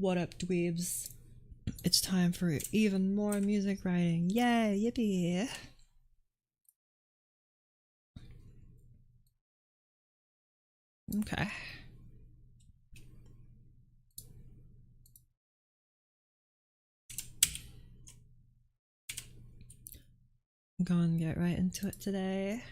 What up, dweebs? It's time for even more music writing. Yay, yippee! Okay. I'm going to get right into it today.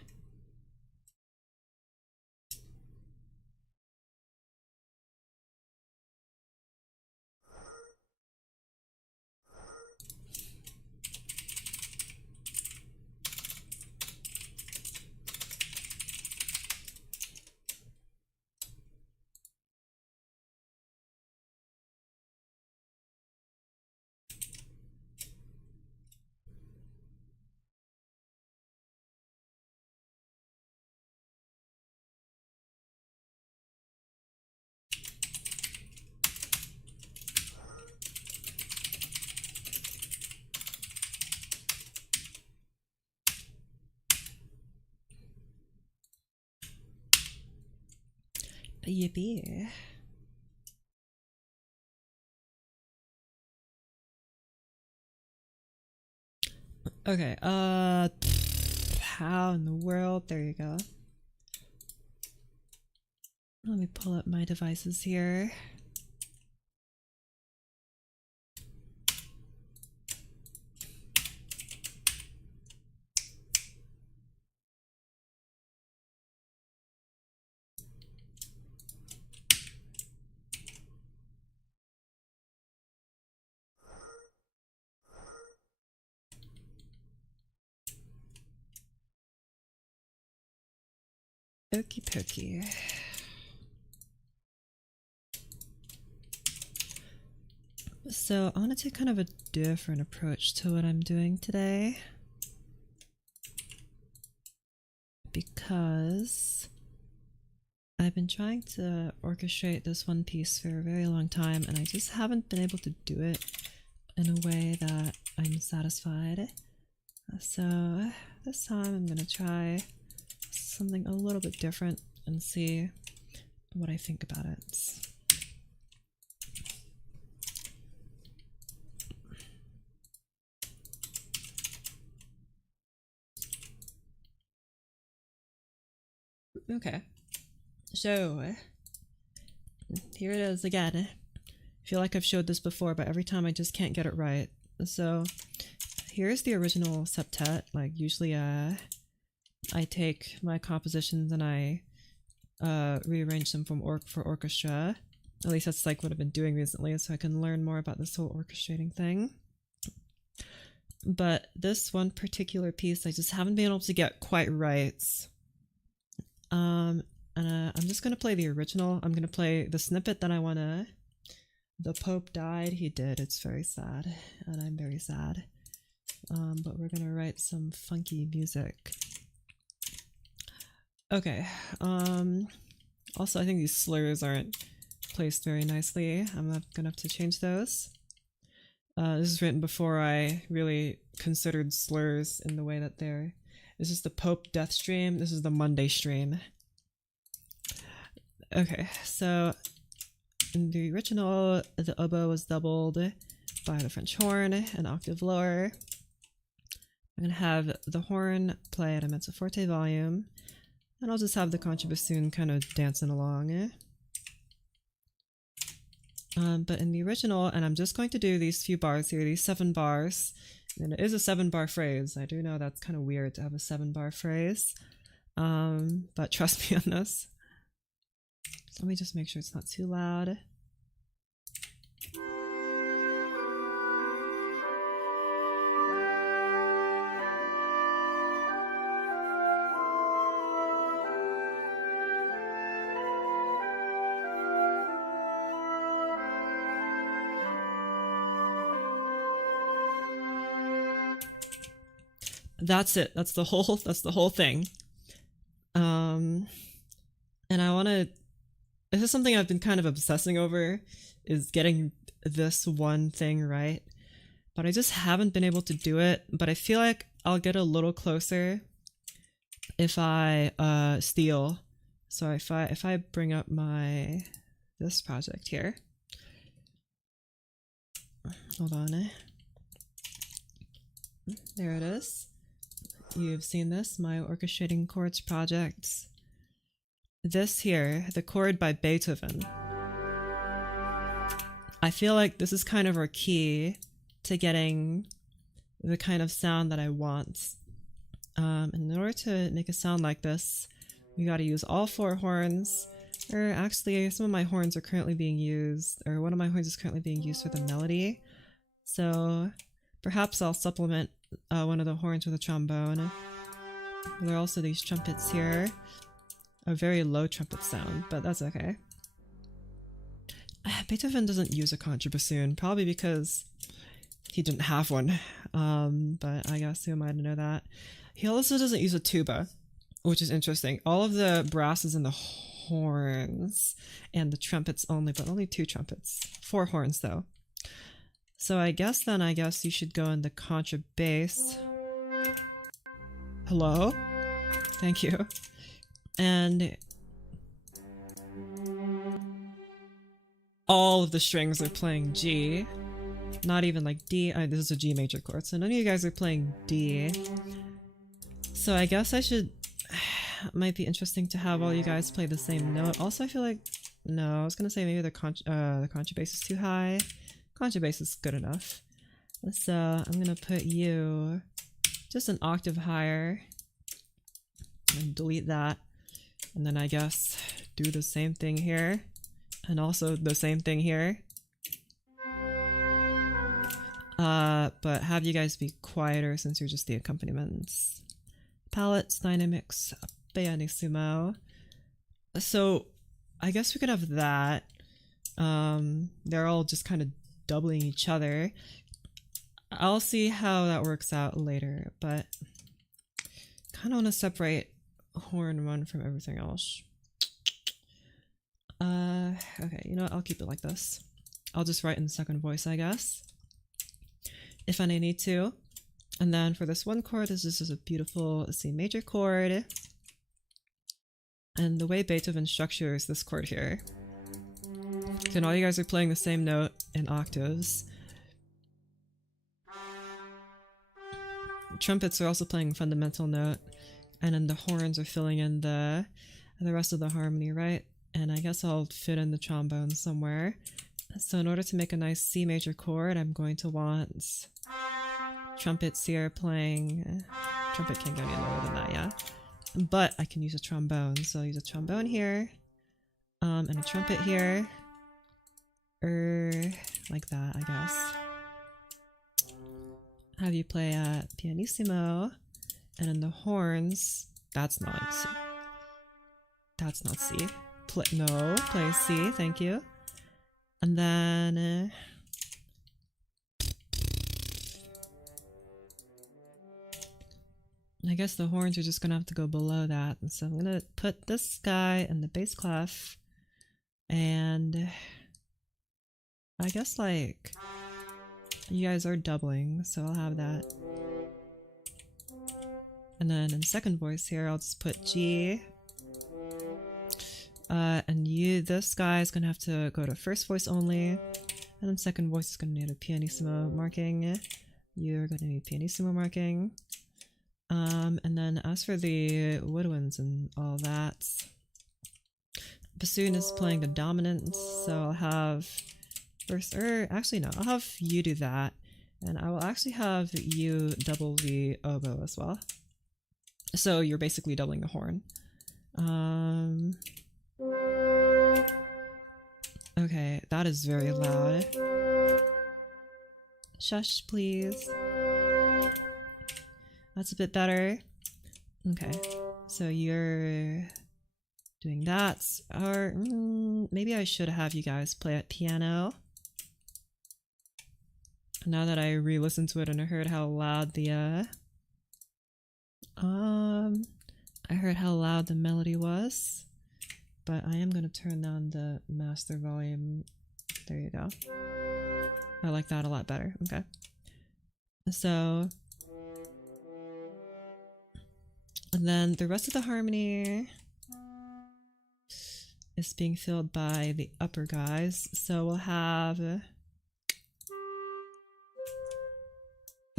Yippee. Okay, how in the world? There you go. Let me pull up my devices here. Okie dokie. So I want to take kind of a different approach to what I'm doing today, because I've been trying to orchestrate this one piece for a very long time and I just haven't been able to do it in a way that I'm satisfied. So this time I'm gonna try something a little bit different and see what I think about it. Okay, so here it is again. I feel like I've showed this before, but every time I just can't get it right. So here's the original septet. Like usually I take my compositions and I rearrange them for orchestra. At least that's like what I've been doing recently, so I can learn more about this whole orchestrating thing. But this one particular piece I just haven't been able to get quite right. And I'm just gonna play the original. I'm gonna play the snippet that I wanna. The Pope died, he did. It's very sad, and I'm very sad. But we're gonna write some funky music. Okay, also I think these slurs aren't placed very nicely. I'm gonna have to change those. This is written before I really considered slurs in the way that they're. This is the Pope death stream, this is the Monday stream. Okay, so in the original, the oboe was doubled by the French horn, an octave lower. I'm gonna have the horn play at a mezzo forte volume, and I'll just have the contrabassoon kind of dancing along. But in the original, and I'm just going to do these few bars here, these 7 bars, and it is a 7-bar phrase. I do know that's kind of weird to have a 7-bar phrase, but trust me on this. So let me just make sure it's not too loud. That's it. That's the whole thing. And I want to. This is something I've been kind of obsessing over, is getting this one thing right. But I just haven't been able to do it. But I feel like I'll get a little closer if I steal. So if I bring up this project here. Hold on. There it is. You've seen this, my orchestrating chords projects. This here, the chord by Beethoven. I feel like this is kind of our key to getting the kind of sound that I want. And in order to make a sound like this, we gotta use all 4 horns. Or actually, some of my horns are currently being used, or one of my horns is currently being used for the melody. So perhaps I'll supplement one of the horns with a trombone. There are also these trumpets here. A very low trumpet sound, but that's okay. Beethoven doesn't use a contrabassoon, probably because he didn't have one. But I guess who am I to know that? He also doesn't use a tuba, which is interesting. All of the brass is in the horns and the trumpets only, but only 2 trumpets. 4 horns though. So I guess you should go in the contrabass. Hello? Thank you. And all of the strings are playing G. Not even like D. This is a G major chord, so none of you guys are playing D. So I guess I should... might be interesting to have all you guys play the same note. Also, I feel like... No, I was gonna say maybe the contrabass is too high. Contrabass is good enough. So I'm gonna put you just an octave higher. And delete that. And then I guess do the same thing here. And also the same thing here. But have you guys be quieter since you're just the accompaniments. Palettes, dynamics, pianissimo. So I guess we could have that. They're all just kind of doubling each other. I'll see how that works out later, but kind of want to separate horn 1 from everything else. Okay, you know what? I'll keep it like this. I'll just write in the second voice, I guess, if I need to. And then for this one chord, this is a beautiful C major chord. And the way Beethoven structures this chord here, then all you guys are playing the same note in octaves. Trumpets are also playing a fundamental note, and then the horns are filling in the rest of the harmony, right? And I guess I'll fit in the trombone somewhere. So in order to make a nice C major chord, I'm going to want trumpets here playing... Trumpet can't go any lower than that, yeah? But I can use a trombone, so I'll use a trombone here, and a trumpet here, like that, I guess. Have you play pianissimo, and then the horns, that's not C. That's not C. No, play C, thank you. And then... I guess the horns are just gonna have to go below that. And so I'm gonna put this guy in the bass clef. And I guess like you guys are doubling, so I'll have that. And then in the second voice here, I'll just put G. And this guy is gonna have to go to first voice only. And then second voice is gonna need a pianissimo marking. You're gonna need pianissimo marking. And then as for the woodwinds and all that, bassoon is playing the dominant, so I'll have first, or actually no, I'll have you do that, and I will actually have you double the oboe as well. So you're basically doubling the horn. Okay, that is very loud. Shush, please. That's a bit better. Okay, so you're doing that. Or maybe I should have you guys play at piano. Now that I re-listened to it and I heard how loud the I heard how loud the melody was. But I am gonna turn down the master volume. There you go. I like that a lot better. Okay. So, and then the rest of the harmony is being filled by the upper guys. So we'll have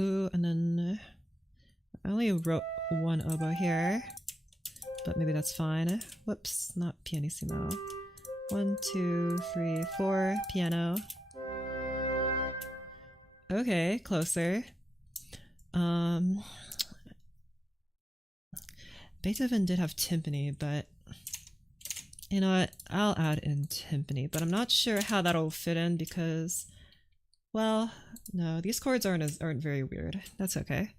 Ooh, and then I only wrote one oboe here, but maybe that's fine. Whoops, not pianissimo. 1, 2, 3, 4, piano. Okay, closer. Beethoven did have timpani, but you know what? I'll add in timpani, but I'm not sure how that'll fit in because, well, no, these chords aren't very weird. That's okay.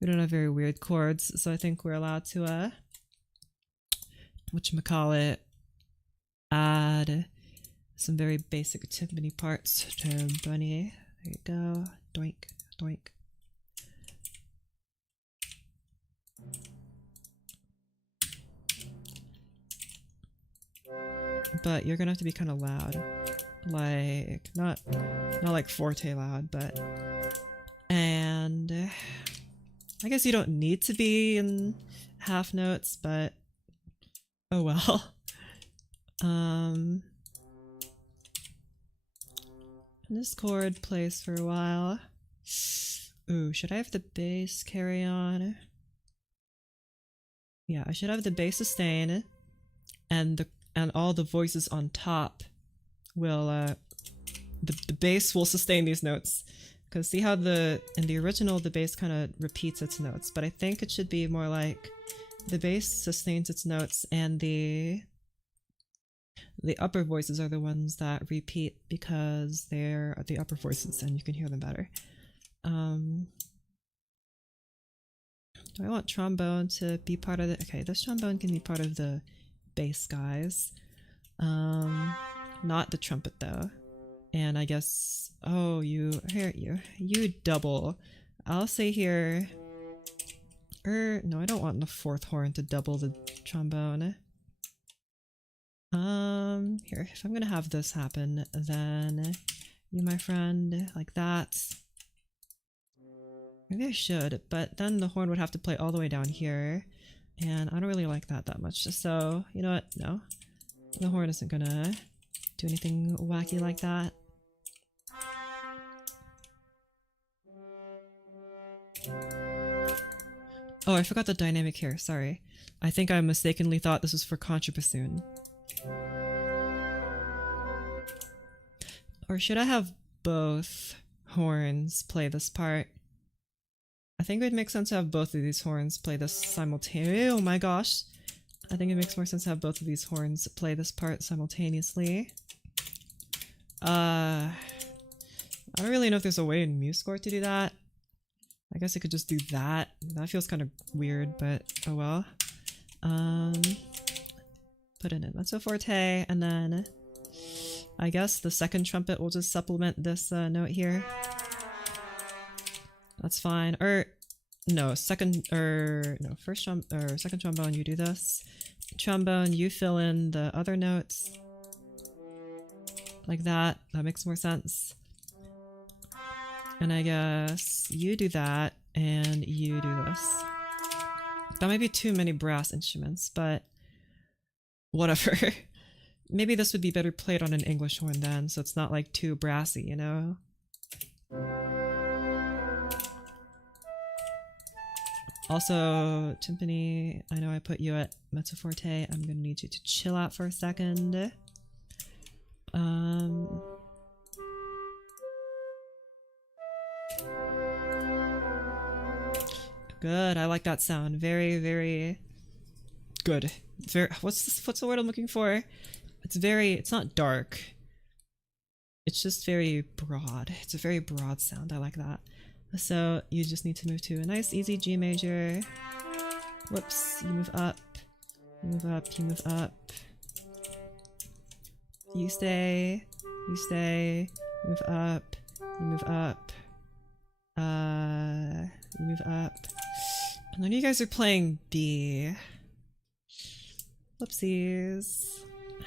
We don't have very weird chords, so I think we're allowed to whatchamacallit, add some very basic timpani parts to Bunny. There you go. Doink, doink. But you're gonna have to be kind of loud, like not like forte loud, but and I guess you don't need to be in half notes, but oh well. This chord plays for a while. Ooh, should I have the bass carry on? Yeah, I should have the bass sustain, and all the voices on top will the bass will sustain these notes. Because see how in the original the bass kind of repeats its notes, but I think it should be more like the bass sustains its notes and the upper voices are the ones that repeat because they're the upper voices and you can hear them better. Do I want trombone to be part of the... Okay, this trombone can be part of the bass, guys. Not the trumpet though. And I guess... Oh, you double. I'll say here... no, I don't want the fourth horn to double the trombone. Here, if I'm gonna have this happen, then you, my friend, like that. Maybe I should, but then the horn would have to play all the way down here, and I don't really like that much, so, you know what, no. The horn isn't gonna do anything wacky like that. Oh, I forgot the dynamic here, sorry. I think I mistakenly thought this was for contrabassoon. Or should I have both horns play this part? I think it would make sense to have both of these horns play this simultaneously. Oh my gosh! I think it makes more sense to have both of these horns play this part simultaneously. I don't really know if there's a way in MuseScore to do that. I guess I could just do that. That feels kind of weird, but oh well. Put it in mezzo forte, and then I guess the second trumpet will just supplement this note here. That's fine. Or no, second trombone, you do this. Trombone, you fill in the other notes. Like that. That makes more sense. And I guess you do that, and you do this. That might be too many brass instruments, but whatever. Maybe this would be better played on an English horn then, so it's not like too brassy, you know? Also, timpani, I know I put you at mezzo forte. I'm gonna need you to chill out for a second. Good, I like that sound. Very, very good. Very, what's the word I'm looking for? It's not dark. It's just very broad. It's a very broad sound. I like that. So you just need to move to a nice easy G major. Whoops, you move up. You move up, you move up. You stay, move up, you move up. You move up. And then you guys are playing B. Whoopsies.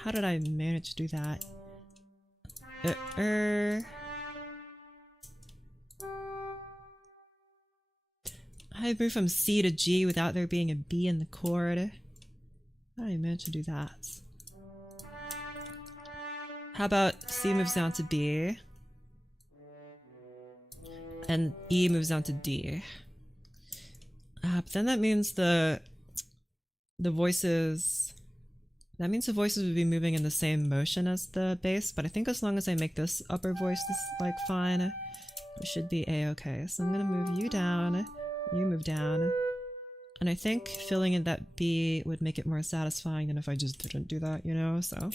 How did I manage to do that? I moved from C to G without there being a B in the chord. How did I manage to do that? How about C moves down to B? and E moves down to D. But then that means the voices... That means the voices would be moving in the same motion as the bass, but I think as long as I make this upper voice like fine, it should be a-okay. So I'm gonna move you down, you move down, and I think filling in that B would make it more satisfying than if I just didn't do that, you know, so.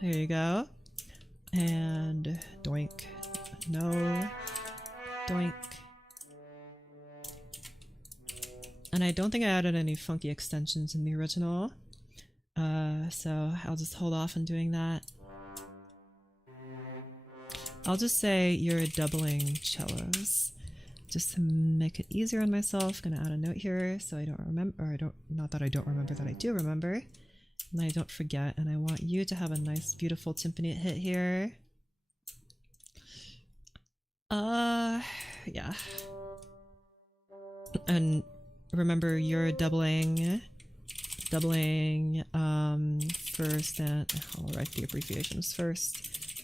There you go. And doink. No. Doink. And I don't think I added any funky extensions in the original, so I'll just hold off on doing that. I'll just say you're doubling cellos, just to make it easier on myself. Gonna add a note here so I don't remember, or not that I don't remember, that I do remember, and I don't forget. And I want you to have a nice, beautiful timpani hit here. Yeah. And remember, you're doubling first, and I'll write the abbreviations, first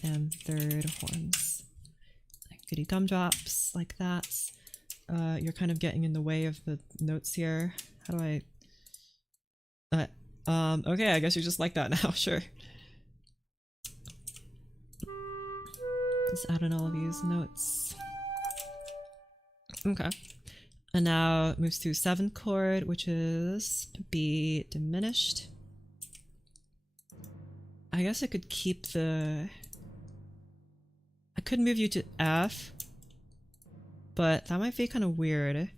and third horns. Goody gumdrops, like that. You're kind of getting in the way of the notes here. How do I... okay, I guess you just like that now, sure. Just add in all of these notes. Okay. And now it moves to 7th chord, which is B diminished. I guess I could keep the... I could move you to F, but that might be kind of weird.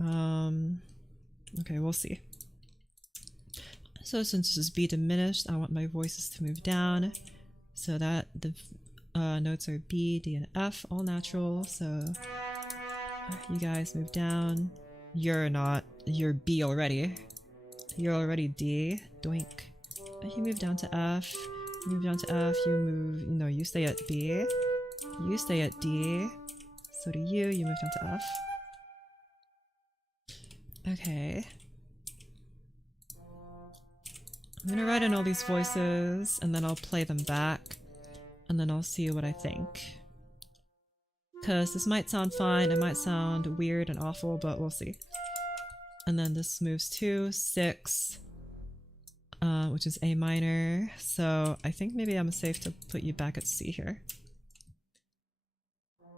Okay, we'll see. So since this is B diminished, I want my voices to move down so that the notes are B, D, and F, all natural, so... You guys move down. You're not. You're B already. You're already D. Doink. You move down to F. You move down to F. You move... No, you stay at B. You stay at D. So do you. You move down to F. Okay. I'm gonna write in all these voices, and then I'll play them back, and then I'll see what I think. Because this might sound fine, it might sound weird and awful, but we'll see. And then this moves to 6, which is A minor, so I think maybe I'm safe to put you back at C here.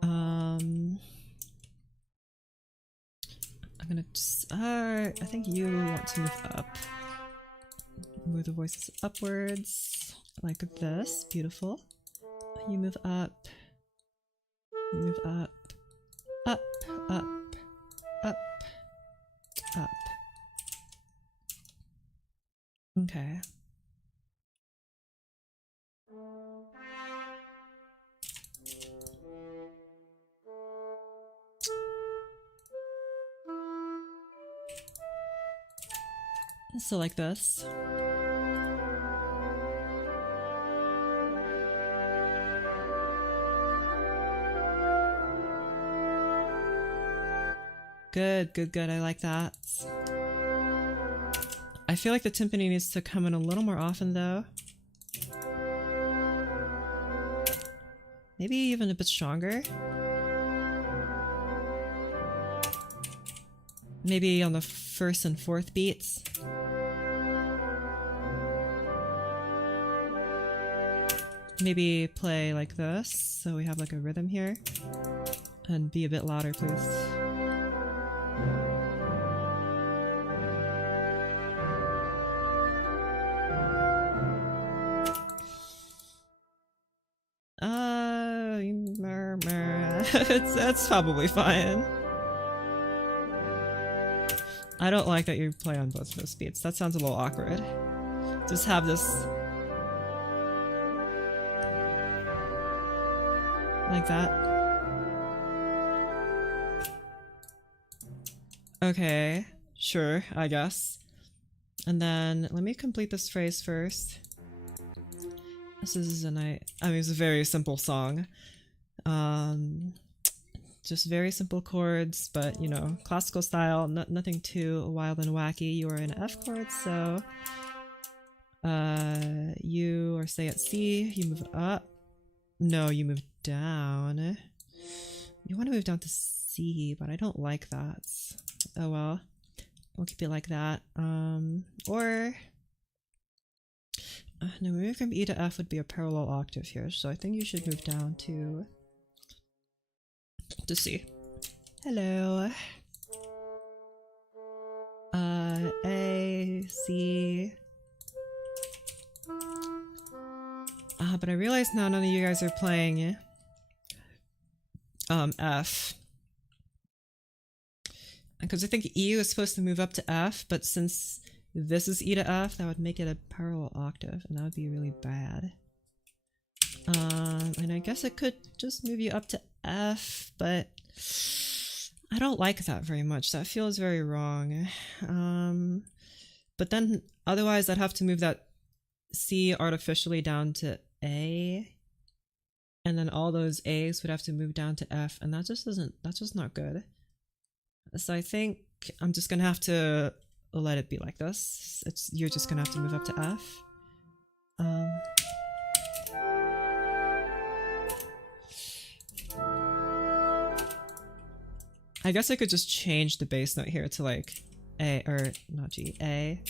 I'm gonna just, I think you want to move up. Move the voices upwards, like this, beautiful. You move up. Move up, up, up, up, up. Okay. So like this. Good, good, good. I like that. I feel like the timpani needs to come in a little more often, though. Maybe even a bit stronger. Maybe on the 1st and 4th beats. Maybe play like this, so we have like a rhythm here. And be a bit louder, please. That's probably fine. I don't like that you play on both of those beats. That sounds a little awkward. Just have this... like that. Okay, sure, I guess. And then let me complete this phrase first. This is it's a very simple song. Just very simple chords, but you know, classical style, nothing too wild and wacky. You are in F chord, so you are stay at C, you move up. No, you move down. You want to move down to C, but I don't like that. Oh well. We'll keep it like that. Or... no, moving from E to F would be a parallel octave here, so I think you should move down to C. Hello. A, C. But I realize now none of you guys are playing F. Because I think E was supposed to move up to F, but since this is E to F, that would make it a parallel octave, and that would be really bad. And I guess it could just move you up to F, but I don't like that very much. That feels very wrong. But then otherwise I'd have to move that C artificially down to A, and then all those A's would have to move down to F, and that's just not good. So I think I'm just gonna have to let it be like this. You're just gonna have to move up to F. I guess I could just change the bass note here to like A, or not G, A.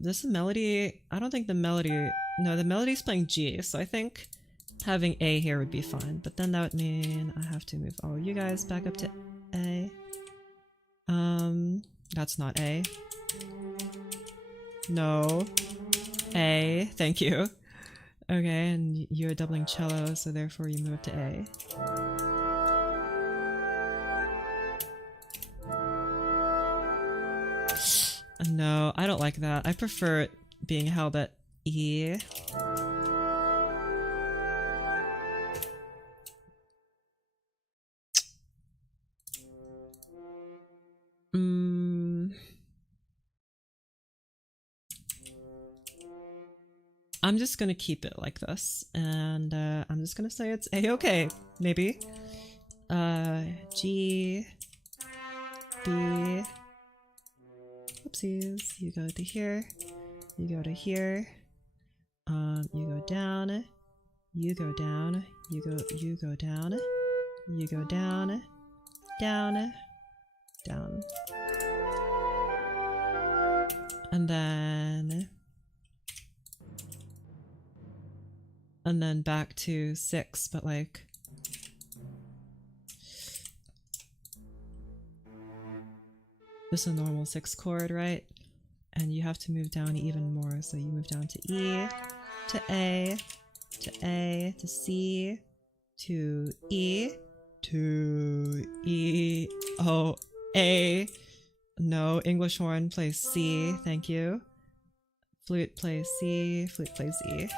This melody, I don't think the melody, no, the melody's playing G, so I think having A here would be fine, but then that would mean I have to move all you guys back up to A. That's not A. No. A, thank you. Okay, and you're doubling cello, so therefore you move up to A. No, I don't like that. I prefer it being held at E. I'm just gonna keep it like this, and I'm just gonna say it's A-okay, maybe. G, B, whoopsies, you go to here, you go to here, you go down, you go down, you go down, you go down, down, down. And then back to 6, but like... This is a normal 6 chord, right? And you have to move down even more, so you move down to E, to A, to C, to E, oh, A. No, English horn plays C, thank you. Flute plays C, flute plays E.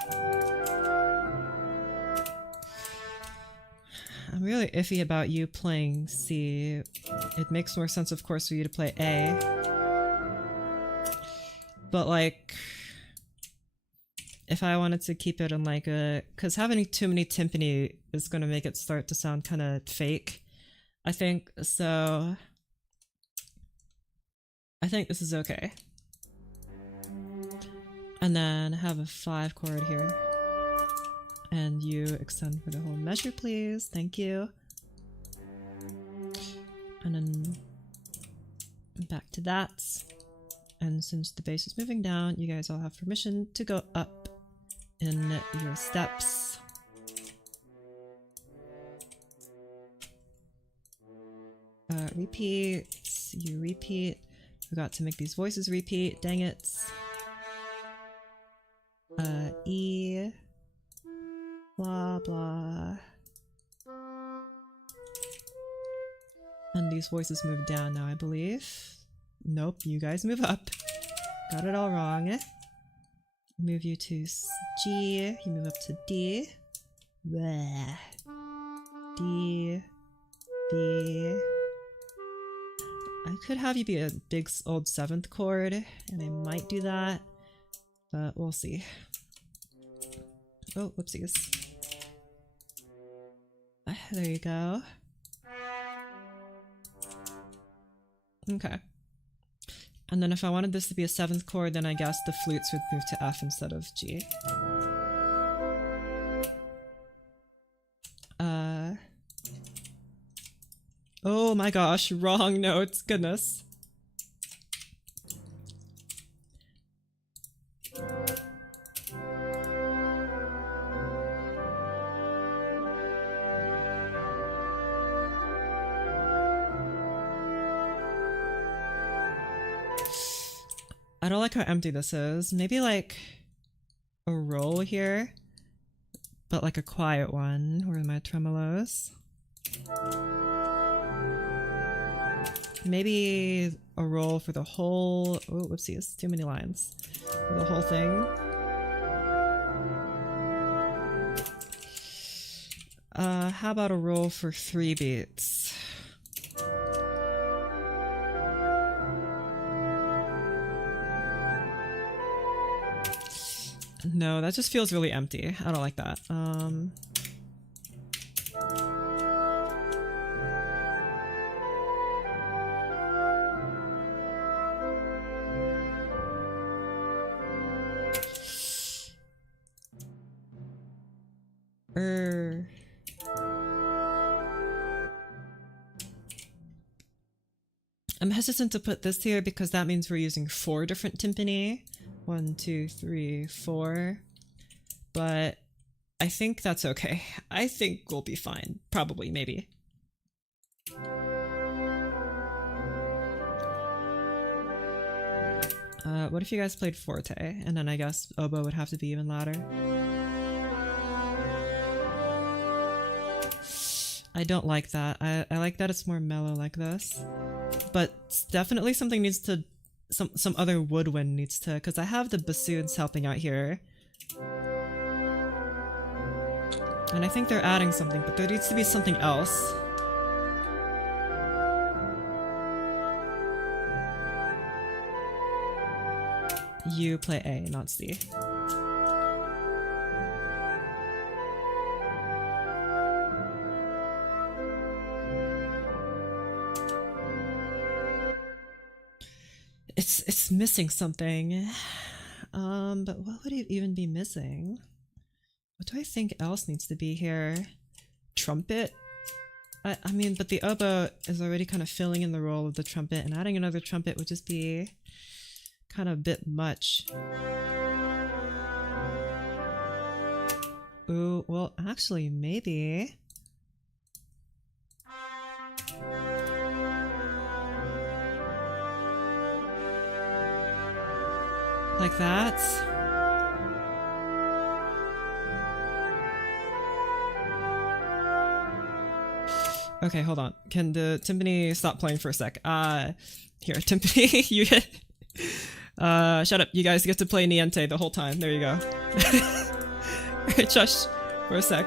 I'm really iffy about you playing C. It makes more sense, of course, for you to play A. But like, if I wanted to keep it in like a... Because having too many timpani is going to make it start to sound kind of fake, I think. So I think this is okay. And then have a 5 chord here. And you extend for the whole measure, please. Thank you. And then back to that. And since the bass is moving down, you guys all have permission to go up in your steps. Repeat. You repeat. Forgot to make these voices repeat. Dang it. E. Blah blah. And these voices move down now, I believe. Nope, you guys move up. Got it all wrong. Move you to G, you move up to D. Bleh. D, B. I could have you be a big old 7th chord, and I might do that, but we'll see. Oh, whoopsies. There you go. Okay. And then if I wanted this to be a 7th chord, then I guess the flutes would move to F instead of G. Oh my gosh, wrong notes, goodness. I don't like how empty this is. Maybe like a roll here, but like a quiet one. Where are my tremolos? Maybe a roll for the whole... Oh, whoopsies, too many lines. For the whole thing. How about a roll for 3 beats? No, that just feels really empty. I don't like that. I'm hesitant to put this here because that means we're using 4 different timpani. 1, 2, 3, 4. But I think that's okay. I think we'll be fine. Probably, maybe. What if you guys played forte? And then I guess oboe would have to be even louder. I don't like that. I like that it's more mellow like this. But definitely something needs to... Some other woodwind needs to... Because I have the bassoons helping out here. And I think they're adding something, but there needs to be something else. You play A, not C. It's missing something. But what would it even be missing? What do I think else needs to be here? Trumpet? I mean, but the oboe is already kind of filling in the role of the trumpet, and adding another trumpet would just be kind of a bit much. Ooh, well, actually, maybe... like that. Okay, hold on. Can the timpani stop playing for a sec? Here, timpani, you get... shut up. You guys get to play Niente the whole time. There you go. Alright, shush for a sec.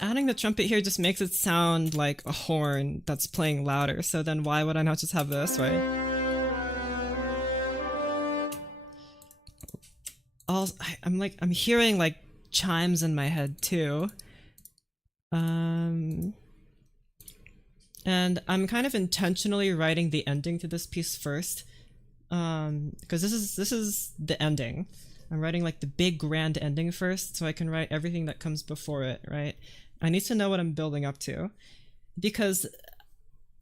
Adding the trumpet here just makes it sound like a horn that's playing louder, so then why would I not just have this, right? I'm hearing like chimes in my head too. And I'm kind of intentionally writing the ending to this piece first. Because this is the ending. I'm writing like the big grand ending first, so I can write everything that comes before it, right? I need to know what I'm building up to, because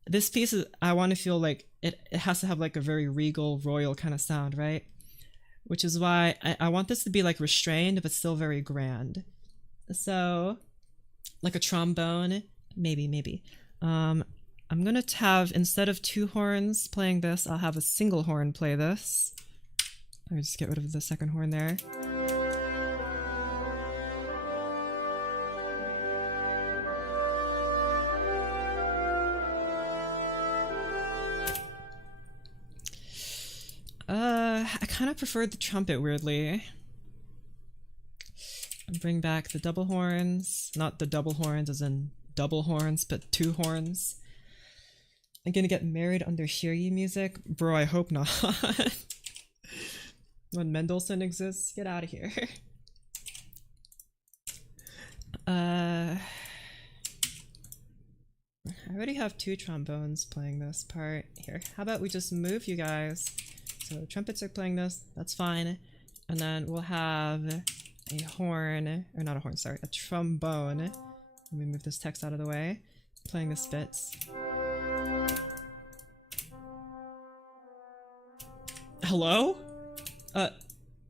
this piece is, I want to feel like it has to have like a very regal, royal kind of sound, right? Which is why I want this to be like restrained, but still very grand. So, like a trombone, maybe. I'm gonna have, instead of 2 horns playing this, I'll have a single horn play this. Let me just get rid of the second horn there. I kind of preferred the trumpet, weirdly. And bring back the double horns. Not the double horns as in double horns, but 2 horns. I'm gonna get married under Shirgi music? Bro, I hope not. when Mendelssohn exists. Get out of here. I already have 2 trombones playing this part. Here, how about we just move you guys? So trumpets are playing this, that's fine. And then we'll have a horn, or not a horn, sorry, a trombone. Let me move this text out of the way. Playing the spits. Hello?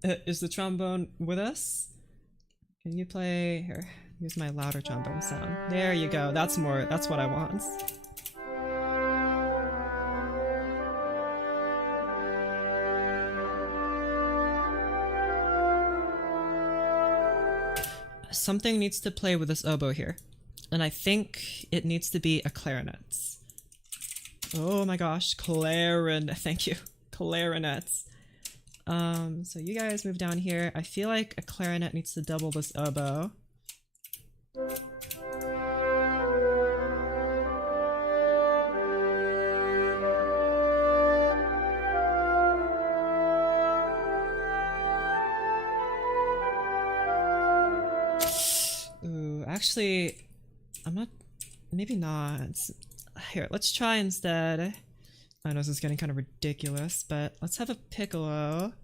Is the trombone with us? Can you play here? Use my louder trombone sound. There you go. That's what I want. Something needs to play with this oboe here. And I think it needs to be a clarinet. Oh my gosh, thank you. Clarinets. So you guys move down here. I feel like a clarinet needs to double this oboe. Ooh, actually, I'm not, maybe not. Here, let's try instead. I know this is getting kind of ridiculous, but let's have a piccolo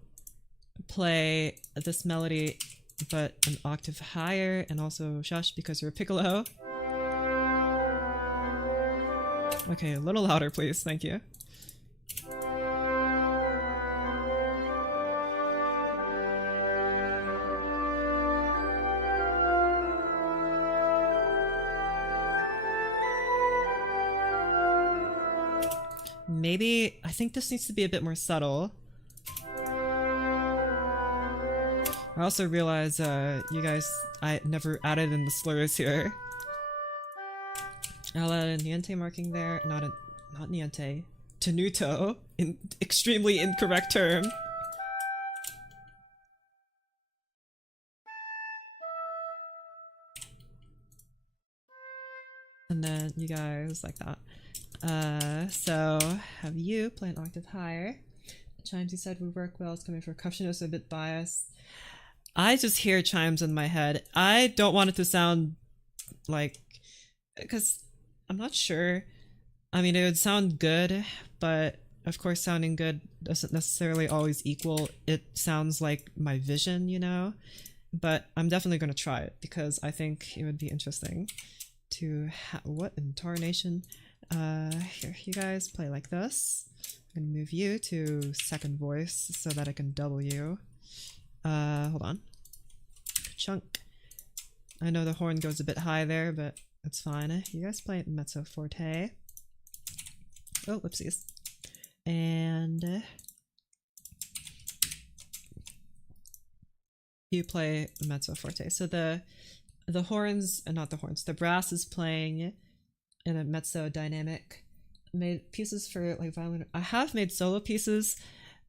play this melody, but an octave higher, and also shush because you're a piccolo. Okay, a little louder, please. Thank you. Maybe, I think this needs to be a bit more subtle. I also realize, you guys, I never added in the slurs here. I'll add a niente marking there, not niente, tenuto, extremely incorrect term. And then you guys like that. So have you play an octave higher. Chimes you said would work well. It's coming from percussionist, a bit biased. I just hear chimes in my head. I don't want it to sound like, because I'm not sure. I mean, it would sound good, but of course sounding good doesn't necessarily always equal it sounds like my vision, you know? But I'm definitely going to try it because I think it would be interesting to what in tarnation? Here, you guys play like this. I'm gonna move you to second voice so that I can double you. Hold on. Chunk. I know the horn goes a bit high there, but that's fine. You guys play mezzo forte. Oh, whoopsies. And you play mezzo forte. So the horns, not the horns, the brass is playing in a mezzo dynamic. Made pieces for like violin. I have made solo pieces.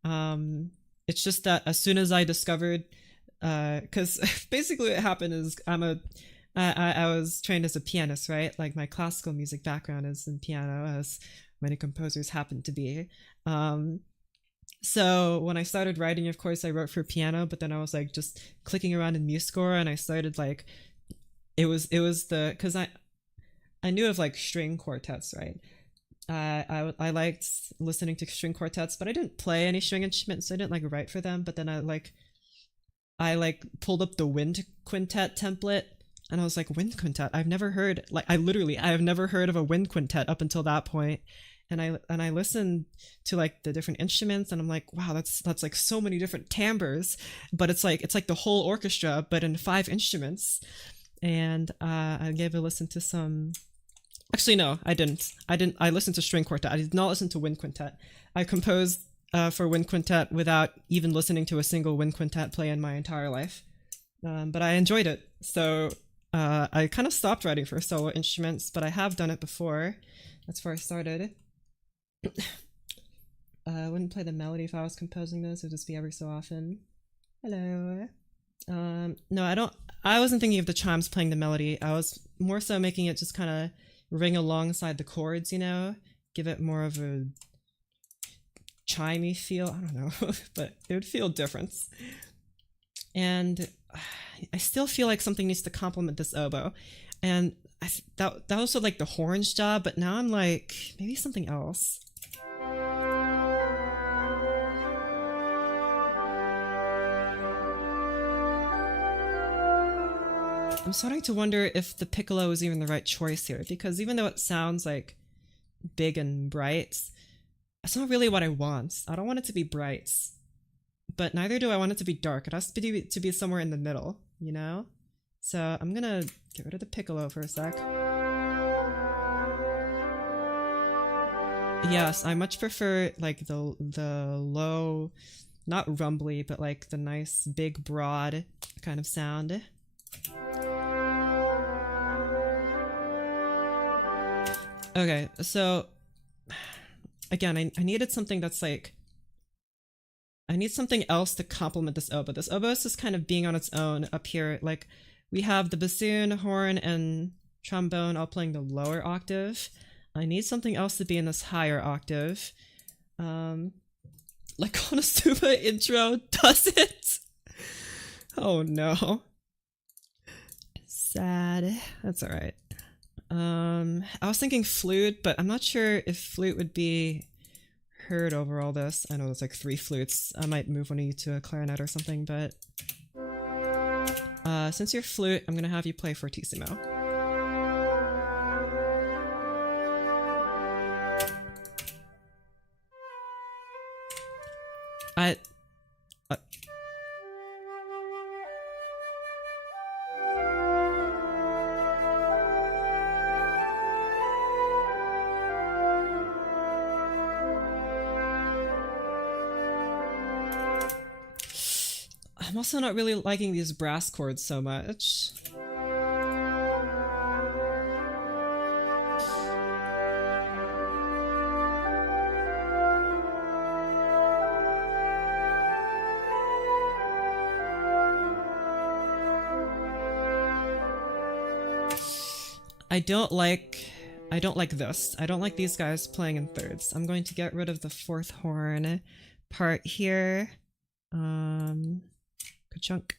It's just that as soon as I discovered, because basically what happened is I was trained as a pianist, right? Like my classical music background is in piano, as many composers happen to be. So when I started writing, of course, I wrote for piano, but then I was like just clicking around in MuseScore, and I started like, it was because I knew of like string quartets, right? I liked listening to string quartets, but I didn't play any string instruments, so I didn't like write for them. But then I pulled up the wind quintet template, and I was like, wind quintet? I've never heard, like, I have never heard of a wind quintet up until that point. And I listened to like the different instruments, and I'm like, wow, that's like so many different timbres, but it's like the whole orchestra, but in 5 instruments. And I gave a listen to some. Actually, no, I didn't. I listened to string quartet. I did not listen to wind quintet. I composed for wind quintet without even listening to a single wind quintet play in my entire life. But I enjoyed it. So I kind of stopped writing for solo instruments, but I have done it before. That's where I started. I wouldn't play the melody if I was composing this. It would just be every so often. Hello. No, I wasn't thinking of the chimes playing the melody. I was more so making it just kind of ring alongside the chords, you know? Give it more of a chimey feel. I don't know, but it would feel different. And I still feel like something needs to complement this oboe. And that was also like the horns job, but now I'm like, maybe something else. I'm starting to wonder if the piccolo is even the right choice here, because even though it sounds like big and bright, that's not really what I want. I don't want it to be bright, but neither do I want it to be dark. It has to be somewhere in the middle, you know? So I'm gonna get rid of the piccolo for a sec. Yes, I much prefer like the low, not rumbly, but like the nice big broad kind of sound. Okay, so again, I needed something that's like, I need something else to complement this oboe. This oboe is just kind of being on its own up here. Like, we have the bassoon, horn, and trombone all playing the lower octave. I need something else to be in this higher octave. Like Konosuba intro does it. Oh no. Sad. That's alright. I was thinking flute, but I'm not sure if flute would be heard over all this. I know there's like 3 flutes. I might move one of you to a clarinet or something, but since you're flute, I'm gonna have you play fortissimo. I'm also not really liking these brass chords so much. I don't like this. I don't like these guys playing in thirds. I'm going to get rid of the 4th horn part here. Ka-chunk.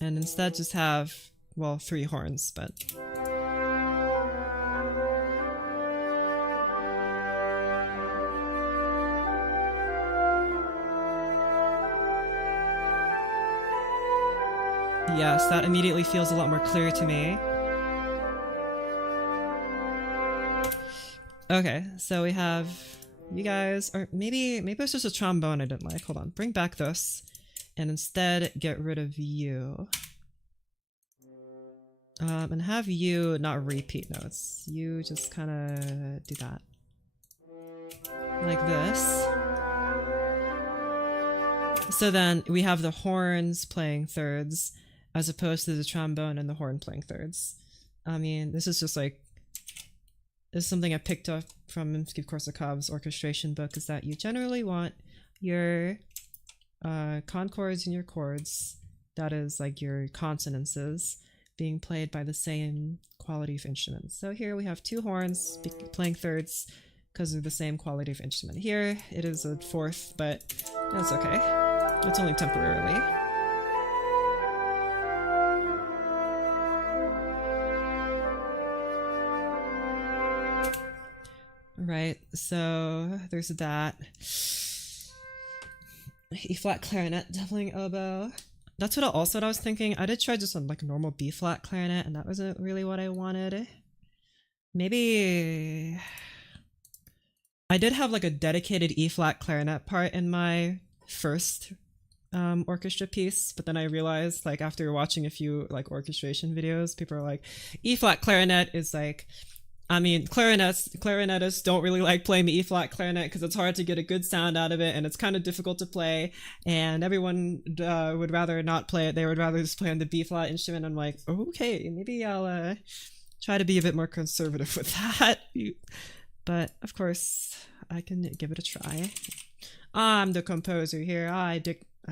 And instead just have, well, 3 horns, but... Yes, that immediately feels a lot more clear to me. Okay, so we have you guys, or maybe it's just a trombone I didn't like. Hold on, bring back this, and instead get rid of you. And have you not repeat notes. You just kind of do that. Like this. So then we have the horns playing thirds, as opposed to the trombone and the horn playing thirds. I mean, this is just like, this is something I picked up from Rimsky-Korsakov's orchestration book, is that you generally want your concords and your chords, that is like your consonances, being played by the same quality of instruments. So here we have 2 horns playing thirds because of the same quality of instrument. Here it is a 4th, but that's okay. It's only temporarily. Right, so there's that. E-flat clarinet, doubling oboe. That's what I was thinking. I did try just on like a normal B-flat clarinet, and that wasn't really what I wanted. Maybe... I did have like a dedicated E-flat clarinet part in my first orchestra piece, but then I realized, like, after watching a few like orchestration videos, people are like, E-flat clarinet is like, I mean, clarinetists don't really like playing the E-flat clarinet because it's hard to get a good sound out of it, and it's kind of difficult to play, and everyone would rather not play it. They would rather just play on the B-flat instrument. I'm like, okay, maybe I'll try to be a bit more conservative with that. But, of course, I can give it a try. I'm the composer here. I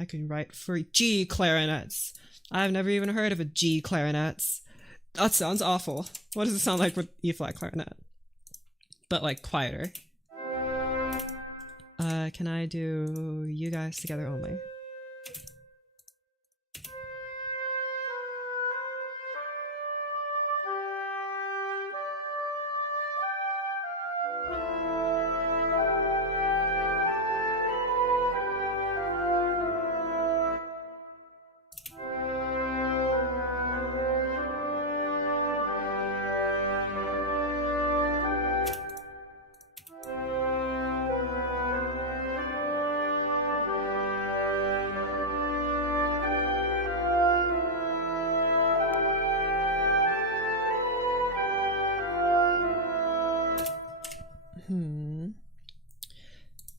can write for G clarinets. I've never even heard of a G clarinet. That sounds awful. What does it sound like with E-flat clarinet? But like quieter. Can I do you guys together only?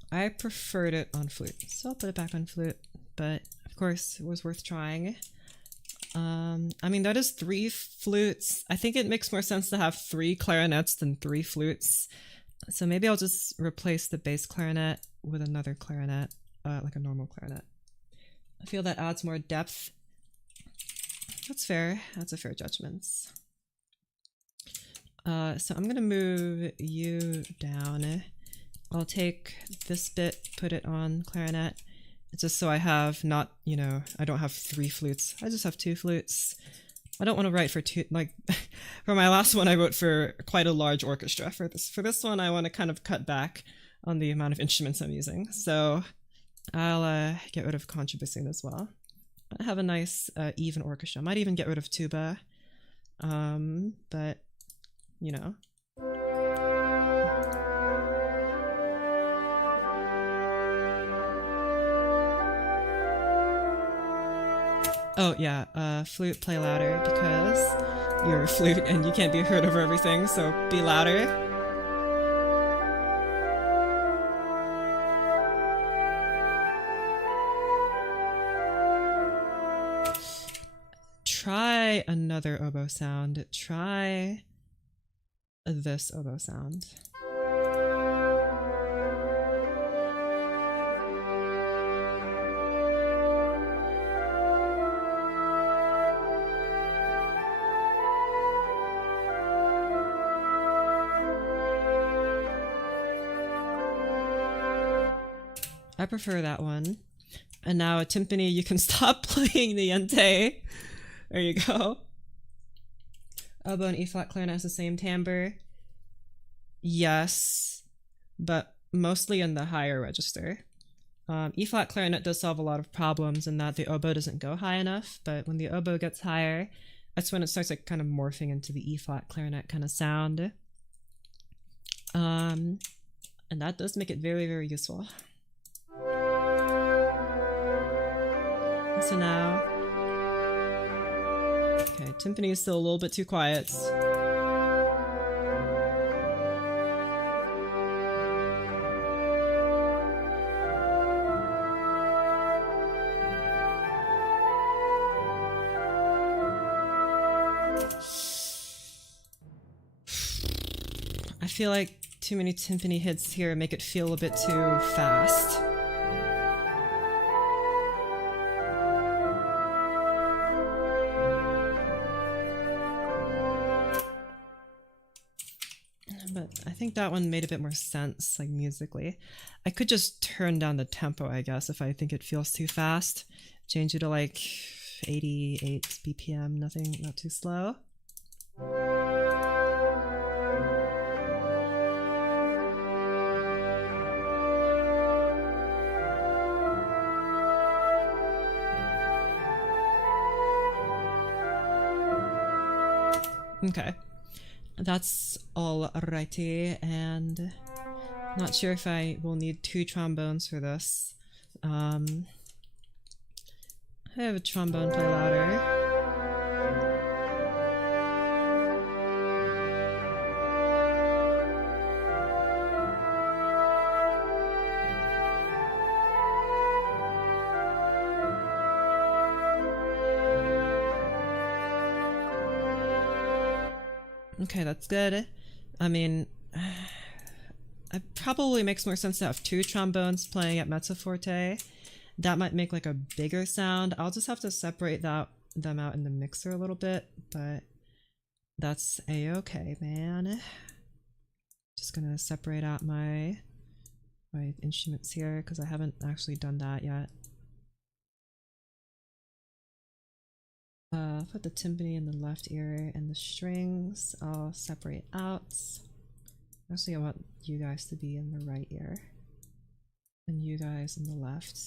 I preferred it on flute, so I'll put it back on flute, but of course it was worth trying. I mean, that is 3 flutes. I think it makes more sense to have 3 clarinets than 3 flutes. So maybe I'll just replace the bass clarinet with another clarinet, like a normal clarinet. I feel that adds more depth. That's fair. That's a fair judgment. So I'm gonna move you down. I'll take this bit, put it on clarinet. It's just so I have not, you know, I don't have 3 flutes. I just have 2 flutes. I don't want to write for 2, like, for my last one I wrote for quite a large orchestra. For this one I want to kind of cut back on the amount of instruments I'm using. So I'll get rid of contrabassoon as well. I have a nice even orchestra. I might even get rid of tuba. But, you know. Oh yeah, flute, play louder because you're a flute and you can't be heard over everything, so be louder. Try another oboe sound. Try this oboe sound. I prefer that one. And now a timpani, you can stop playing the ente. There you go. Oboe and E-flat clarinet has the same timbre. Yes, but mostly in the higher register. E-flat clarinet does solve a lot of problems in that the oboe doesn't go high enough, but when the oboe gets higher, that's when it starts like kind of morphing into the E-flat clarinet kind of sound. And that does make it very, very useful. So now, okay, timpani is still a little bit too quiet. I feel like too many timpani hits here make it feel a bit too fast. But I think that one made a bit more sense, like musically. I could just turn down the tempo, I guess, if I think it feels too fast. Change it to like 88 BPM, nothing, not too slow. Okay, that's all righty, and not sure if I will need 2 trombones for this. I have a trombone play louder. Okay, that's good. I mean, it probably makes more sense to have 2 trombones playing at mezzo forte. That might make like a bigger sound. I'll just have to separate them out in the mixer a little bit, but that's a-okay, man. Just gonna separate out my my instruments here because I haven't actually done that yet. Put the timpani in the left ear and the strings I'll separate out. Actually, I want you guys to be in the right ear and you guys in the left.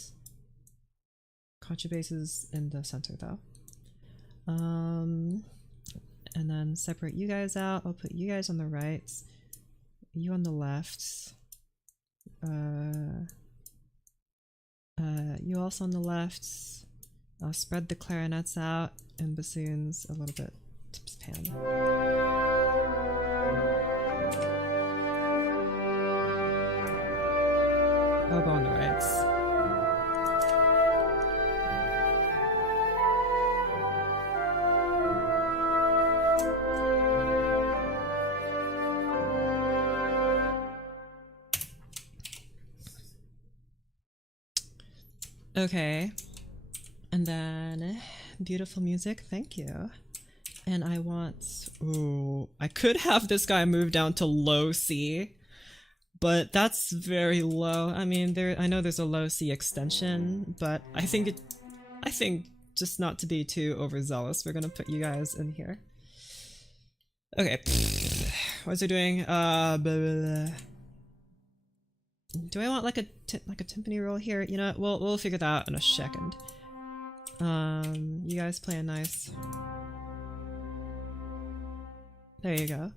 Contrabasses in the center though. And then separate you guys out. I'll put you guys on the right, you on the left. You also on the left. I'll spread the clarinets out and bassoons a little bit to pan. Oboe on the right. Okay. And then beautiful music, thank you. And I want, ooh, I could have this guy move down to low C, but that's very low. I mean, I know there's a low C extension, but I think just not to be too overzealous, we're gonna put you guys in here. Okay, what's it doing? Blah, blah, blah. Do I want like a timpani roll here? You know, we'll figure that out in a second. You guys play a nice. There you go.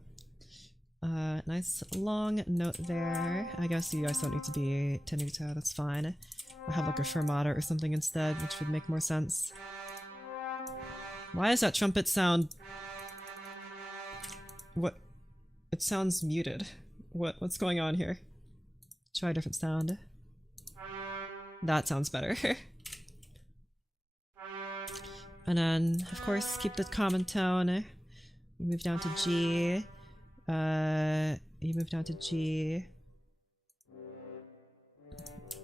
Nice long note there. I guess you guys don't need to be tenuto, that's fine. I'll have like a fermata or something instead, which would make more sense. Why does that trumpet sound... What? It sounds muted. What's going on here? Try a different sound. That sounds better. And then, of course, keep the common tone. You move down to G. You move down to G.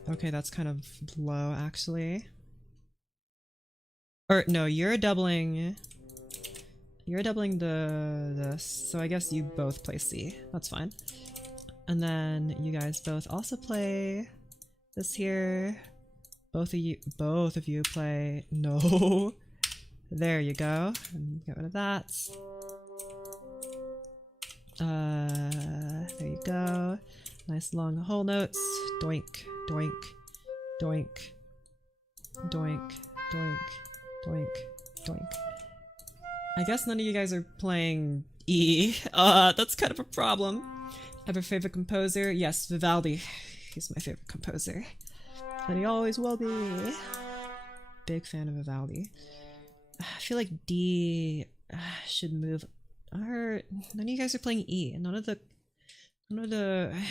Okay, that's kind of low, actually. Or, no, you're doubling... You're doubling this, so I guess you both play C. That's fine. And then you guys both also play this here. Both of you play... No! There you go. And get rid of that. There you go. Nice long whole notes. Doink, doink, doink, doink, doink, doink, doink. I guess none of you guys are playing E. That's kind of a problem. Have a favorite composer? Yes, Vivaldi. He's my favorite composer. And he always will be. Big fan of Vivaldi. I feel like D should move. None of you guys are playing E. None of the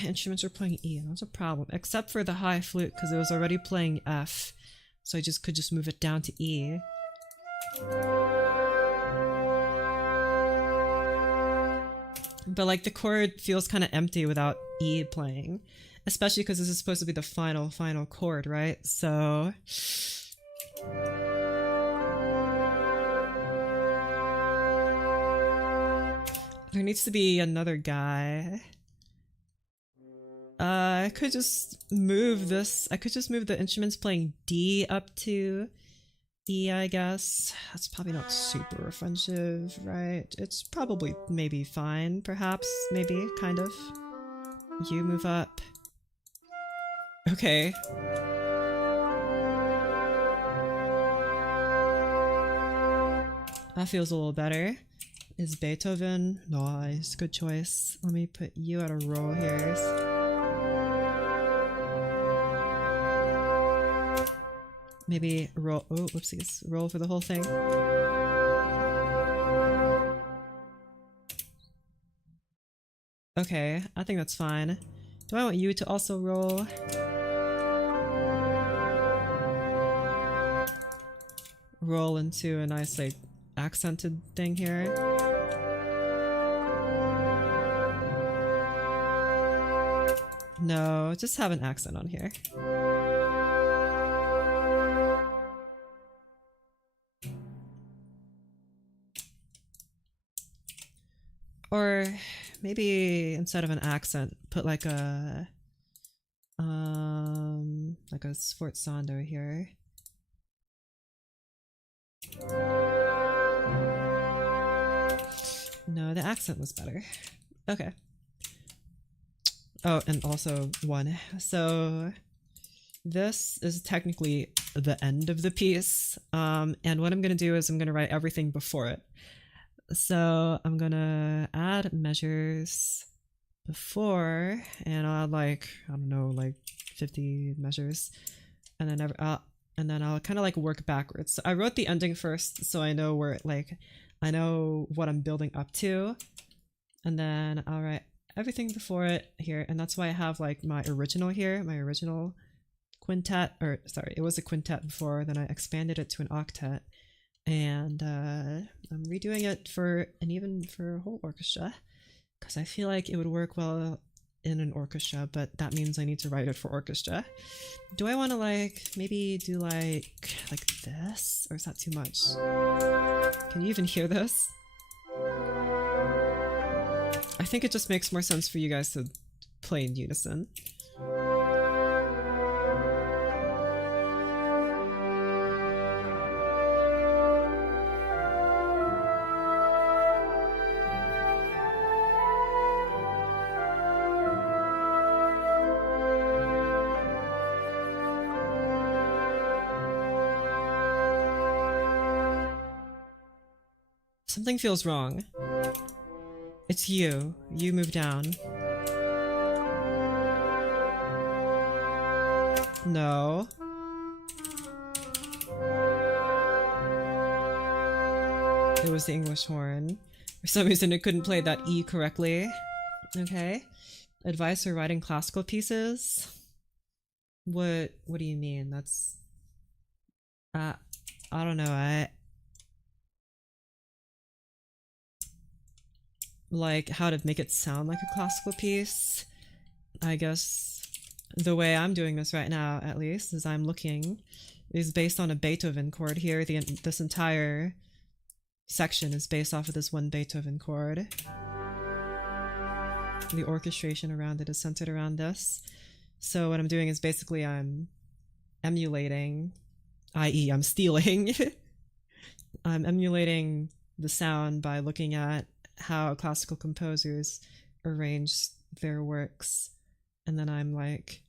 instruments are playing E, and that's a problem. Except for the high flute, because it was already playing F, so I could just move it down to E. But like the chord feels kind of empty without E playing, especially because this is supposed to be the final chord, right? So. There needs to be another guy. I could just move this. I could just move the instruments playing D up to E, I guess. That's probably not super offensive, right? It's probably maybe fine, perhaps, maybe, kind of. You move up. Okay. That feels a little better. Is Beethoven? Nice, good choice. Let me put you at a roll here. Maybe roll. Oh, whoopsies. Roll for the whole thing. Okay, I think that's fine. Do I want you to also roll? Roll into a nice, like, accented thing here. No, just have an accent on here. Or maybe instead of an accent, put like a like a sforzando here. No, the accent was better. Okay. Oh, and also 1. So this is technically the end of the piece. And what I'm going to do is I'm going to write everything before it. So I'm going to add measures before, and I'll add like, I don't know, like 50 measures. And then I'll kind of like work backwards. So I wrote the ending first, so I know where I know what I'm building up to. And then I'll write everything before it here. And that's why I have like my original here, my original quintet, or sorry, it was a quintet before, then I expanded it to an octet. And I'm redoing it for a whole orchestra, because I feel like it would work well in an orchestra, but that means I need to write it for orchestra. Do I want to like maybe do like this, or is that too much? Can you even hear this? I think it just makes more sense for you guys to play in unison. Something feels wrong. It's you. You move down. No. It was the English horn. For some reason it couldn't play that E correctly. Okay. Advice for writing classical pieces? What do you mean? That's... I don't know. Like how to make it sound like a classical piece. I guess the way I'm doing this right now, at least, as I'm looking, is based on a Beethoven chord here. This entire section is based off of this one Beethoven chord. The orchestration around it is centered around this. So what I'm doing is basically I'm emulating, i.e. I'm stealing. I'm emulating the sound by looking at how classical composers arrange their works, and then I'm like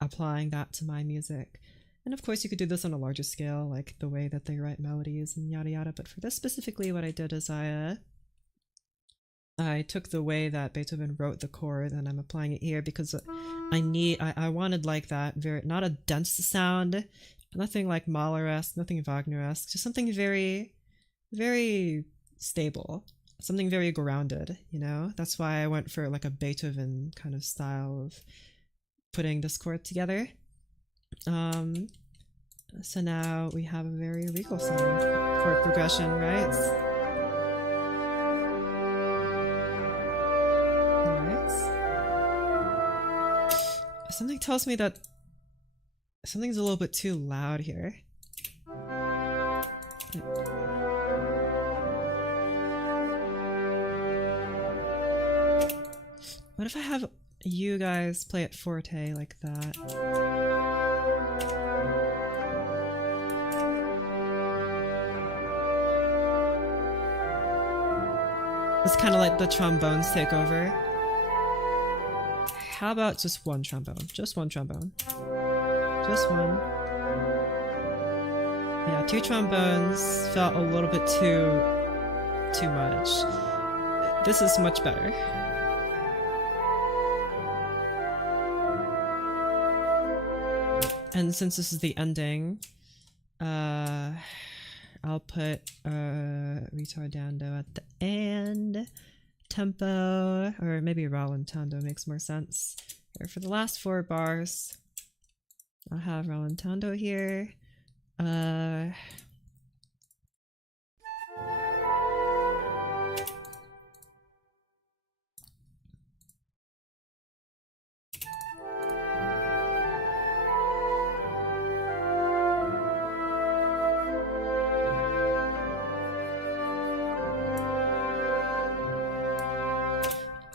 applying that to my music. And of course you could do this on a larger scale, like the way that they write melodies and yada yada, but for this specifically what I did is I took the way that Beethoven wrote the chord and I'm applying it here, because I wanted like that very, not a dense sound, nothing like Mahler-esque, nothing Wagner-esque, just something very, very stable. Something very grounded, you know? That's why I went for like a Beethoven kind of style of putting this chord together. So now we have a very regal sound chord progression, right? Alright. Something tells me that something's a little bit too loud here. What if I have you guys play it forte like that? It's kind of like the trombones take over. How about just one trombone? Just one trombone. Just one. Yeah, 2 trombones felt a little bit too much. This is much better. And since this is the ending, I'll put ritardando at the end, tempo, or maybe rallentando makes more sense. Or for the last 4 bars, I'll have rallentando here.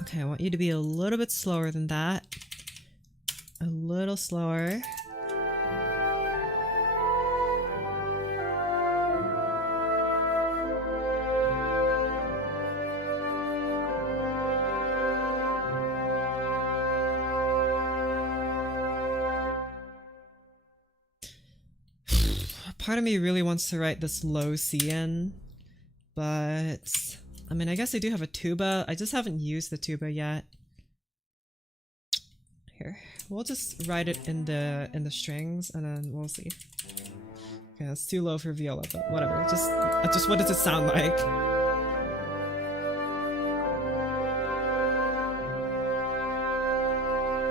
Okay, I want you to be a little bit slower than that. A little little slower. Part of me really wants to write this low C in, but I mean, I guess I do have a tuba. I just haven't used the tuba yet. Here, we'll just write it in the strings, and then we'll see. Okay, it's too low for viola, but whatever. Just what does it sound like?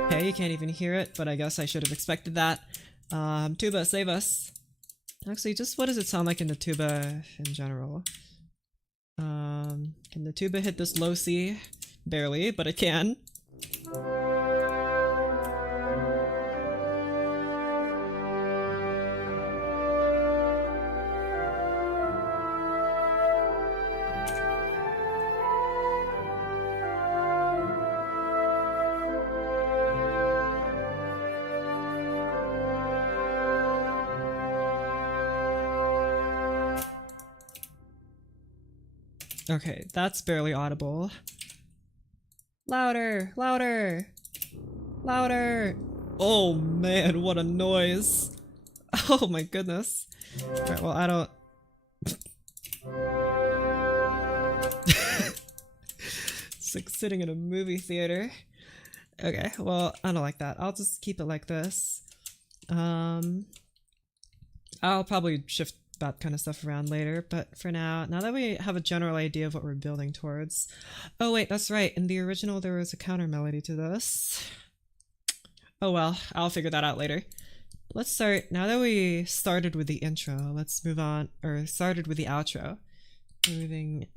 Okay, you can't even hear it, but I guess I should have expected that. Tuba, save us. Actually, just what does it sound like in the tuba in general? Can the tuba hit this low C? Barely, but it can. Okay, that's barely audible. Louder! Louder! Louder! Oh man, what a noise! Oh my goodness. Alright, well I don't... It's like sitting in a movie theater. Okay, well I don't like that. I'll just keep it like this. I'll probably shift that kind of stuff around later, but for now that we have a general idea of what we're building towards. Oh wait, that's right, in the original there was a counter melody to this. Oh well, I'll figure that out later. Let's start, now that we started with the intro, let's move on, or started with the outro. Moving,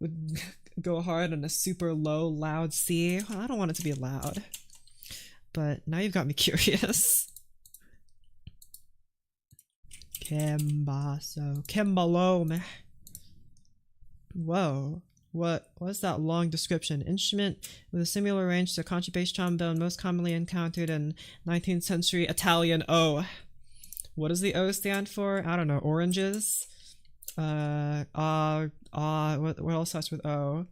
would go hard on a super low, loud C. Well, I don't want it to be loud, but now you've got me curious. Kembaso, Kembalome. Whoa, what's that long description? Instrument with a similar range to contrabass trombone, most commonly encountered in 19th century Italian O. What does the O stand for? I don't know. Oranges. What else starts with O?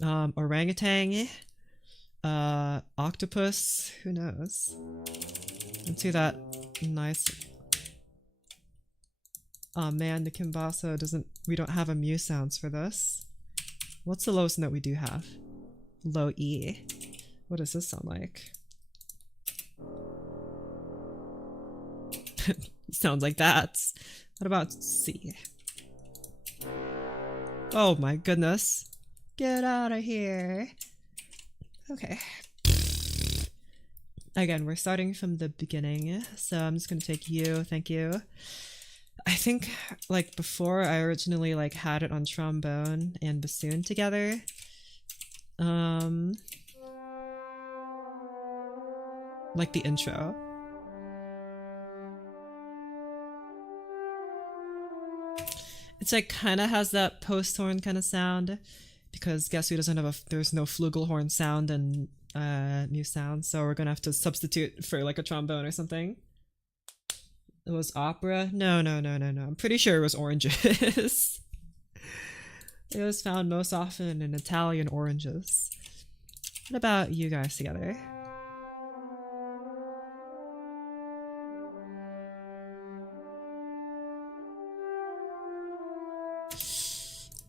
Orangutan. Octopus. Who knows? Let's see that nice. Oh man, the Kimbaso doesn't... We don't have a mu sounds for this. What's the lowest note we do have? Low E. What does this sound like? Sounds like that. What about C? Oh my goodness. Get out of here. Okay. Again, we're starting from the beginning, so I'm just gonna take you, thank you. I think, like, before I originally, like, had it on trombone and bassoon together. Like the intro. It's like, kinda has that post-horn kind of sound, because guess who doesn't have a, there's no flugelhorn sound and new sound, so we're gonna have to substitute for, like, a trombone or something. It was opera? No. I'm pretty sure it was oranges. It was found most often in Italian oranges. What about you guys together?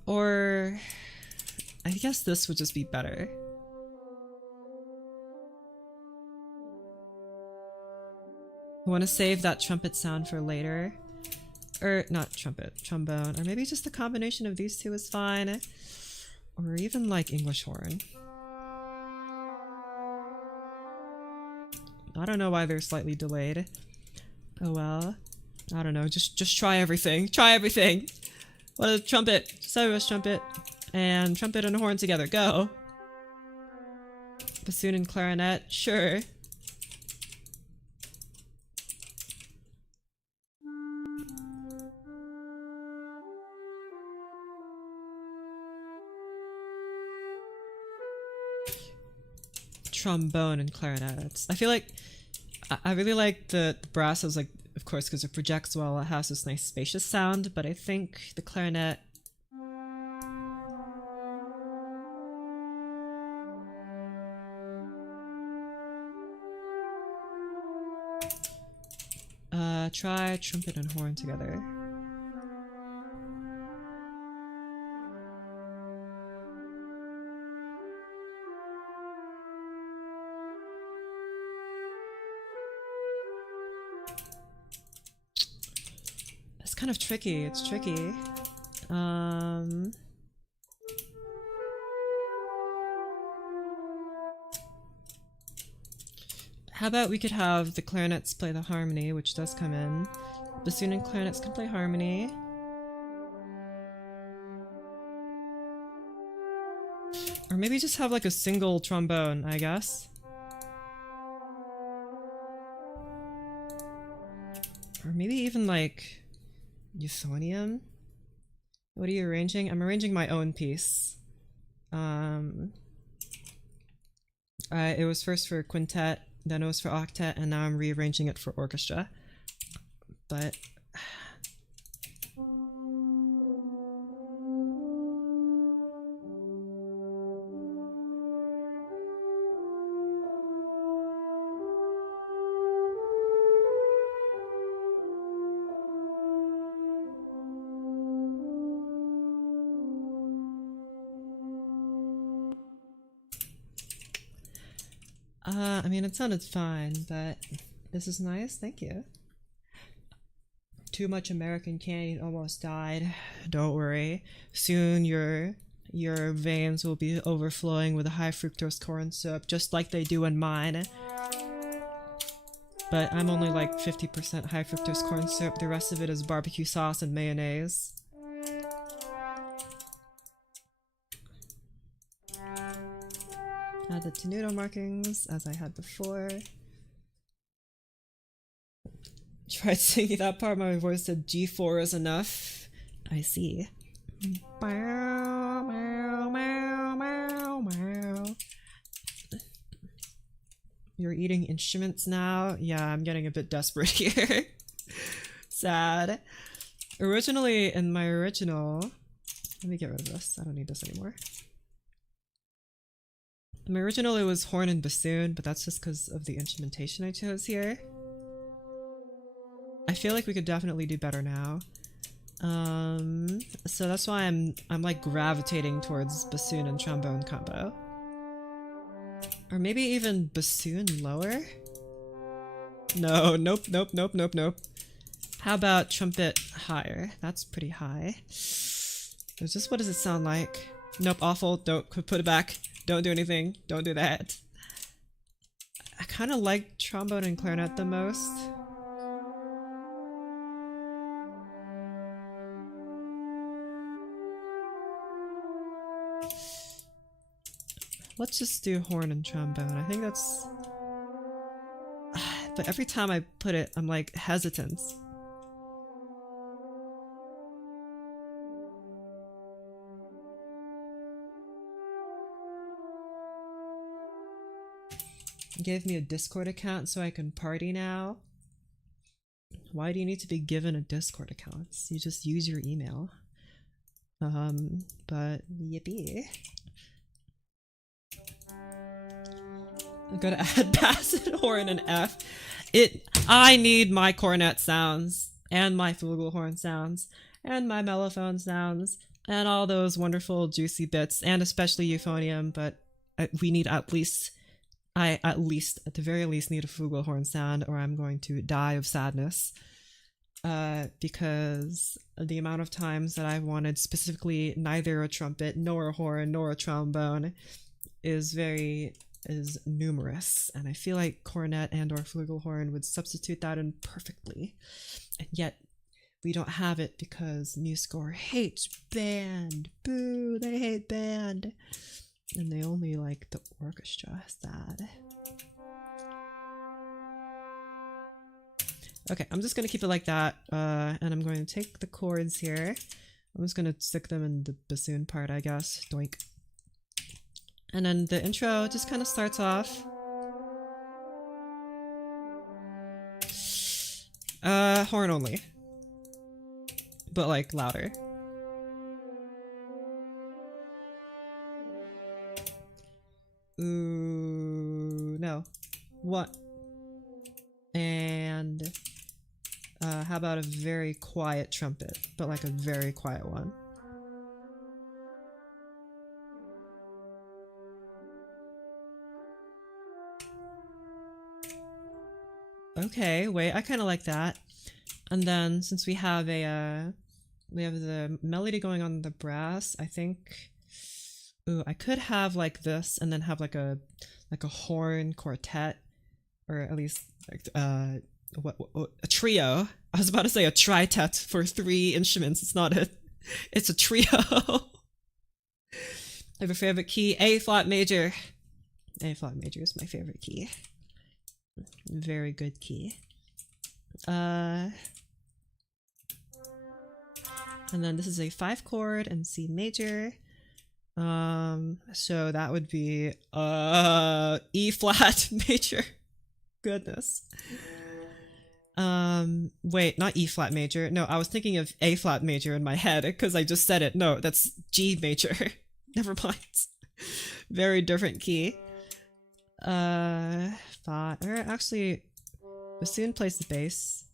Or I guess this would just be better. I want to save that trumpet sound for later. Or not trumpet, trombone. Or maybe just the combination of these two is fine. Or even like English horn. I don't know why they're slightly delayed. Oh well. I don't know, just try everything. Try everything! What a trumpet! Cyrus trumpet. And trumpet and horn together, go! Bassoon and clarinet, sure. Trombone and clarinets. I feel like I really like the brass. I was like, of course, because it projects well, it has this nice spacious sound, but I think the clarinet. Try trumpet and horn together. It's kind of tricky. It's tricky. How about we could have the clarinets play the harmony, which does come in. Bassoon and clarinets can play harmony. Or maybe just have like a single trombone, I guess. Or maybe even like euphonium. What are you arranging? I'm arranging my own piece. It was first for quintet, then it was for octet, and now I'm rearranging it for orchestra. But I mean, it sounded fine, but this is nice. Thank you. Too much American candy almost died. Don't worry. Soon your veins will be overflowing with a high fructose corn syrup, just like they do in mine. But I'm only like 50% high fructose corn syrup. The rest of it is barbecue sauce and mayonnaise. Add the tenuto markings as I had before. Tried singing that part, my voice said G4 is enough. I see. You're eating instruments now? Yeah, I'm getting a bit desperate here. Sad. Originally, in my original... Let me get rid of this. I don't need this anymore. In my original, it was horn and bassoon, but that's just because of the instrumentation I chose here. I feel like we could definitely do better now. So that's why I'm like gravitating towards bassoon and trombone combo. Or maybe even bassoon lower? No, nope. How about trumpet higher? That's pretty high. It's just, what does it sound like? Nope, awful. Don't put it back. Don't do anything. Don't do that. I kind of like trombone and clarinet the most. Let's just do horn and trombone. I think that's... But every time I put it, I'm like hesitant. Gave me a Discord account so I can party now. Why do you need to be given a Discord account? You just use your email. But yippee. I'm gonna add bass and horn and F. I need my cornet sounds, and my flugelhorn sounds, and my mellophone sounds, and all those wonderful juicy bits, and especially euphonium, but we need at least... I at the very least need a flugelhorn sound, or I'm going to die of sadness. Because the amount of times that I've wanted specifically neither a trumpet, nor a horn, nor a trombone is numerous, and I feel like cornet and or flugelhorn would substitute that in perfectly, and yet we don't have it because MuseScore hates band. Boo, they hate band. And they only like the orchestra. Sad. Okay, I'm just gonna keep it like that, and I'm going to take the chords here. I'm just gonna stick them in the bassoon part, I guess. Doink. And then the intro just kind of starts off. Horn only. But like louder. Ooh, no. What? And how about a very quiet trumpet, but like a very quiet one? Okay, wait, I kind of like that. And then since we have a we have the melody going on the brass, I think. Ooh, I could have like this and then have like a horn quartet, or at least like what a trio. I was about to say a tritet for 3 instruments. It's not a, it's a trio. I have a favorite key, A flat major. A flat major is my favorite key. Very good key. And then this is a 5 chord and C major. So that would be E flat major. Goodness. Wait, not E flat major. No, I was thinking of A flat major in my head because I just said it. No, that's G major. Never mind. Very different key. Or actually, bassoon plays the bass.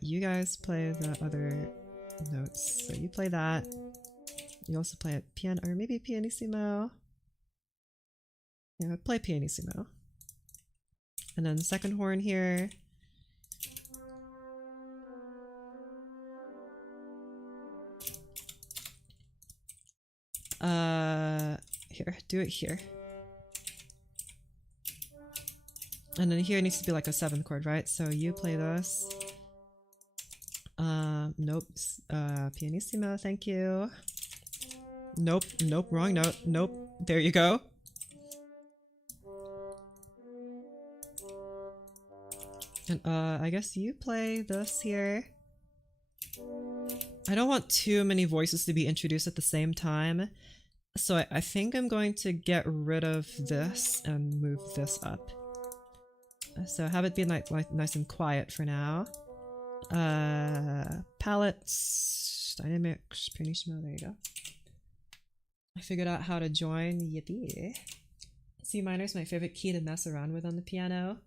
You guys play the other notes. So you play that. You also play a piano, or maybe pianissimo. Yeah, play pianissimo. And then the second horn here. Here, do it here. And then here it needs to be like a 7th chord, right? So you play this. Nope. Pianissimo, thank you. Nope, nope, wrong note. Nope. There you go. And I guess you play this here. I don't want too many voices to be introduced at the same time. So I think I'm going to get rid of this and move this up. So have it be like nice and quiet for now. Palettes, dynamics, pianissimo, there you go. I figured out how to join, yippee. C minor is my favorite key to mess around with on the piano.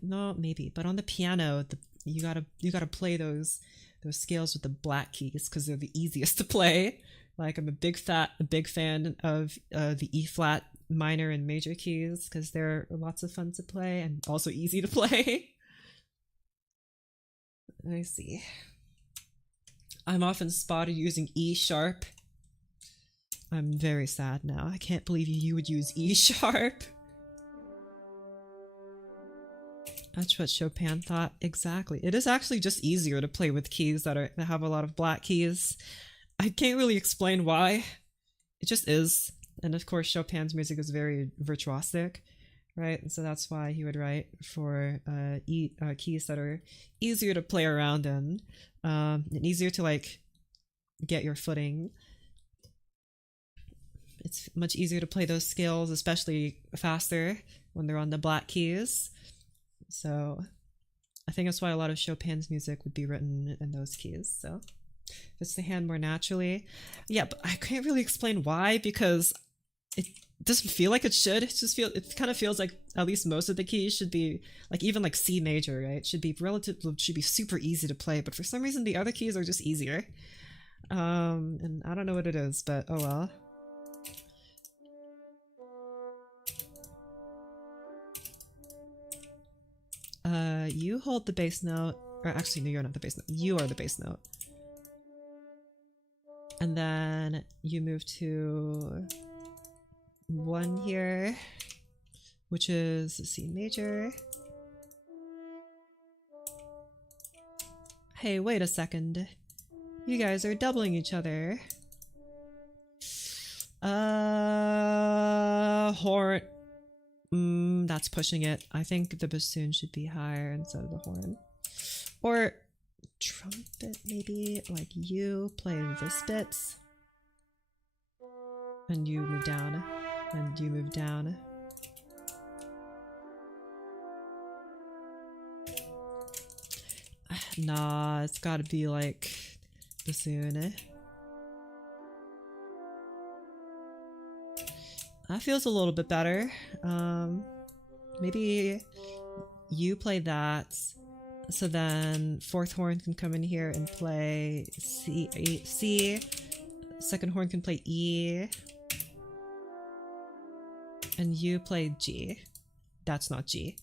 No, maybe, but on the piano, you gotta play those scales with the black keys because they're the easiest to play. Like I'm a big fan of the E flat minor and major keys because they're lots of fun to play and also easy to play. I see. I'm often spotted using E sharp. I'm very sad now. I can't believe you would use E sharp. That's what Chopin thought. Exactly. It is actually just easier to play with keys that have a lot of black keys. I can't really explain why. It just is. And of course, Chopin's music is very virtuosic, right? And so that's why he would write for keys that are easier to play around in, and easier to like get your footing. It's much easier to play those scales, especially faster when they're on the black keys. So I think that's why a lot of Chopin's music would be written in those keys. So fits the hand more naturally. Yeah, but I can't really explain why because it doesn't feel like it should. It kind of feels like at least most of the keys should be like even like C major, right? Should be super easy to play, but for some reason the other keys are just easier. And I don't know what it is, but oh well. You hold the bass note, or actually no, you're not the bass note. You are the bass note. And then you move to 1 here, which is C major. Hey, wait a second. You guys are doubling each other. Horn. That's pushing it. I think the bassoon should be higher instead of the horn. Or trumpet, maybe? Like you play this bit. And you move down. And you move down. Nah, it's gotta be like bassoon. That feels a little bit better. Maybe you play that, so then fourth horn can come in here and play C. Second horn can play E. And you play G. That's not G.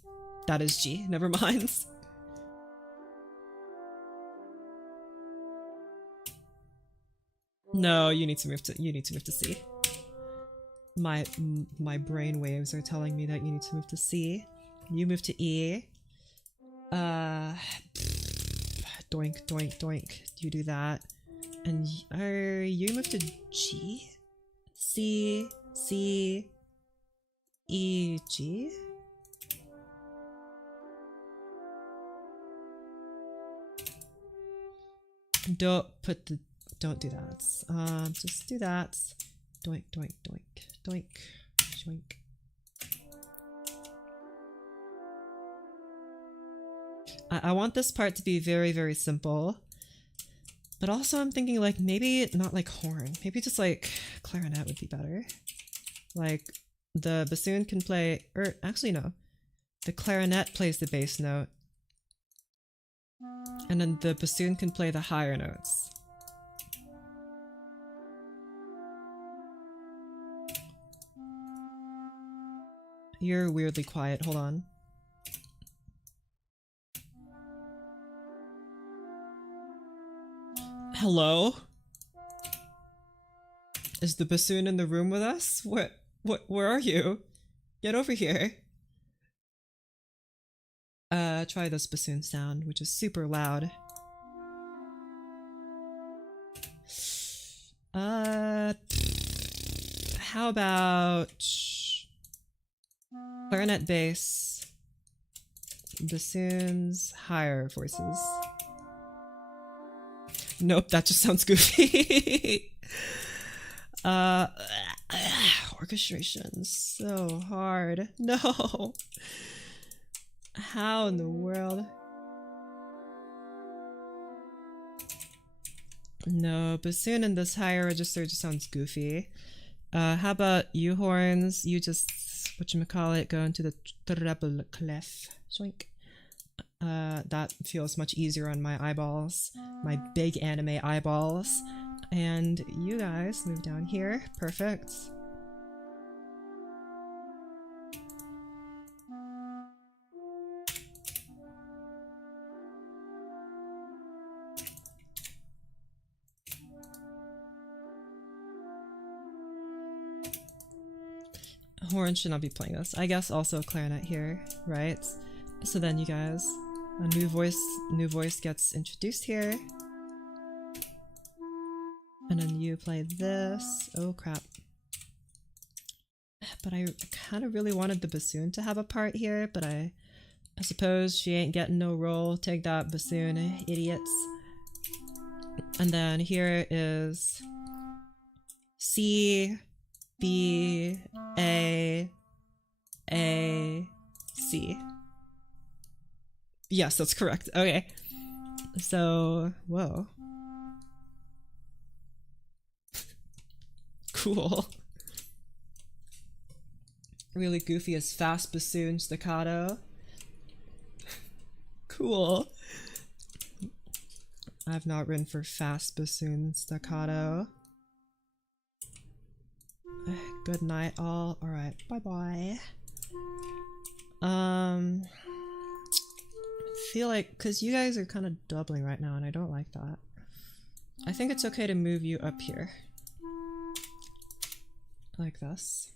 That is G. Never mind. No, you need to move to C. My brain waves are telling me that you need to move to C. You move to E. Doink, doink, doink. You do that. And you move to G? C, C, E, G? Don't do that. Just do that. Doink, doink, doink, doink, doink. I want this part to be very, very simple. But also I'm thinking like maybe not like horn. Maybe just like clarinet would be better. Like the bassoon can play, or actually no. The clarinet plays the bass note. And then the bassoon can play the higher notes. You're weirdly quiet, hold on. Hello? Is the bassoon in the room with us? Where are you? Get over here. Try this bassoon sound, which is super loud. How about clarinet bass, bassoons, higher voices? Nope, that just sounds goofy. Orchestration, so hard. No. How in the world? No, bassoon in this higher register just sounds goofy. How about you horns? You just, whatchamacallit, go into the treble clef. Shoink. That feels much easier on my eyeballs. My big anime eyeballs. And you guys move down here. Perfect. Horn should not be playing this. I guess also clarinet here, right? So then you guys, a new voice gets introduced here. And then you play this. Oh crap. But I kind of really wanted the bassoon to have a part here, but I suppose she ain't getting no role. Take that, bassoon, idiots. And then here is C, B, A, C. Yes, that's correct. Okay. So, whoa. Cool. Really goofy as fast bassoon staccato. Cool. I've not written for fast bassoon staccato. Good night all. Alright, bye-bye. I feel like, because you guys are kind of doubling right now and I don't like that. I think it's okay to move you up here. Like this.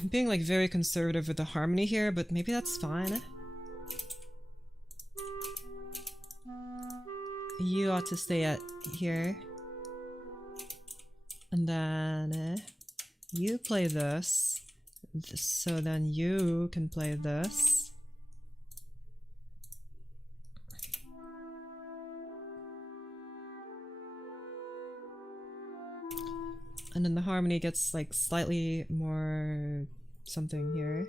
I'm being like very conservative with the harmony here, but maybe that's fine. You ought to stay at here. And then you play this. So then you can play this. And then the harmony gets like slightly more something here.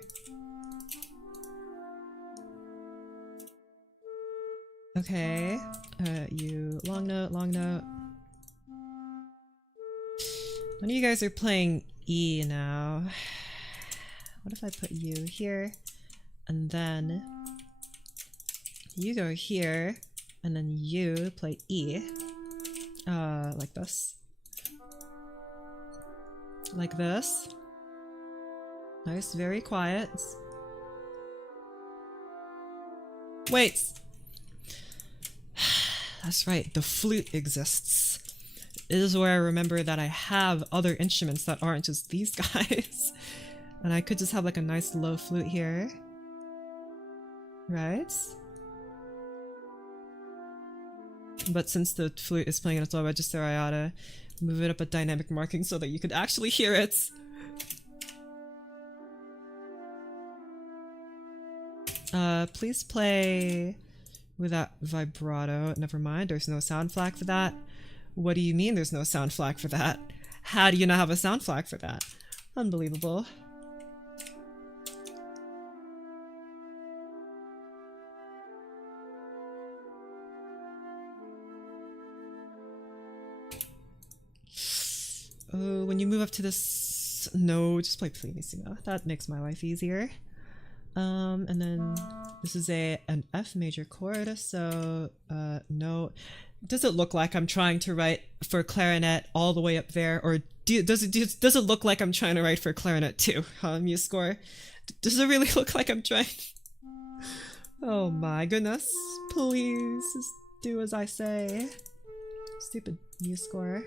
Okay, you long note, long note. None of you guys are playing E now. What if I put you here, and then you go here, and then you play E, like this. Like this. Nice, very quiet. Wait! That's right, the flute exists. This is where I remember that I have other instruments that aren't just these guys. And I could just have like a nice low flute here. Right? But since the flute is playing in its low register, I oughta move it up a dynamic marking so that you could actually hear it. Please play without vibrato. Never mind, there's no sound flag for that. What do you mean there's no sound flag for that? How do you not have a sound flag for that? Unbelievable. Oh, when you move up to this... No, just play pianissimo. That makes my life easier. And then this is an F major chord, so no. Does it look like I'm trying to write for clarinet all the way up there, or does it look like I'm trying to write for clarinet too? Muse score. Does it really look like I'm trying? Oh my goodness! Please just do as I say. Stupid muse score.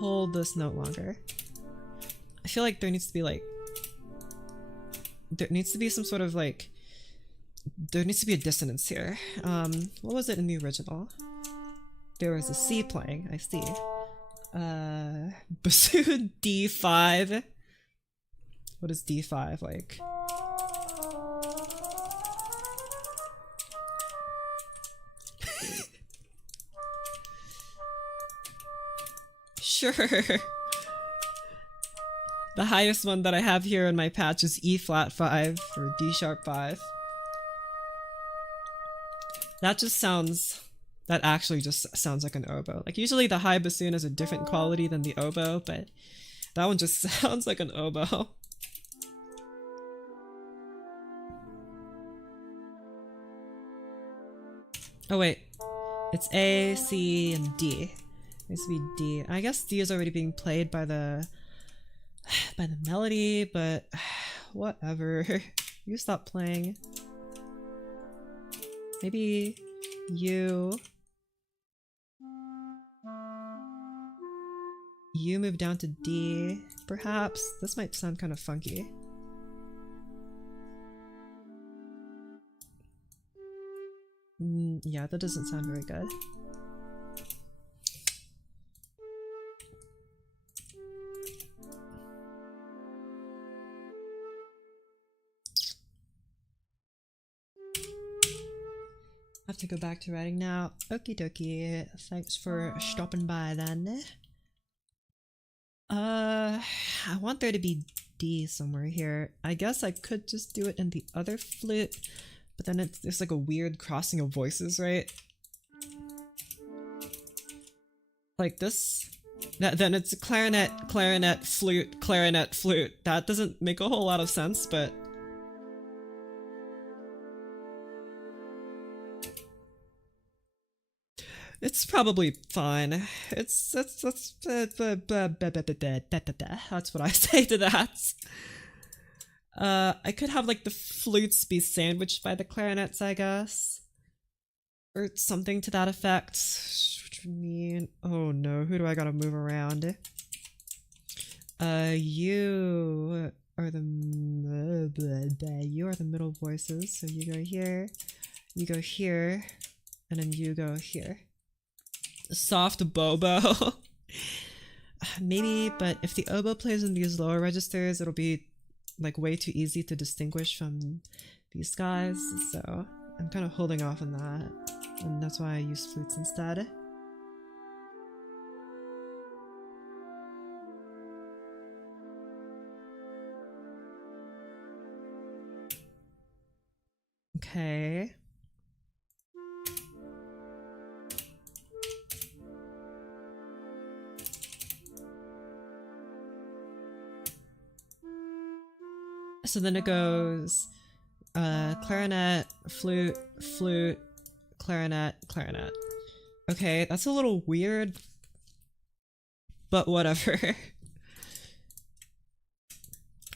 Hold this note longer. I feel like there needs to be like... There needs to be some sort of like... There needs to be a dissonance here. What was it in the original? There was a C playing, I see. Bassoon D5. What is D5 like? Sure. The highest one that I have here in my patch is E flat 5 or D sharp 5. That just sounds... That actually just sounds like an oboe. Like usually the high bassoon has a different quality than the oboe, but that one just sounds like an oboe. Oh wait, it's A, C, and D. It needs to be D. I guess D is already being played by the melody, but whatever. You stop playing. Maybe you move down to D, perhaps? This might sound kind of funky. Yeah, that doesn't sound very good. I have to go back to writing now. Okie dokie. Thanks for stopping by then. I want there to be D somewhere here. I guess I could just do it in the other flute, but then there's like a weird crossing of voices, right? Like this. Then it's clarinet, clarinet, flute, clarinet, flute. That doesn't make a whole lot of sense, but... It's probably fine. That's what I say to that. I could have like the flutes be sandwiched by the clarinets, I guess. Or something to that effect. What do you mean? Oh no, who do I gotta move around? You are the middle voices, so you go here, and then you go here. Soft bobo. Maybe, but if the oboe plays in these lower registers, it'll be like way too easy to distinguish from these guys, so I'm kind of holding off on that. and that's why I use flutes instead. Okay. So then it goes clarinet, flute, flute, clarinet, clarinet. Okay, that's a little weird, but whatever.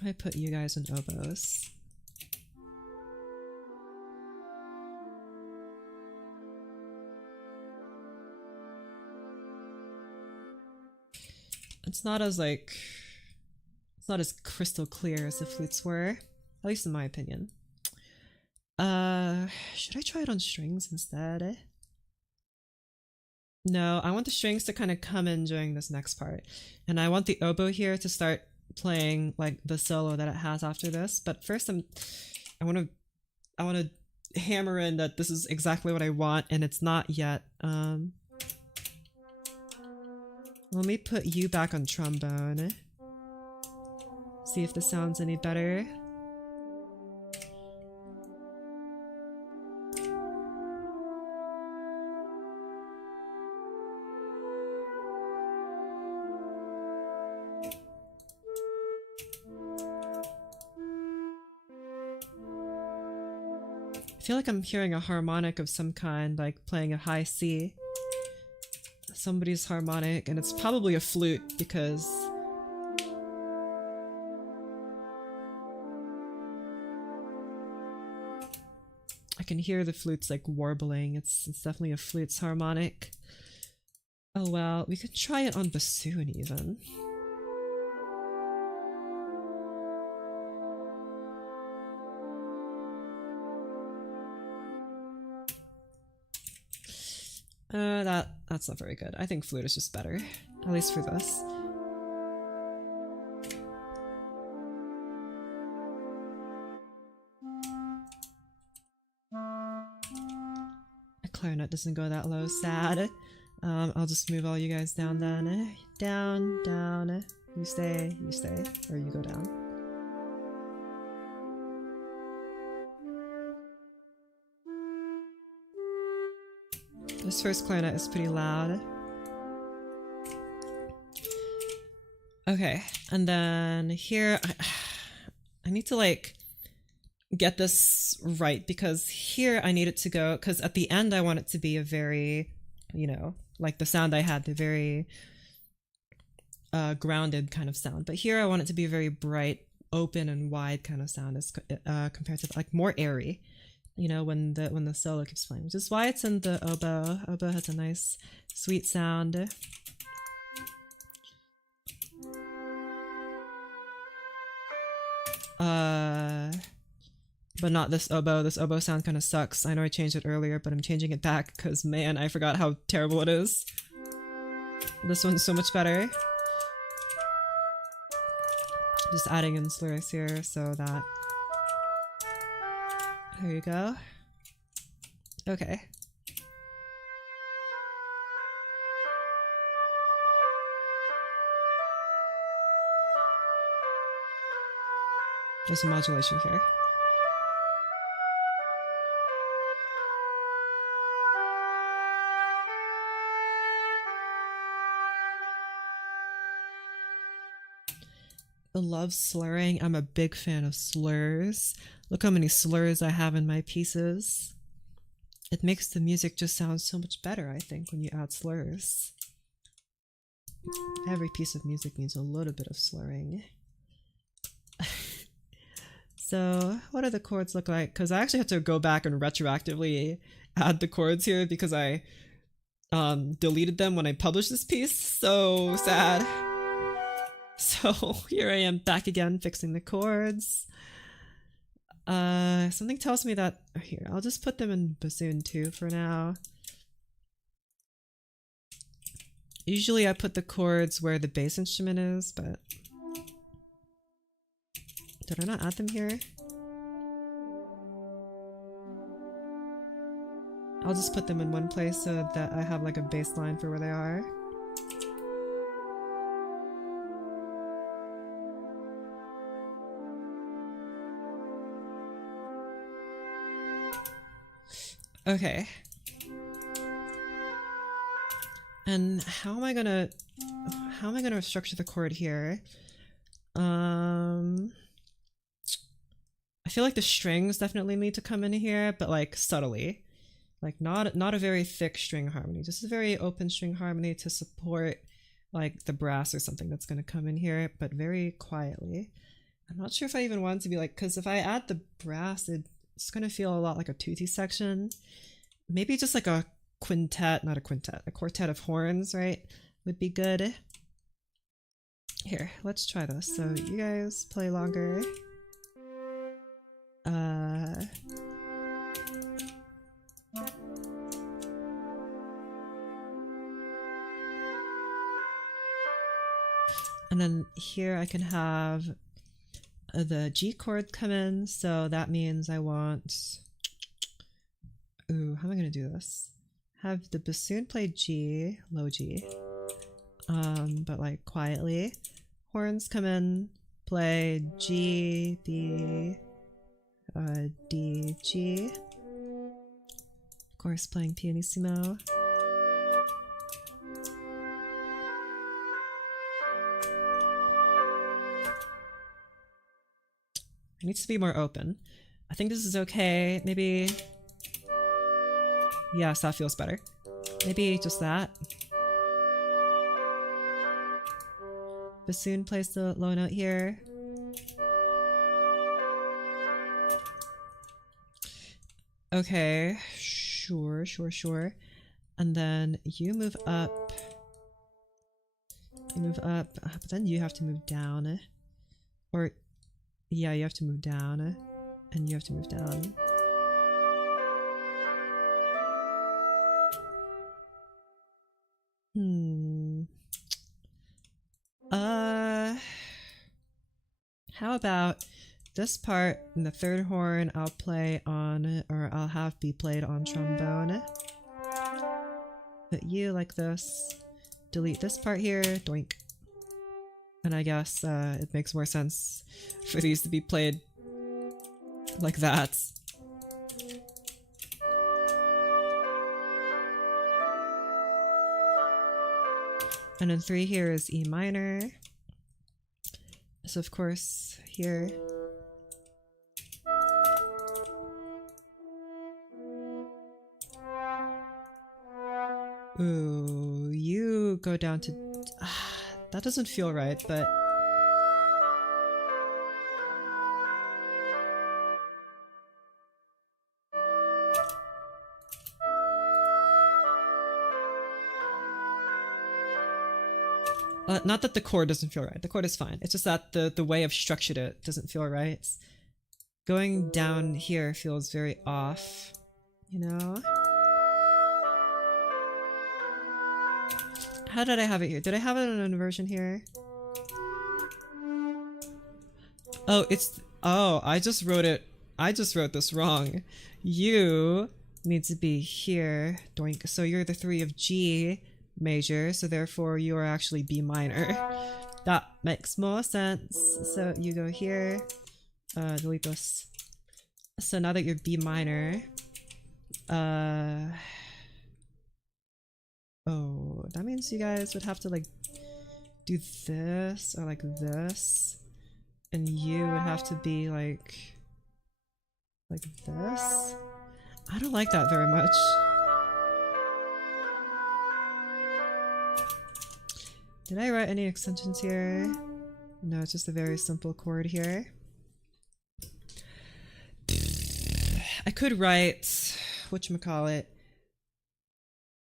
I put you guys in oboes. It's not as like, it's not as crystal clear as the flutes were, at least in my opinion. Should I try it on strings instead? No, I want the strings to kind of come in during this next part. And I want the oboe here to start playing like the solo that it has after this. But first I want to hammer in that this is exactly what I want and it's not yet. Let me put you back on trombone. See if this sounds any better. I feel like I'm hearing a harmonic of some kind, like playing a high C. Somebody's harmonic, and it's probably a flute because I can hear the flutes like warbling. It's definitely a flute's harmonic. Oh well, we could try it on bassoon even. That's not very good. I think flute is just better, at least for this. A clarinet doesn't go that low, sad. I'll just move all you guys down then. Down, down. You stay, or you go down. This first clarinet is pretty loud. Okay, and then here, I need to like get this right because here I need it to go, because at the end I want it to be a very, you know, like the sound I had, the very grounded kind of sound. But here I want it to be a very bright, open and wide kind of sound as compared to like more airy. You know, when the solo keeps playing, which is why it's in the oboe. Oboe has a nice, sweet sound. But not this oboe. This oboe sound kind of sucks. I know I changed it earlier, but I'm changing it back because, man, I forgot how terrible it is. This one's so much better. Just adding in slurs here so that... There you go. Okay. There's some modulation here. I love slurring. I'm a big fan of slurs. Look how many slurs I have in my pieces. It makes the music just sound so much better, I think, when you add slurs. Every piece of music needs a little bit of slurring. So, what do the chords look like? Because I actually have to go back and retroactively add the chords here because I deleted them when I published this piece. So sad. So here I am back again fixing the chords. Something tells me that here, I'll just put them in bassoon too for now. Usually I put the chords where the bass instrument is, but did I not add them here? I'll just put them in one place so that I have like a baseline for where they are. Okay. And how am I gonna structure the chord here? I feel like the strings definitely need to come in here, but like subtly. Like not a very thick string harmony. Just a very open string harmony to support like the brass or something that's gonna come in here, but very quietly. I'm not sure if I even want it to be like, because if I add the brass, it's gonna feel a lot like a tutti section. Maybe just like a quintet, not a quintet, a quartet of horns, right? Would be good. Here, let's try this. So you guys play longer. And then here I can have the G chord come in, so that means I want... Ooh, how am I gonna do this? Have the bassoon play G, low G, but like quietly. Horns come in, play G, B, D, G. Of course, playing pianissimo. It needs to be more open. I think this is okay. Maybe... Yes, that feels better. Maybe just that. Bassoon plays the low note here. Okay, sure. And then you move up. You move up, but then you have to move down. Or, yeah, you have to move down. And you have to move down. How about this part in the third horn I'll play on, or I'll have be played on trombone. Put you like this. Delete this part here, doink. And I guess it makes more sense for these to be played like that. And then 3 here is E minor. So of course here. Ooh, you go down to... that doesn't feel right, but... not that the chord doesn't feel right. The chord is fine. It's just that the way I've structured it doesn't feel right. Going down here feels very off, you know? How did I have it here? Did I have it in an inversion here? Oh, it's... Oh, I just wrote this wrong. You need to be here. Doink. So you're the 3 of G major, so therefore you are actually B minor. That makes more sense. So you go here. Delete this. So now that you're B minor, oh, that means you guys would have to like do this or like this, and you would have to be like this. I don't like that very much. Did I write any extensions here? No, it's just a very simple chord here. I could write, whatchamacallit,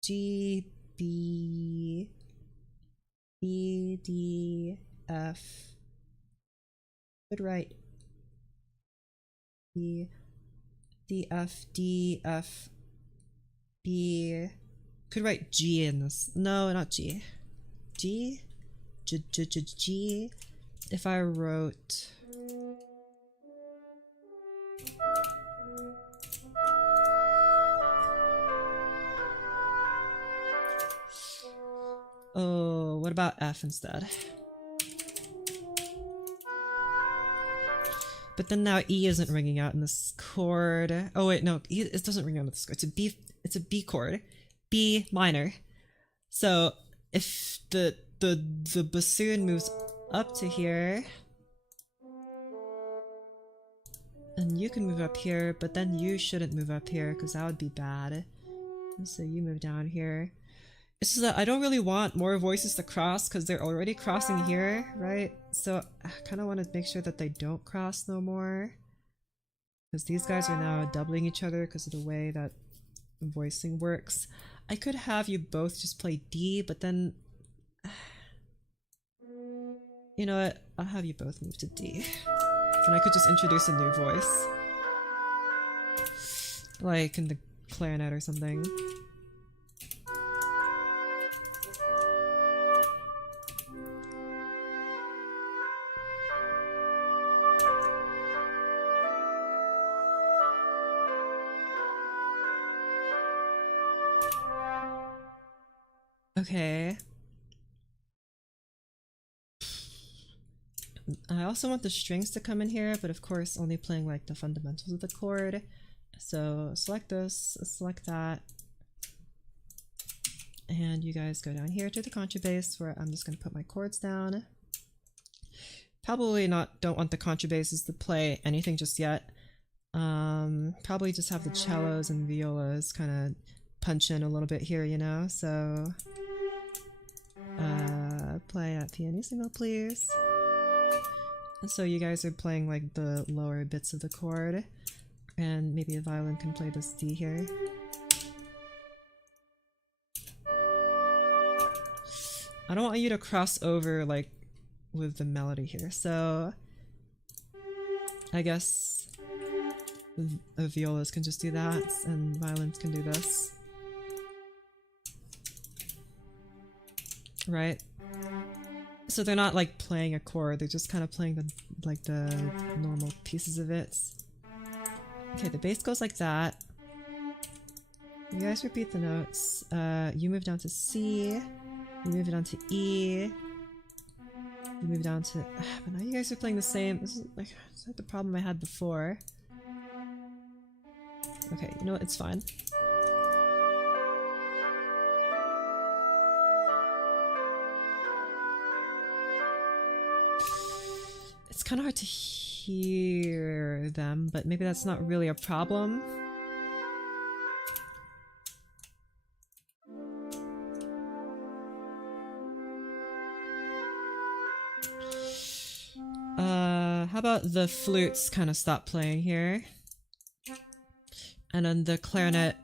G, B, B, D, F. Could write B, D, F, D, F, B. Could write G in this. No, not G. G, G, G, G, G. If I wrote... What about F instead? But then now E isn't ringing out in this chord. Oh wait, no, E, it doesn't ring out in this chord. It's a B chord, B minor. So if the bassoon moves up to here, and you can move up here, but then you shouldn't move up here because that would be bad. So you move down here. It's just that I don't really want more voices to cross because they're already crossing here, right? So I kind of want to make sure that they don't cross no more. Because these guys are now doubling each other because of the way that voicing works. I could have you both just play D, but then... You know what? I'll have you both move to D. And I could just introduce a new voice. Like in the clarinet or something. Okay. I also want the strings to come in here, but of course only playing like the fundamentals of the chord. So select this, select that. And you guys go down here to the contrabass where I'm just going to put my chords down. Probably don't want the contrabasses to play anything just yet. Probably just have the cellos and violas kind of punch in a little bit here, you know? So play at pianissimo, please. So you guys are playing like the lower bits of the chord, and maybe a violin can play this D here. I don't want you to cross over like with the melody here, so I guess violas can just do that and violins can do this. Right? So they're not like playing a chord, they're just kind of playing the normal pieces of it. Okay, the bass goes like that. You guys repeat the notes. You move down to C, you move down to E, you move down to... but now you guys are playing the same. This is like the problem I had before. Okay, you know what? It's fine. It's kind of hard to hear them, but maybe that's not really a problem. How about the flutes kind of stop playing here? And then the clarinet,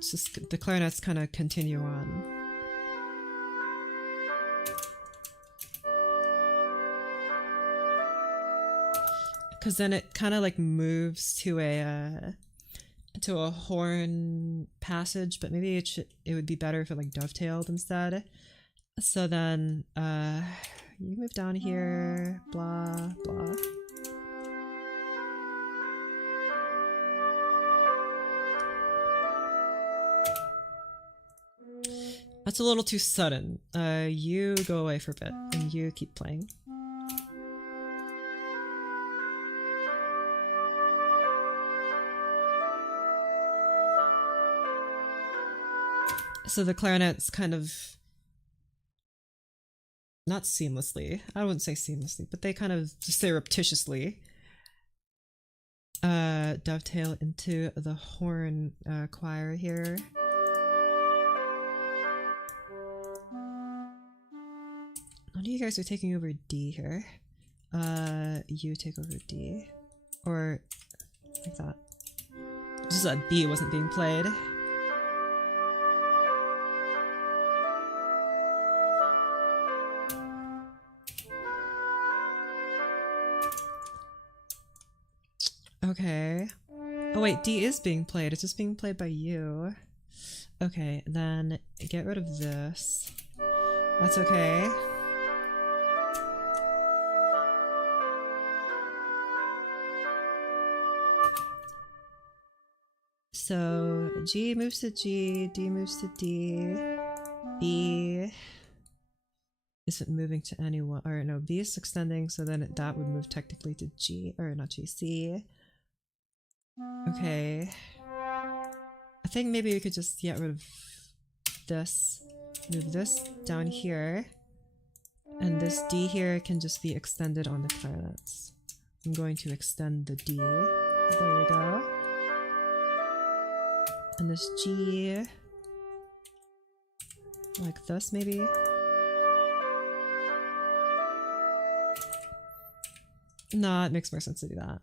just the clarinets kind of continue on. Because then it kind of like moves to a horn passage, but maybe it would be better if it like dovetailed instead. So then you move down here, blah blah. That's a little too sudden. You go away for a bit and you keep playing. So the clarinets kind of, not seamlessly, I wouldn't say seamlessly, but they kind of just surreptitiously dovetail into the horn choir here. None of you guys are taking over D here. You take over D. Or like that. Just that B wasn't being played. Okay. Oh wait, D is being played. It's just being played by you. Okay, then get rid of this. That's okay. So G moves to G, D moves to D, B, isn't moving to anyone, or no, B is extending, so then that would move technically to G, or not G, C. Okay. I think maybe we could just get rid of this, move this down here, and this D here can just be extended on the clarinets. I'm going to extend the D. There we go. And this G, like this maybe. No, it makes more sense to do that.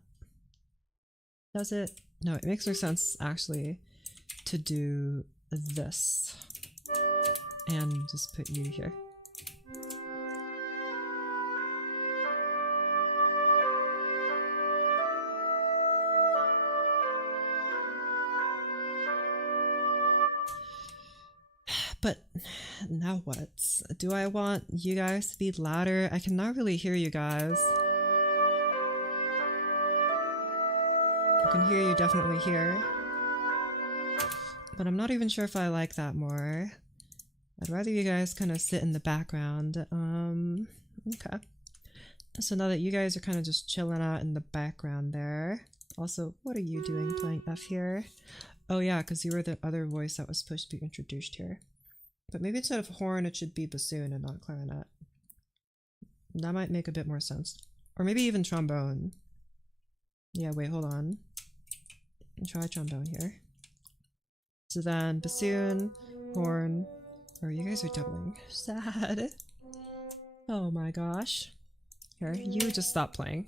Does it? No, it makes more sense actually to do this and just put you here. But now what? Do I want you guys to be louder? I cannot really hear you guys. I can hear you definitely here. But I'm not even sure if I like that more. I'd rather you guys kind of sit in the background. Okay. So now that you guys are kind of just chilling out in the background there. Also, what are you doing playing F here? Oh yeah, because you were the other voice that was supposed to be introduced here. But maybe instead of horn, it should be bassoon and not clarinet. That might make a bit more sense. Or maybe even trombone. Yeah, wait, hold on. Try trombone here. So then bassoon, horn. Oh, you guys are doubling. Sad. Oh my gosh. Here, you just stop playing.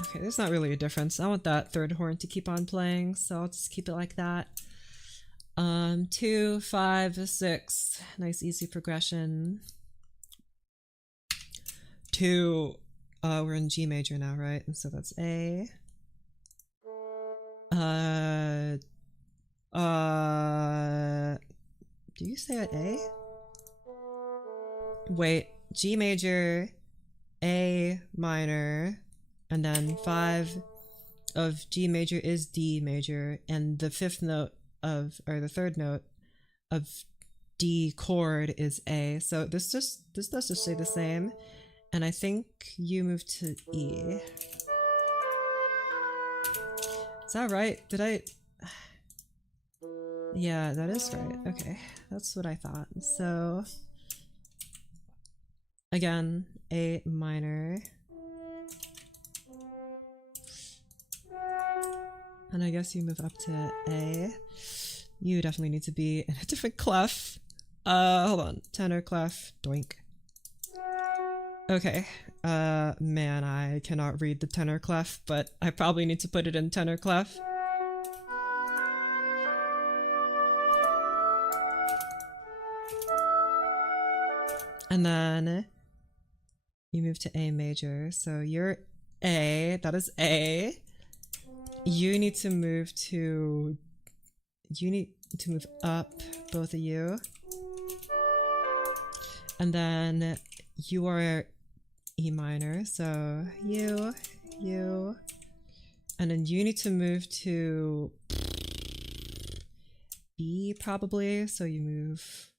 Okay, there's not really a difference. I want that third horn to keep on playing, so I'll just keep it like that. 2, 5, 6. Nice easy progression. 2. We're in G major now, right? And so that's A. Do you say it A? Wait, G major, A minor, and then 5 of G major is D major, and the fifth note of, or the third note of D chord is A. So this does just stay the same. And I think you move to E. Is that right? Did I? Yeah, that is right. Okay, that's what I thought. So again, A minor. And I guess you move up to A. You definitely need to be in a different clef. Hold on. Tenor clef. Doink. Okay. Man, I cannot read the tenor clef, but I probably need to put it in tenor clef. And then you move to A major. So you're A. That is A. You need to move to... You need to move up, both of you. And then you are E minor, so you, and then you need to move to B probably, so you move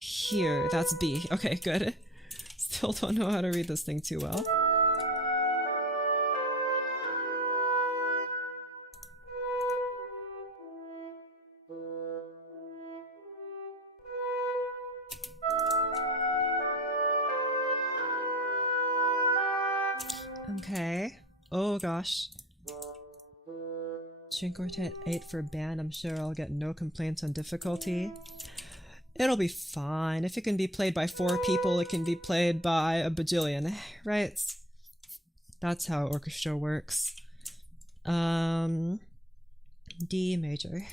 here. That's B. Okay, good. Still don't know how to read this thing too well. Okay. Oh gosh. String quartet 8 for band. I'm sure I'll get no complaints on difficulty. It'll be fine. If it can be played by 4 people, it can be played by a bajillion, right? That's how orchestra works. D major.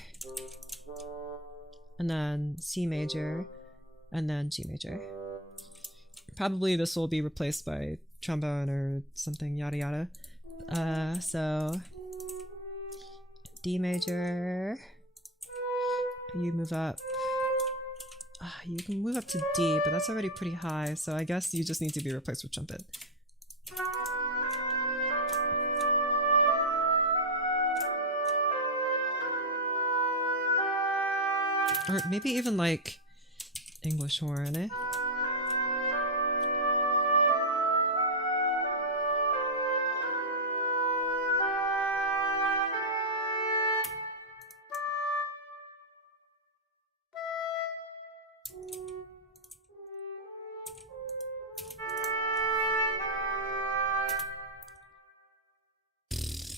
And then C major. And then G major. Probably this will be replaced by trombone or something, yada yada. So D major, you move up You can move up to D, but that's already pretty high, so I guess you just need to be replaced with trumpet. Or maybe even like English horn, eh?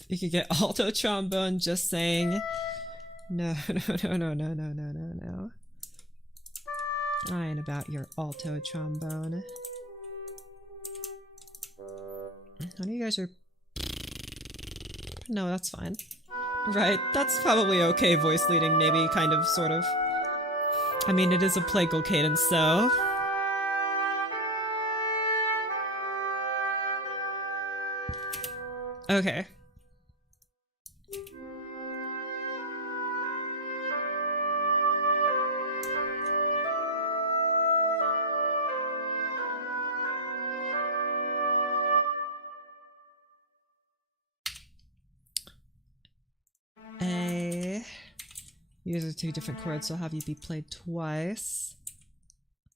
You could get alto trombone, just saying. No, no. I ain't about your alto trombone. None of you guys are... No, that's fine. Right, that's probably okay voice leading, maybe, kind of, sort of. I mean, it is a plagal cadence, so... Okay. A. These are two different chords, so I'll have you be played twice.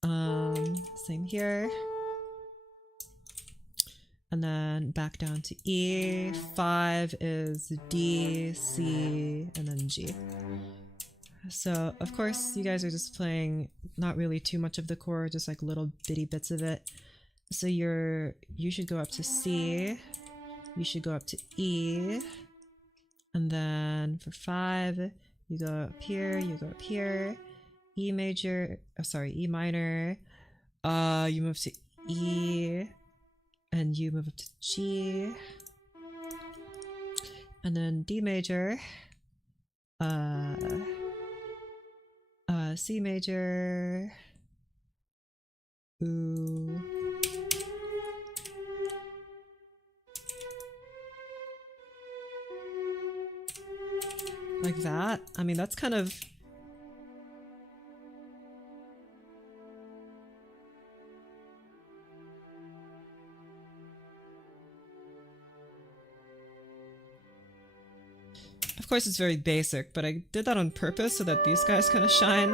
Same here. And then back down to E. 5 is D, C, and then G. So, of course, you guys are just playing not really too much of the chord, just like little bitty bits of it. So you should go up to C, you should go up to E, and then for 5, you go up here, you go up here, E major, oh sorry, E minor, you move to E, and you move up to G, and then D major, C major, ooh, like that. I mean, that's kind of... Of course it's very basic, but I did that on purpose so that these guys kind of shine.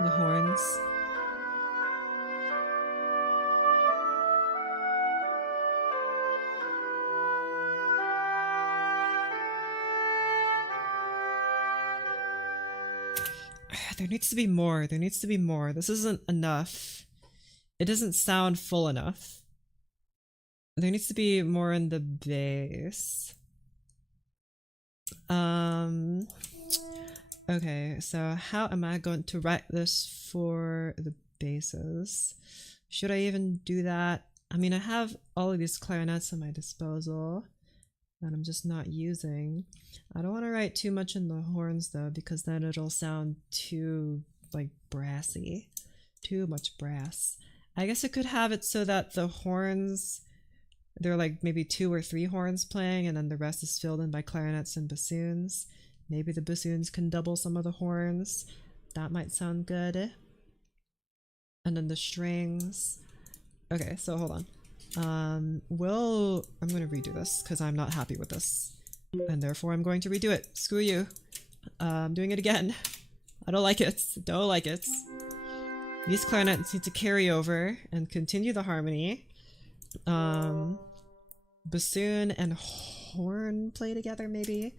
The horns. There needs to be more. There needs to be more. This isn't enough. It doesn't sound full enough. There needs to be more in the bass. Okay, so how am I going to write this for the basses? Should I even do that? I mean, I have all of these clarinets at my disposal that I'm just not using. I don't want to write too much in the horns though, because then it'll sound too, like, brassy. Too much brass. I guess I could have it so that the horns, there are like maybe 2 or 3 horns playing, and then the rest is filled in by clarinets and bassoons. Maybe the bassoons can double some of the horns. That might sound good. And then the strings. Okay, so hold on. I'm going to redo this because I'm not happy with this. And therefore I'm going to redo it. Screw you. I'm doing it again. I don't like it. Don't like it. These clarinets need to carry over and continue the harmony. Bassoon and horn play together, maybe?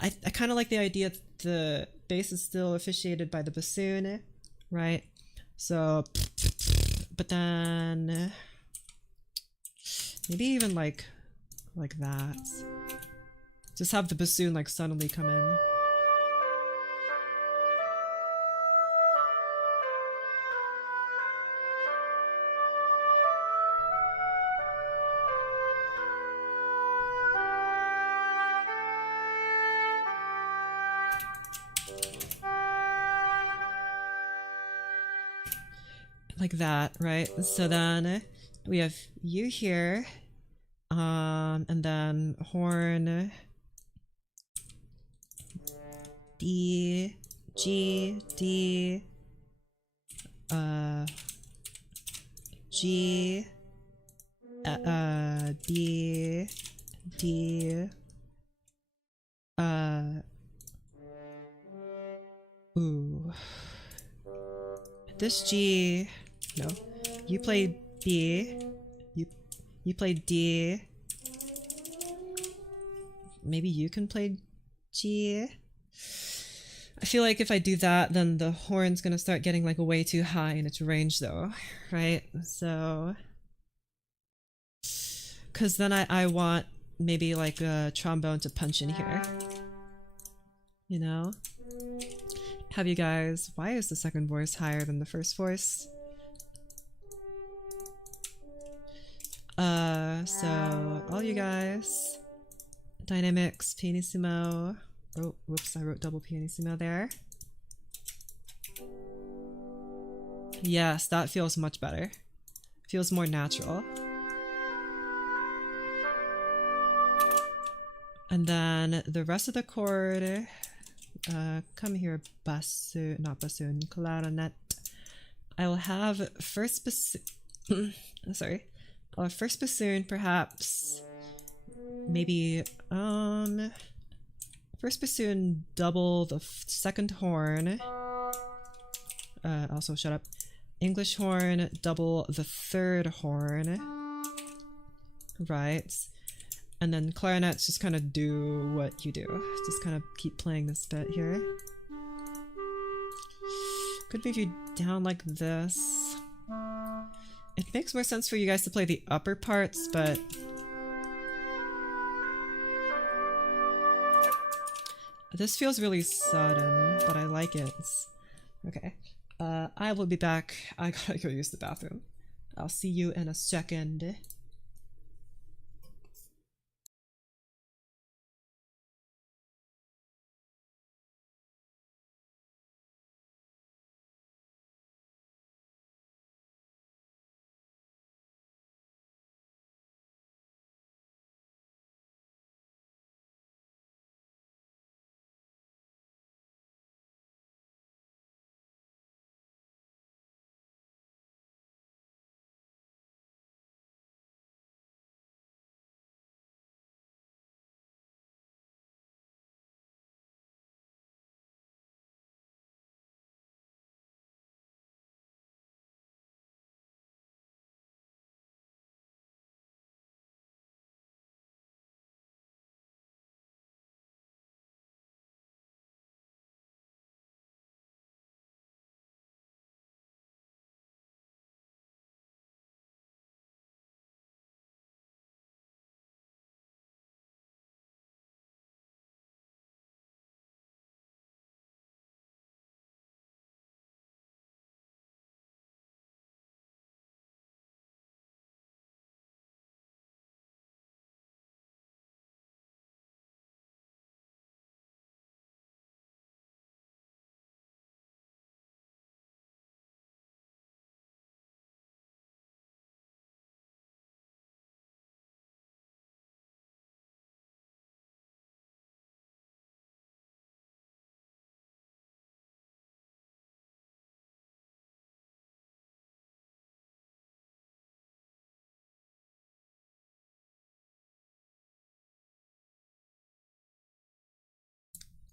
I kind of like the idea that the bass is still officiated by the bassoon, right? So, but then maybe even like that. Just have the bassoon like suddenly come in. Like that, right? So then we have you here, and then horn, D, G, D, G, B, D, ooh. This G, no. You play B. You play D. Maybe you can play G. I feel like if I do that, then the horn's gonna start getting like way too high in its range though, right? So, cause then I want maybe like a trombone to punch in here, you know? Have you guys, why is the second voice higher than the first voice? So all you guys, dynamics, pianissimo. Oh, whoops, I wrote double pianissimo there. Yes, that feels much better. Feels more natural. And then the rest of the chord, come here, bassoon, not bassoon, clarinet. I will have first bassoon, sorry, I'll have first bassoon perhaps, maybe, first bassoon double the second horn, also shut up, English horn double the third horn, right? And then clarinets just kind of do what you do. Just kind of keep playing this bit here. Could move you down like this. It makes more sense for you guys to play the upper parts, but... this feels really sudden, but I like it. Okay. I will be back. I gotta go use the bathroom. I'll see you in a second.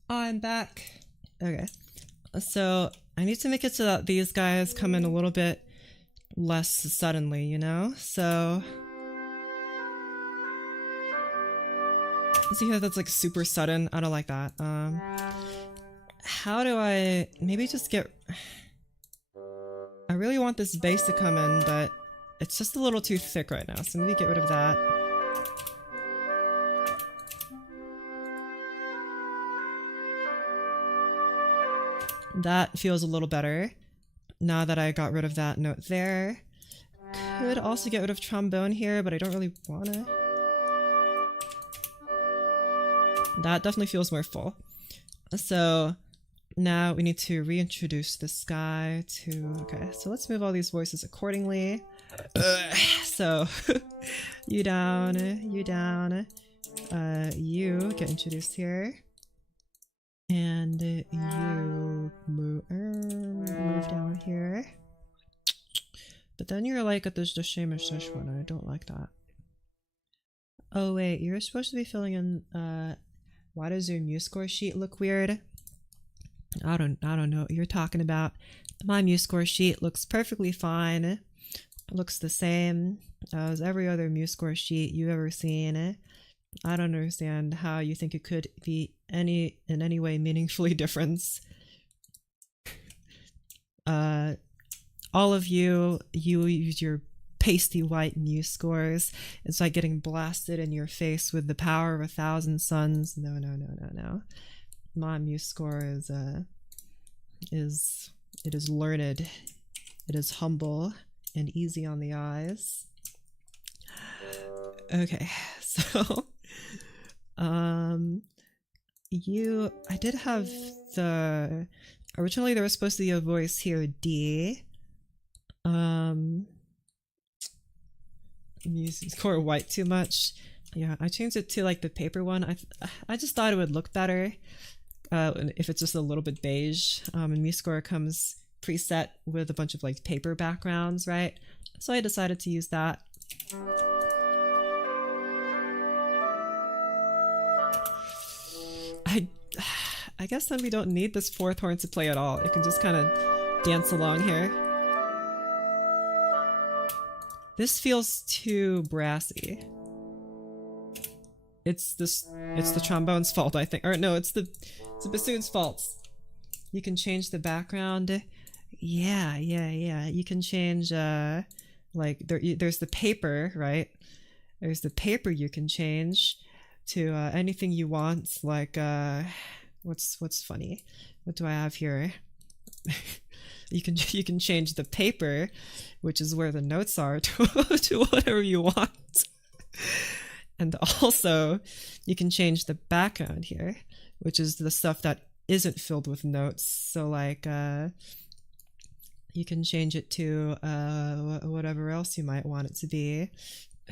I'm back. Okay. So I need to make it so that these guys come in a little bit less suddenly, you know? So... see how that's like super sudden? I don't like that. How do I... maybe just get... I really want this bass to come in, but it's just a little too thick right now, so maybe get rid of that. That feels a little better now that I got rid of that note there. Could also get rid of trombone here, but I don't really wanna. That definitely feels more full. So now we need to reintroduce this guy to... okay, so let's move all these voices accordingly. So you down, you get introduced here. And you But then you're like at this Shamish one, and I don't like that. Oh wait, you're supposed to be filling in why does your MuseScore sheet look weird? I don't know what you're talking about. My MuseScore sheet looks perfectly fine. It looks the same as every other MuseScore sheet you've ever seen. I don't understand how you think it could be in any way meaningfully different. All of you use your pasty white MuseScores. It's like getting blasted in your face with the power of 1,000 suns. No. My MuseScore is learned. It is humble and easy on the eyes. Okay, so I did have originally there was supposed to be a voice here, D. MuseScore white too much. Yeah, I changed it to like the paper one. I just thought it would look better if it's just a little bit beige. And MuseScore comes preset with a bunch of like paper backgrounds, right? So I decided to use that. I guess then we don't need this fourth horn to play at all. It can just kind of dance along here. This feels too brassy. It's the trombone's fault, I think. Or no, it's the bassoon's fault. You can change the background. Yeah. You can change like there's the paper, right? There's the paper you can change to anything you want, like what's funny? What do I have here? You can change the paper, which is where the notes are, to whatever you want. And also, you can change the background here, which is the stuff that isn't filled with notes. So like, you can change it to whatever else you might want it to be.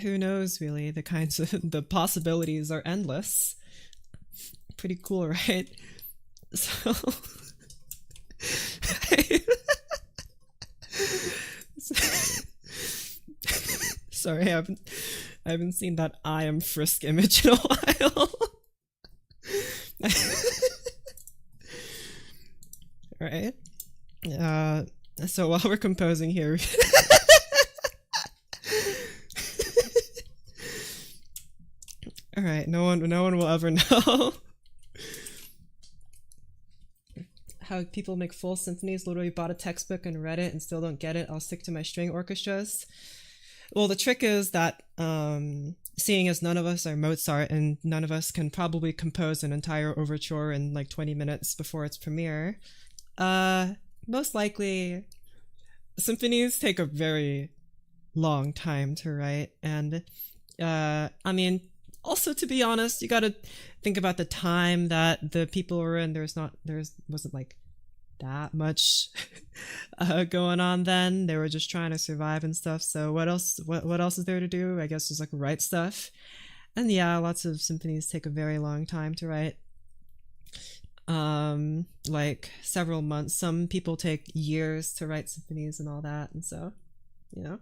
Who knows, really? The possibilities are endless. Pretty cool, right? So... Sorry, I haven't seen that I am Frisk image in a while. Right. So while we're composing here, all right. No one will ever know how people make full symphonies. Literally bought a textbook and read it and still don't get it. I'll stick to my string orchestras. Well, the trick is that seeing as none of us are Mozart and none of us can probably compose an entire overture in like 20 minutes before its premiere, most likely symphonies take a very long time to write. And I mean, also, to be honest, you gotta think about the time that the people were in. There wasn't like that much going on then. They were just trying to survive and stuff. So what else is there to do? I guess just like write stuff. And yeah, lots of symphonies take a very long time to write. Like several months. Some people take years to write symphonies and all that. And so, you know.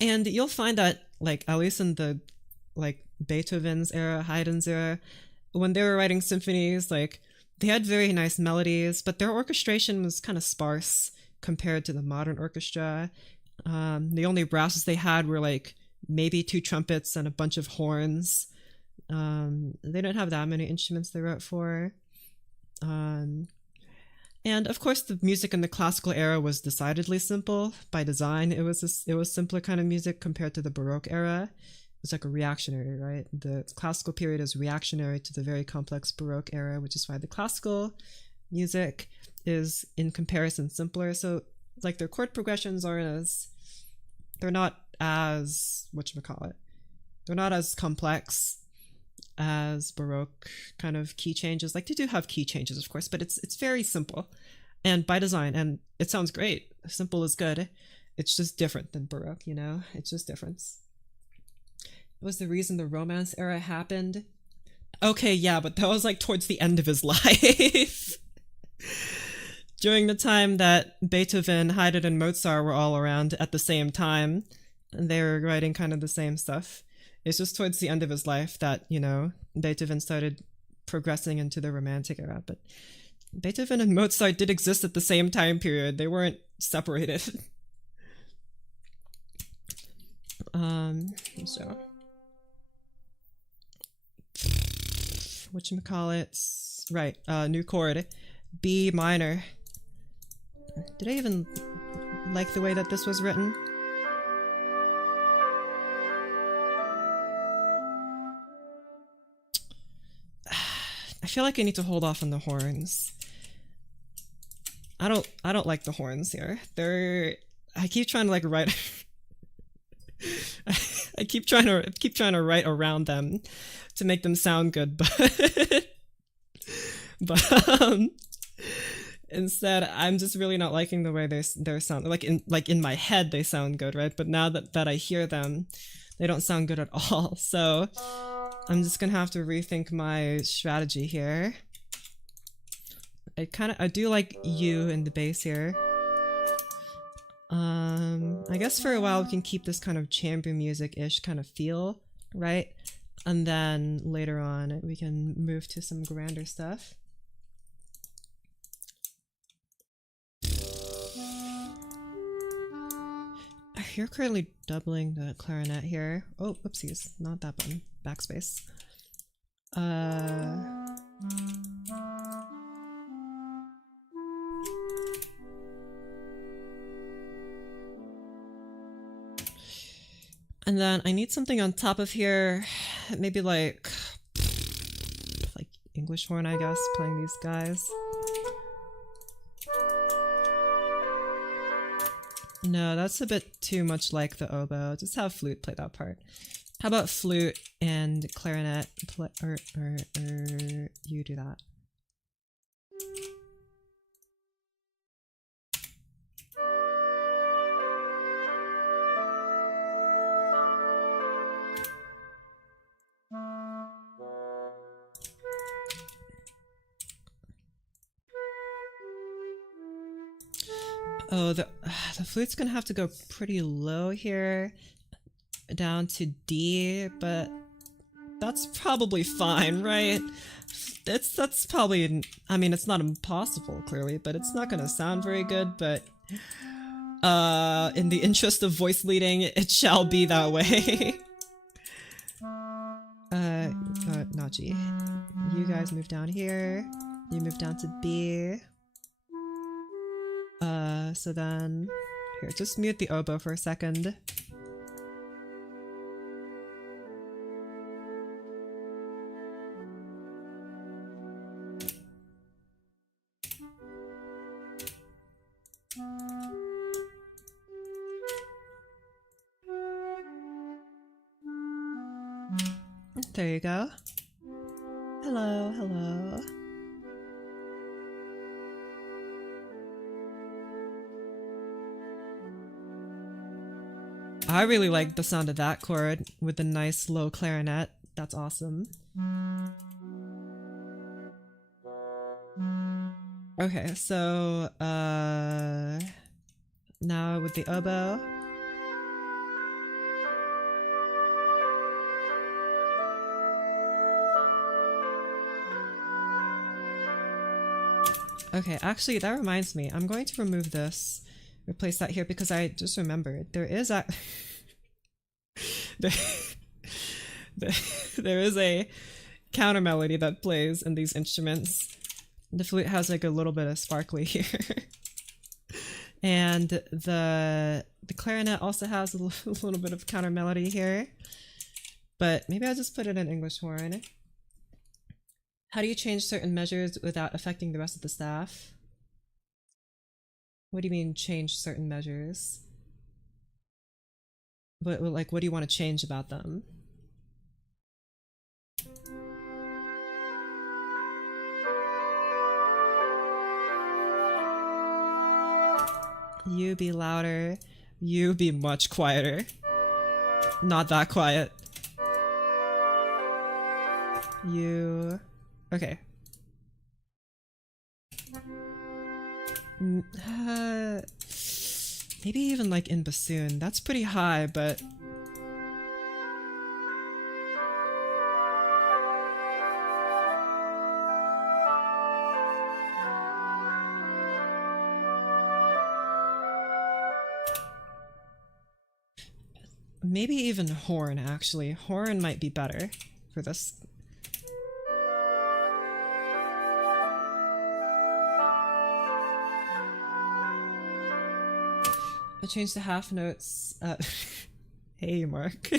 And you'll find that, like, at least in the like Beethoven's era, Haydn's era, when they were writing symphonies, like they had very nice melodies, but their orchestration was kind of sparse compared to the modern orchestra. The only brasses they had were like maybe 2 trumpets and a bunch of horns. They didn't have that many instruments they wrote for. And of course, the music in the classical era was decidedly simple by design. It was simpler kind of music compared to the Baroque era. It was like a reactionary, right? The classical period is reactionary to the very complex Baroque era, which is why the classical music is, in comparison, simpler. So, like, their chord progressions they're not as, they're not as complex as Baroque kind of key changes. Like, they do have key changes, of course, but it's very simple and by design, and it sounds great. Simple is good. It's just different than Baroque, you know? It's just different. It was the reason the Romance era happened. Okay, yeah, but that was like towards the end of his life. during the time that Beethoven, Haydn, and Mozart were all around at the same time, and they were writing kind of the same stuff. It's just towards the end of his life that, you know, Beethoven started progressing into the Romantic era. But Beethoven and Mozart did exist at the same time period. They weren't separated. So whatchamacallits, right, new chord, B minor. Did I even like the way that this was written? I feel like I need to hold off on the horns. I don't like the horns here. I keep trying to like write I keep trying to write around them to make them sound good, but instead I'm just really not liking the way they're sound. Like in my head they sound good, right? But now that I hear them, they don't sound good at all. So I'm just gonna have to rethink my strategy here. I do like U in the bass here. I guess for a while we can keep this kind of chamber music-ish kind of feel, right? And then later on we can move to some grander stuff. You're currently doubling the clarinet here. Oh, oopsies, not that button. Backspace. And then I need something on top of here, maybe like English horn, I guess, playing these guys. No, that's a bit too much like the oboe. Just have flute play that part. How about flute and clarinet play, or you do that. Oh, the flute's gonna have to go pretty low here, down to D, but that's probably fine, right? That's probably, I mean, it's not impossible, clearly, but it's not gonna sound very good, but in the interest of voice leading, it shall be that way. Not G. You guys move down here. You move down to B. So then, here, just mute the oboe for a second. There you go. Hello, hello. I really like the sound of that chord with the nice low clarinet. That's awesome. Okay, so now with the oboe. Okay, actually that reminds me. I'm going to remove this. Replace that here because I just remembered there is there is a counter melody that plays in these instruments. The flute has like a little bit of sparkly here, and the clarinet also has a little bit of counter melody here. But maybe I'll just put it in English horn. How do you change certain measures without affecting the rest of the staff? What do you mean change certain measures? But like, what do you want to change about them? You be louder. You be much quieter. Not that quiet. You... Okay. Maybe even like in bassoon. That's pretty high, but maybe even horn, actually. Horn might be better for this. I changed the half notes. Hey, Mark.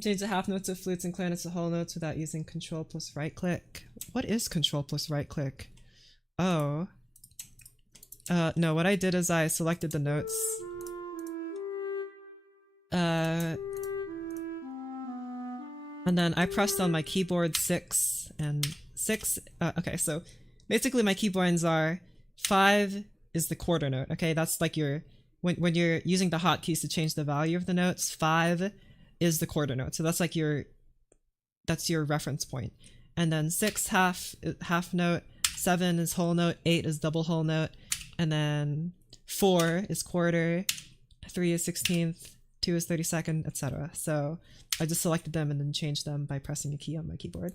Change the half notes of flutes and clarinets to whole notes without using control plus right click. What is control plus right click? Oh. No, what I did is I selected the notes. And then I pressed on my keyboard 6 and 6. Okay, so basically my keyboards are 5 is the quarter note. Okay, that's like your when you're using the hotkeys to change the value of the notes. 5 is the quarter note, so that's like that's your reference point. And then 6 half note, 7 is whole note, 8 is double whole note, and then 4 is quarter, 3 is 16th, 2 is 32nd, etc. So I just selected them and then changed them by pressing a key on my keyboard.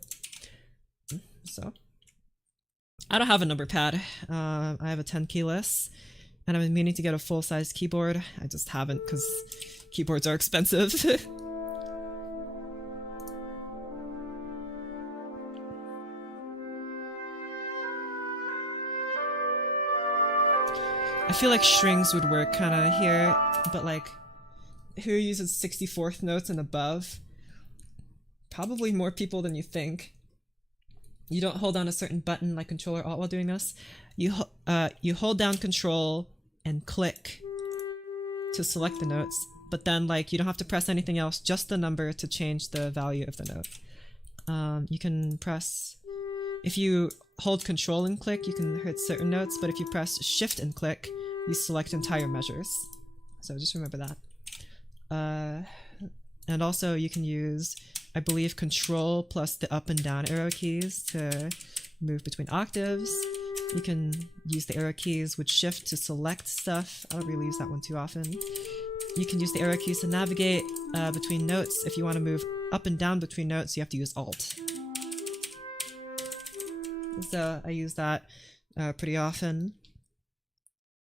So I don't have a number pad. I have a 10 keyless, and I've been meaning to get a full-size keyboard. I just haven't because keyboards are expensive. I feel like strings would work kind of here, but like, who uses 64th notes and above? Probably more people than you think. You don't hold down a certain button like Control or Alt while doing this. You hold down Control and click to select the notes, but then like you don't have to press anything else, just the number to change the value of the note. You can press, if you hold Control and click, you can hit certain notes, but if you press Shift and click, you select entire measures. So just remember that. And also you can use, I believe, Control plus the up and down arrow keys to move between octaves. You can use the arrow keys with Shift to select stuff. I don't really use that one too often. You can use the arrow keys to navigate between notes. If you want to move up and down between notes, you have to use Alt. So I use that pretty often.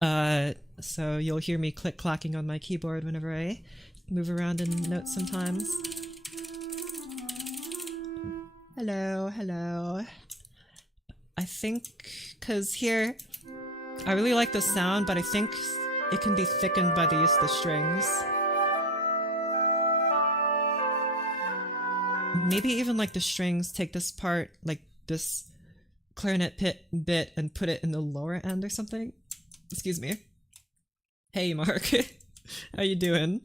So you'll hear me click-clacking on my keyboard whenever I move around in notes sometimes. Hello, hello. I think, because here, I really like the sound, but I think it can be thickened by the use of the strings. Maybe even like the strings take this part, like this clarinet bit, and put it in the lower end or something. Excuse me. Hey, Mark. How you doing?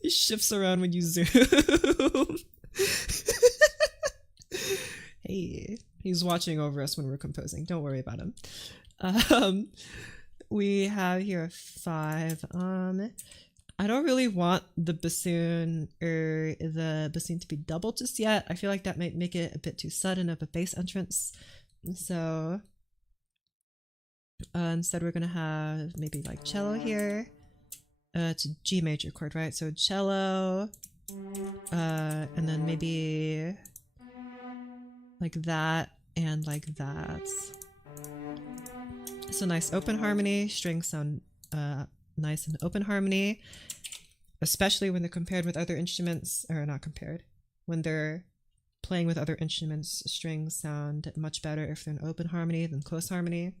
He shifts around when you zoom. Hey, he's watching over us when we're composing. Don't worry about him. We have here 5. I don't really want the bassoon to be double just yet. I feel like that might make it a bit too sudden of a bass entrance. So instead we're gonna have maybe like cello here. It's a G major chord, right? So cello, and then maybe like that and like that. So nice open harmony. Strings sound nice in open harmony, especially when they're compared with other instruments, or not compared. When they're playing with other instruments, strings sound much better if they're in open harmony than close harmony.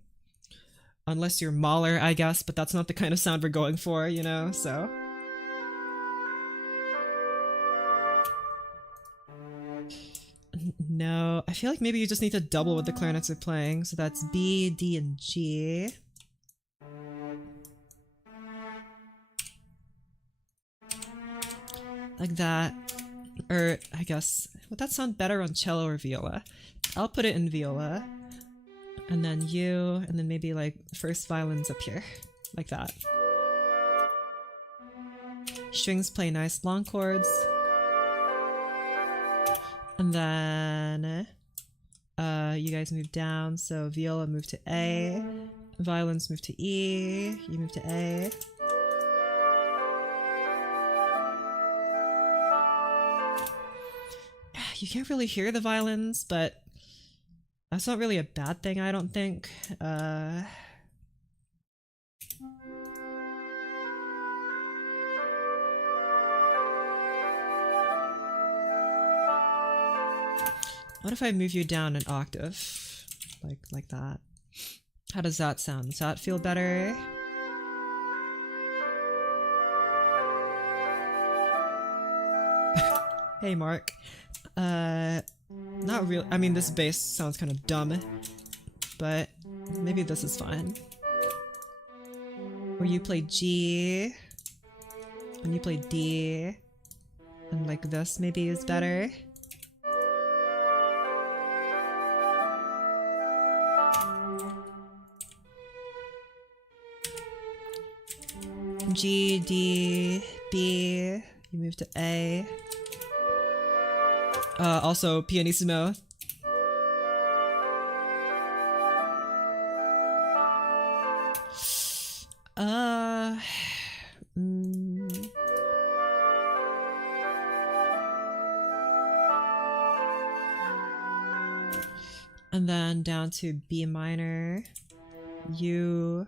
Unless you're Mahler, I guess, but that's not the kind of sound we're going for, you know, so. No, I feel like maybe you just need to double what the clarinets are playing. So that's B, D, and G. Like that. Or, I guess, would that sound better on cello or viola? I'll put it in viola. And then you, and then maybe like first violins up here. Like that. Strings play nice long chords. And then You guys move down, so viola move to A, violins move to E, you move to A. You can't really hear the violins, but that's not really a bad thing, I don't think. What if I move you down an octave? Like that. How does that sound? Does that feel better? Hey, Mark. Not real. I mean, this bass sounds kind of dumb, but maybe this is fine. Or you play G, and you play D, and like this maybe is better. G, D, B, you move to A. Also pianissimo. And then down to B minor. You...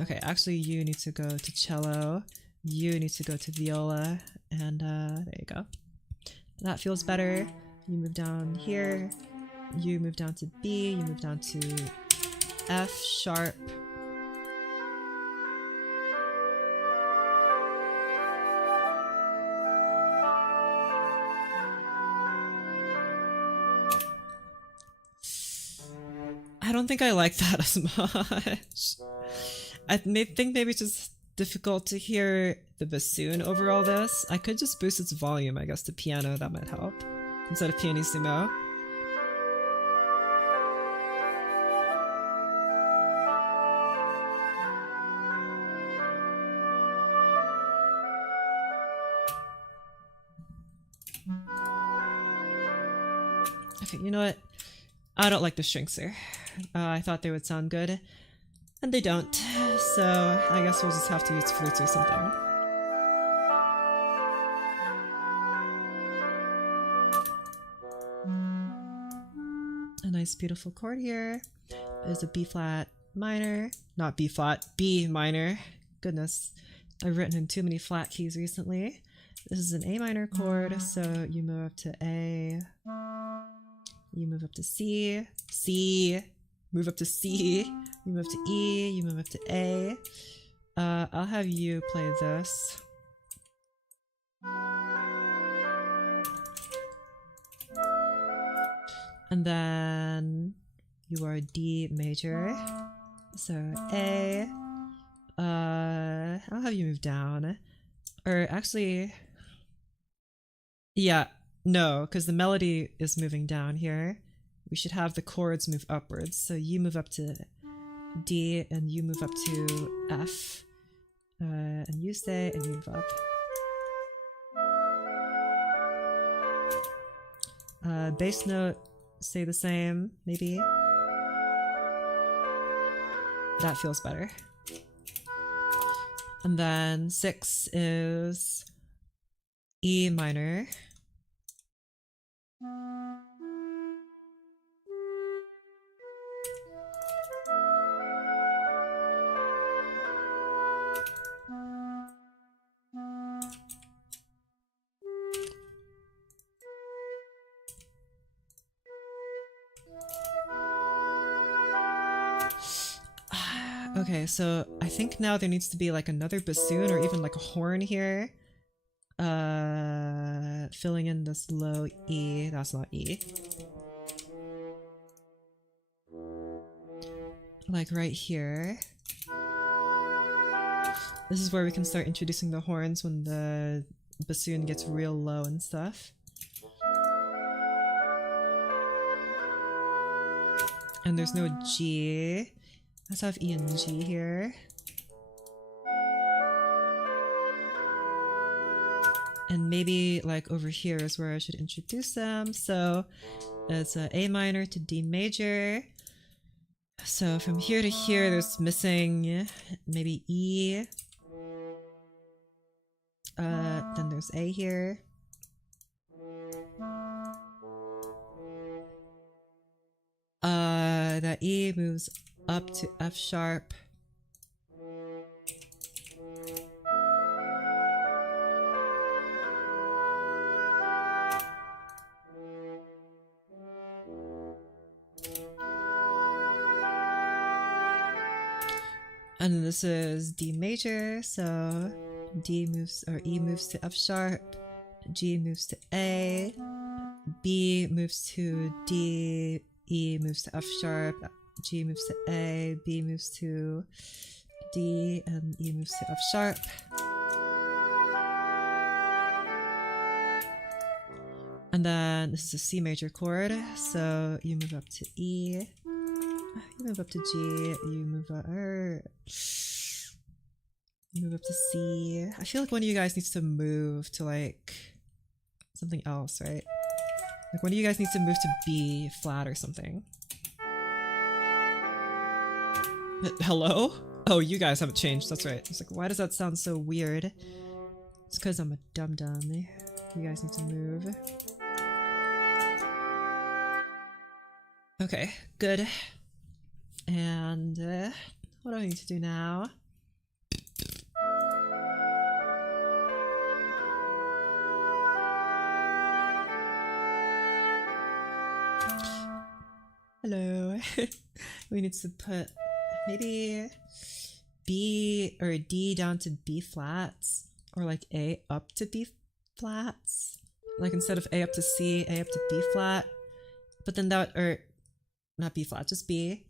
Okay, actually you need to go to cello. You need to go to viola. And there you go. That feels better. You move down here. You move down to B. You move down to F sharp. I don't think I like that as much. I think maybe it's just difficult to hear the bassoon over all this. I could just boost its volume, I guess, to piano. That might help. Instead of pianissimo. Okay, you know what? I don't like the strings here. I thought they would sound good, and they don't. So I guess we'll just have to use flutes or something. A nice beautiful chord here is a B flat minor. Not B flat, B minor. Goodness, I've written in too many flat keys recently. This is an A minor chord, so you move up to A. You move up to C, C, move up to C, you move to E, you move up to A. I'll have you play this. And then you are D major. So A. I'll have you move down. Or actually, yeah. No, because the melody is moving down here. We should have the chords move upwards. So you move up to D and you move up to F. And you stay and you move up. Bass note, stay the same, maybe. That feels better. And then 6 is E minor. Okay, so I think now there needs to be like another bassoon or even like a horn here. Filling in this low E. That's not E. Like right here. This is where we can start introducing the horns when the bassoon gets real low and stuff. And there's no G. Let's have E and G here. And maybe like over here is where I should introduce them. So it's A minor to D major. So from here to here, there's missing maybe E. Then there's A here. That E moves up to F sharp. And this is D major, so D moves, or E moves to F sharp, G moves to A, B moves to D, E moves to F sharp, G moves to A, B moves to D, and E moves to F sharp. And then this is a C major chord, so you move up to E, you move up to G, you move up to C. I feel like one of you guys needs to move to like something else, right? Like one of you guys needs to move to B flat or something. Hello? Oh, you guys haven't changed, that's right. It's like, why does that sound so weird? It's because I'm a dum-dum. You guys need to move. Okay, good. And what do I need to do now? Hello. We need to put maybe B or D down to B flats, or like A up to B flats. Like instead of A up to C, A up to B flat. But then that would, or not B flat, just B.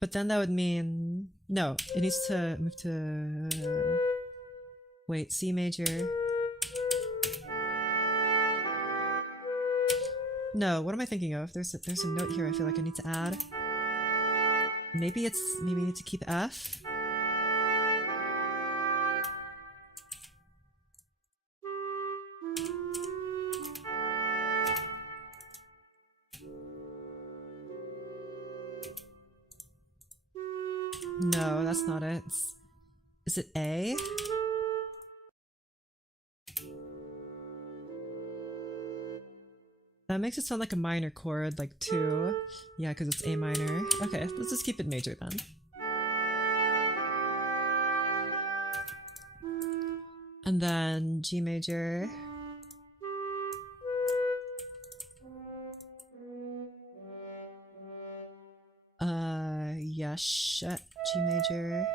But then that would mean, no, it needs to move to, wait, C major. No, what am I thinking of? There's a note here I feel like I need to add. Maybe I need to keep F? No, that's not it. Is it A? That makes it sound like a minor chord, like 2. Yeah, because it's A minor. Okay, let's just keep it major then. And then G major. Yes, G major.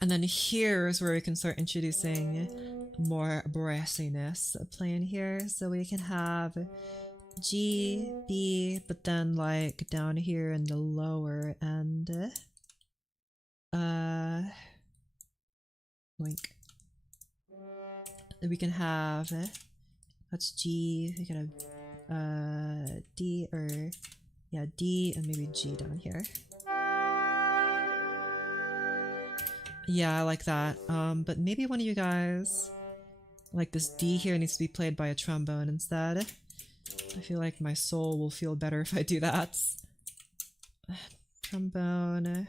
And then here is where we can start introducing more brassiness playing here. So we can have G, B, but then like down here in the lower end, like we can have, that's G, we can have D, or yeah, D and maybe G down here. Yeah, I like that. But maybe one of you guys, like this D here needs to be played by a trombone instead. I feel like my soul will feel better if I do that. Trombone,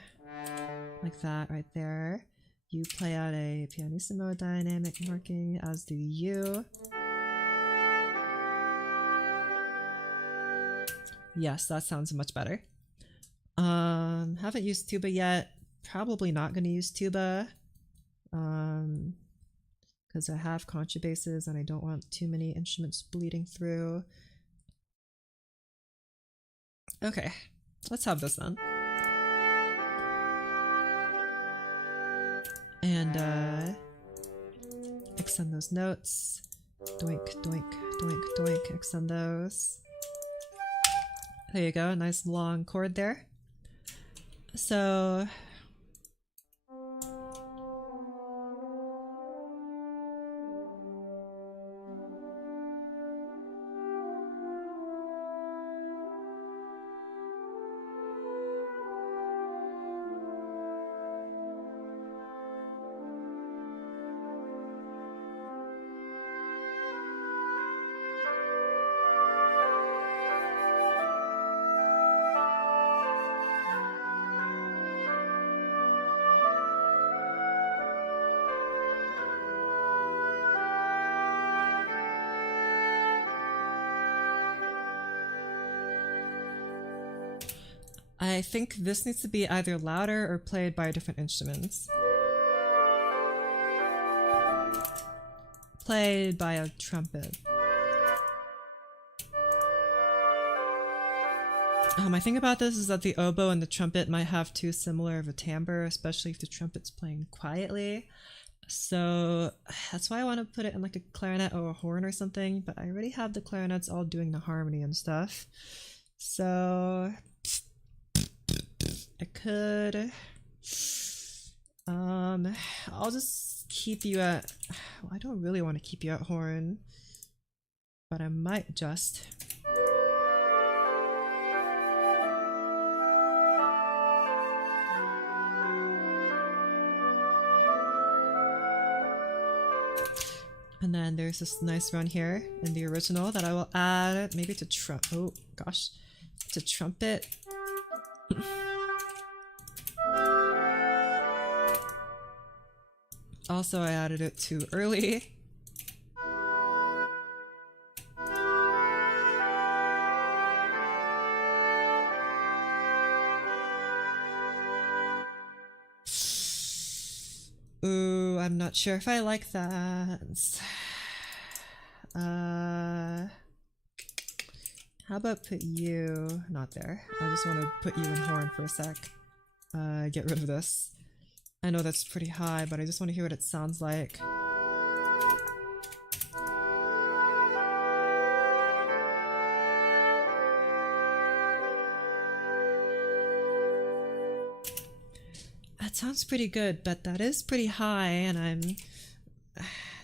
like that right there. You play out a pianissimo dynamic marking, as do you. Yes, that sounds much better. Haven't used tuba yet. Probably not going to use tuba. Because I have contrabasses and I don't want too many instruments bleeding through. Okay, let's have this then. And extend those notes. Doink, doink, doink, doink. Extend those. There you go, nice long chord there. So I think this needs to be either louder or played by different instruments. Played by a trumpet. My thing about this is that the oboe and the trumpet might have too similar of a timbre, especially if the trumpet's playing quietly. So that's why I want to put it in like a clarinet or a horn or something, but I already have the clarinets all doing the harmony and stuff. So I could I'll just keep you at, well, I don't really want to keep you at horn, but I might just. And then there's this nice run here in the original that I will add maybe to to trumpet. Also, I added it too early. Ooh, I'm not sure if I like that. How about put you not there? I just want to put you in horn for a sec. Get rid of this. I know that's pretty high, but I just want to hear what it sounds like. That sounds pretty good, but that is pretty high, and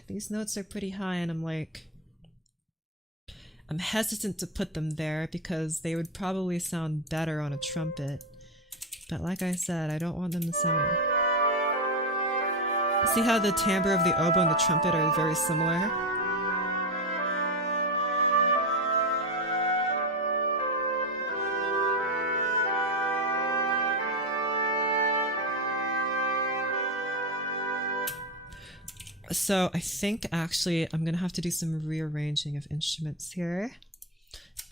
these notes are pretty high, and I'm hesitant to put them there because they would probably sound better on a trumpet. But like I said, I don't want them to sound... See how the timbre of the oboe and the trumpet are very similar? So I think actually I'm gonna have to do some rearranging of instruments here.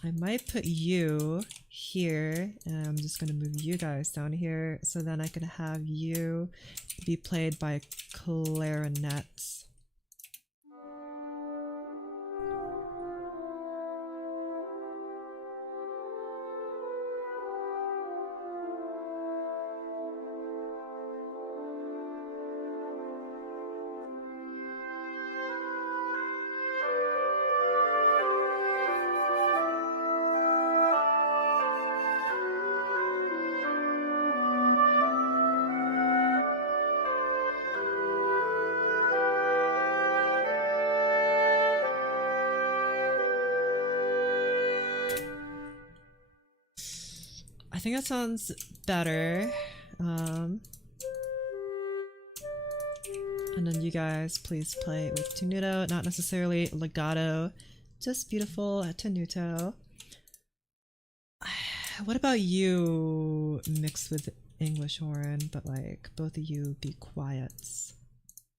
I might put you here, and I'm just gonna move you guys down here, so then I can have you be played by clarinets. I think that sounds better. And then you guys please play it with tenuto, not necessarily legato, just beautiful tenuto. What about you mixed with English horn, but like both of you be quiets?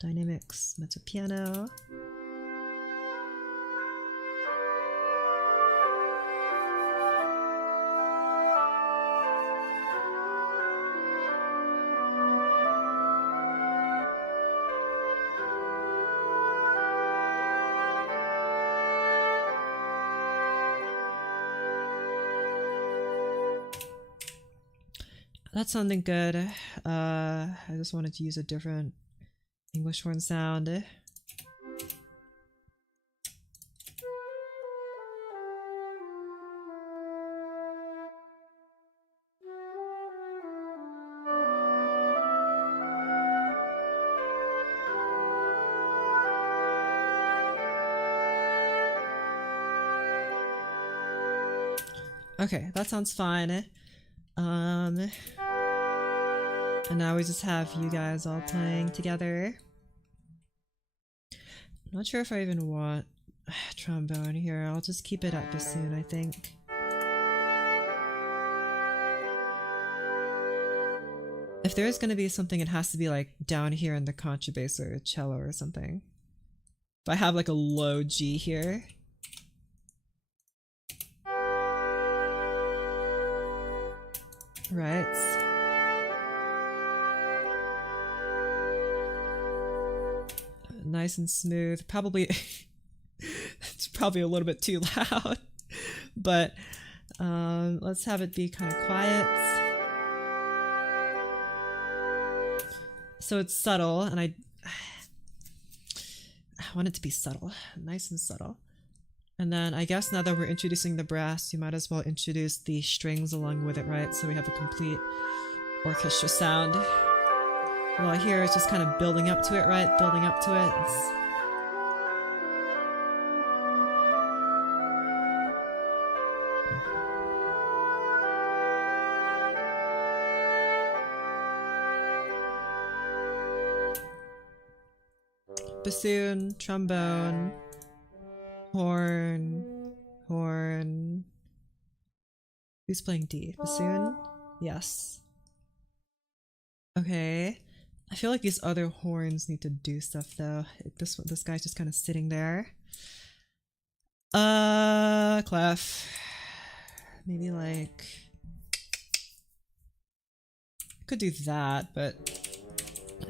Dynamics, mezzo piano. That's sounding good. I just wanted to use a different English horn sound. Okay, that sounds fine. And now we just have you guys all playing together. I'm not sure if I even want trombone here. I'll just keep it at bassoon, I think. If there is going to be something, it has to be like down here in the contrabass or cello or something. If I have like a low G here. Right. Nice and smooth. Probably it's probably a little bit too loud, but let's have it be kind of quiet. So it's subtle, and I want it to be subtle, nice and subtle. And then I guess now that we're introducing the brass, you might as well introduce the strings along with it, right? So we have a complete orchestra sound. Well, here it's just kind of building up to it, right? Building up to it. Bassoon, trombone, horn, horn. Who's playing D? Bassoon? Yes. Okay. I feel like these other horns need to do stuff though. This guy's just kind of sitting there. Clef. Maybe like could do that, but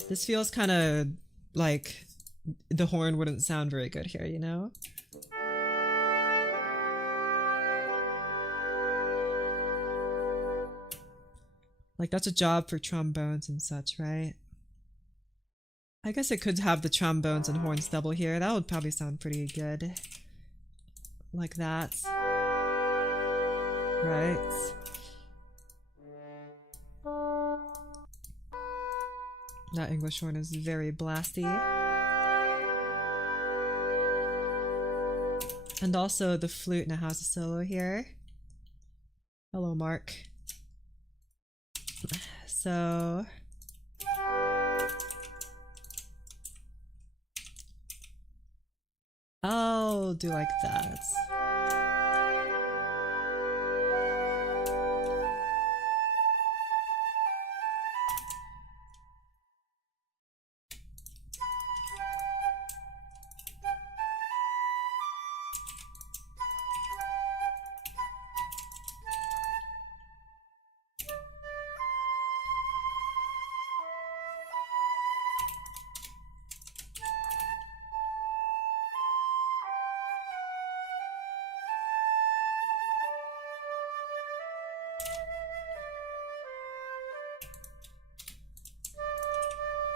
this feels kind of like the horn wouldn't sound very good here, you know? Like that's a job for trombones and such, right? I guess it could have the trombones and horns double here. That would probably sound pretty good. Like that. Right. That English horn is very blasty. And also the flute now has a solo here. Hello, Mark. So I'll do like that.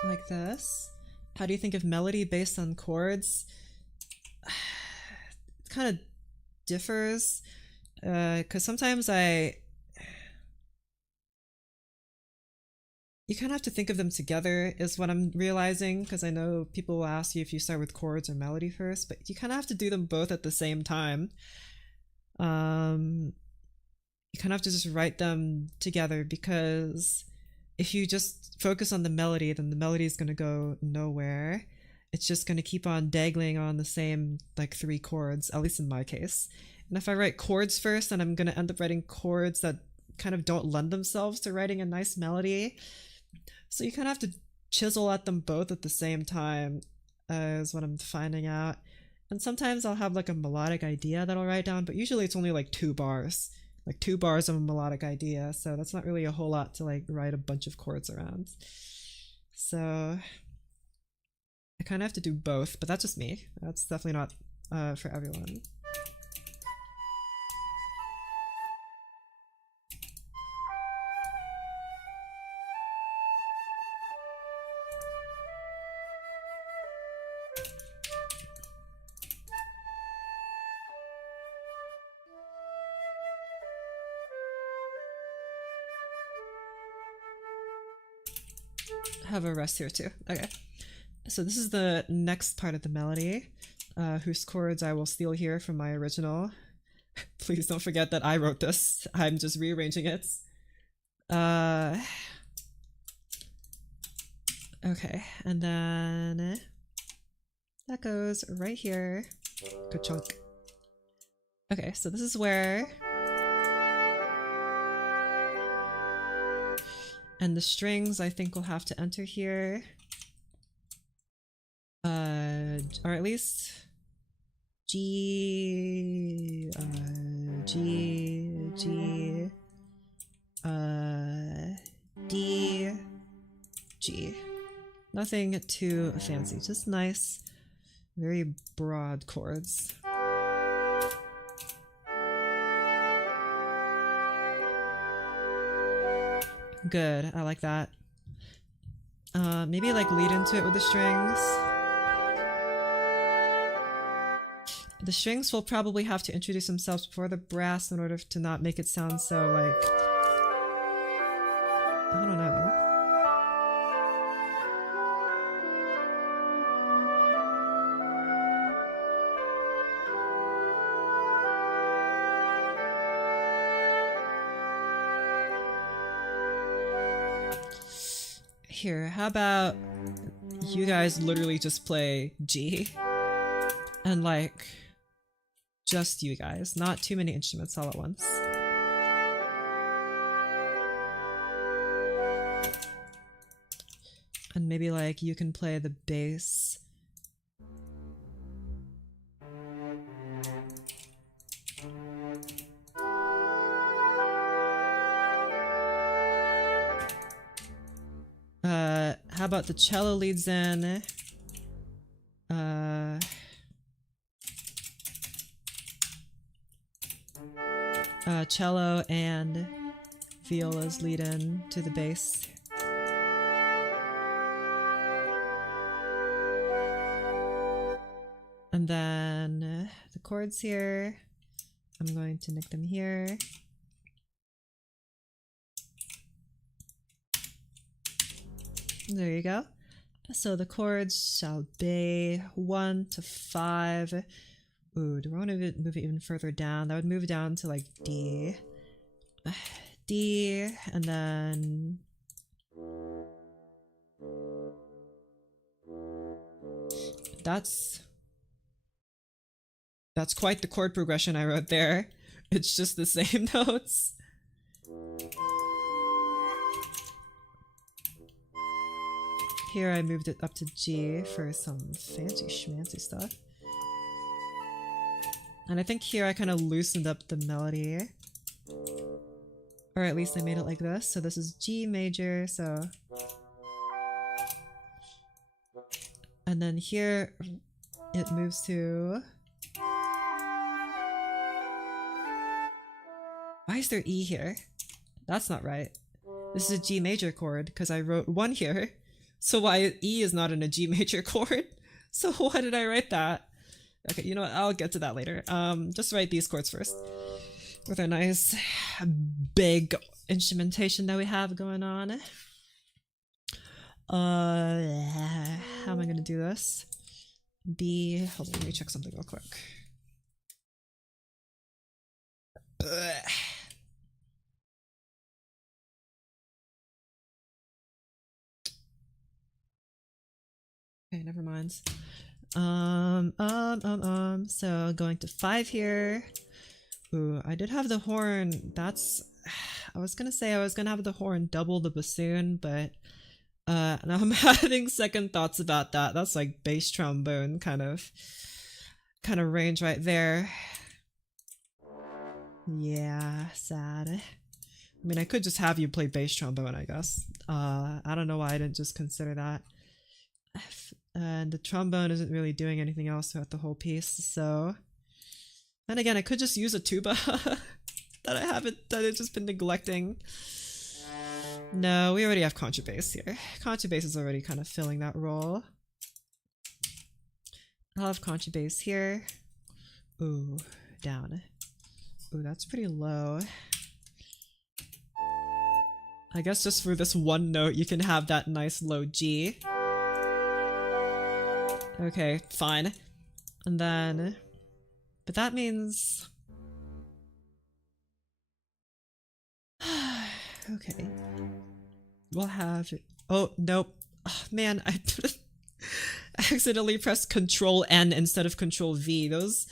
Like this. How do you think of melody based on chords? It kind of differs, because sometimes you kind of have to think of them together is what I'm realizing, because I know people will ask you if you start with chords or melody first, but you kind of have to do them both at the same time. You kind of have to just write them together, because if you just focus on the melody, then the melody is going to go nowhere. It's just going to keep on dangling on the same like 3 chords, at least in my case. And if I write chords first, then I'm going to end up writing chords that kind of don't lend themselves to writing a nice melody. So you kind of have to chisel at them both at the same time, is what I'm finding out. And sometimes I'll have like a melodic idea that I'll write down, but usually it's only like 2 bars. Like 2 bars of a melodic idea, so that's not really a whole lot to like write a bunch of chords around. So I kind of have to do both, but that's just me. That's definitely not for everyone. Have a rest here too. Okay. So this is the next part of the melody, whose chords I will steal here from my original. Please don't forget that I wrote this. I'm just rearranging it. Okay, and then that goes right here. Good chunk. Okay, so this is where... And the strings, I think, will have to enter here. Or at least G, G, D, G. Nothing too fancy, just nice, very broad chords. Good, I like that. Maybe like lead into it with the strings. The strings will probably have to introduce themselves before the brass in order to not make it sound so like... I don't know. Here, how about you guys literally just play G? And like, just you guys, not too many instruments all at once. And maybe like you can play the bass. How about the cello leads in? Cello and violas lead in to the bass. And then the chords here, I'm going to nick them here. There you go. So the chords shall be 1 to 5. Ooh, do I want to move it even further down? That would move down to like D. D, and then... That's quite the chord progression I wrote there. It's just the same notes. Here I moved it up to G for some fancy schmancy stuff. And I think here I kind of loosened up the melody. Or at least I made it like this. So this is G major, so... And then here it moves to... Why is there E here? That's not right. This is a G major chord because I wrote 1 here. So why E is not in a G major chord? So why did I write that? Okay, you know what? I'll get to that later. Just write these chords first. With a nice big instrumentation that we have going on. How am I gonna do this? B, hold on, let me check something real quick. Okay, never mind. So going to 5 here. Ooh, I did have the horn. That's... I was gonna say I was gonna have the horn double the bassoon, but now I'm having second thoughts about that. That's like bass trombone kind of range right there. Yeah, sad. I mean, I could just have you play bass trombone, I guess. I don't know why I didn't just consider that. And the trombone isn't really doing anything else throughout the whole piece, so... Then again, I could just use a tuba that I've just been neglecting. No, we already have contrabass here. Contrabass is already kind of filling that role. I'll have contrabass here. Ooh, down. Ooh, that's pretty low. I guess just for this one note, you can have that nice low G. Okay, fine. And then... But that means... Okay. We'll have... Oh, nope. Oh, man, I accidentally pressed Control N instead of Control V. Those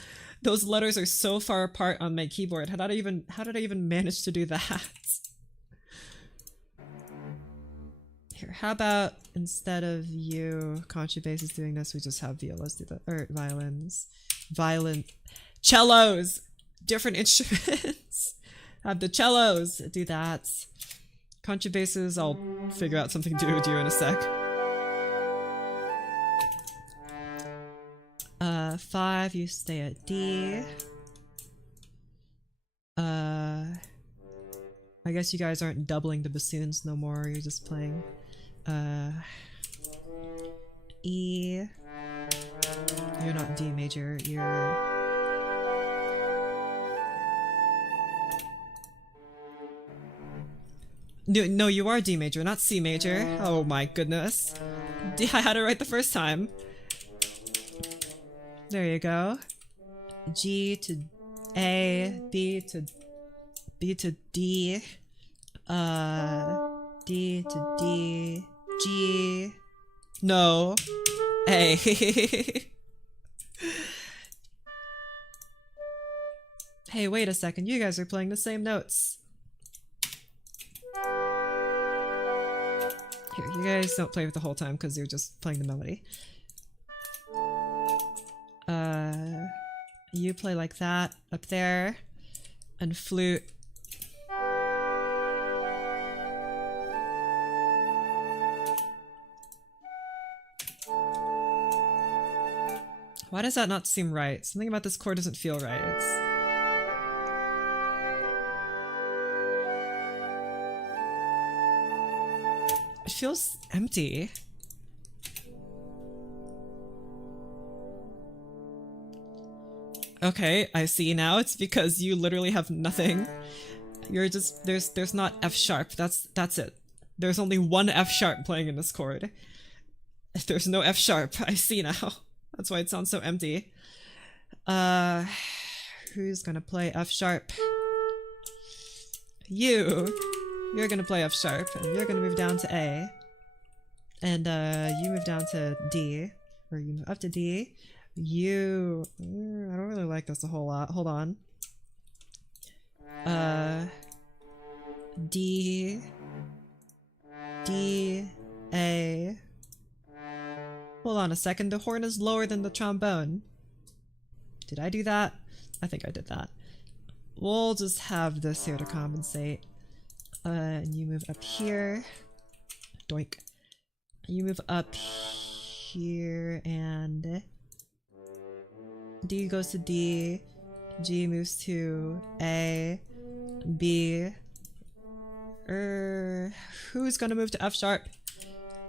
letters are so far apart on my keyboard. How did I even manage to do that? Here, how about instead of you, contrabass is doing this, we just have violas do that, or violins. Cellos! Different instruments! Have the cellos do that. Contrabasses, I'll figure out something to do with you in a sec. 5, you stay at D. I guess you guys aren't doubling the bassoons no more, you're just playing E. You're not D major, you're... No, you are D major, not C major. Oh my goodness. I had it right the first time. There you go. G to A, B to D, D to D, G, no, A. Hey, wait a second, you guys are playing the same notes. Here, you guys don't play with the whole time because you're just playing the melody. You play like that up there, and flute. Why does that not seem right? Something about this chord doesn't feel right. It feels empty. Okay, I see now. It's because you literally have nothing. You're just there's not F sharp. That's it. There's only one F sharp playing in this chord. There's no F sharp. I see now. That's why it sounds so empty. Who's gonna play F sharp? You're gonna play F sharp, and you're gonna move down to A. And you move down to D, or you move up to D. I don't really like this a whole lot. Hold on. D, A. Hold on a second, the horn is lower than the trombone. Did I do that? I think I did that. We'll just have this here to compensate. And you move up here. Doink. You move up here, and D goes to D, G moves to A, B. Who's gonna move to F sharp?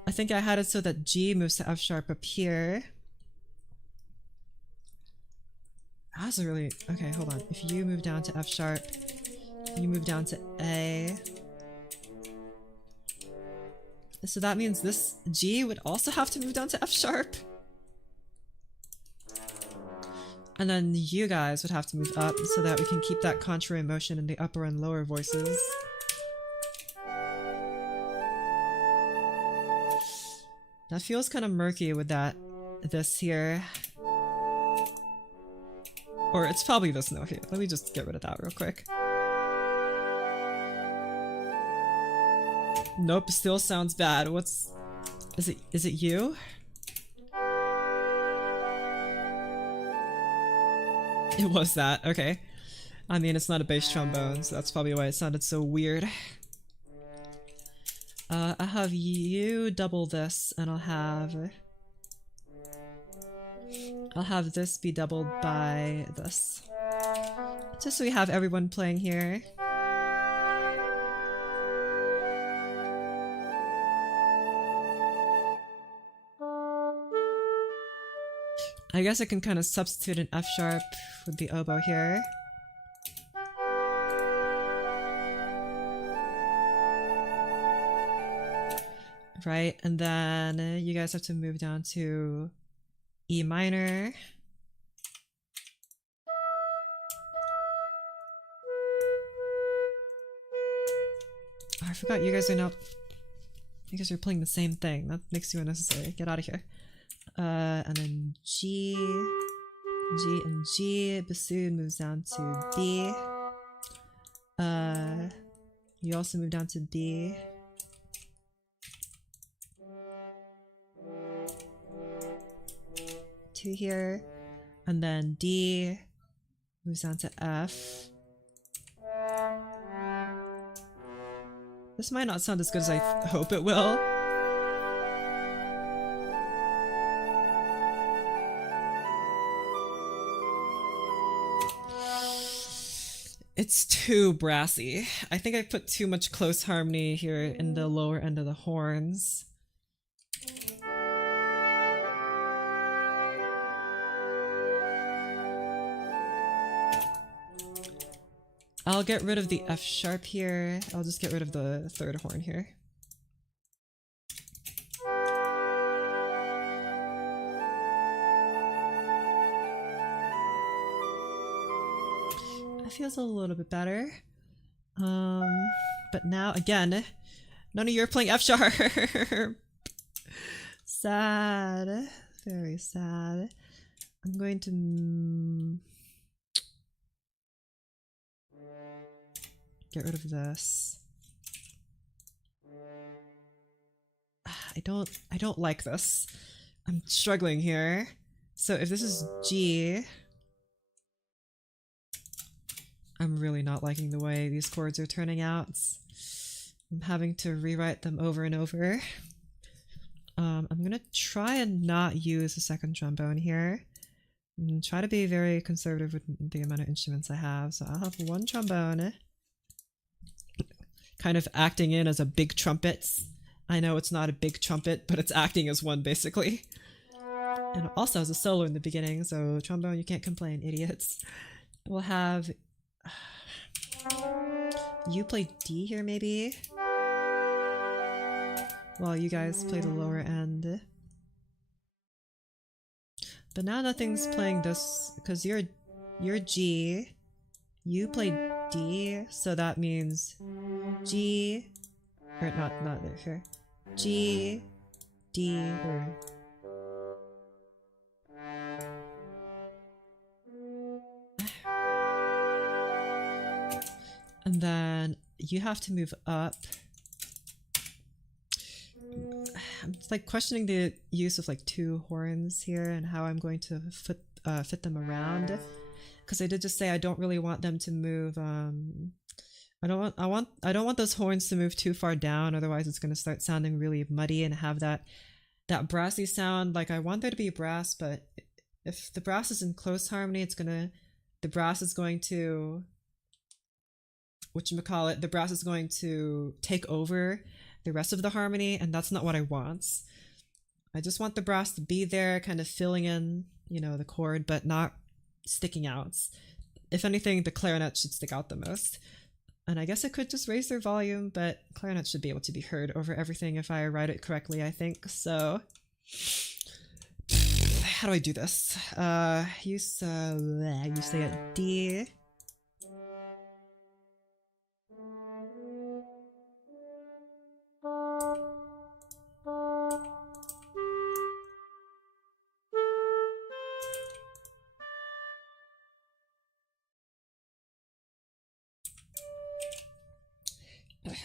I think I had it so that G moves to F sharp up here. That's a really... Okay, hold on. If you move down to F sharp, you move down to A. So that means this G would also have to move down to F sharp. And then you guys would have to move up so that we can keep that contrary motion in the upper and lower voices. That feels kind of murky with this here. Or it's probably this note here. Let me just get rid of that real quick. Nope, still sounds bad. Is it you? It was that, okay. I mean, it's not a bass trombone, so that's probably why it sounded so weird. I'll have you double this, and I'll have this be doubled by this. Just so we have everyone playing here. I guess I can kind of substitute an F sharp with the oboe here. Right, and then you guys have to move down to E minor. Oh, I forgot you guys are you're playing the same thing. That makes you unnecessary. Get out of here. And then G, and G. Bassoon moves down to B. You also move down to B. Two here, and then D moves down to F. This might not sound as good as I hope it will. It's too brassy. I think I put too much close harmony here in the lower end of the horns. I'll get rid of the F sharp here. I'll just get rid of the third horn here. That feels a little bit better. But now, again, none of you are playing F sharp. Sad. Very sad. I'm going to... get rid of this. I don't like this. I'm struggling here. So if this is G, I'm really not liking the way these chords are turning out. I'm having to rewrite them over and over. I'm gonna try and not use a second trombone here. And try to be very conservative with the amount of instruments I have. So I'll have one trombone, kind of acting in as a big trumpet. I know it's not a big trumpet, but it's acting as one basically. And it also has a solo in the beginning, so trombone, you can't complain, idiots. We'll have... you play D here maybe? While you guys play the lower end. But now nothing's playing this, because you're G, you play D, so that means G, or not there, here. G, D, or... and then you have to move up. I'm like questioning the use of like two horns here and how I'm going to fit them around, because I did just say I don't really want them to move. I don't want those horns to move too far down, otherwise it's going to start sounding really muddy and have that brassy sound. Like I want there to be brass, but if the brass is in close harmony, the brass is going to take over the rest of the harmony, and that's not what I want. I just want the brass to be there, kind of filling in, you know, the chord, but not sticking out. If anything, the clarinet should stick out the most. And I guess I could just raise their volume, but clarinet should be able to be heard over everything if I write it correctly, I think. So how do I do this? You say it D.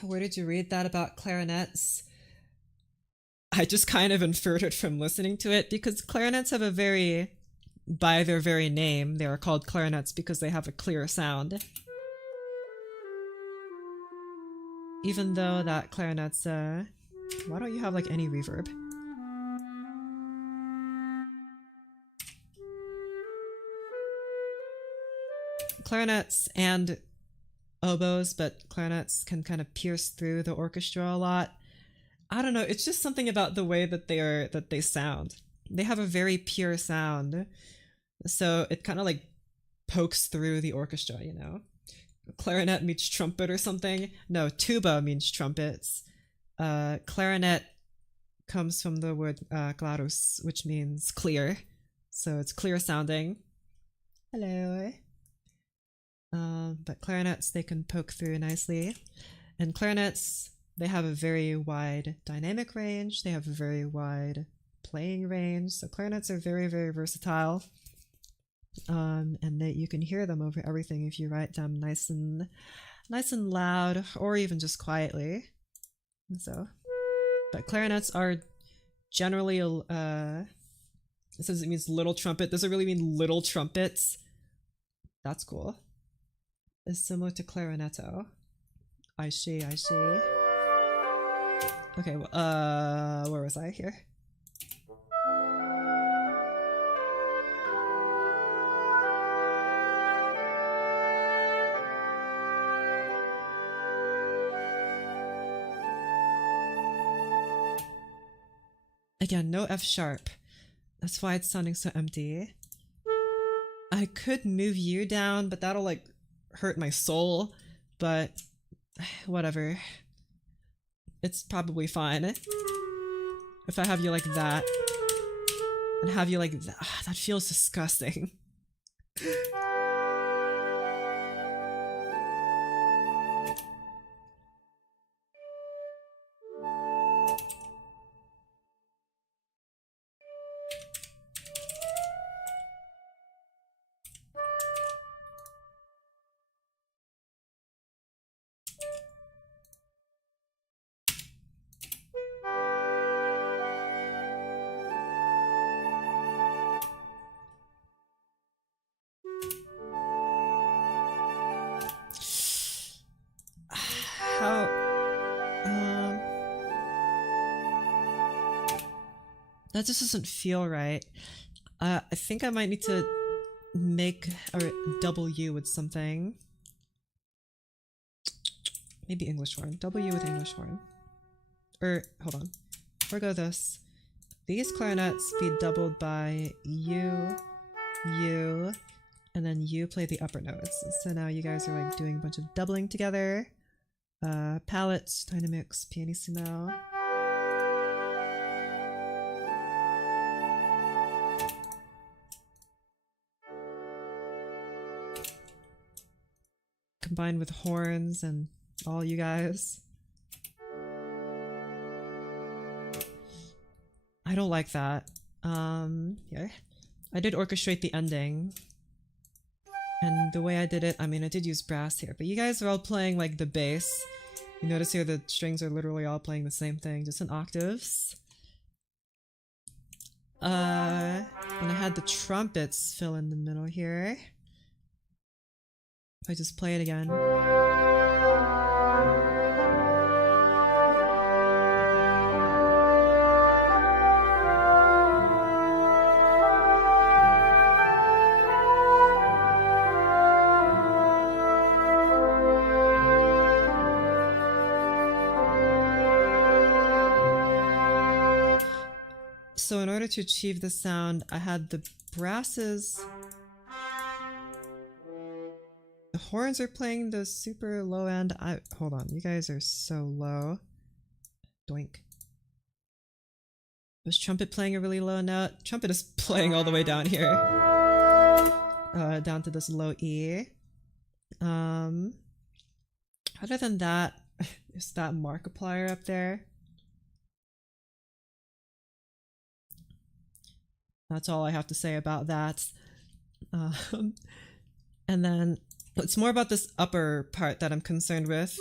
Where did you read that about clarinets? I just kind of inferred it from listening to it, because clarinets have by their very name, they are called clarinets because they have a clear sound. Even though that clarinets, why don't you have like any reverb? Clarinets and oboes, but clarinets can kind of pierce through the orchestra a lot. I don't know, it's just something about the way that they sound. They have a very pure sound, so it kind of like pokes through the orchestra, you know? Clarinet means trumpet or something. No, tuba means trumpets. Clarinet comes from the word clarus, which means clear, so it's clear sounding. Hello. But clarinets, they can poke through nicely. And clarinets, they have a very wide dynamic range. They have a very wide playing range. So clarinets are very, very versatile. And you can hear them over everything if you write them nice and loud, or even just quietly. So, but clarinets are generally, it says it means little trumpet. Does it really mean little trumpets? That's cool. Is similar to clarinetto. I see. Okay, where was I here? Again, no F sharp. That's why it's sounding so empty. I could move you down, but that'll like hurt my soul. But whatever. It's probably fine. If I have you like that. And have you like that. That feels disgusting. That just doesn't feel right. I think I might need to make a W with something. Maybe English horn. W with English horn. Hold on. Forgo this. These clarinets be doubled by U, U, and then you play the upper notes. So now you guys are like doing a bunch of doubling together. Palette, dynamics, pianissimo. Combined with horns and all you guys. I don't like that. Yeah. I did orchestrate the ending. And the way I did it, I mean, I did use brass here, but you guys are all playing like the bass. You notice here the strings are literally all playing the same thing, just in octaves. And I had the trumpets fill in the middle here. If I just play it again. So in order to achieve the sound, I had the brasses. The horns are playing the super low end. Hold on, you guys are so low. Doink. Was trumpet playing a really low note? Trumpet is playing all the way down here. Down to this low E. Other than that, is that Markiplier up there? That's all I have to say about that. And then it's more about this upper part that I'm concerned with.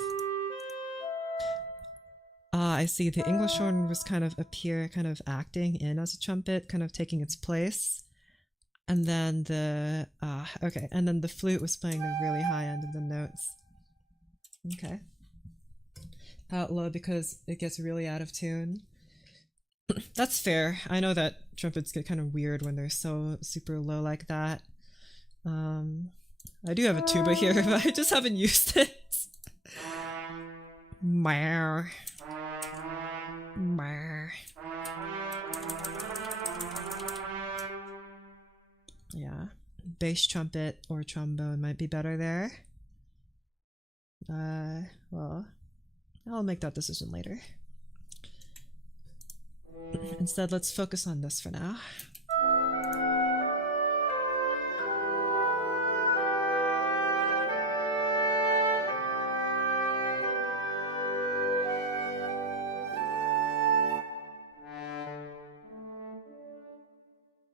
I see the English horn was kind of up here, kind of acting in as a trumpet, kind of taking its place. And then the, okay, and then the flute was playing the really high end of the notes. Okay. Out low because it gets really out of tune. That's fair. I know that trumpets get kind of weird when they're so super low like that. I do have a tuba here, but I just haven't used it. Mer. Mer. Yeah. Bass trumpet or trombone might be better there. Well, I'll make that decision later. Instead, let's focus on this for now.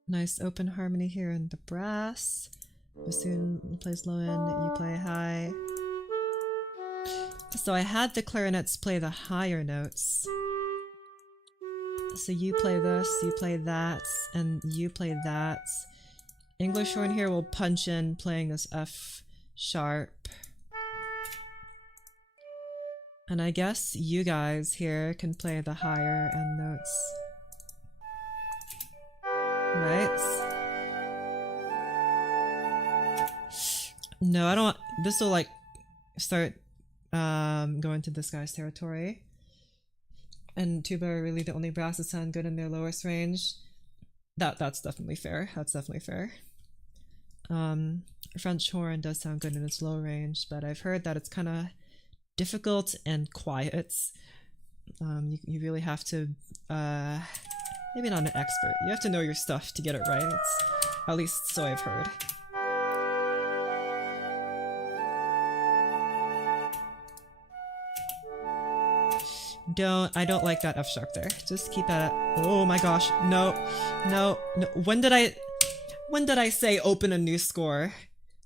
Nice open harmony here in the brass. Bassoon plays low end, you play high. So I had the clarinets play the higher notes. So you play this, you play that, and you play that. English horn here will punch in playing this F sharp. And I guess you guys here can play the higher end notes. Right? No, I don't. This will like start going to this guy's territory. And tuba are really the only brass that sound good in their lowest range. That's definitely fair. That's definitely fair. French horn does sound good in its low range, but I've heard that it's kind of difficult and quiet. You really have to, maybe not an expert. You have to know your stuff to get it right. At least so I've heard. I don't like that F sharp there. Just keep at it. Oh my gosh. No. When did I say open a new score?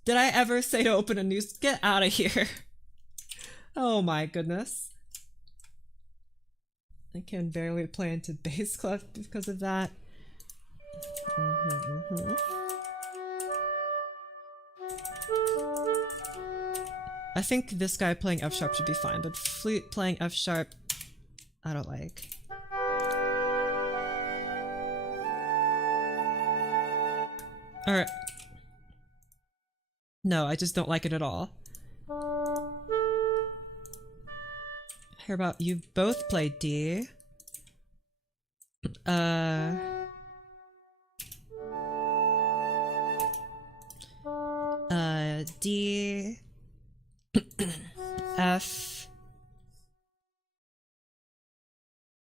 Did I ever say to open a new... Get out of here. Oh my goodness. I can barely play into bass clef because of that. I think this guy playing F sharp should be fine, but flute playing F sharp, I don't like. Or... No, I just don't like it at all. How about you both play D? D... F...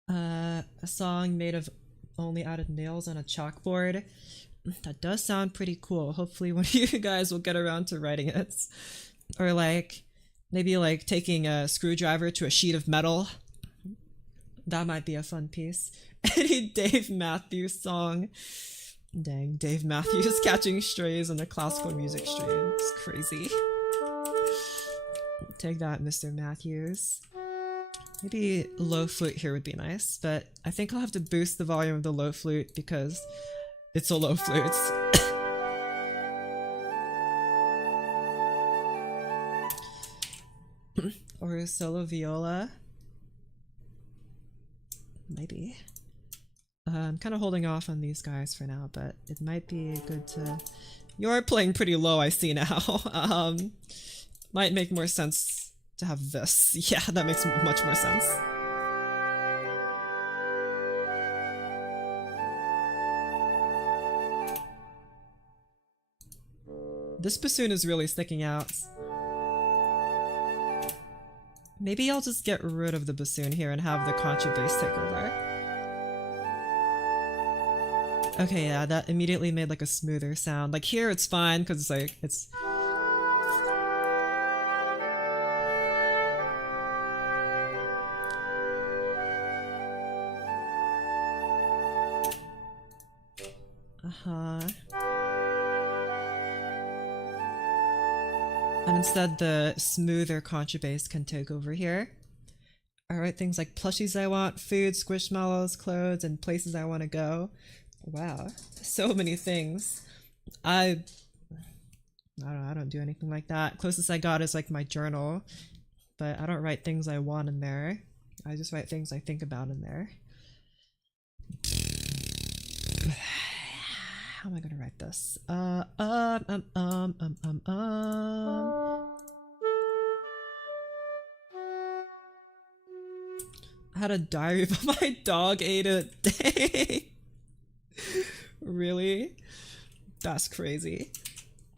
a song made of only out of nails on a chalkboard. That does sound pretty cool. Hopefully one of you guys will get around to writing it. Or like, maybe like taking a screwdriver to a sheet of metal. That might be a fun piece. Any Dave Matthews song. Dang, Dave Matthews catching strays on a classical music stream. It's crazy. Take that, Mr. Matthews. Maybe low flute here would be nice, but I think I'll have to boost the volume of the low flute because it's a low flute. Or a solo viola. Maybe. I'm kind of holding off on these guys for now, but it might be good to... You're playing pretty low, I see now. Might make more sense to have this. Yeah, that makes much more sense. This bassoon is really sticking out. Maybe I'll just get rid of the bassoon here and have the contrabass take over. Okay, yeah, that immediately made like a smoother sound. Like here it's fine because it's like, it's... And instead the smoother contrabass can take over here. I write things like plushies I want, food, squishmallows, clothes, and places I want to go. Wow, so many things. I don't do anything like that. Closest I got is like my journal, but I don't write things I want in there. I just write things I think about in there. How am I gonna write this? I had a diary, but my dog ate it. Dang. Really? That's crazy.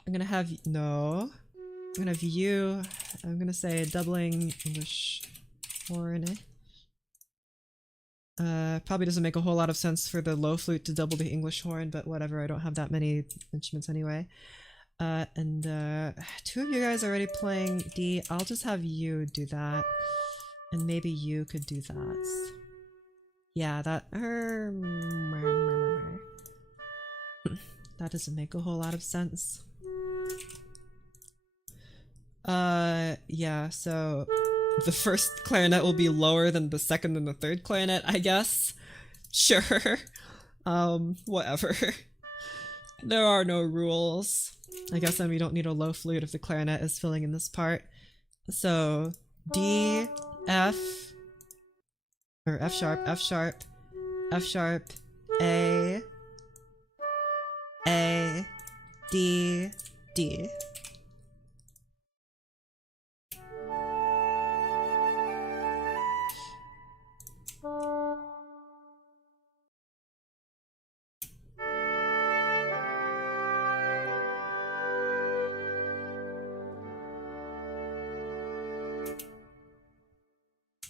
I'm gonna have no. I'm gonna have you. I'm gonna say doubling English horn. Probably doesn't make a whole lot of sense for the low flute to double the English horn, but whatever, I don't have that many instruments anyway. And two of you guys are already playing D. I'll just have you do that. And maybe you could do that. Yeah, that... That doesn't make a whole lot of sense. Yeah, so... The first clarinet will be lower than the second and the third clarinet, I guess. Sure. Whatever. There are no rules. I guess then we don't need a low flute if the clarinet is filling in this part. So, D, F, or F sharp, F sharp, F sharp, A, D, D.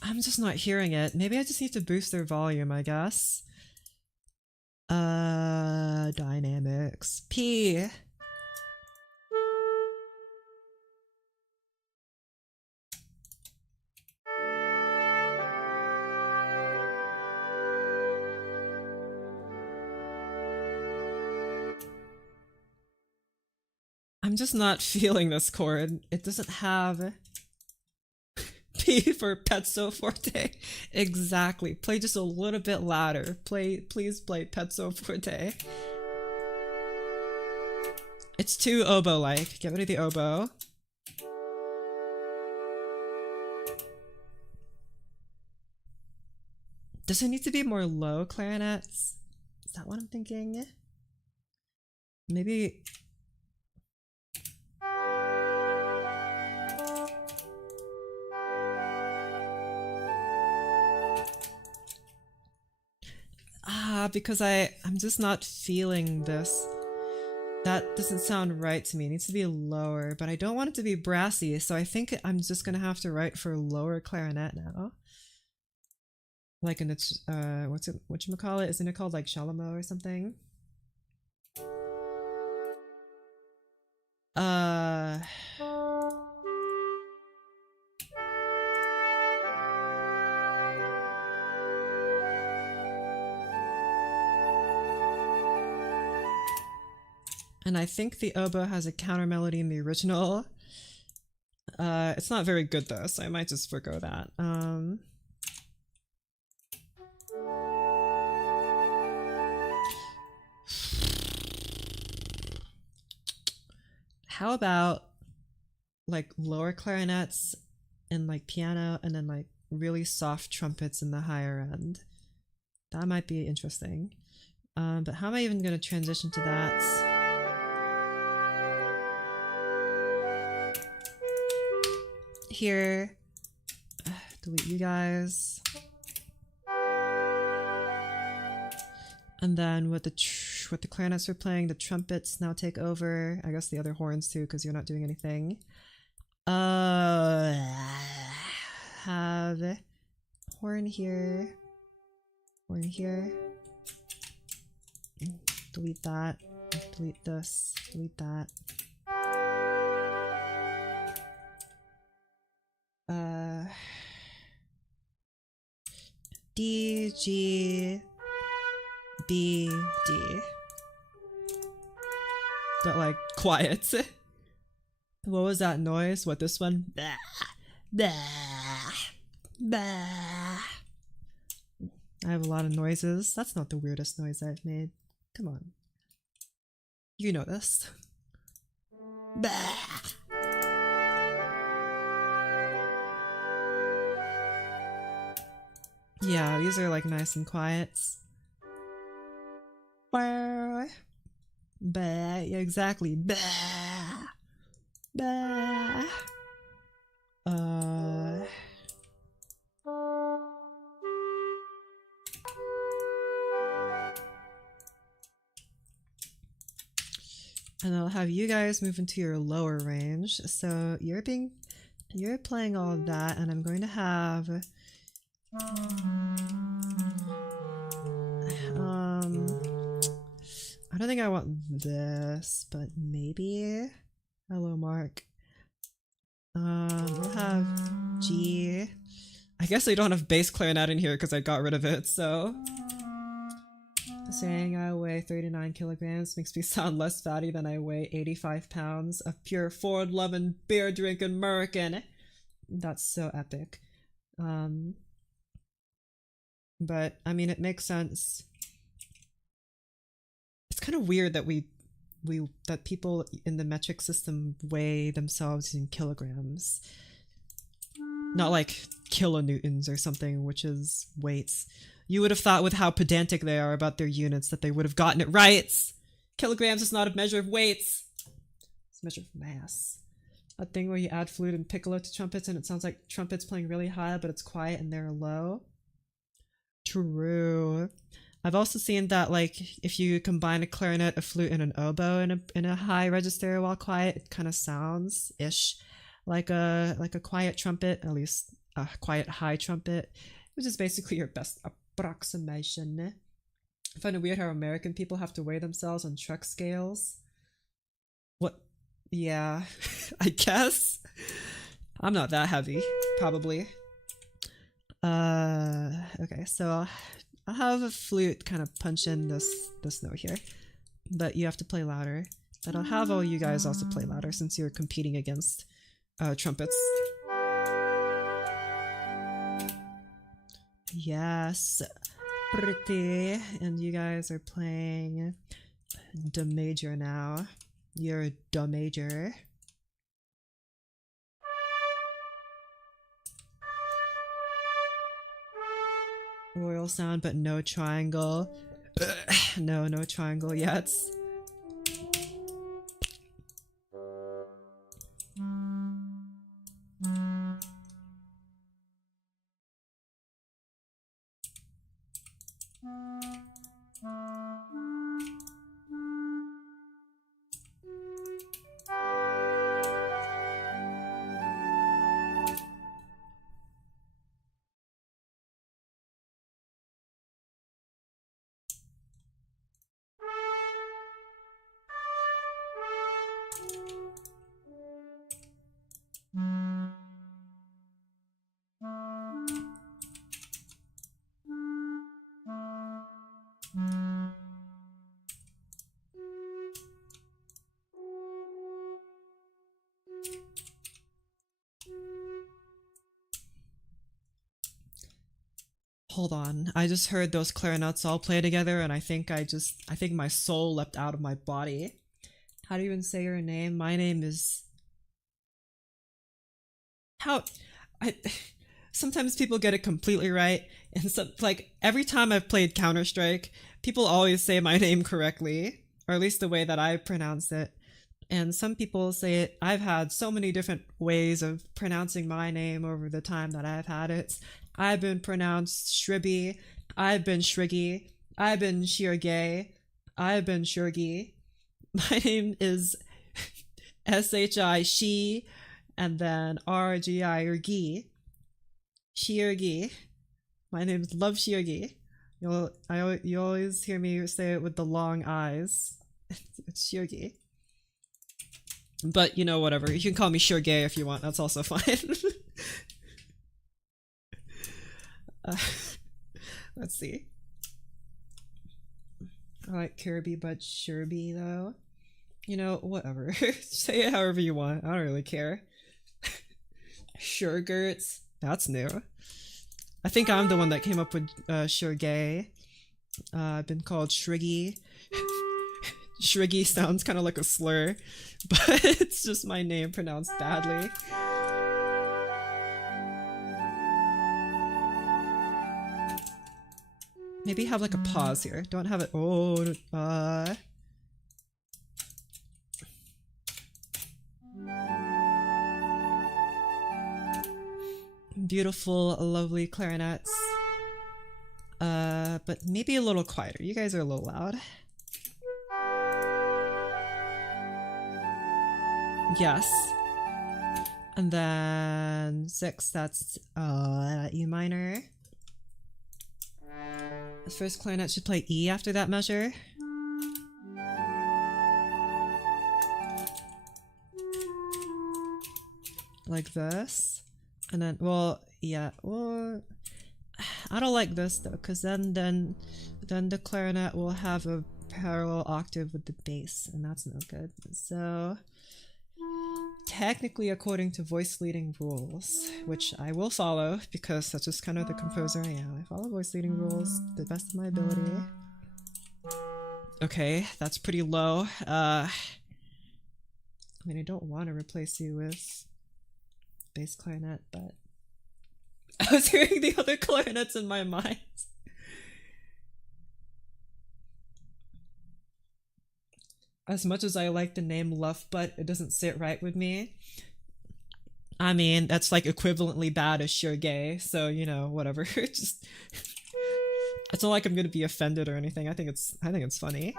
I'm just not hearing it. Maybe I just need to boost their volume, I guess. Dynamics. P. I'm just not feeling this chord. It doesn't have P for pezzo forte. Exactly. Play just a little bit louder. Please play pezzo forte. It's too oboe-like. Get rid of the oboe. Does it need to be more low clarinets? Is that what I'm thinking? Maybe... because I'm just not feeling this. That doesn't sound right to me. It needs to be lower, but I don't want it to be brassy, so I think I'm just gonna have to write for lower clarinet now. Like in its, whatchamacallit? Isn't it called like Shalamo or something? And I think the oboe has a counter melody in the original. It's not very good though, so I might just forgo that. How about like lower clarinets and like piano, and then like really soft trumpets in the higher end? That might be interesting. But how am I even going to transition to that? Here, delete you guys, and then with the clarinets we're playing, the trumpets now take over. I guess the other horns too, because you're not doing anything. Have horn here, delete that, delete this, delete that. D, G, B, D. But like quiet. What was that noise? What, this one? Bah, bah, bah. I have a lot of noises. That's not the weirdest noise I've made. Come on. You know this. Bah. Yeah, these are like nice and quiet. Bah. Bah. Yeah, exactly. Bah. Bah. And I'll have you guys move into your lower range. So you're playing all of that, and I'm going to have I don't think I want this, but maybe. Hello, Mark. We'll have G. I guess I don't have bass clarinet in here because I got rid of it, so. Saying I weigh 39 kilograms makes me sound less fatty than I weigh 85 pounds of pure Ford-loving, beer-drinking American. That's so epic. But, I mean, it makes sense. It's kind of weird that that people in the metric system weigh themselves in kilograms. Not like kilonewtons or something, which is weights. You would have thought with how pedantic they are about their units that they would have gotten it right. Kilograms is not a measure of weights. It's a measure of mass. A thing where you add flute and piccolo to trumpets and it sounds like trumpets playing really high but it's quiet and they're low. True. I've also seen that like if you combine a clarinet, a flute, and an oboe in a high register while quiet, it kind of sounds ish like a quiet trumpet, at least a quiet high trumpet, which is basically your best approximation. I find it weird how American people have to weigh themselves on truck scales. What? Yeah, I guess. I'm not that heavy, probably. Okay, so I'll have a flute kind of punch in this note here, but you have to play louder. But I'll have all you guys also play louder since you're competing against trumpets. Yes, pretty. And you guys are playing D major now. You're D major. Royal sound, but no triangle. No triangle yet. Hold on, I just heard those clarinets all play together and I think my soul leapt out of my body. How do you even say your name? My name is... How... Sometimes people get it completely right, and so, like, every time I've played Counter-Strike, people always say my name correctly, or at least the way that I pronounce it. And some people say it. I've had so many different ways of pronouncing my name over the time that I've had it. I've been pronounced Shirgi, I've been Shirgi, I've been Shirgi, I've been Shirgi. My name is S-H-I, she, and then R-G-I, or Gi. Shirgi. My name is Love Shirgi. You always hear me say it with the long eyes. It's Shirgi. But, you know, whatever. You can call me Shirgi if you want. That's also fine. Let's see. I like Kirby, but Shirby, though. You know, whatever. Say it however you want. I don't really care. Shurgurts. That's new. I think I'm the one that came up with Shirgi. I've been called Shirgi. Shirgi sounds kind of like a slur, but it's just my name pronounced badly. Maybe have like a pause here. Don't have it. Oh, beautiful, lovely clarinets. But maybe a little quieter. You guys are a little loud. Yes. And then 6, that's E minor. The first clarinet should play E after that measure. Like this. And then, well, yeah, well, I don't like this though, because then the clarinet will have a parallel octave with the bass, and that's no good. So, technically according to voice leading rules, which I will follow because that's just kind of the composer I am. I follow voice leading rules to the best of my ability. Okay, that's pretty low. I mean, I don't want to replace you with bass clarinet, but I was hearing the other clarinets in my mind. As much as I like the name Luff Butt, it doesn't sit right with me. I mean, that's like equivalently bad as Shirgi, so you know, whatever. Just it's not like I'm gonna be offended or anything. I think it's funny.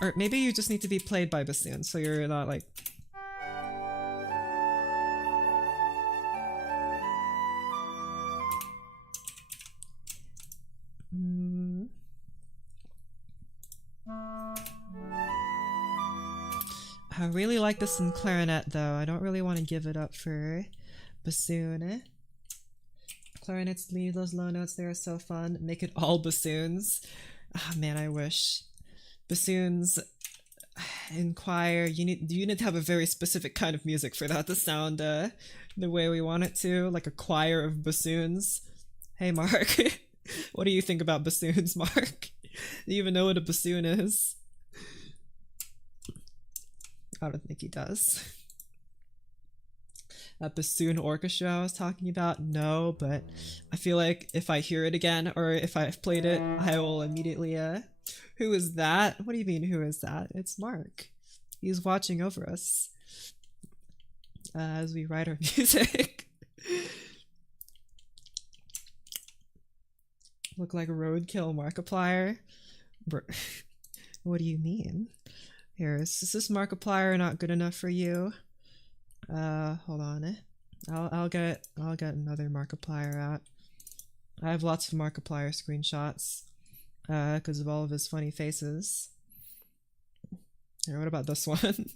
Or maybe you just need to be played by bassoon, so you're not like. I really like this in clarinet though. I don't really want to give it up for bassoon. Clarinets leave those low notes, they are so fun. Make it all bassoons. Ah, man, I wish. Bassoons in choir, you need to have a very specific kind of music for that to sound the way we want it to, like a choir of bassoons. Hey Mark, what do you think about bassoons, Mark? Do you even know what a bassoon is? I don't think he does. That bassoon orchestra I was talking about? No, but I feel like if I hear it again, or if I've played it, I will immediately, who is that? What do you mean, who is that? It's Mark. He's watching over us as we write our music. Look like roadkill Markiplier? What do you mean? Here, is this Markiplier not good enough for you? Hold on. I'll get another Markiplier out. I have lots of Markiplier screenshots because of all of his funny faces. Here, what about this one?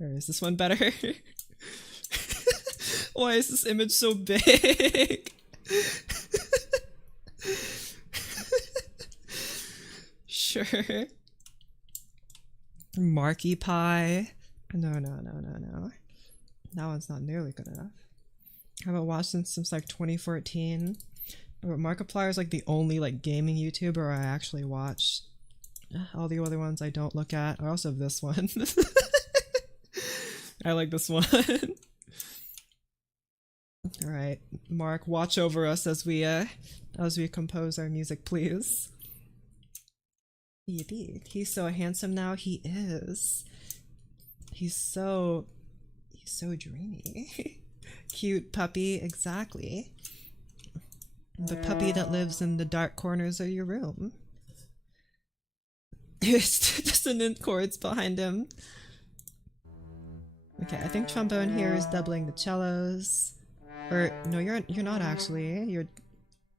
Or is this one better? Why is this image so big? Sure. Marky Pie. No. That one's not nearly good enough. I haven't watched since like 2014. But Markiplier is like the only like gaming YouTuber I actually watch. All the other ones I don't look at. I also have this one. I like this one. Alright, Mark, watch over us as we compose our music, please. Yippee. He's so handsome now. He is. He's so dreamy. Cute puppy, exactly. The puppy that lives in the dark corners of your room. There's dissonant chords behind him. Okay, I think trombone here is doubling the cellos. Or no, you're not actually.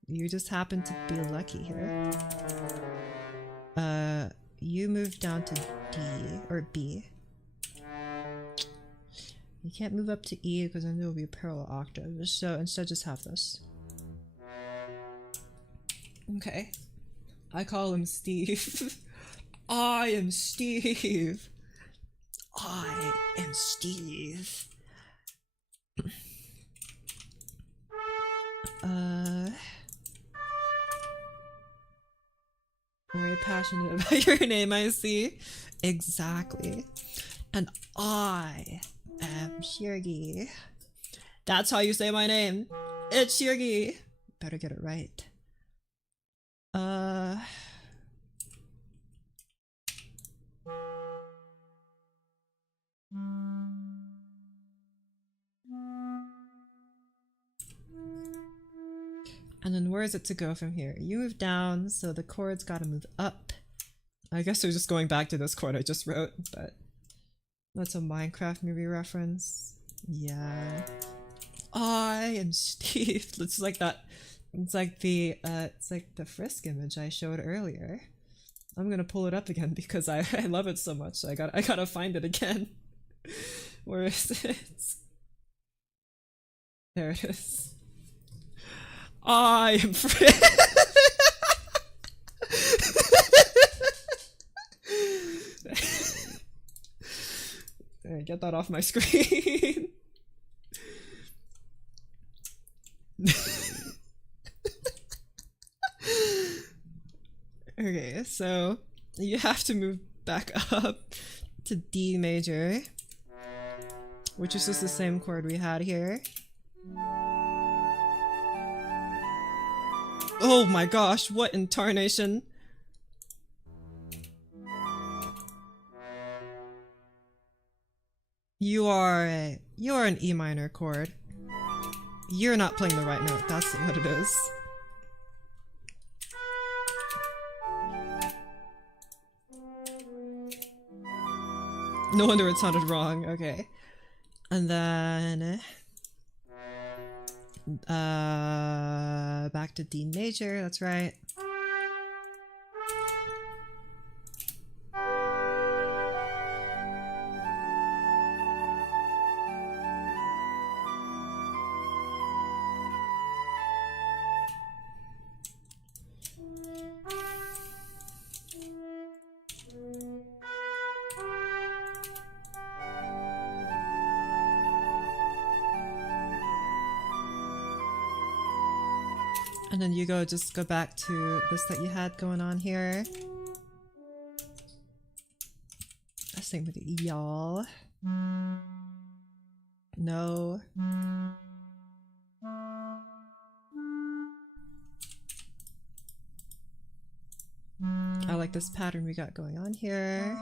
You just happen to be lucky here. You move down to D or B. You can't move up to E because then there will be parallel octaves. So instead, just have this. Okay. I call him Steve. I am Steve. I am Steve. Very passionate about your name, I see. Exactly. And I am Shirgi. That's how you say my name. It's Shirgi. Better get it right. And then where is it to go from here? You move down, so the chord's gotta move up. I guess we're just going back to this chord I just wrote, but that's a Minecraft movie reference. Yeah. I am Steve. It's like that. It's like the Frisk image I showed earlier. I'm gonna pull it up again because I love it so much. So I gotta find it again. Where is it? There it is. I am Get that off my screen. Okay, so you have to move back up to D major. which is just the same chord we had here. Oh my gosh, what in tarnation? You're an E minor chord. You're not playing the right note, that's what it is. No wonder it sounded wrong, okay. And then back to D major, that's right. And then you just go back to this that you had going on here. Same with y'all. No. I like this pattern we got going on here.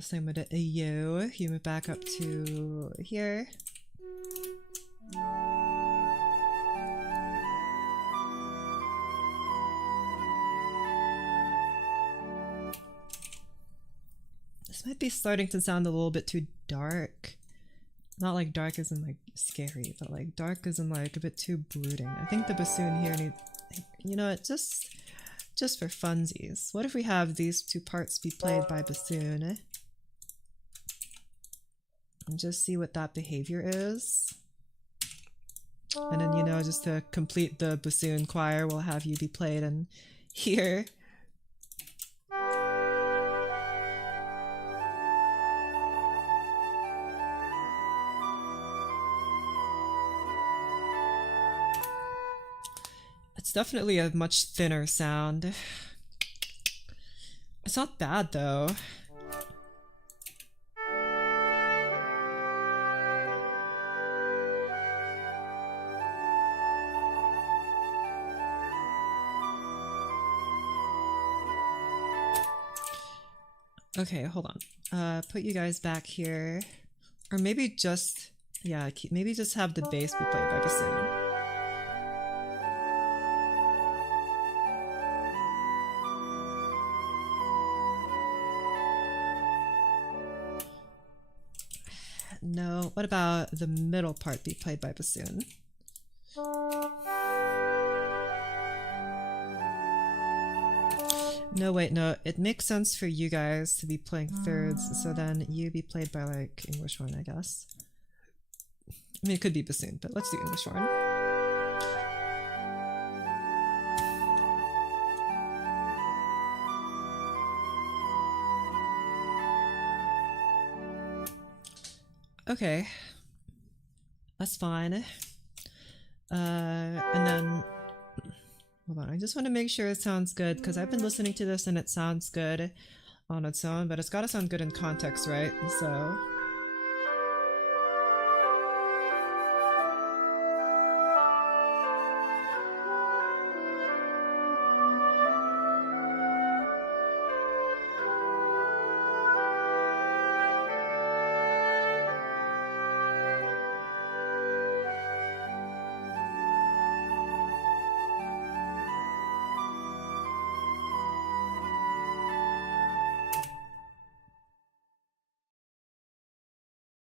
Same with the yo. You move back up to here. This might be starting to sound a little bit too dark. Not like dark as in like scary, but like dark as in like a bit too brooding. I think the bassoon here needs, you know what, just for funsies. What if we have these two parts be played by bassoon? And just see what that behavior is. And then, you know, just to complete the bassoon choir, we'll have you be played in here. It's definitely a much thinner sound. It's not bad though. Okay, hold on. Put you guys back here. Or maybe just, yeah, maybe just have the bass be played by bassoon. No, what about the middle part be played by bassoon? No, wait, no. It makes sense for you guys to be playing thirds, so then you be played by, like, English horn, I guess. I mean, it could be bassoon, but let's do English horn. Okay. That's fine. And then... Hold on, I just want to make sure it sounds good, because I've been listening to this and it sounds good on its own, but it's gotta sound good in context, right? So...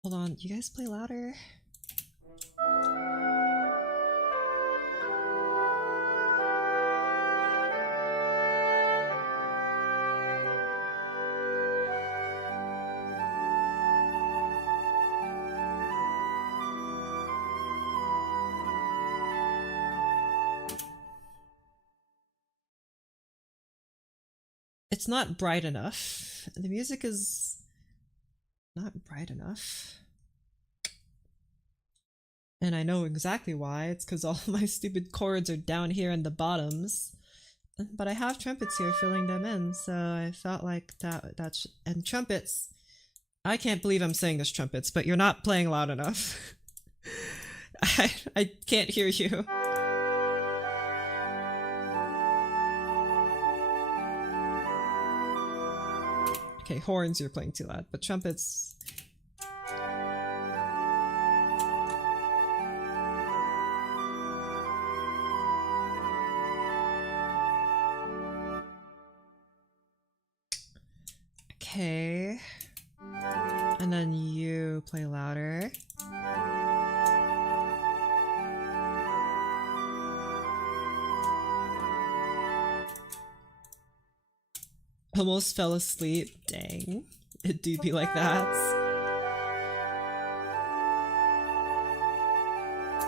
Hold on, you guys play louder? It's not bright enough. The music is not bright enough. And I know exactly why. It's because all my stupid chords are down here in the bottoms. But I have trumpets here filling them in, so I felt like and trumpets I can't believe I'm saying this, trumpets, but you're not playing loud enough. I can't hear you. Okay, horns you're playing too loud, but trumpets... Okay. And then you play louder. Almost fell asleep. Dang. It do be like that.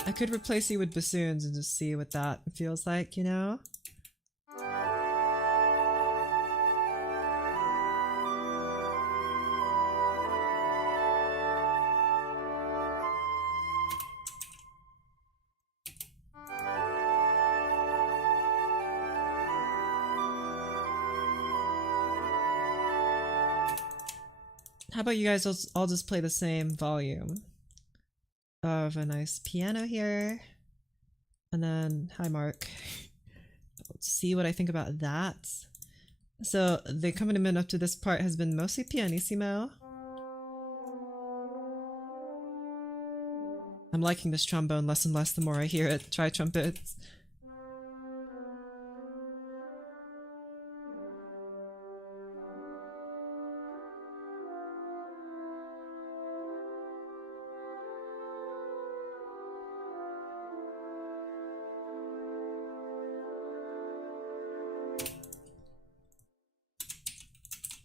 I could replace you with bassoons and just see what that feels like, you know? How about you guys all just play the same volume of a nice piano here. And then, hi Mark. Let's see what I think about that. So the accompaniment up to this part has been mostly pianissimo. I'm liking this trombone less and less the more I hear it. Try trumpets.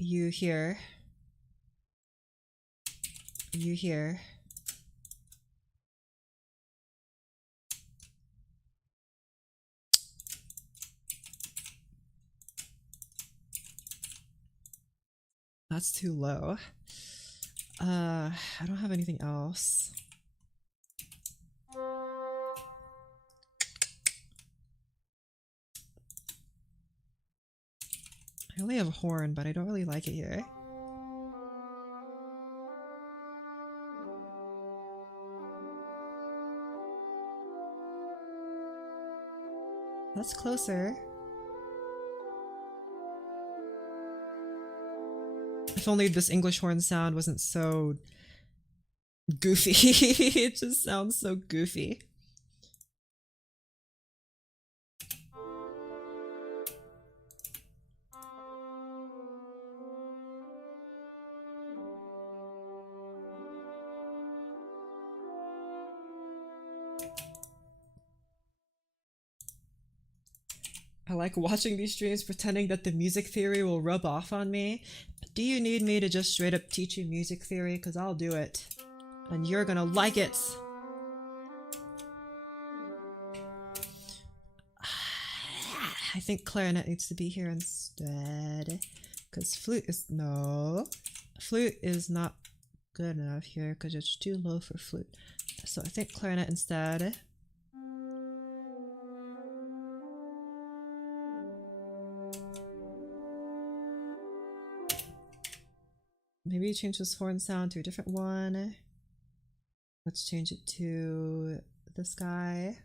You here. You here. That's too low. I don't have anything else. I only have a horn, but I don't really like it here. That's closer. If only this English horn sound wasn't so goofy. It just sounds so goofy. I like watching these streams pretending that the music theory will rub off on me. Do you need me to just straight up teach you music theory? Because I'll do it. And you're gonna like it. I think clarinet needs to be here instead. Because flute is... no. Flute is not good enough here because it's too low for flute. So I think clarinet instead. Maybe change this horn sound to a different one. Let's change it to this guy.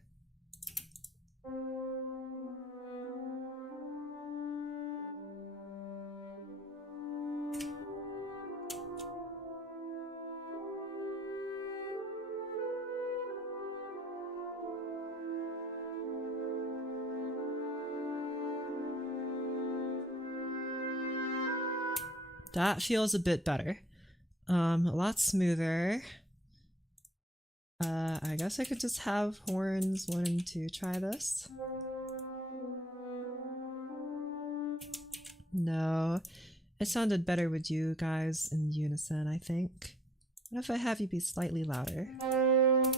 That feels a bit better. A lot smoother. I guess I could just have horns 1 and 2 try this. No, it sounded better with you guys in unison, I think. What if I have you be slightly louder?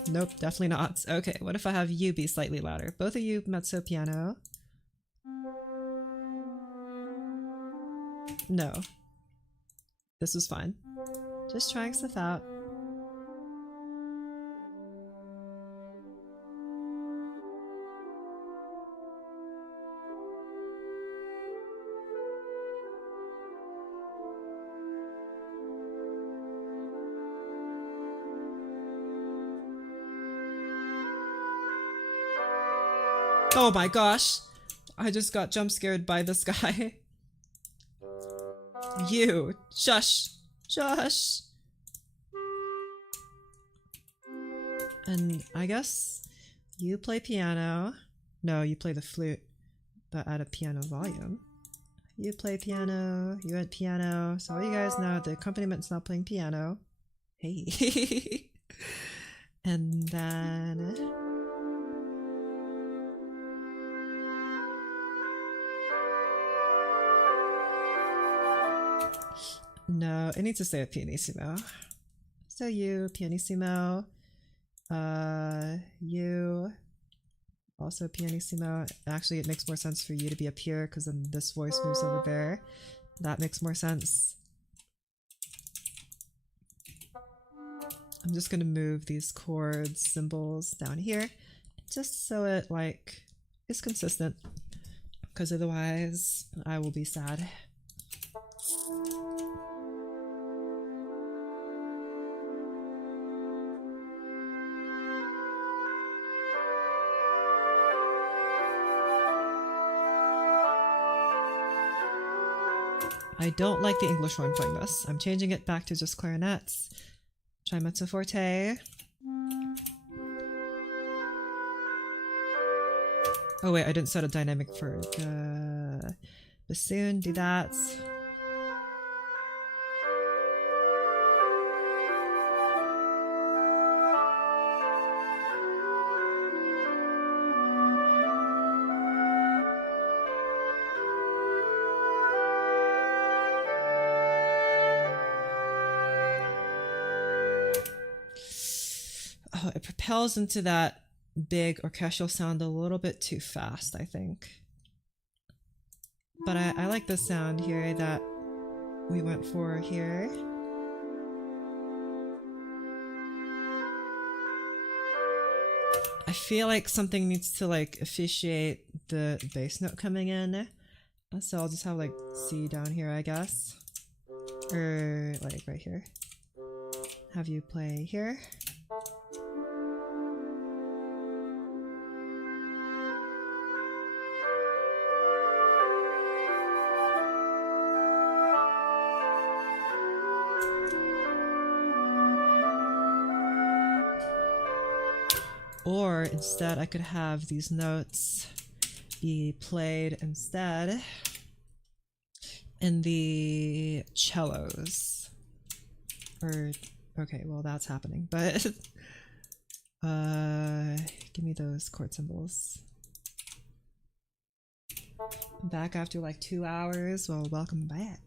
Nope, definitely not. Okay, what if I have you be slightly louder? Both of you mezzo piano. No. This was fine. Just trying stuff out. Oh my gosh! I just got jump scared by this guy. You! Shush! Shush! And I guess you play piano. No, you play the flute, but at a piano volume. You play piano, you at piano. So all you guys know, the accompaniment not playing piano. Hey. And then... no, it needs to stay at pianissimo. So you, pianissimo. You... also pianissimo. Actually, it makes more sense for you to be up here because then this voice moves over there. That makes more sense. I'm just gonna move these chords, symbols down here, just so it like is consistent, because otherwise I will be sad. I don't like the English one playing this. I'm changing it back to just clarinets. Try mezzo forte. Oh wait, I didn't set a dynamic for the bassoon. Do that. Oh, it propels into that big orchestral sound a little bit too fast, I think. But I like the sound here that we went for here. I feel like something needs to like officiate the bass note coming in. So I'll just have like C down here, I guess. Or like right here. Have you play here. Or instead I could have these notes be played instead in the cellos. Or, okay, well that's happening, but give me those chord symbols. I'm back after like 2 hours. Well, welcome back.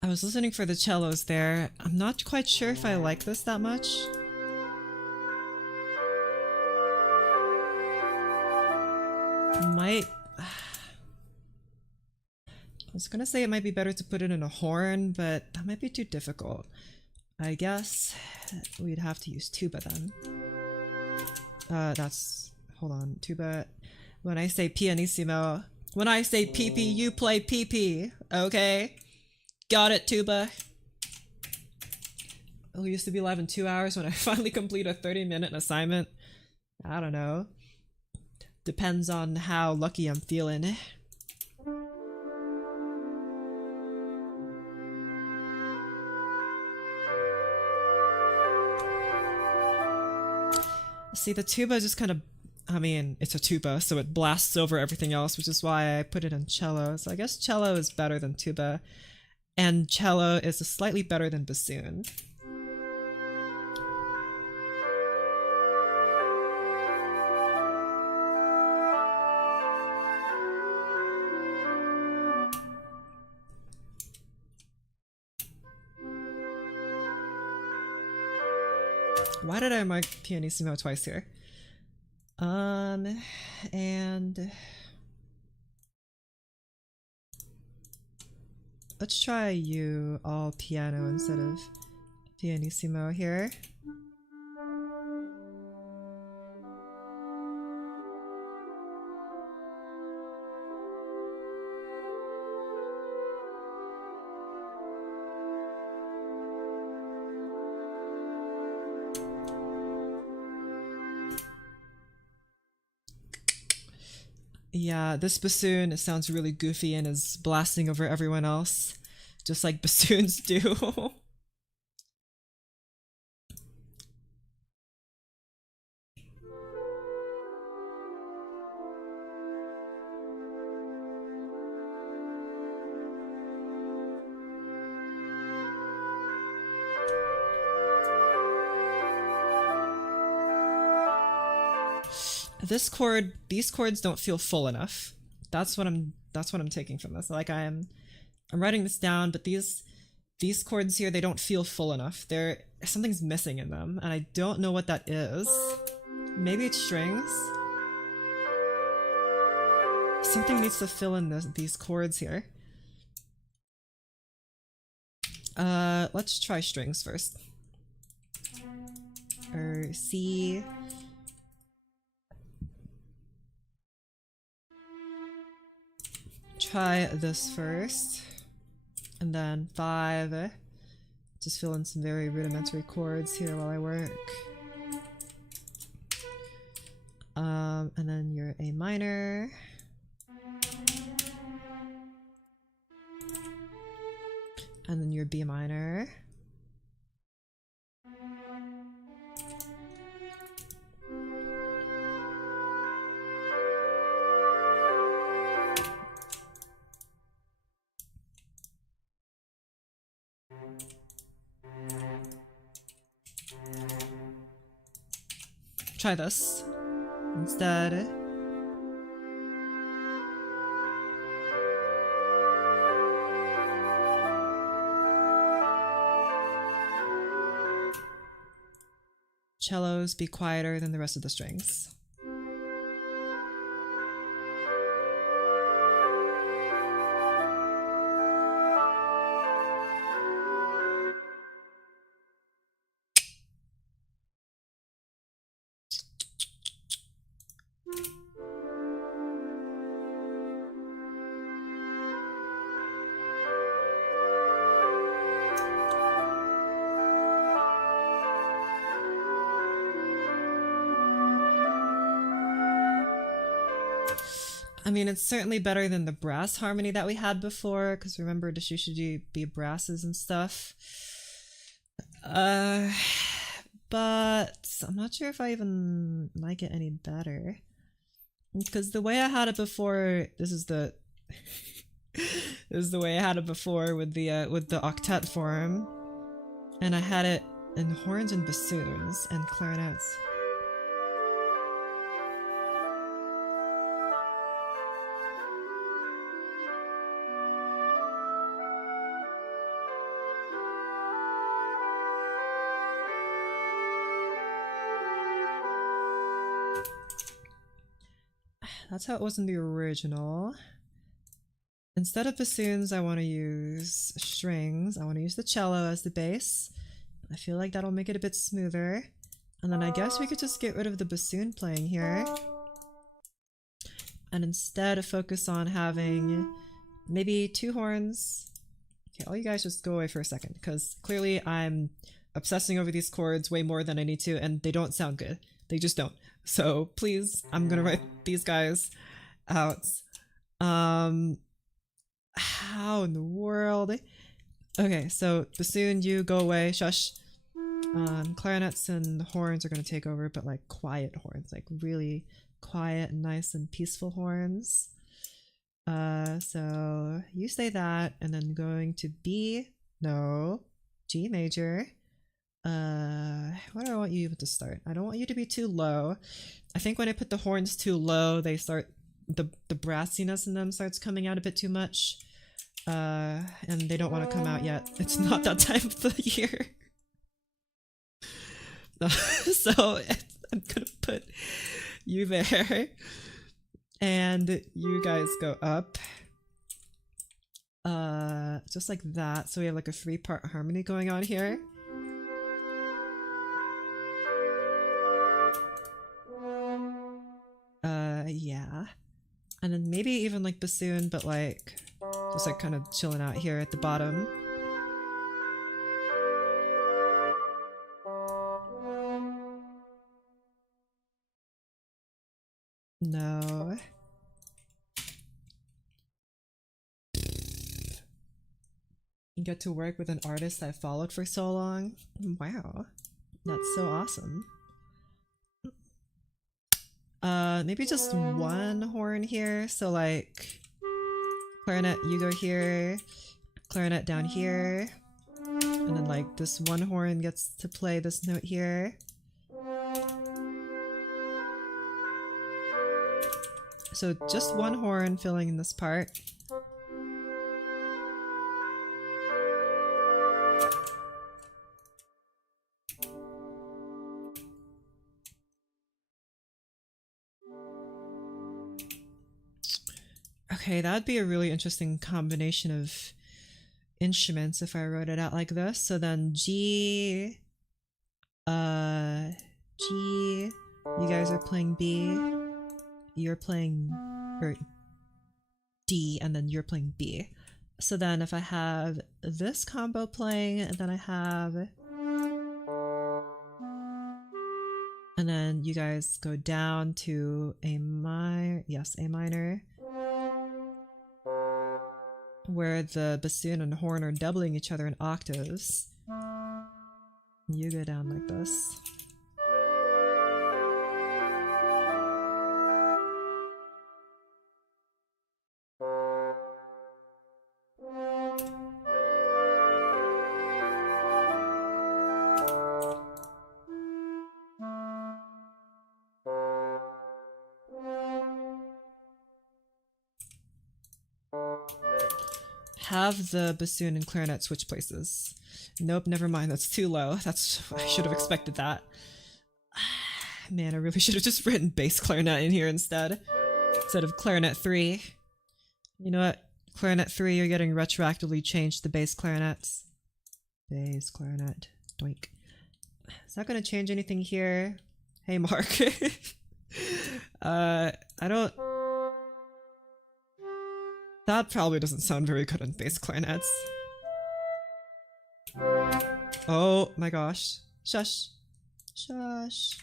I was listening for the cellos there. I'm not quite sure if I like this that much. I was gonna say it might be better to put it in a horn, but that might be too difficult. I guess we'd have to use tuba then. Hold on, tuba. When I say pianissimo, when I say PP, you play PP, okay? Got it, tuba. We used to be live in 2 hours when I finally complete a 30-minute assignment. I don't know. Depends on how lucky I'm feeling. See, the tuba just kind of, I mean, it's a tuba, so it blasts over everything else, which is why I put it in cello. So I guess cello is better than tuba. And cello is slightly better than bassoon. Why did I mark pianissimo twice here? And Let's try you all piano instead of pianissimo here. Yeah, this bassoon sounds really goofy and is blasting over everyone else, just like bassoons do. These chords don't feel full enough. That's what I'm taking from this. Like I'm writing this down, but these chords here, they don't feel full enough. Something's missing in them, and I don't know what that is. Maybe it's strings. Something needs to fill in these chords here. Let's try strings first. Or C. Try this first, and then 5. Just fill in some very rudimentary chords here while I work. And then your A minor. And then your B minor. Try this instead. Cellos be quieter than the rest of the strings. I mean, it's certainly better than the brass harmony that we had before, because remember, this should be brasses and stuff. But I'm not sure if I even like it any better. Because the way I had it before, this is the way I had it before with the octet form, and I had it in horns and bassoons and clarinets. That's how it was in the original. Instead of bassoons, I want to use strings. I want to use the cello as the bass. I feel like that'll make it a bit smoother. And then I guess we could just get rid of the bassoon playing here. And instead focus on having maybe 2 horns. Okay, all you guys just go away for a second, because clearly I'm obsessing over these chords way more than I need to, and they don't sound good. They just don't. So please, I'm gonna write these guys out. How in the world? Okay, so bassoon, you go away, shush. Clarinets and horns are gonna take over, but like quiet horns, like really quiet and nice and peaceful horns. So you say that, and then going to G major. Where do I want you to start? I don't want you to be too low. I think when I put the horns too low, they start, the brassiness in them starts coming out a bit too much. And they don't want to come out yet. It's not that time of the year. So I'm gonna put you there. And you guys go up. just like that. So we have like a 3-part harmony going on here. Yeah. And then maybe even like bassoon, but like just like kind of chilling out here at the bottom. No. You get to work with an artist I followed for so long. Wow. That's so awesome. Maybe just one horn here. So like clarinet, you go here, clarinet down here, and then like this one horn gets to play this note here. So just one horn filling in this part. Okay, that'd be a really interesting combination of instruments if I wrote it out like this. So then G, G, you guys are playing B, you're playing, or D, and then you're playing B. So then if I have this combo playing, and then I have, and then you guys go down to A minor, yes, A minor, where the bassoon and horn are doubling each other in octaves. You go down like this. Have the bassoon and clarinet switch places. Nope, never mind, that's too low. That's, I should have expected that. Man, I really should have just written bass clarinet in here instead of clarinet 3. You know what? Clarinet 3, you're getting retroactively changed to bass clarinets. Bass clarinet. Doink. Is that gonna change anything here? Hey, Mark. I don't... That probably doesn't sound very good on bass clarinets. Oh my gosh. Shush. Shush.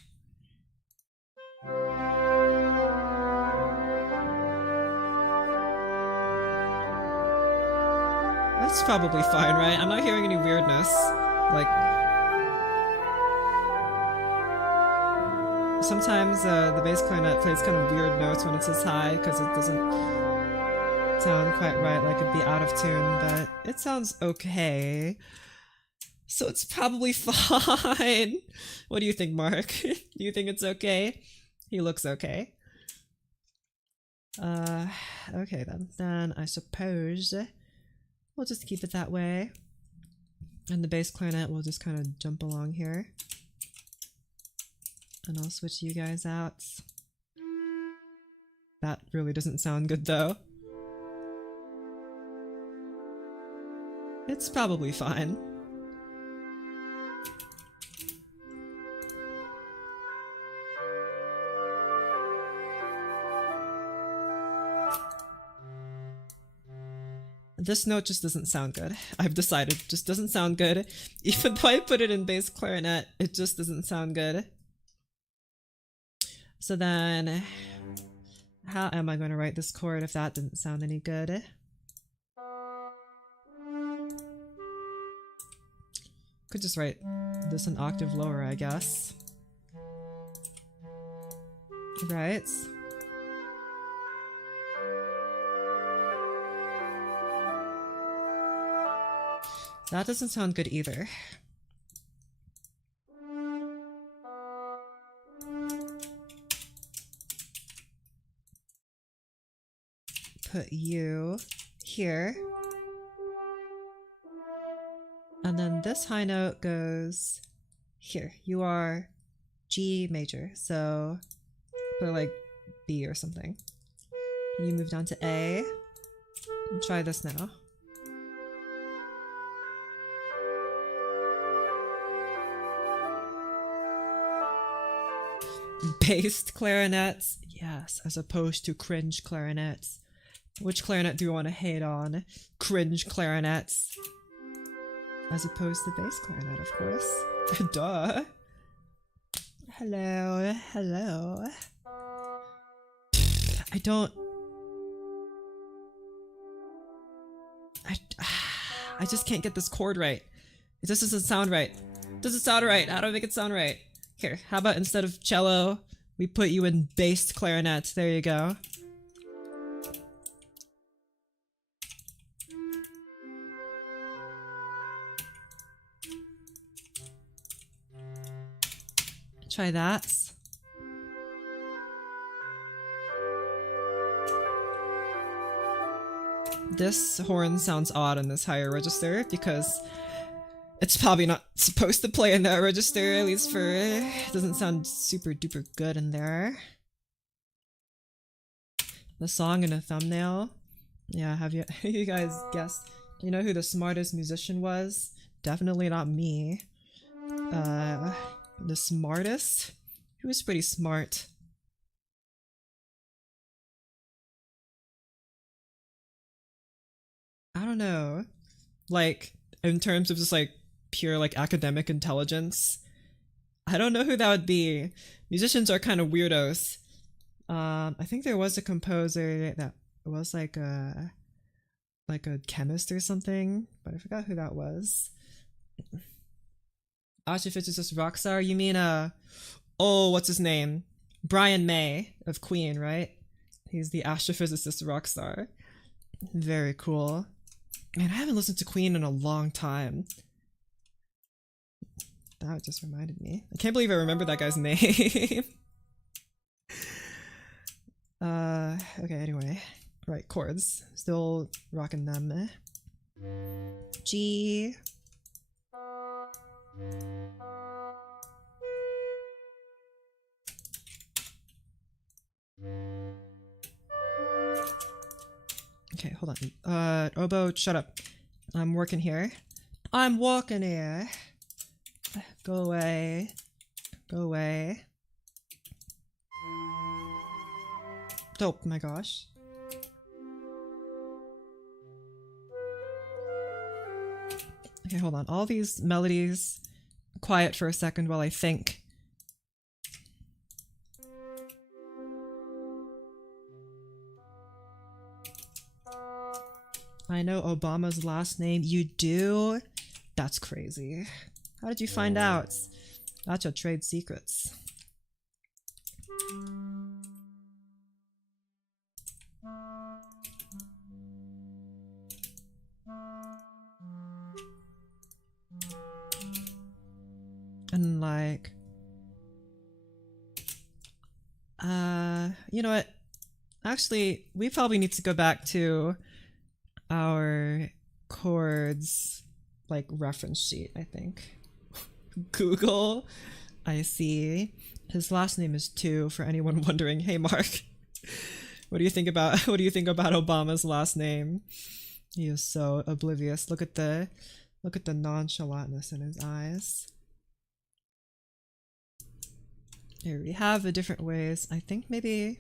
That's probably fine, right? I'm not hearing any weirdness. Like... Sometimes the bass clarinet plays kind of weird notes when it's this high because it doesn't sound quite right, like it'd be out of tune, but it sounds okay. So it's probably fine. What do you think, Mark? Do you think it's okay? He looks okay. Okay then. Then I suppose we'll just keep it that way. And the bass clarinet will just kind of jump along here. And I'll switch you guys out. That really doesn't sound good though. It's probably fine. This note just doesn't sound good. I've decided, just doesn't sound good. Even though I put it in bass clarinet, it just doesn't sound good. So then, how am I going to write this chord if that didn't sound any good? Could just write this an octave lower, I guess. Right? That doesn't sound good either. Put you here. And then this high note goes here. You are G major, so put like B or something. You move down to A. And try this now. Based clarinets? Yes, as opposed to cringe clarinets. Which clarinet do you want to hate on? Cringe clarinets. As opposed to bass clarinet, of course. Duh. Hello, hello. I don't... I just can't get this chord right. It just doesn't sound right. It doesn't sound right. How do I make it sound right? Here, how about instead of cello, we put you in bass clarinet. There you go. Try that. This horn sounds odd in this higher register because it's probably not supposed to play in that register, at least for... It doesn't sound super duper good in there. The song in a thumbnail. Yeah, have you you guys guessed? Do you know who the smartest musician was? Definitely not me. The smartest? He was pretty smart. I don't know. Like, in terms of just like pure like academic intelligence, I don't know who that would be. Musicians are kind of weirdos. I think there was a composer that was like a chemist or something, but I forgot who that was. Astrophysicist Rockstar? You mean oh, what's his name? Brian May of Queen, right? He's the astrophysicist Rockstar. Very cool. Man, I haven't listened to Queen in a long time. That just reminded me. I can't believe I remember that guy's name. Okay, anyway. Right, chords. Still rocking them. G. Okay, hold on. Oboe, shut up. I'm working here. I'm walking here. Go away. Go away. Oh my gosh. Okay, hold on. All these melodies, quiet for a second while I think. I know Obama's last name. You do? That's crazy. How did you find out? That's your trade secrets. And like... you know what? Actually, we probably need to go back to our chords like reference sheet, I think. Google. I see. His last name is Tu, for anyone wondering. Hey Mark. What do you think about Obama's last name? He is so oblivious. Look at the nonchalantness in his eyes. Here we have the different ways. I think maybe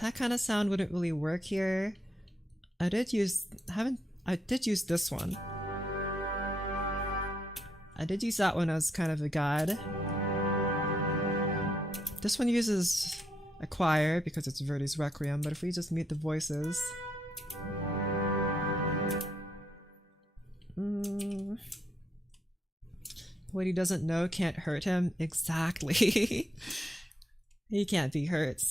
that kind of sound wouldn't really work here. I did use this one. I did use that one as kind of a guide. This one uses a choir because it's Verdi's Requiem, but if we just mute the voices. What he doesn't know can't hurt him. Exactly. He can't be hurt.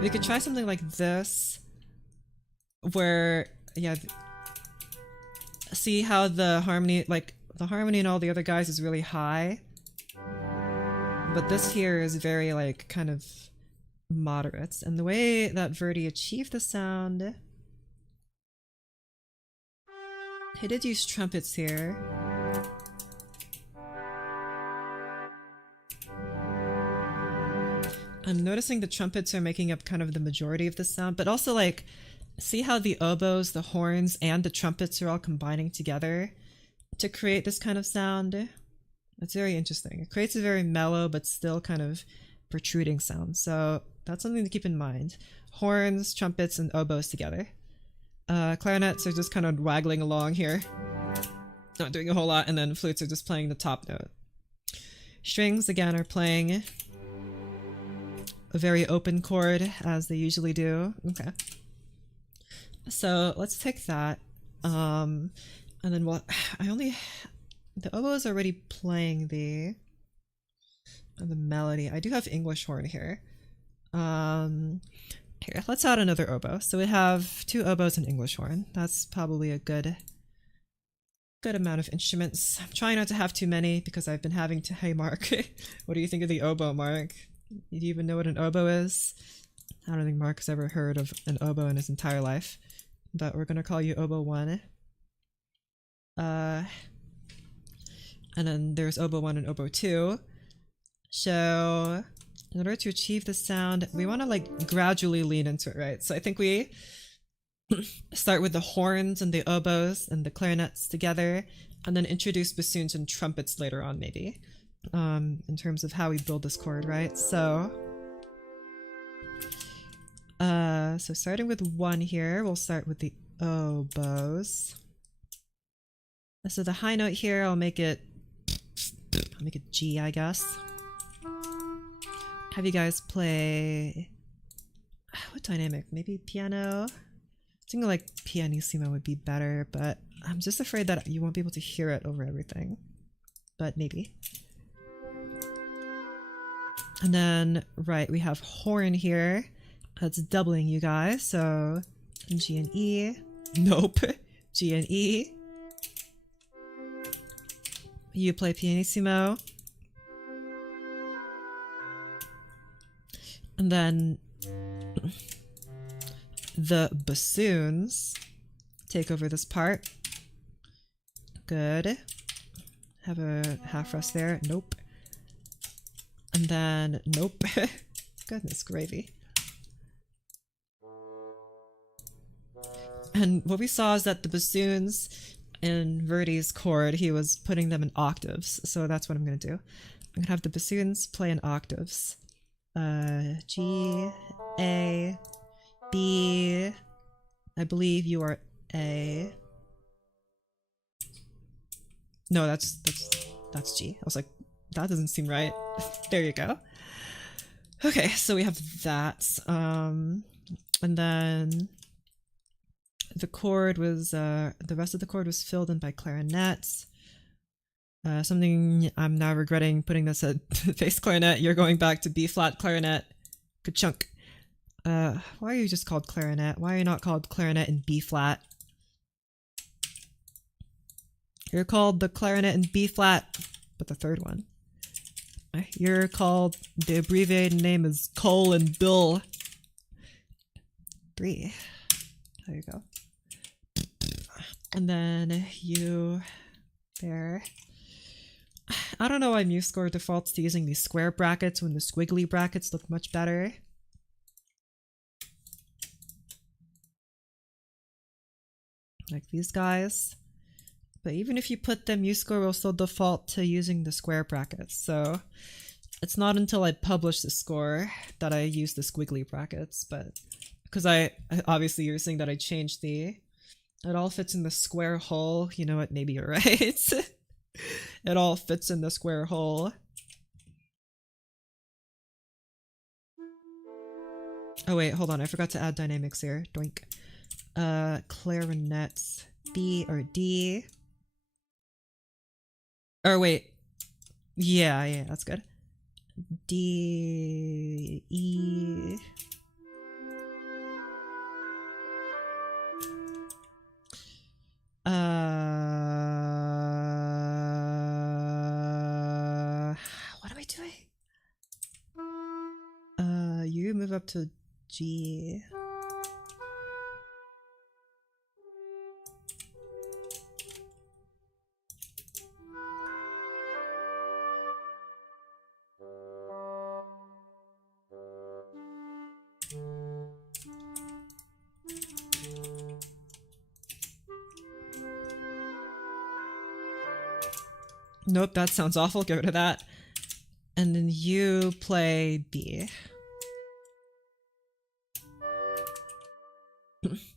We could try something like this, where, yeah, see how the harmony, like, the harmony in all the other guys is really high, but this here is very, like, kind of moderate. And the way that Verdi achieved the sound, he did use trumpets here. I'm noticing the trumpets are making up kind of the majority of the sound, but also like, see how the oboes, the horns, and the trumpets are all combining together to create this kind of sound. It's very interesting. It creates a very mellow but still kind of protruding sound. So that's something to keep in mind. Horns, trumpets, and oboes together. Clarinets are just kind of waggling along here, not doing a whole lot, and then flutes are just playing the top note. Strings, again, are playing a very open chord, as they usually do. Okay. So let's take that. And then the oboe is already playing the melody. I do have English horn here. Here, let's add another oboe. So we have 2 oboes and English horn. That's probably a good amount of instruments. I'm trying not to have too many because I've been having to... Hey, Mark. What do you think of the oboe, Mark? Do you even know what an oboe is? I don't think Mark has ever heard of an oboe in his entire life. But we're gonna call you oboe 1. And then there's oboe 1 and oboe 2. So in order to achieve the sound, we want to like gradually lean into it, right? So I think we start with the horns and the oboes and the clarinets together, and then introduce bassoons and trumpets later on, maybe, in terms of how we build this chord, right? So starting with 1 here, we'll start with the oboes. So the high note here, I'll make it G, I guess. Have you guys play... What dynamic? Maybe piano? I think like pianissimo would be better, but I'm just afraid that you won't be able to hear it over everything. But maybe. And then, right, we have horn here. That's doubling, you guys. So G and E. Nope. G and E. You play pianissimo. And then the bassoons take over this part. Good. Have a half rest there. Nope. And then, nope. Goodness gravy. And what we saw is that the bassoons in Verdi's chord, he was putting them in octaves. So that's what I'm going to do. I'm going to have the bassoons play in octaves. G, A, B. I believe you are A. No, that's G. I was like, that doesn't seem right. There you go. Okay, so we have that. And then the chord was the rest of the chord was filled in by clarinets. Something I'm now regretting putting this at bass clarinet. You're going back to B flat clarinet. Ka-chunk. Why are you just called clarinet? Why are you not called clarinet in B flat? You're called the clarinet in B flat, but the third one. You're called, the abbreviated name is Cole and Bill. 3. There you go. And then you there. I don't know why MuseScore defaults to using these square brackets when the squiggly brackets look much better. Like these guys. But even if you put them, MuseScore will still default to using the square brackets. So it's not until I publish the score that I use the squiggly brackets. But because obviously you're saying that I changed it all fits in the square hole. You know what? Maybe you're right. It all fits in the square hole. Oh wait, hold on. I forgot to add dynamics here. Doink. Clarinets. B or D. Or wait. Yeah, that's good. D, E. What am I doing? You move up to G. Nope, that sounds awful. Get rid of that. And then you play B.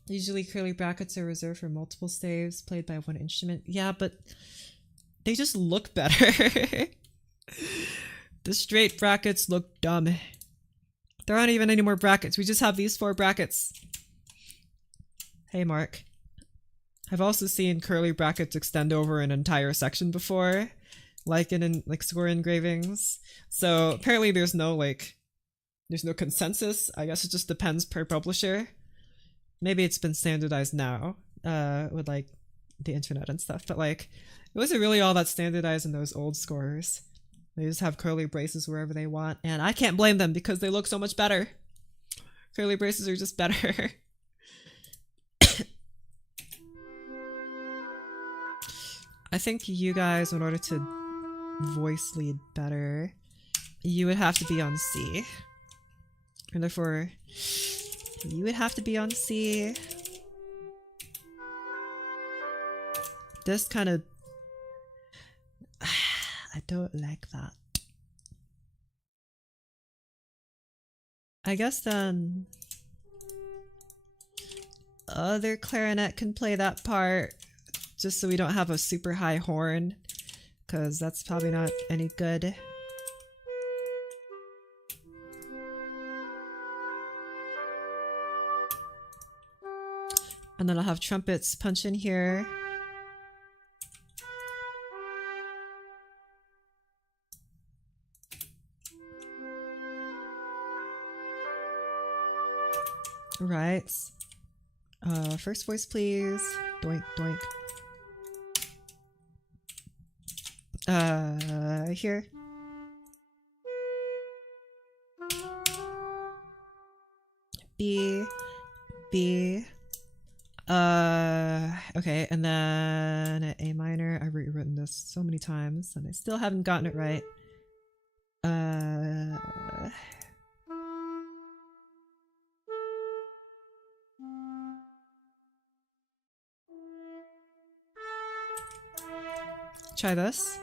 Usually curly brackets are reserved for multiple staves played by one instrument. Yeah, but they just look better. The straight brackets look dumb. There aren't even any more brackets. We just have these 4 brackets. Hey, Mark. I've also seen curly brackets extend over an entire section before, like in like square engravings. So apparently there's no consensus. I guess it just depends per publisher. Maybe it's been standardized now with like the internet and stuff, but like it wasn't really all that standardized in those old scores. They just have curly braces wherever they want, and I can't blame them because they look so much better. Curly braces are just better. I think you guys, in order to voice lead better, you would have to be on C. And therefore, you would have to be on C. This kind of... I don't like that. I guess then... other clarinet can play that part, just so we don't have a super high horn, because that's probably not any good. And then I'll have trumpets punch in here. Right. First voice, please. Doink, doink. Here. B. B. Okay, and then A minor. I've rewritten this so many times, and I still haven't gotten it right. Try this.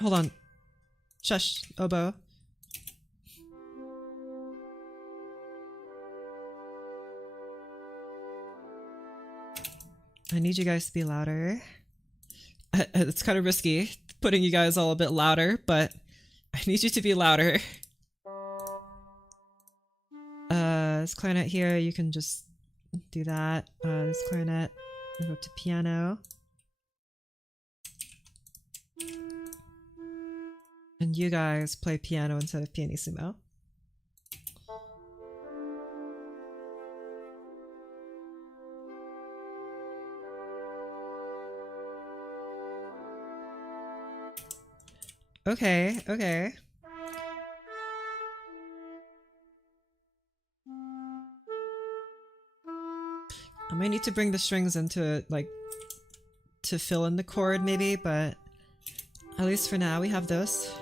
Hold on. Shush, oboe. I need you guys to be louder. It's kind of risky putting you guys all a bit louder, but I need you to be louder. This clarinet here, you can just do that. This clarinet, move up to piano. And you guys play piano instead of pianissimo. Okay, okay. I might need to bring the strings into, like, to fill in the chord maybe, but at least for now we have this.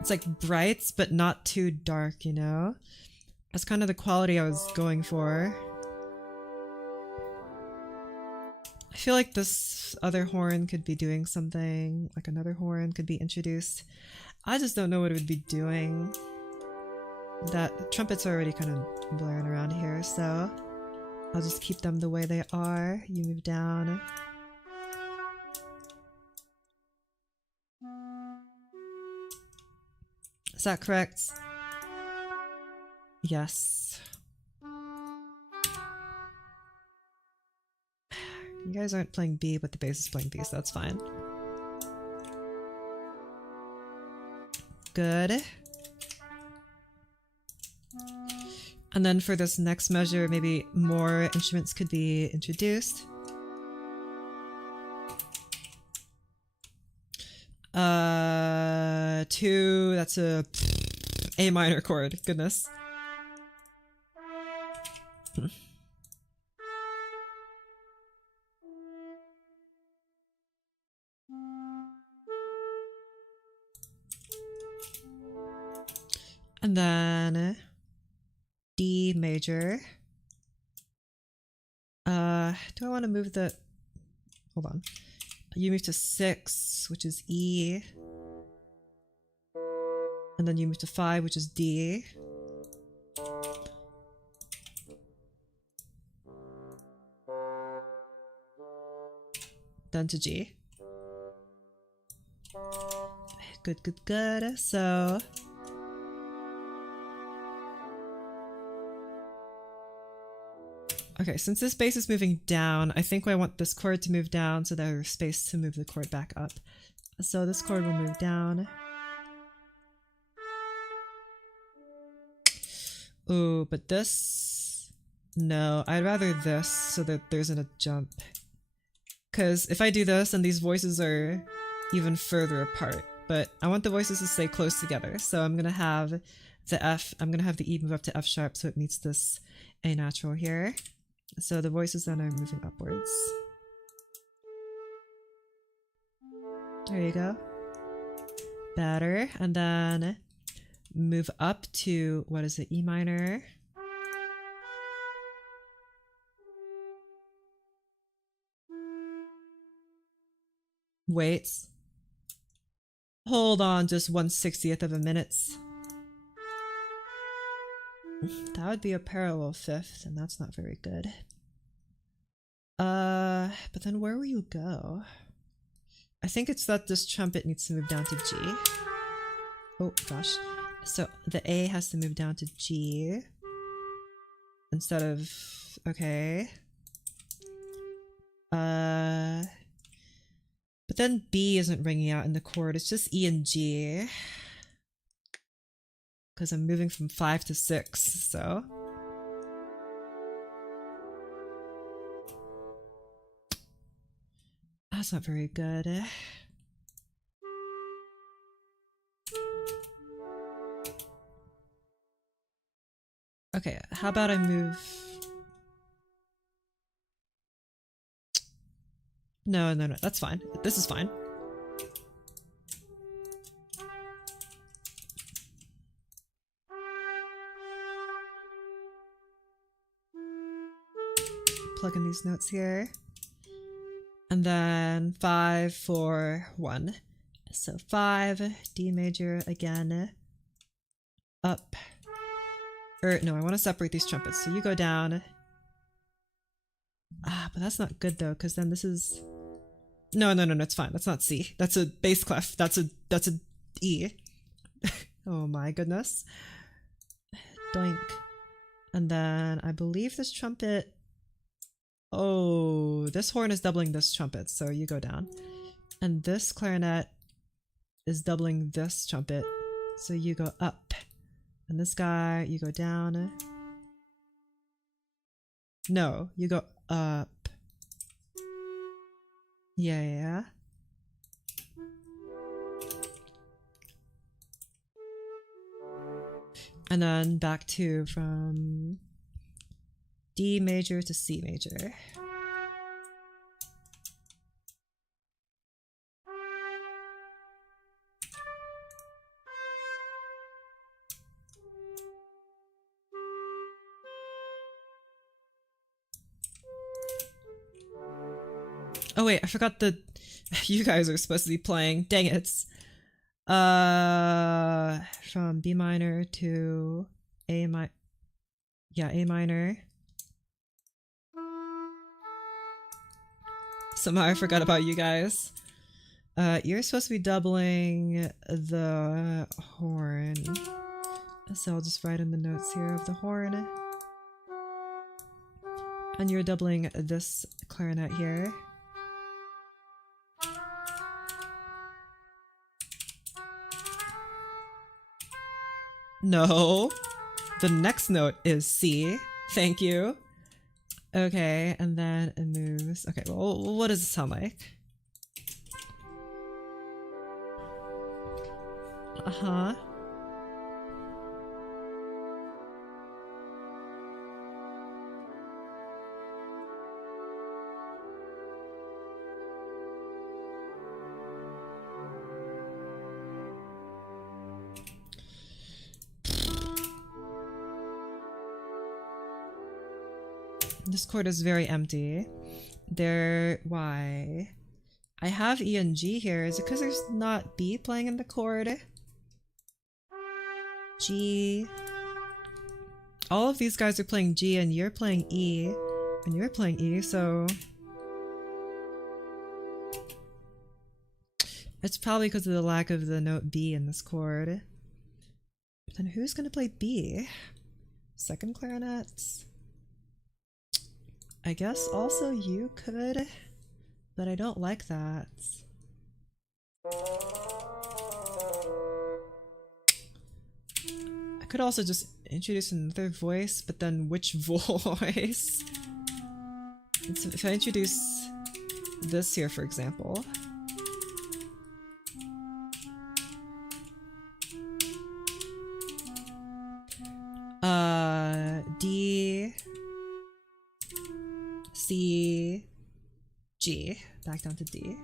It's like bright, but not too dark, you know? That's kind of the quality I was going for. I feel like this other horn could be doing something, like another horn could be introduced. I just don't know what it would be doing. That trumpets are already kind of blaring around here, so I'll just keep them the way they are. You move down. Is that correct? Yes. You guys aren't playing B, but the bass is playing B, so that's fine. Good. And then for this next measure, maybe more instruments could be introduced. Two, that's a A minor chord, goodness. And then D major. Do I want to move the... Hold on. You move to 6, which is E. And then you move to 5, which is D. Then to G. Good, good, good. So... Okay, since this bass is moving down, I think I want this chord to move down so there's space to move the chord back up. So this chord will move down. Ooh, but this... No, I'd rather this so that there isn't a jump. Because if I do this, then these voices are even further apart. But I want the voices to stay close together. So I'm going to have the F, I'm going to have the E move up to F sharp so it meets this A natural here. So the voices then are moving upwards. There you go. Better. And then move up to, what is it, E minor. Wait. Hold on just 1/60th of a minute. That would be a parallel fifth, and that's not very good. But then where will you go? I think it's that this trumpet needs to move down to G. Oh gosh. So the A has to move down to G. Instead of... Okay. But then B isn't ringing out in the chord, it's just E and G. Because I'm moving from 5 to 6, so... That's not very good. Okay, how about I move... No, no, no, that's fine. This is fine. Plug in these notes here. And then 5, 4, 1. So 5, D major again. Up. No, I want to separate these trumpets. So you go down. Ah, but that's not good though, because then this is... No, no, no, no, it's fine. That's not C. That's a bass clef. That's a E. Oh my goodness. Doink. And then I believe this trumpet... Oh, this horn is doubling this trumpet, so you go down. And this clarinet is doubling this trumpet, so you go up. And this guy, you go down. No, you go up. Yeah, yeah. And then back to from D major to C major. Oh wait, I forgot that you guys are supposed to be playing. Dang it. From B minor to A minor. Yeah, A minor. Somehow I forgot about you guys. You're supposed to be doubling the horn. So I'll just write in the notes here of the horn. And you're doubling this clarinet here. No. The next note is C. Thank you. Okay, and then it moves. Okay, well, what does it sound like? Uh-huh. This chord is very empty. There, why? I have E and G here. Is it because there's not B playing in the chord? G. All of these guys are playing G and you're playing E. And you're playing E, so... It's probably because of the lack of the note B in this chord. But then who's gonna play B? Second clarinets? I guess also you could, but I don't like that. I could also just introduce another voice, but then which voice? So if I introduce this here, for example. D, C, G, back down to D.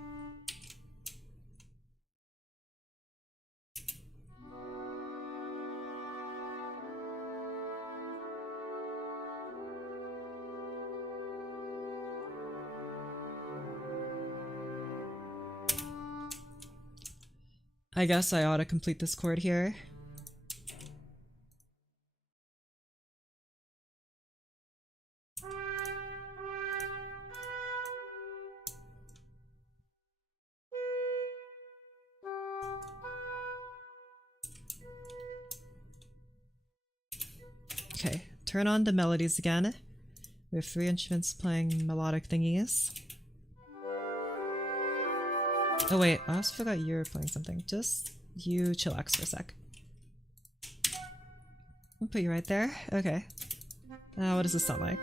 I guess I ought to complete this chord here. Okay, turn on the melodies again. We have 3 instruments playing melodic thingies. Oh wait, I also forgot you were playing something. Just you chillax for a sec. I'll put you right there. Okay. What does this sound like?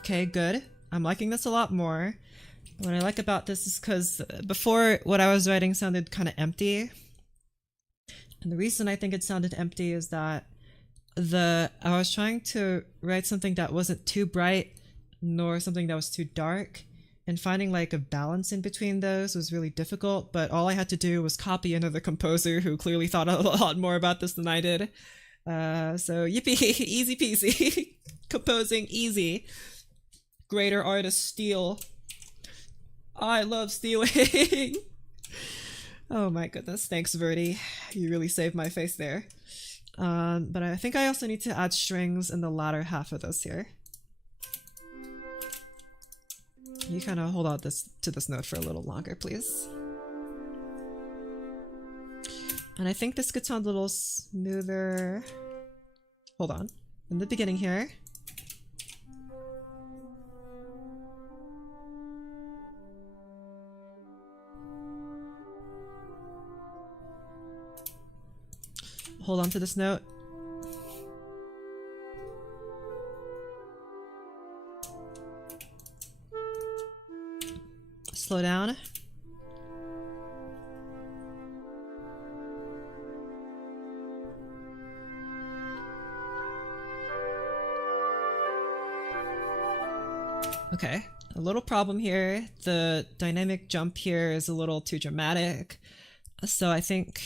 Okay, good. I'm liking this a lot more. What I like about this is because before what I was writing sounded kind of empty. And the reason I think it sounded empty is that I was trying to write something that wasn't too bright nor something that was too dark. And finding like a balance in between those was really difficult, but all I had to do was copy another composer who clearly thought a lot more about this than I did. So yippee, easy peasy. Composing easy. Greater artists steal. I love stealing. Oh my goodness, thanks Verdi. You really saved my face there. But I think I also need to add strings in the latter half of this here. You kind of hold out to this note for a little longer, please. And I think this could sound a little smoother. Hold on. In the beginning here. Hold on to this note. Slow down. Okay, a little problem here. The dynamic jump here is a little too dramatic. So I think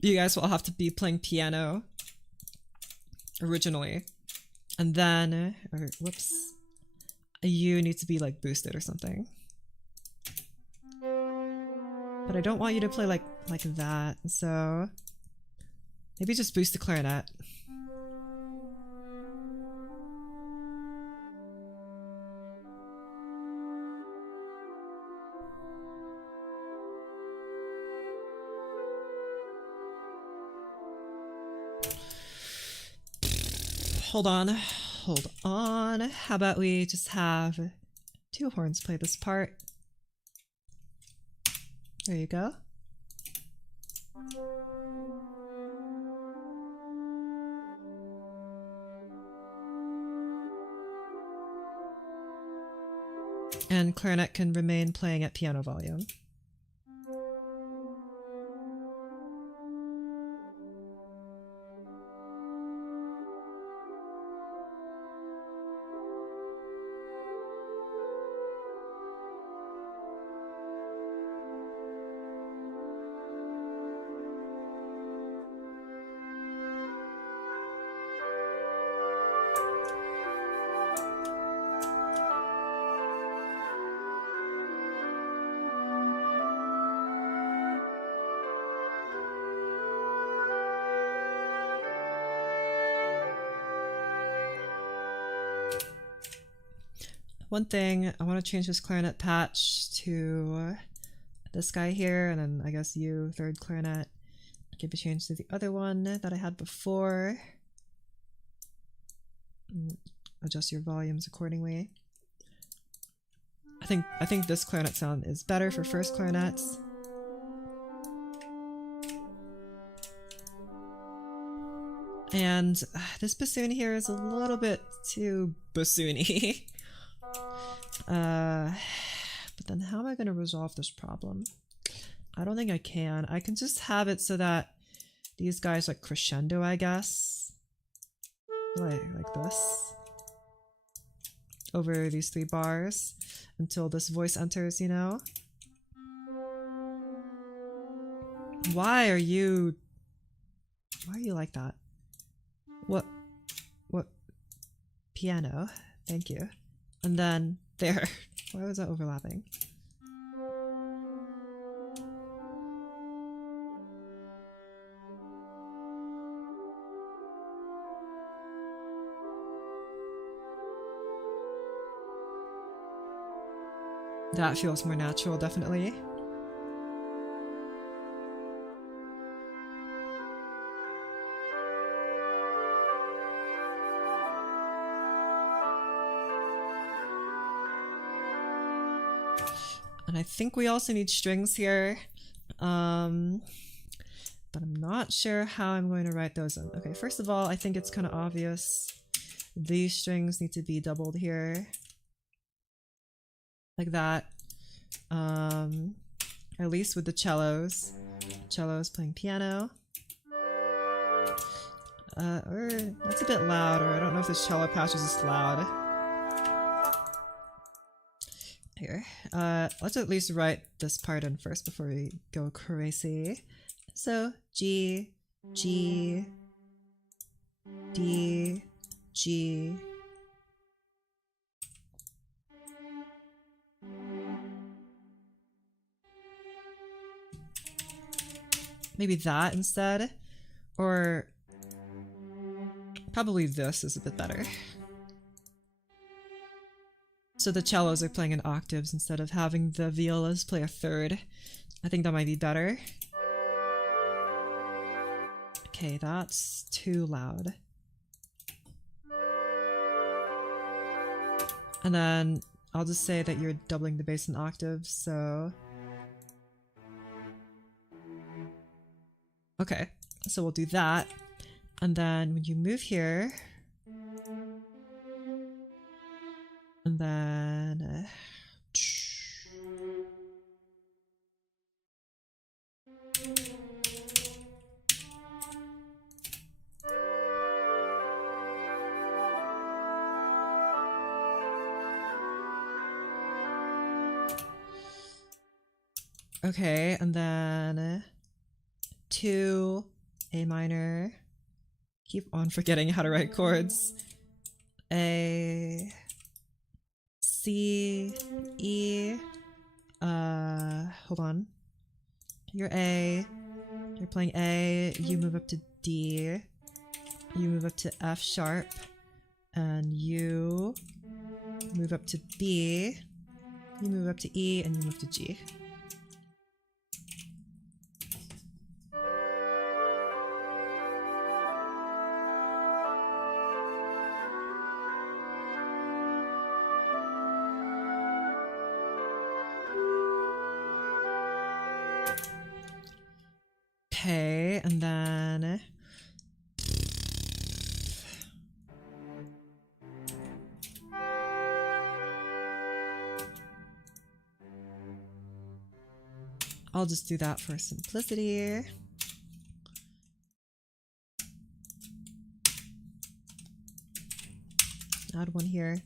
you guys will have to be playing piano originally. And then, or whoops, you need to be like boosted or something. But I don't want you to play like that, so maybe just boost the clarinet. Hold on, hold on. How about we just have 2 horns play this part? There you go. And clarinet can remain playing at piano volume. one thing, I want to change this clarinet patch to this guy here, and then I guess you, third clarinet, give a change to the other one that I had before. Adjust your volumes accordingly. I think this clarinet sound is better for first clarinets. And this bassoon here is a little bit too bassoony. But then how am I going to resolve this problem? I don't think I can. I can just have it so that these guys like crescendo, I guess. Like this. Over these 3 bars until this voice enters, you know? Why are you like that? What piano? Thank you. And then there. Why was that overlapping? That feels more natural, definitely. And I think we also need strings here. But I'm not sure how I'm going to write those in. Okay, first of all, I think it's kind of obvious. These strings need to be doubled here. Like that. At least with the cellos. Cellos playing piano. Or that's a bit loud, or I don't know if this cello patch is just loud. Here. Let's at least write this part in first before we go crazy. So G, G, D, G. Maybe that instead, or probably this is a bit better. So the cellos are playing in octaves instead of having the violas play a third. I think that might be better. Okay, that's too loud. And then I'll just say that you're doubling the bass in octaves, so... Okay, so we'll do that. And then when you move here... And then... Okay, and then 2, A minor. Keep on forgetting how to write chords. A, C, E. Hold on. You're A. You're playing A. You move up to D. You move up to F sharp. And you move up to B. You move up to E, and you move to G. Okay, and then... I'll just do that for simplicity. Add one here.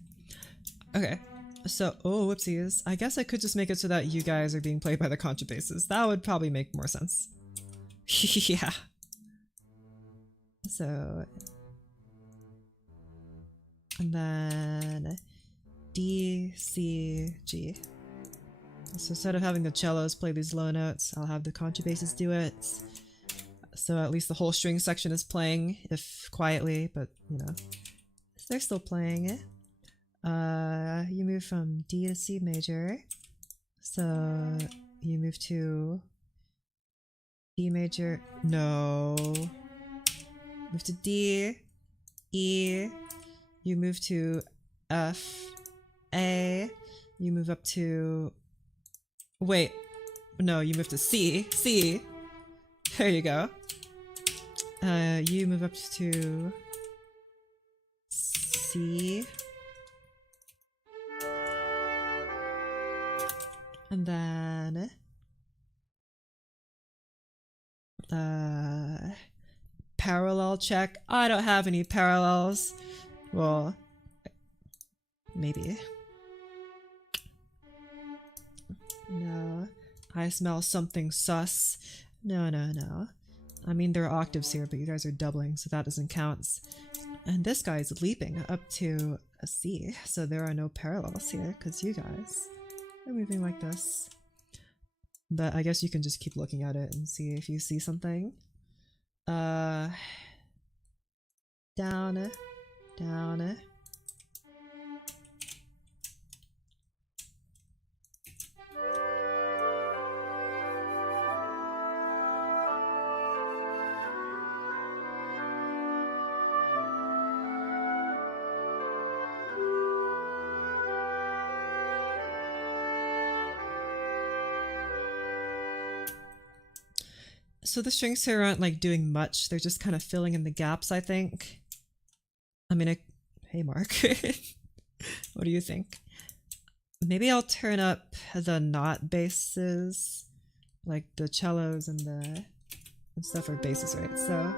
Okay, so, oh, whoopsies. I guess I could just make it so that you guys are being played by the contrabasses. That would probably make more sense. Yeah. So... And then... D, C, G. So instead of having the cellos play these low notes, I'll have the contrabasses do it. So at least the whole string section is playing, if quietly, but you know, they're still playing it. You move from D to C major. So you move to D major. No. Move to D, E. You move to F, A. You move up to. Wait. No, you move to C. C. There you go. You move up to C. And then parallel check. I don't have any parallels. Well, maybe. No. I smell something sus. No, no, no. I mean, there are octaves here, but you guys are doubling, so that doesn't count. And this guy is leaping up to a C, so there are no parallels here, because you guys are moving like this. But I guess you can just keep looking at it and see if you see something. Down, down. So the strings here aren't like doing much. They're just kind of filling in the gaps, I think. I mean, hey Mark, what do you think? Maybe I'll turn up the not basses, like the cellos and the stuff are basses, right? So.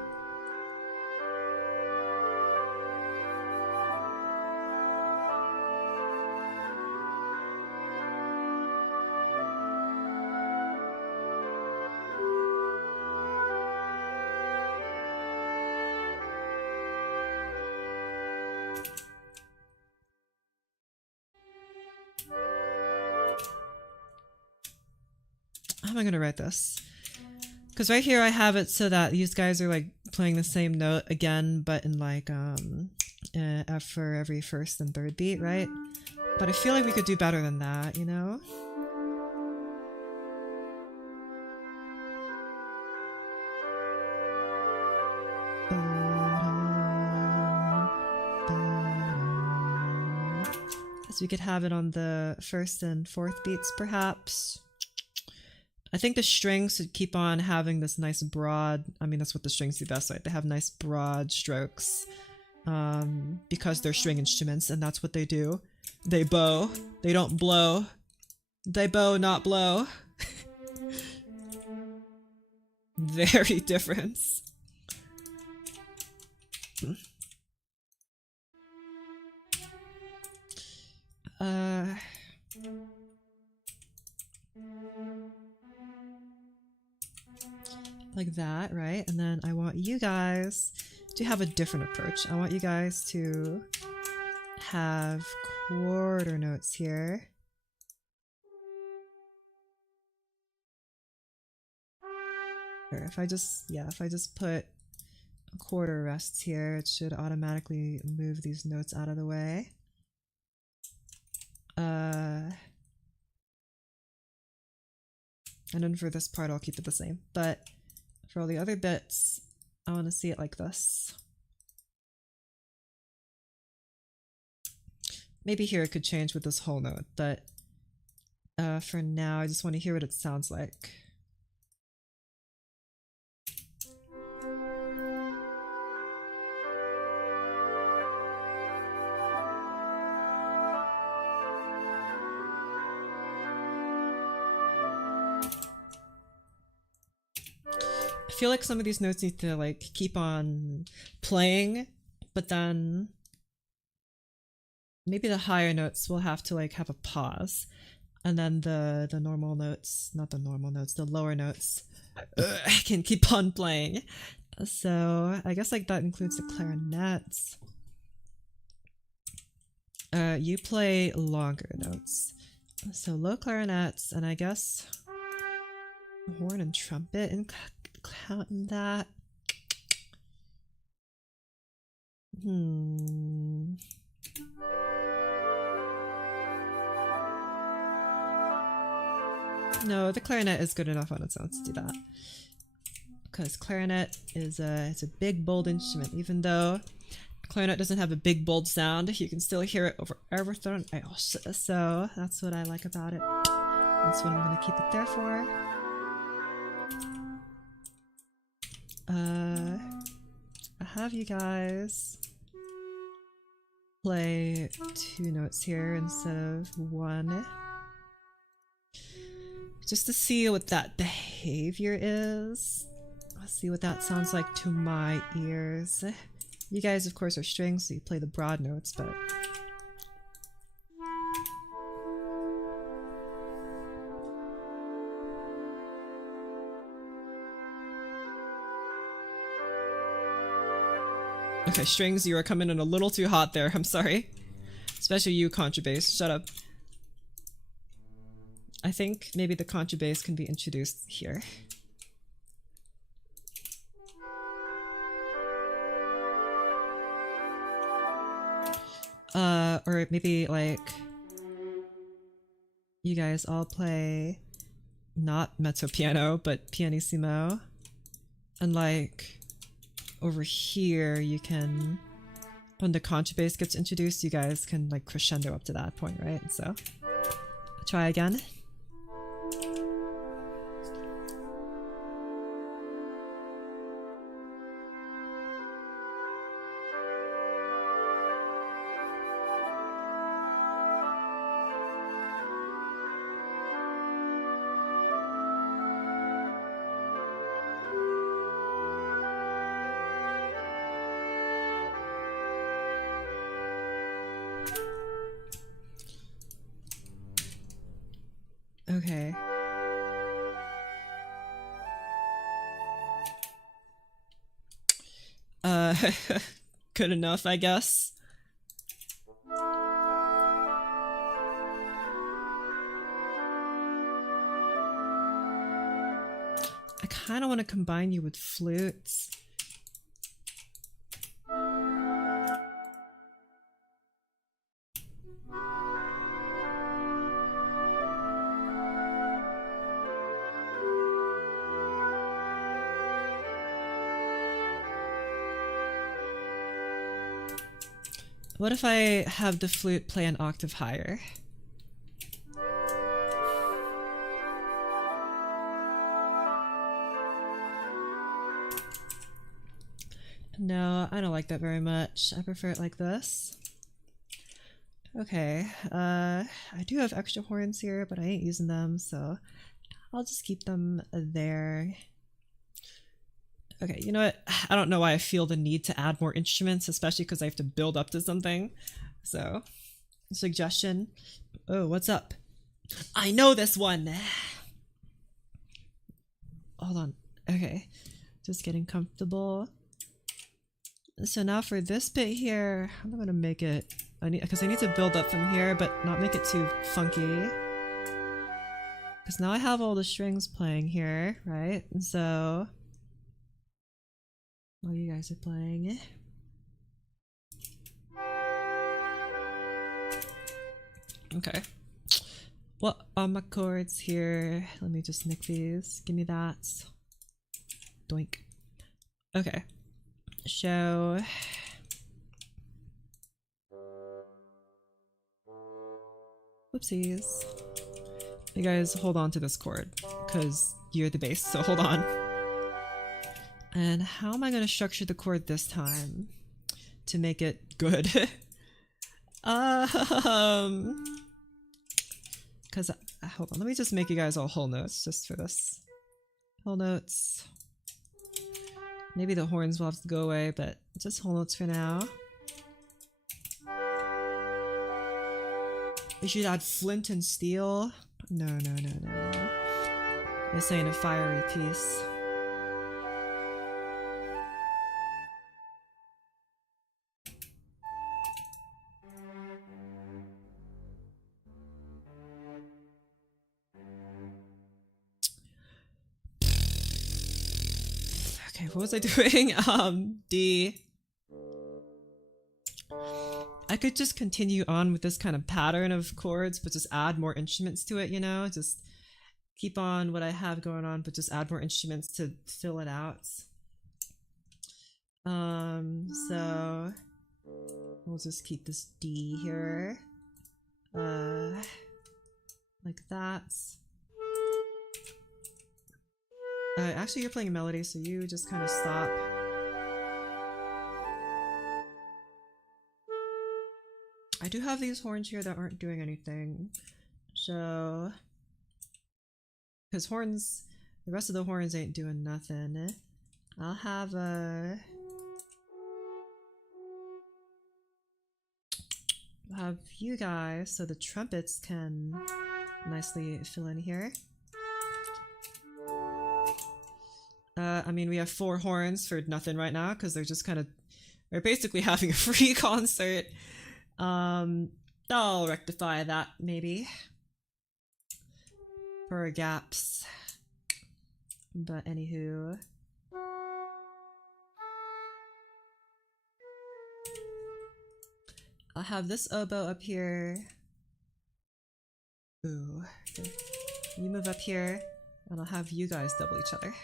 How am I gonna write this? Because right here I have it so that these guys are like playing the same note again, but in like F for every first and third beat, right? But I feel like we could do better than that, you know? So we could have it on the first and fourth beats, perhaps. I think the strings should keep on having this nice broad, I mean, that's what the strings do best, right? They have nice broad strokes because they're string instruments, and that's what they do. They bow. They don't blow. They bow, not blow. Very different. Like that, right? And then I want you guys to have a different approach. I want you guys to have quarter notes here. If I just put quarter rests here, it should automatically move these notes out of the way. And then for this part, I'll keep it the same. But for all the other bits, I want to see it like this. Maybe here it could change with this whole note, but for now, I just want to hear what it sounds like. I feel like some of these notes need to like keep on playing, but then maybe the higher notes will have to like have a pause, and then the normal notes, not the normal notes, the lower notes can keep on playing. So I guess like that includes the clarinets. You play longer notes, so low clarinets, and I guess horn and trumpet and count in that. No, the clarinet is good enough on its own to do that. Because clarinet is it's a big, bold instrument. Even though clarinet doesn't have a big, bold sound, you can still hear it over everything else. So that's what I like about it. That's what I'm going to keep it there for. I have you guys play 2 notes here instead of 1. Just to see what that behavior is. Let's see what that sounds like to my ears. You guys, of course, are strings, so you play the broad notes, but... Okay, strings, you are coming in a little too hot there, I'm sorry. Especially you, contrabass, shut up. I think maybe the contrabass can be introduced here. Or maybe like you guys all play not mezzo piano, but pianissimo. And like over here you can, when the contrabass gets introduced, you guys can like crescendo up to that point, right? So try again. Okay. Good enough, I guess. I kind of want to combine you with flutes. What if I have the flute play an octave higher? No, I don't like that very much. I prefer it like this. Okay, I do have extra horns here, but I ain't using them, so I'll just keep them there. Okay, you know what? I don't know why I feel the need to add more instruments, especially because I have to build up to something. So, suggestion. Oh, what's up? I know this one! Hold on. Okay, just getting comfortable. So now for this bit here, I'm gonna make it, because I need to build up from here, but not make it too funky. Because now I have all the strings playing here, right? And so... while you guys are playing. Okay. What are my chords here? Let me just nick these. Give me that. Doink. Okay. So... whoopsies. You guys hold on to this chord, because you're the bass, so hold on. And how am I going to structure the chord this time to make it good? Because, hold on, let me just make you guys all whole notes just for this. Whole notes. Maybe the horns will have to go away, but just whole notes for now. We should add flint and steel. No, no, no, no, no. This ain't a fiery piece. Okay, what was I doing? D. I could just continue on with this kind of pattern of chords, but just add more instruments to it, you know? Just keep on what I have going on, but just add more instruments to fill it out. So we'll just keep this D here. Like that. Actually, you're playing a melody, so you just kind of stop. I do have these horns here that aren't doing anything. So, because horns, the rest of the horns ain't doing nothing. I'll have you guys so the trumpets can nicely fill in here. I mean, we have 4 horns for nothing right now because they're just kind of, we're basically having a free concert. I'll rectify that maybe for gaps, but anywho. I'll have this oboe up here. Ooh, okay. You move up here, and I'll have you guys double each other.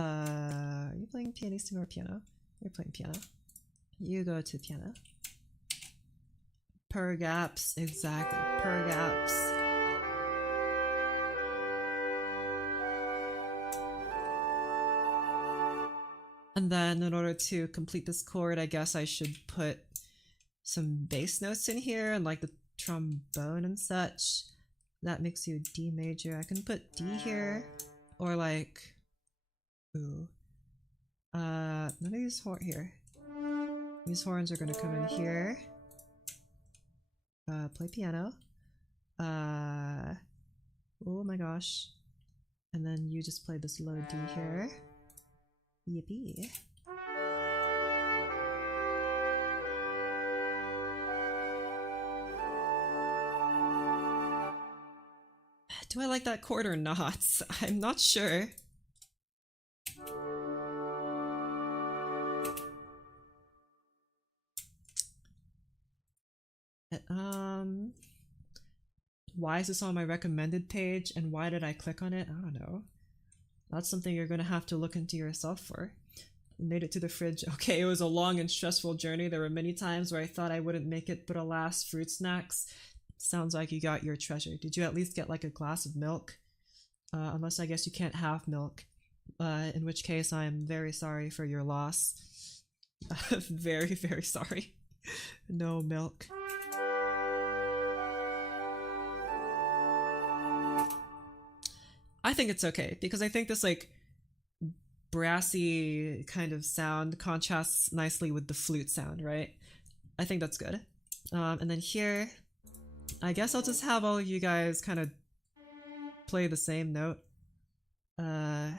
Are you playing pianissimo or piano? You're playing piano. You go to piano. Per gaps, exactly, per gaps. And then in order to complete this chord, I guess I should put some bass notes in here and like the trombone and such. That makes you D major. I can put D here, or like, ooh, none of these horns here. These horns are gonna come in here. Play piano. Oh my gosh. And then you just play this low D here. Yippee. Do I like that chord or not? I'm not sure. Why is this on my recommended page and why did I click on it? I don't know. That's something you're gonna have to look into yourself for. Made it to the fridge. Okay, it was a long and stressful journey. There were many times where I thought I wouldn't make it, but alas, fruit snacks. Sounds like you got your treasure. Did you at least get like a glass of milk? Unless I guess you can't have milk. In which case I'm very sorry for your loss. Very, very sorry. No milk. I think it's okay because I think this like brassy kind of sound contrasts nicely with the flute sound, right? I think that's good. And then here, I guess I'll just have all of you guys kind of play the same note. Like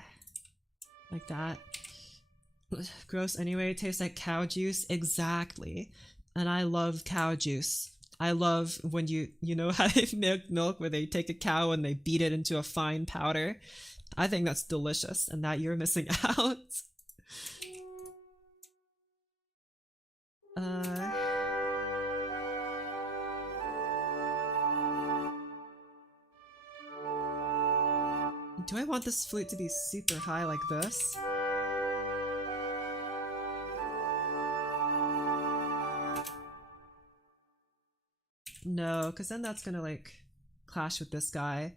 that. Gross anyway, tastes like cow juice. Exactly. And I love cow juice. I love when you know how they make milk where they take a cow and they beat it into a fine powder. I think that's delicious and that you're missing out. Do I want this flute to be super high like this? No, because then that's gonna like clash with this guy.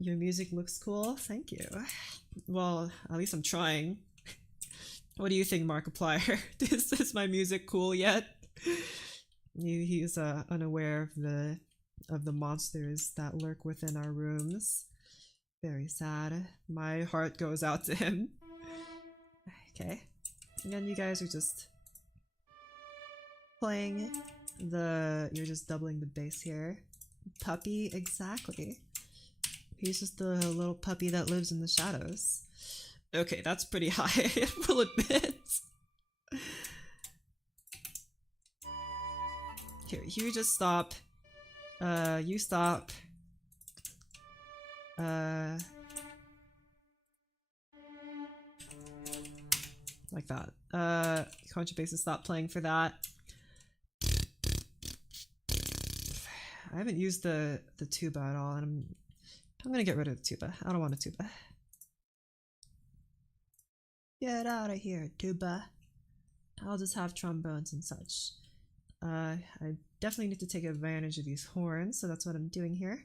Your music looks cool, thank you. Well, at least I'm trying. What do you think, Markiplier? Is my music cool yet? He's unaware of the monsters that lurk within our rooms. Very sad. My heart goes out to him. Okay. Again, you guys are just playing you're just doubling the bass here. Puppy, exactly. He's just the little puppy that lives in the shadows. Okay, that's pretty high, I will admit. Here, you just stop. You stop. Like that. Contrabass, stop playing for that. I haven't used the tuba at all, and I'm gonna get rid of the tuba. I don't want a tuba. Get out of here, tuba. I'll just have trombones and such. I definitely need to take advantage of these horns, so that's what I'm doing here.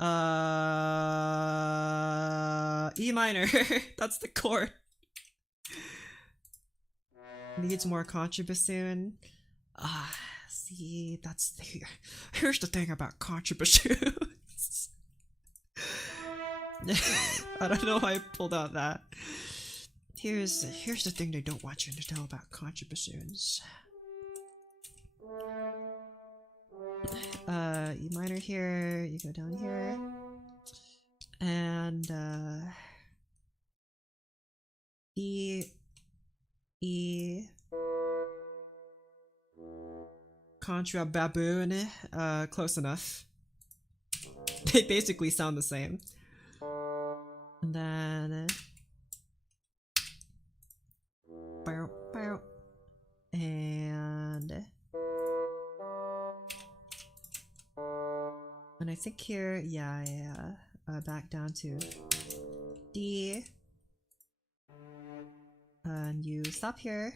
E minor. That's the chord. Needs more contrabassoon. See, that's here's the thing about contrabassoons. I don't know why I pulled out that. Here's the thing they don't want you to know about contrabassoons. E minor here, you go down here. And E Contra baboon, close enough. They basically sound the same. And then and I think here, yeah, back down to D, and you stop here.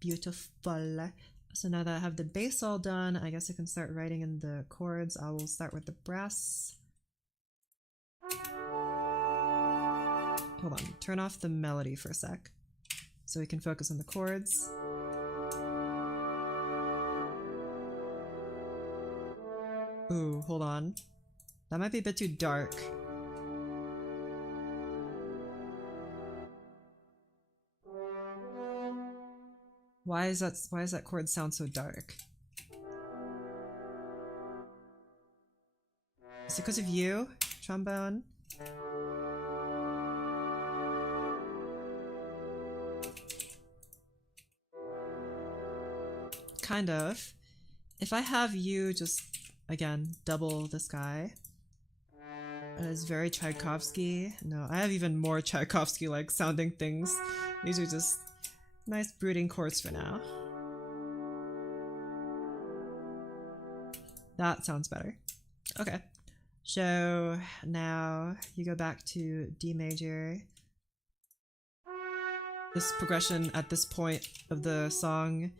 Beautiful. So now that I have the bass all done, I guess I can start writing in the chords. I will start with the brass. Hold on, turn off the melody for a sec so we can focus on the chords. Ooh, hold on. That might be a bit too dark. Why does that chord sound so dark? Is it because of you, trombone? Kind of. If I have you just, again, double this guy. It's very Tchaikovsky. No, I have even more Tchaikovsky-like sounding things. These are just nice brooding chords for now. That sounds better. Okay. So now you go back to D major. This progression at this point of the song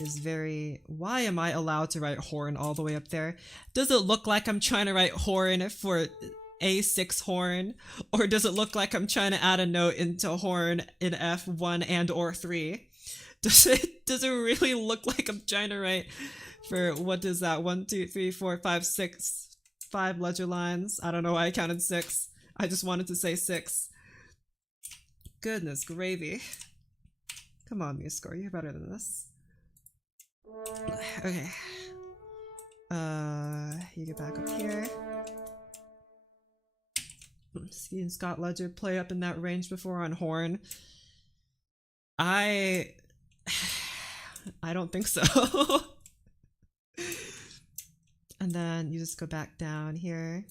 is very... Why am I allowed to write horn all the way up there? Does it look like I'm trying to write horn for A6 horn? Or does it look like I'm trying to add a note into horn in F1 and or 3? Does it really look like I'm trying to write for, what is that, 1, 2, 3, 4, 5, 6, 5 ledger lines? I don't know why I counted 6. I just wanted to say 6. Goodness gravy. Come on, MuseScore, you're better than this. Okay. You get back up here. Seen Scott Ledger play up in that range before on horn. I don't think so. And then you just go back down here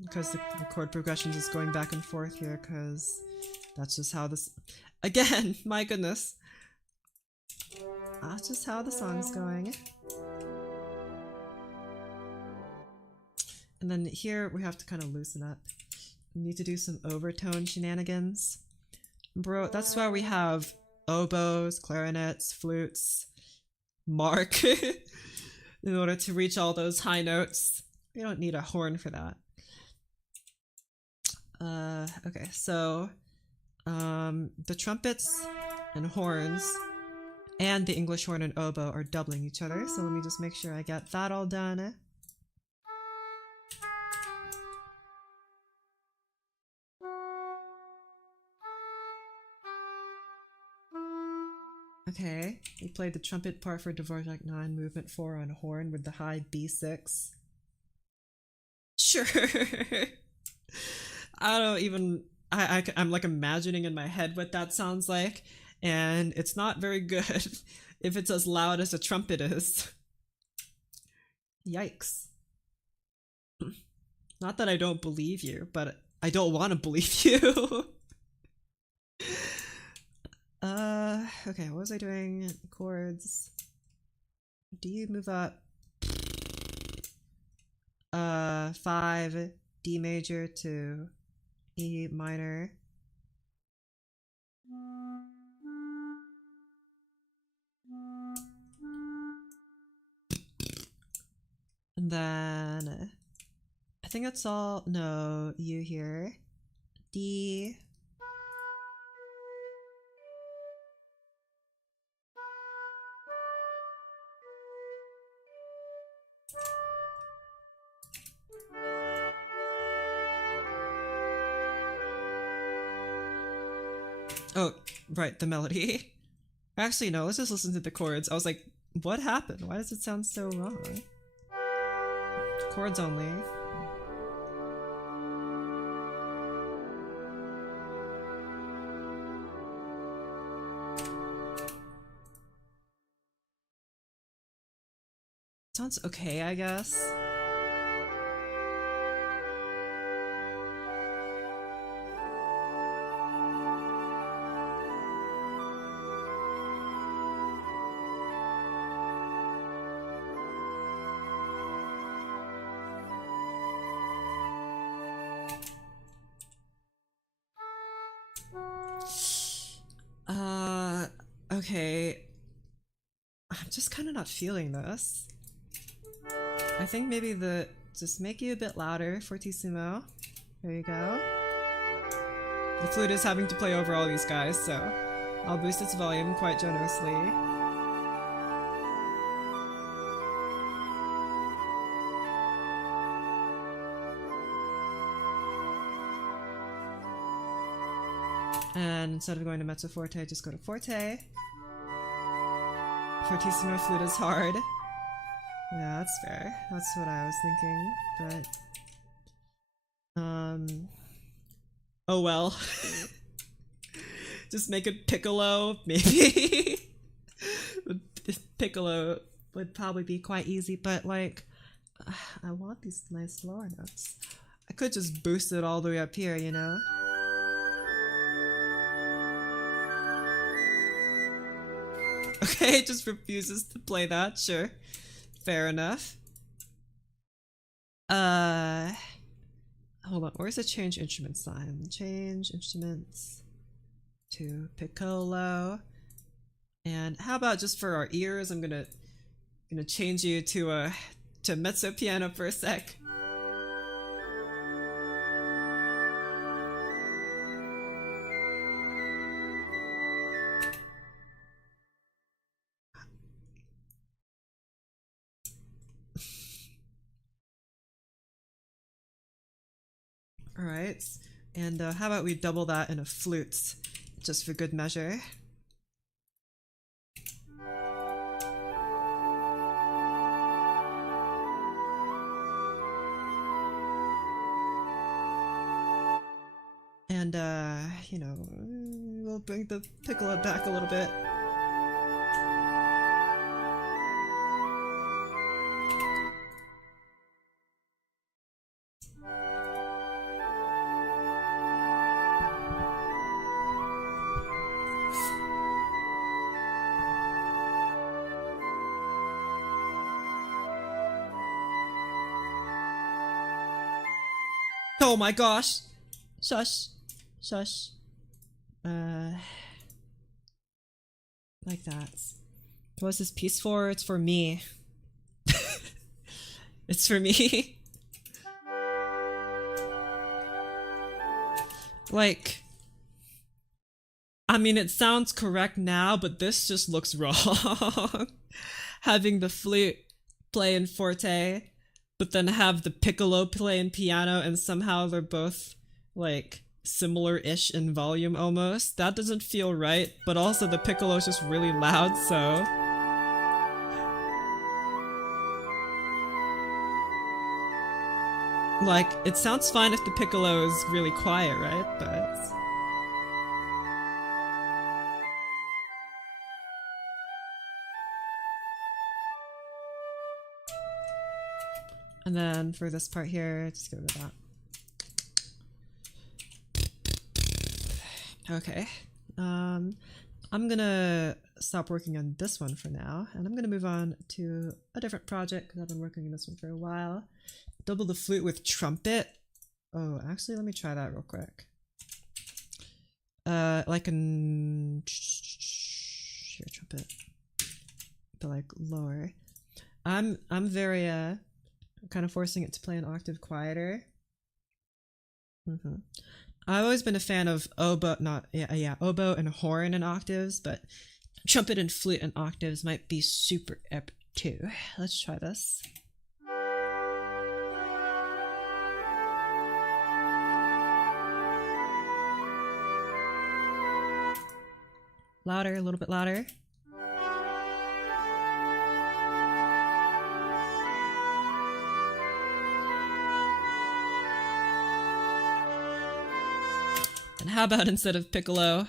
because the chord progression is going back and forth here because that's just how this... Again, my goodness. That's just how the song's going. And then here we have to kind of loosen up. We need to do some overtone shenanigans. Bro, that's why we have oboes, clarinets, flutes, mark in order to reach all those high notes. We don't need a horn for that. Okay, so the trumpets and horns and the English horn and oboe are doubling each other, so let me just make sure I get that all done. Okay, we played the trumpet part for Dvorak 9, movement 4 on horn with the high B6. Sure. I don't even... I'm like imagining in my head what that sounds like, and it's not very good if it's as loud as a trumpet is. Yikes. Not that I don't believe you, but I don't want to believe you. Okay, what was I doing? Chords. Do you move up? 5, D major to E minor. And then I think that's all. No, U here. D. Oh, right, the melody. Actually, no, let's just listen to the chords. I was like, what happened? Why does it sound so wrong? Chords only. Sounds okay, I guess. Okay. I'm just kind of not feeling this. I think maybe just make you a bit louder, fortissimo. There you go. The flute is having to play over all these guys, so I'll boost its volume quite generously. And instead of going to mezzo forte, just go to forte. Fortissimo flute is hard. Yeah, that's fair. That's what I was thinking, but oh well. Just make it piccolo, maybe. Piccolo would probably be quite easy, but like I want these nice lower notes. I could just boost it all the way up here, you know? Okay, it just refuses to play that, sure. Fair enough. Hold on, where's the change instrument sign? Change instruments to piccolo. And how about just for our ears, I'm gonna change you to mezzo piano for a sec. Alright, and how about we double that in a flute, just for good measure. And, you know, we'll bring the piccolo back a little bit. Oh my gosh! Shush. Shush. Like that. What's this piece for? It's for me. It's for me. Like, I mean, it sounds correct now, but this just looks wrong. Having the flute play in forte, but then have the piccolo play in piano, and somehow they're both, like, similar-ish in volume almost. That doesn't feel right, but also the piccolo's just really loud, so... Like, it sounds fine if the piccolo is really quiet, right? But... And then for this part here, just get rid of that. Okay. I'm gonna stop working on this one for now, and I'm gonna move on to a different project because I've been working on this one for a while. Double the flute with trumpet. Oh, actually, let me try that real quick. Like an here trumpet, but like lower. I'm very kind of forcing it to play an octave quieter. I've always been a fan of oboe, not oboe and horn in octaves, but trumpet and flute in octaves might be super epic too. Let's try this. Louder, a little bit louder. And how about instead of piccolo,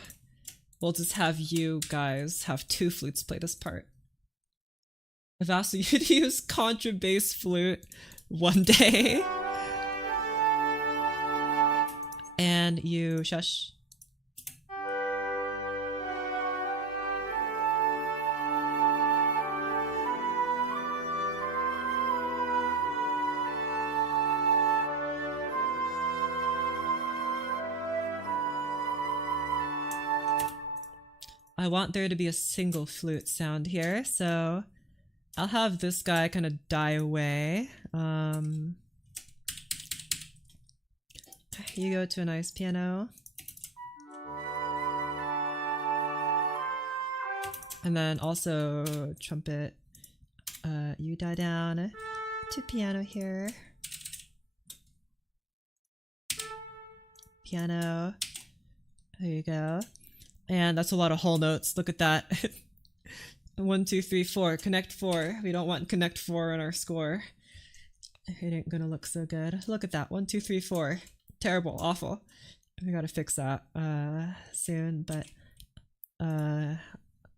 we'll just have you guys have two flutes play this part. I've asked you to use contrabass flute one day. And you shush. I want there to be a single flute sound here, so I'll have this guy kind of die away. You go to a nice piano. And then also trumpet, you die down to piano here. Piano, there you go. And that's a lot of whole notes. Look at that. 1, 2, 3, 4. Connect 4. We don't want connect 4 in our score. It ain't gonna look so good. Look at that. 1, 2, 3, 4. Terrible. Awful. We gotta fix that soon. But I'm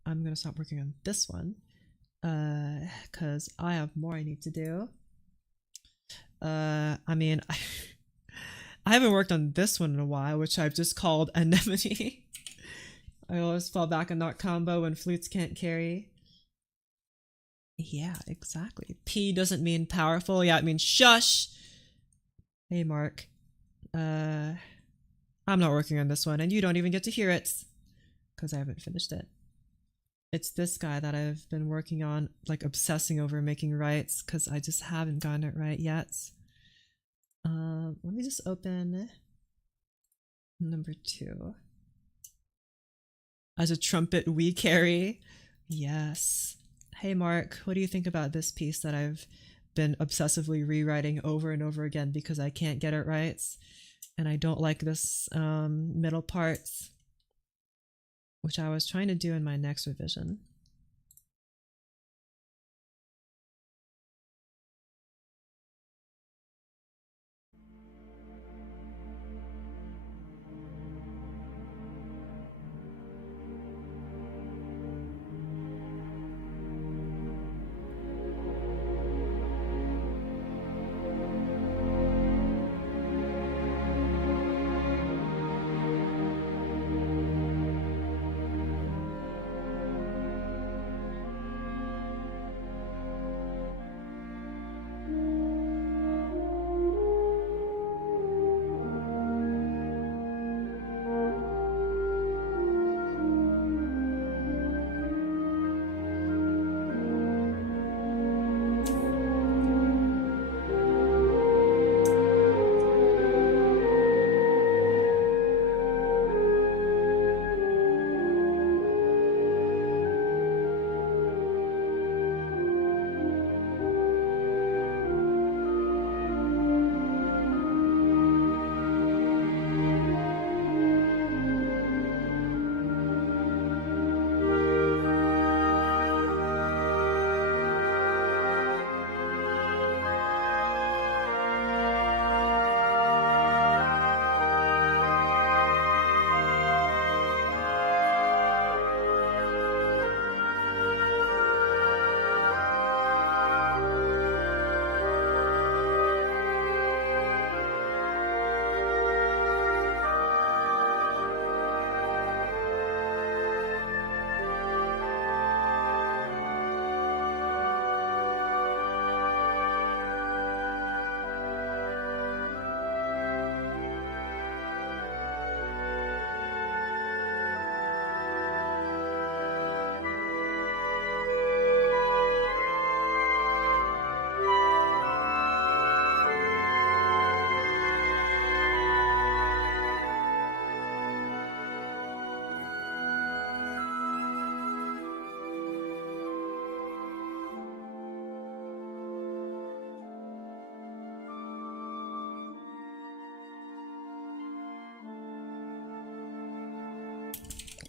gonna stop working on this one because I have more I need to do. I mean, I haven't worked on this one in a while, which I've just called Anemone. I always fall back on that combo when flutes can't carry. Yeah, exactly. P doesn't mean powerful. Yeah, it means shush. Hey, Mark. I'm not working on this one, and you don't even get to hear it because I haven't finished it. It's this guy that I've been working on, like obsessing over making right, because I just haven't gotten it right yet. Let me just open number 2. As a trumpet, we carry. Yes. Hey, Mark, what do you think about this piece that I've been obsessively rewriting over and over again because I can't get it right? And I don't like this middle part, which I was trying to do in my next revision.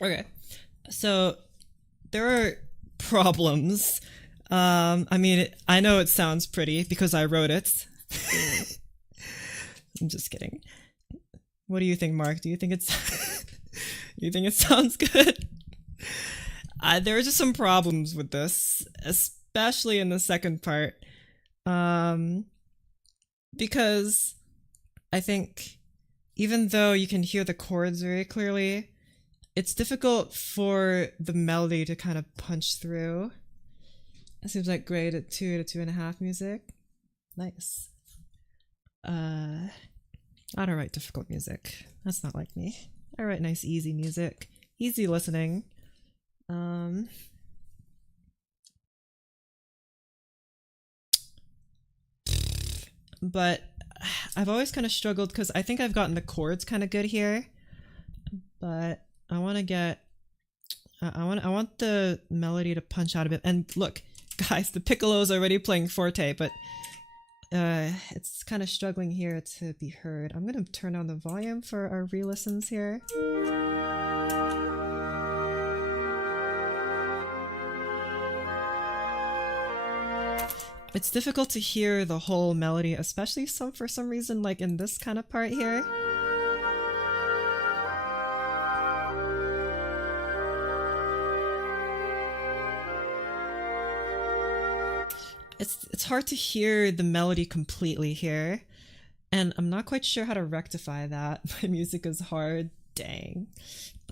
Okay. So there are problems. I mean, I know it sounds pretty because I wrote it. I'm just kidding. What do you think, Mark? Do you think it's you think it sounds good? There are just some problems with this, especially in the second part. Because I think even though you can hear the chords very clearly, it's difficult for the melody to kind of punch through. It seems like grade at 2 to 2.5 music. Nice. I don't write difficult music. That's not like me. I write nice, easy music. Easy listening. But I've always kind of struggled because I think I've gotten the chords kind of good here. But I want to get... I want the melody to punch out a bit. And look, guys, the piccolo's already playing forte, but it's kind of struggling here to be heard. I'm gonna turn on the volume for our re-listens here. It's difficult to hear the whole melody, especially for some reason, like in this kind of part here. It's hard to hear the melody completely here, and I'm not quite sure how to rectify that. My music is hard. Dang.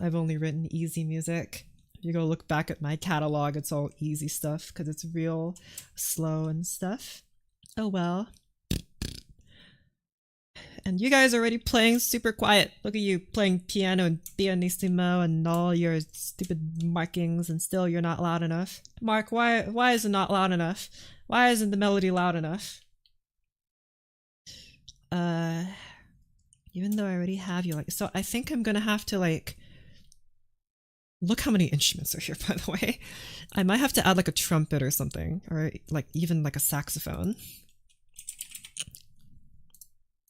I've only written easy music. If you go look back at my catalog, it's all easy stuff because it's real slow and stuff. Oh well. And you guys are already playing super quiet. Look at you playing piano and pianissimo and all your stupid markings, and still you're not loud enough. Mark, why is it not loud enough? Why isn't the melody loud enough? Even though I already have you, so I think I'm gonna have to look how many instruments are here, by the way. I might have to add a trumpet or something, or even a saxophone.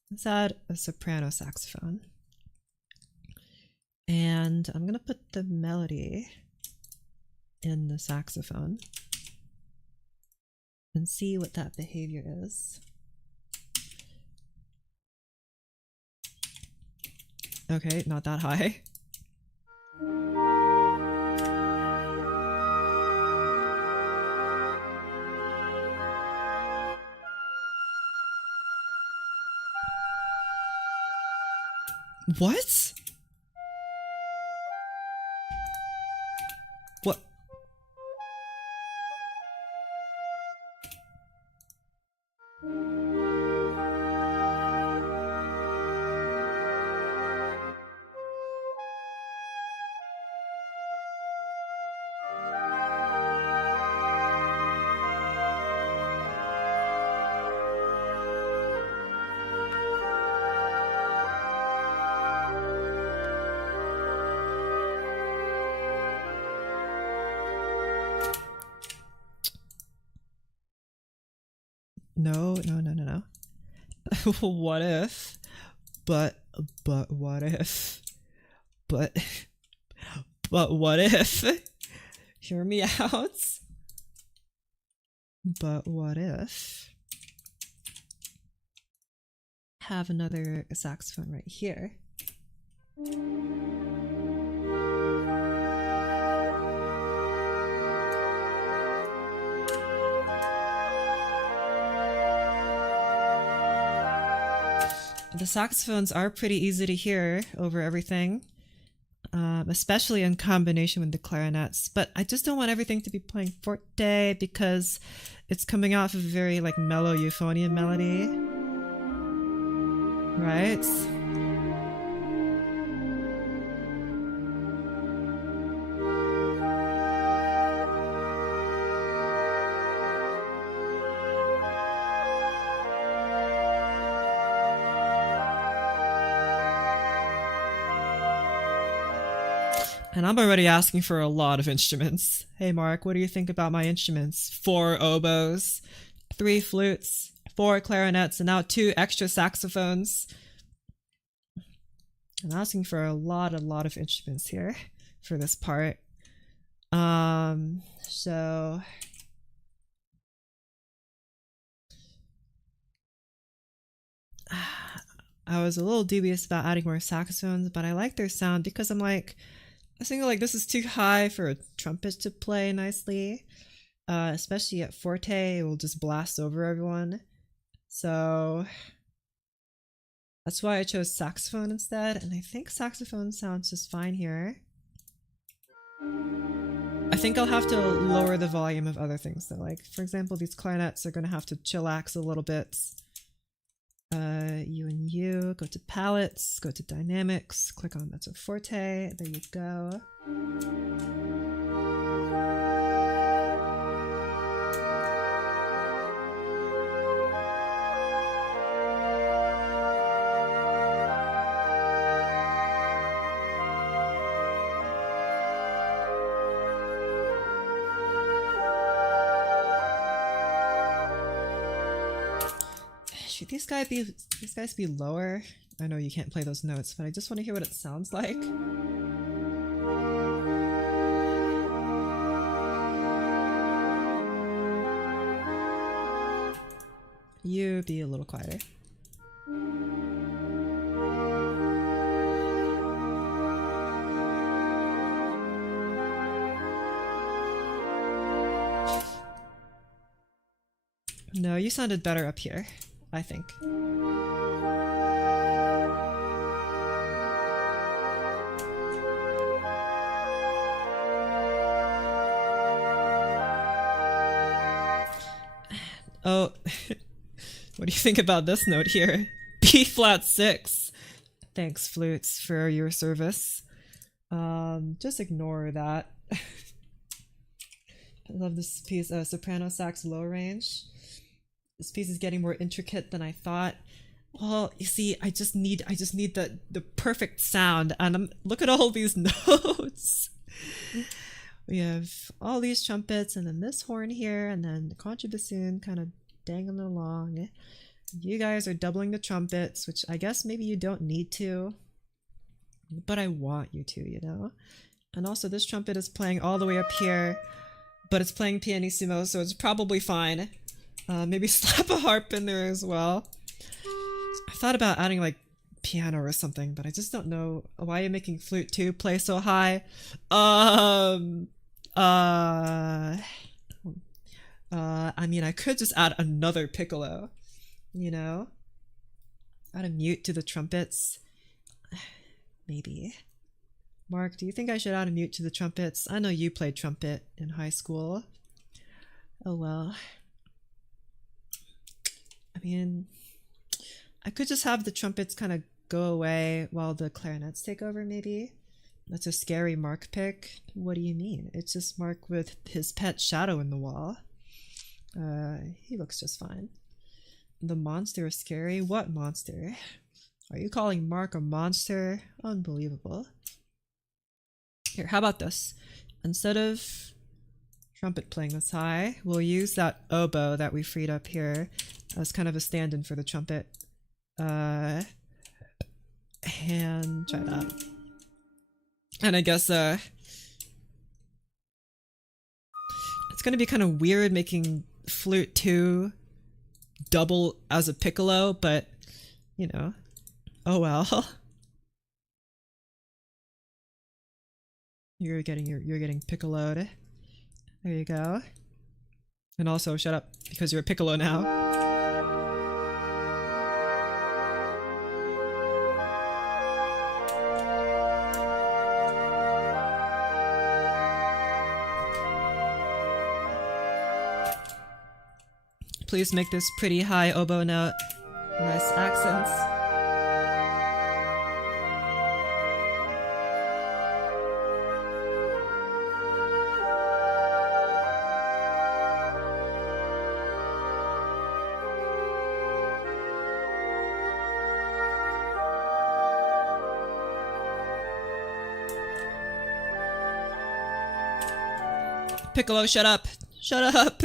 Let's add a soprano saxophone. And I'm gonna put the melody in the saxophone and see what that behavior is. Okay, not that high. What? What? No. What if? But what if? But what if? Hear me out. But what if? Have another saxophone right here. The saxophones are pretty easy to hear over everything, especially in combination with the clarinets, but I just don't want everything to be playing forte because it's coming off of a very mellow euphonium melody, right? And I'm already asking for a lot of instruments. Hey Mark, what do you think about my instruments? 4 oboes, 3 flutes, 4 clarinets, and now 2 extra saxophones. I'm asking for a lot of instruments here. for this part. So I was a little dubious about adding more saxophones, but I like their sound because I'm like, I think like this is too high for a trumpet to play nicely. Especially at forte, it will just blast over everyone. So that's why I chose saxophone instead, and I think saxophone sounds just fine here. I think I'll have to lower the volume of other things though. Like, for example, these clarinets are going to have to chillax a little bit. U and U, go to palettes, go to dynamics, click on mezzo forte, there you go. Should these guys be lower? I know you can't play those notes, but I just want to hear what it sounds like. You be a little quieter. No, you sounded better up here, I think. Oh, what do you think about this note here? B flat 6. Thanks, flutes, for your service. Just ignore that. I love this piece, soprano sax low range. This piece is getting more intricate than I thought. Well, you see, I just need the perfect sound, and look at all these notes. We have all these trumpets, and then this horn here, and then the contrabassoon kind of dangling along. You guys are doubling the trumpets, which I guess maybe you don't need to, but I want you to, you know? And also this trumpet is playing all the way up here, but it's playing pianissimo, so it's probably fine. Maybe slap a harp in there as well. I thought about adding like piano or something, but I just don't know why you're making flute 2 play so high. I mean, I could just add another piccolo, you know? Add a mute to the trumpets. Maybe. Mark, do you think I should add a mute to the trumpets? I know you played trumpet in high school. Oh well. I mean, I could just have the trumpets kind of go away while the clarinets take over, maybe? That's a scary Mark pick. What do you mean? It's just Mark with his pet shadow in the wall. He looks just fine. The monster is scary? What monster? Are you calling Mark a monster? Unbelievable. Here, how about this? Instead of trumpet playing this high, we'll use that oboe that we freed up here as kind of a stand-in for the trumpet. And try that. And I guess it's gonna be kind of weird making flute 2 double as a piccolo, but you know, oh well. You're getting piccoloed. There you go. And also shut up because you're a piccolo now. Please make this pretty high oboe note. Nice accents. Piccolo, shut up! Shut up!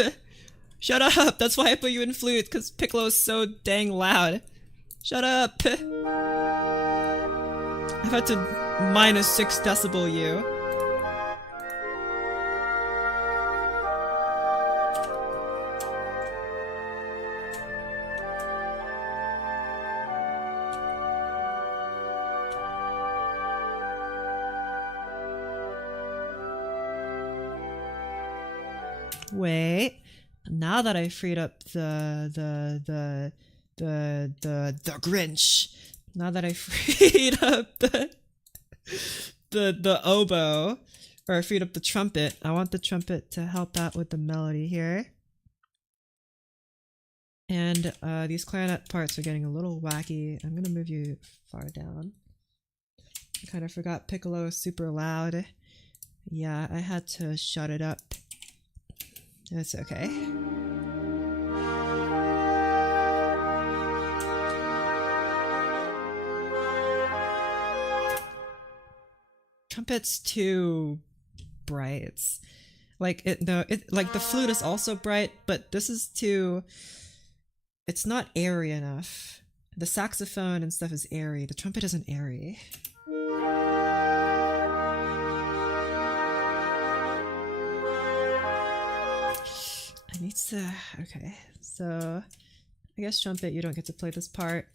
Shut up! That's why I put you in flute, because Piccolo's so dang loud. Shut up! I've had to -6 decibel you. Wait. Now that I freed up the Grinch. Now that I freed up the oboe, or I freed up the trumpet, I want the trumpet to help out with the melody here. And these clarinet parts are getting a little wacky. I'm gonna move you far down. I kind of forgot piccolo is super loud. Yeah, I had to shut it up. It's okay. Trumpet's too bright. Like like the flute is also bright, but this is too. It's not airy enough. The saxophone and stuff is airy. The trumpet isn't airy. I need to. Okay, so I guess trumpet, you don't get to play this part.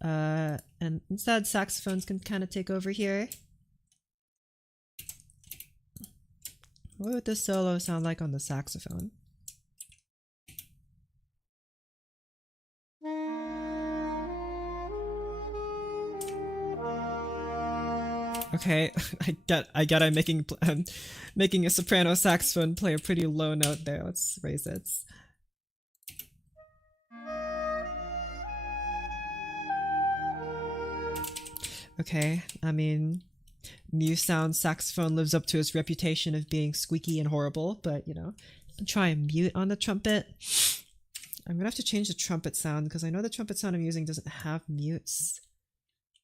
And instead, saxophones can kind of take over here. What would this solo sound like on the saxophone? Okay, I get I'm making a soprano saxophone play a pretty low note there. Let's raise it. Okay, I mean, Muse-Sound saxophone lives up to its reputation of being squeaky and horrible, but you know, try and mute on the trumpet. I'm gonna have to change the trumpet sound because I know the trumpet sound I'm using doesn't have mutes.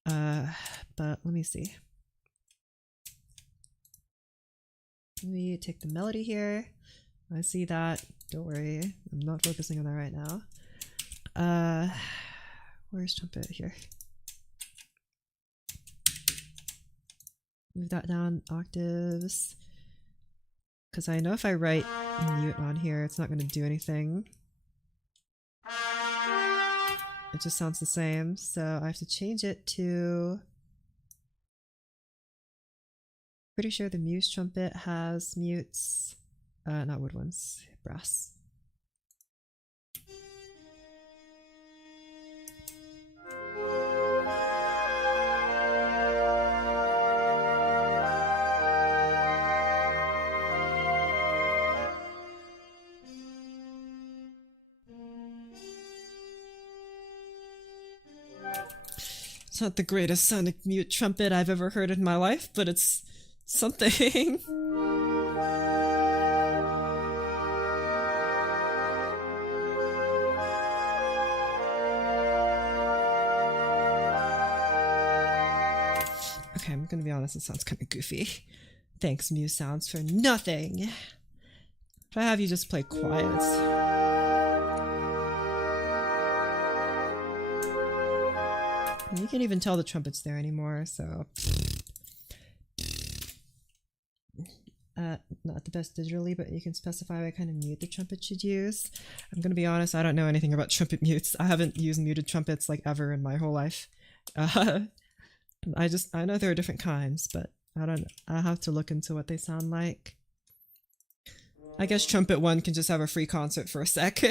But let me see. Let me take the melody here. I see that. Don't worry, I'm not focusing on that right now. Where's trumpet? Here. Move that down octaves. Because I know if I write mute on here, it's not going to do anything. It just sounds the same. So I have to change it to... Pretty sure the Muse trumpet has mutes. Not wood ones, brass. It's not the greatest sonic mute trumpet I've ever heard in my life, but it's something. Okay, I'm gonna be honest, it sounds kind of goofy. Thanks, Muse Sounds, for nothing. If I have you just play quiet. You can't even tell the trumpet's there anymore, so... not the best digitally, but you can specify what kind of mute the trumpet should use. I'm gonna be honest, I don't know anything about trumpet mutes. I haven't used muted trumpets like ever in my whole life. I know there are different kinds, but I have to look into what they sound like. I guess Trumpet 1 can just have a free concert for a sec.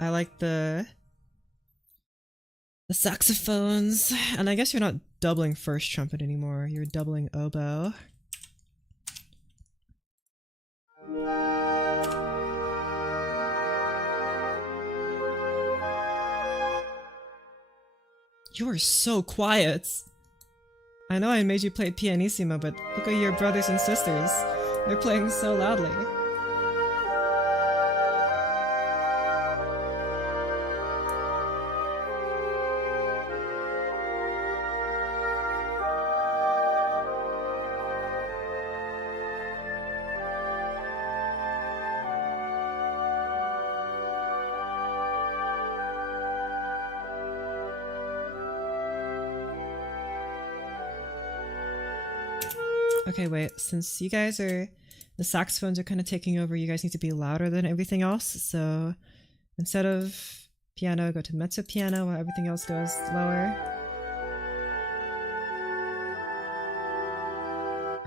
I like the saxophones, and I guess you're not doubling first trumpet anymore, you're doubling oboe. You are so quiet. I know I made you play pianissimo, but look at your brothers and sisters. They're playing so loudly. Okay, wait, since you guys are, the saxophones are kind of taking over, you guys need to be louder than everything else, so instead of piano, go to mezzo piano while everything else goes lower.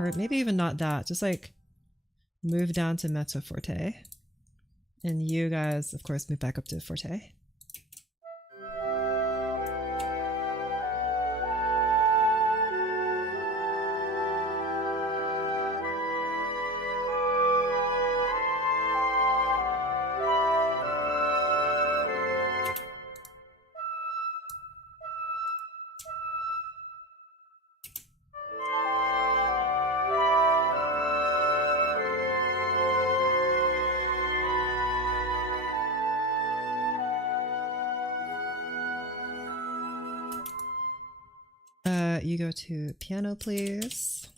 Or maybe even not that, just like move down to mezzo forte. And you guys, of course, move back up to forte. You go to piano, please.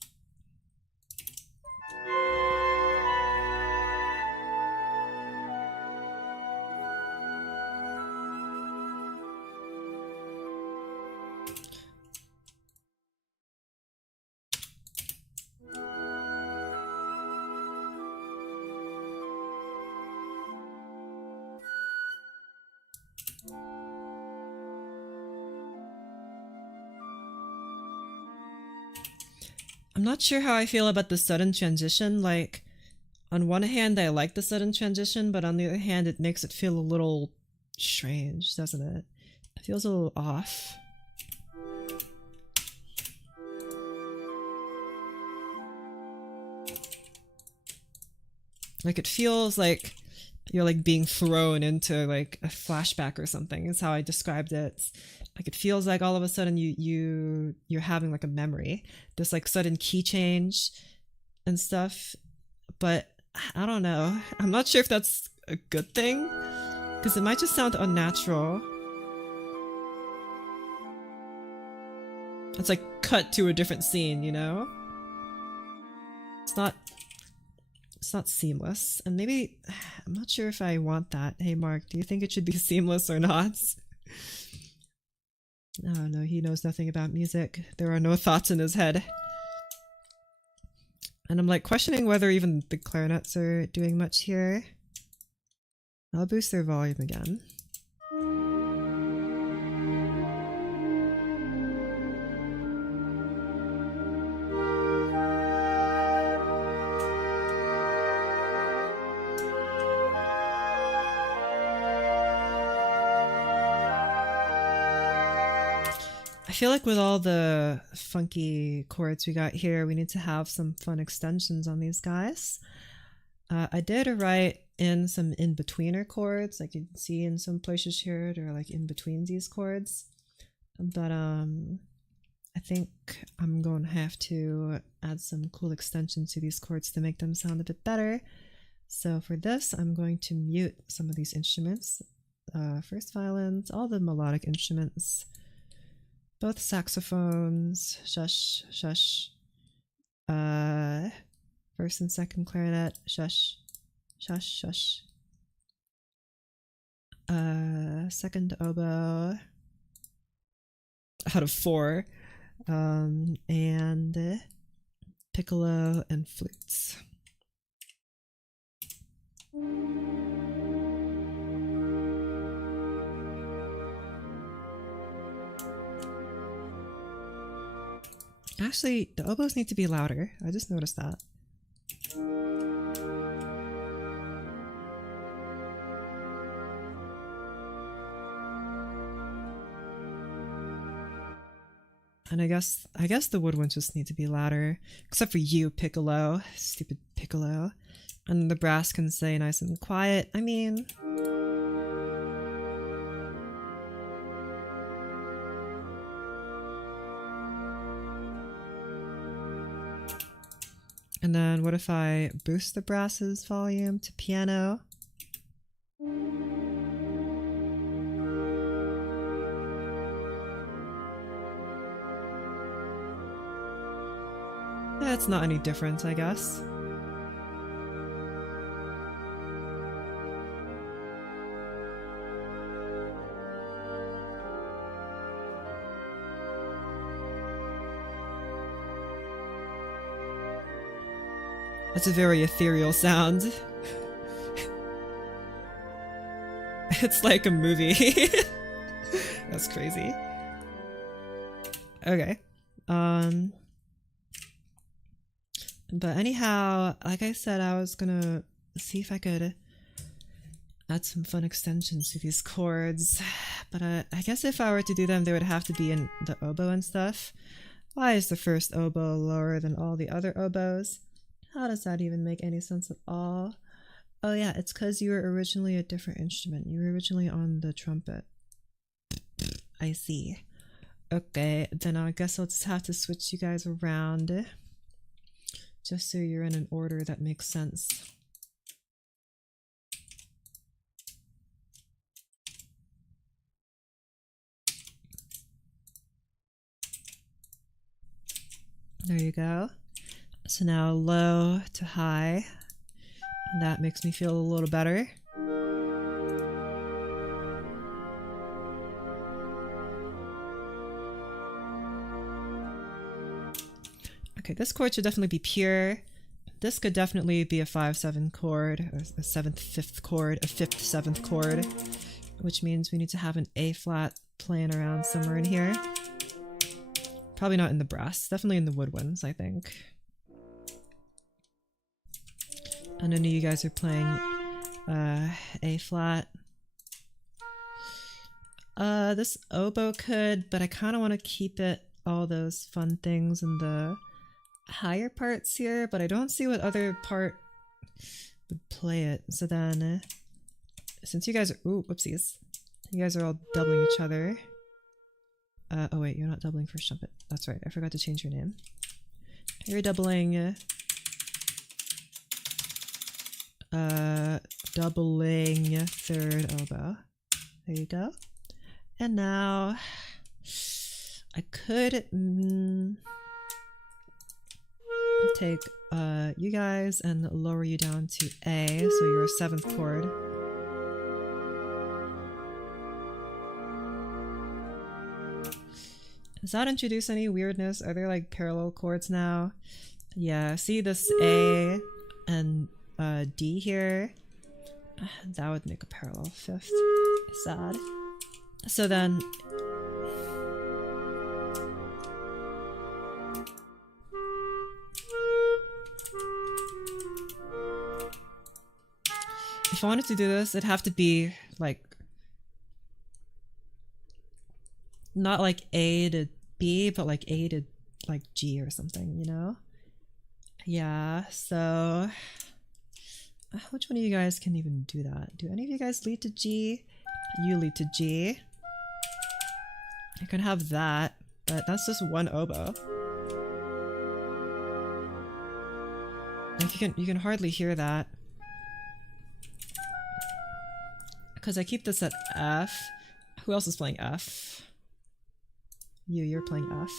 I'm not sure how I feel about the sudden transition. Like, on one hand, I like the sudden transition, but on the other hand, it makes it feel a little strange, doesn't it? It feels a little off. Like, it feels like you're like being thrown into like a flashback or something is how I described it. Like it feels like all of a sudden you're having like a memory, this like sudden key change and stuff. But I don't know, I'm not sure if that's a good thing because it might just sound unnatural. It's like cut to a different scene, you know? It's not seamless, and maybe I'm not sure if I want that. Hey Mark, do you think it should be seamless or not? Oh no, he knows nothing about music. There are no thoughts in his head. And I'm like questioning whether even the clarinets are doing much here. I'll boost their volume again. I feel like with all the funky chords we got here, we need to have some fun extensions on these guys. I did write in some in-betweener chords, like you can see in some places here, they're like in between these chords. But I think I'm going to have to add some cool extensions to these chords to make them sound a bit better. So for this, I'm going to mute some of these instruments. First violins, all the melodic instruments. Both saxophones, shush, shush. First and second clarinet, shush, shush, shush. Second oboe, out of 4. And piccolo and flutes. Actually, the oboes need to be louder. I just noticed that. And I guess the woodwinds just need to be louder. Except for you, piccolo. Stupid piccolo. And the brass can stay nice and quiet. I mean... And then what if I boost the brass's volume to piano? Yeah, it's not any different, I guess. That's a very ethereal sound. It's like a movie. That's crazy. Okay. But anyhow, like I said, I was gonna see if I could add some fun extensions to these chords. But I guess if I were to do them, they would have to be in the oboe and stuff. Why is the first oboe lower than all the other oboes? How does that even make any sense at all? Oh yeah, it's because you were originally a different instrument. You were originally on the trumpet. I see. Okay, then I guess I'll just have to switch you guys around. Just so you're in an order that makes sense. There you go. So now low to high. That makes me feel a little better. Okay, this chord should definitely be pure. This could definitely be a 5-7 chord, or a 7th 5th chord, a 5th 7th chord, which means we need to have an A flat playing around somewhere in here. Probably not in the brass, definitely in the woodwinds, I think. And none of you guys are playing A flat. This oboe could, but I kind of want to keep it all those fun things in the higher parts here, but I don't see what other part would play it. So then, since you guys are, ooh, whoopsies, you guys are all doubling each other. Oh wait, you're not doubling first trumpet. That's right, I forgot to change your name. You're doubling, doubling third oboe. There you go. And now, I could take you guys and lower you down to A, so you're a 7th chord. Does that introduce any weirdness? Are there like parallel chords now? Yeah, see this A and D here? That would make a parallel 5th. Sad. So then if I wanted to do this, it'd have to be like not like A to B, but like A to like G or something, you know? Yeah, so which one of you guys can even do that? Do any of you guys lead to G? You lead to G. I could have that, but that's just one oboe. Like you can hardly hear that. Because I keep this at F. Who else is playing F? You're playing F.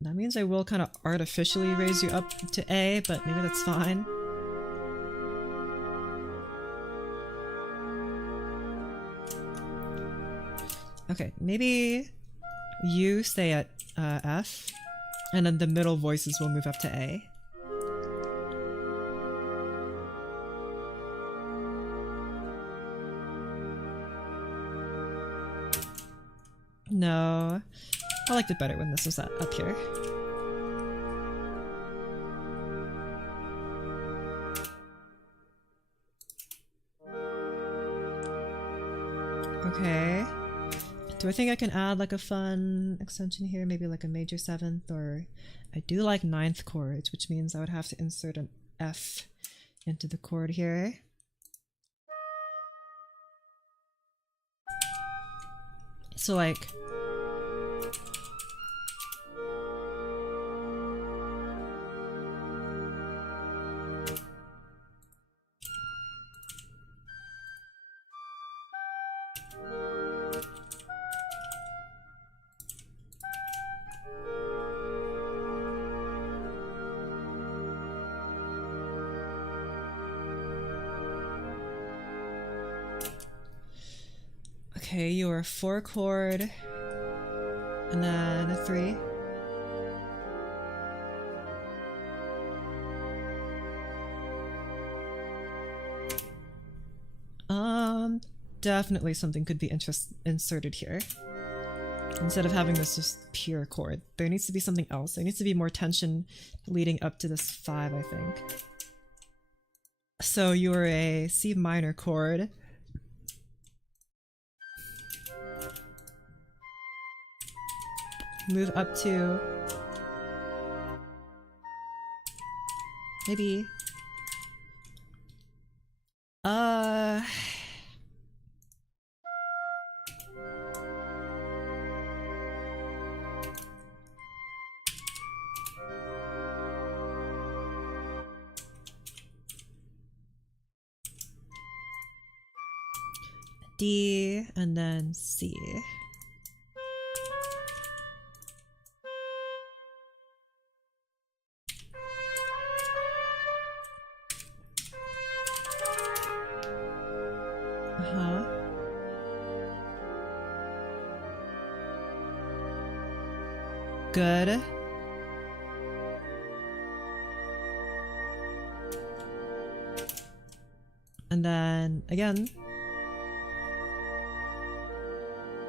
That means I will kind of artificially raise you up to A, but maybe that's fine. Okay, maybe you stay at F, and then the middle voices will move up to A. No, I liked it better when this was up here. Okay. Do I think I can add like a fun extension here? Maybe like a major 7th, or I do like 9th chords, which means I would have to insert an F into the chord here. So like okay, you're a 4 chord and then a 3. Definitely something could be inserted here. Instead of having this just pure chord. There needs to be something else. There needs to be more tension leading up to this 5, I think. So you're a C minor chord. Move up to maybe D and then C. Good. And then again,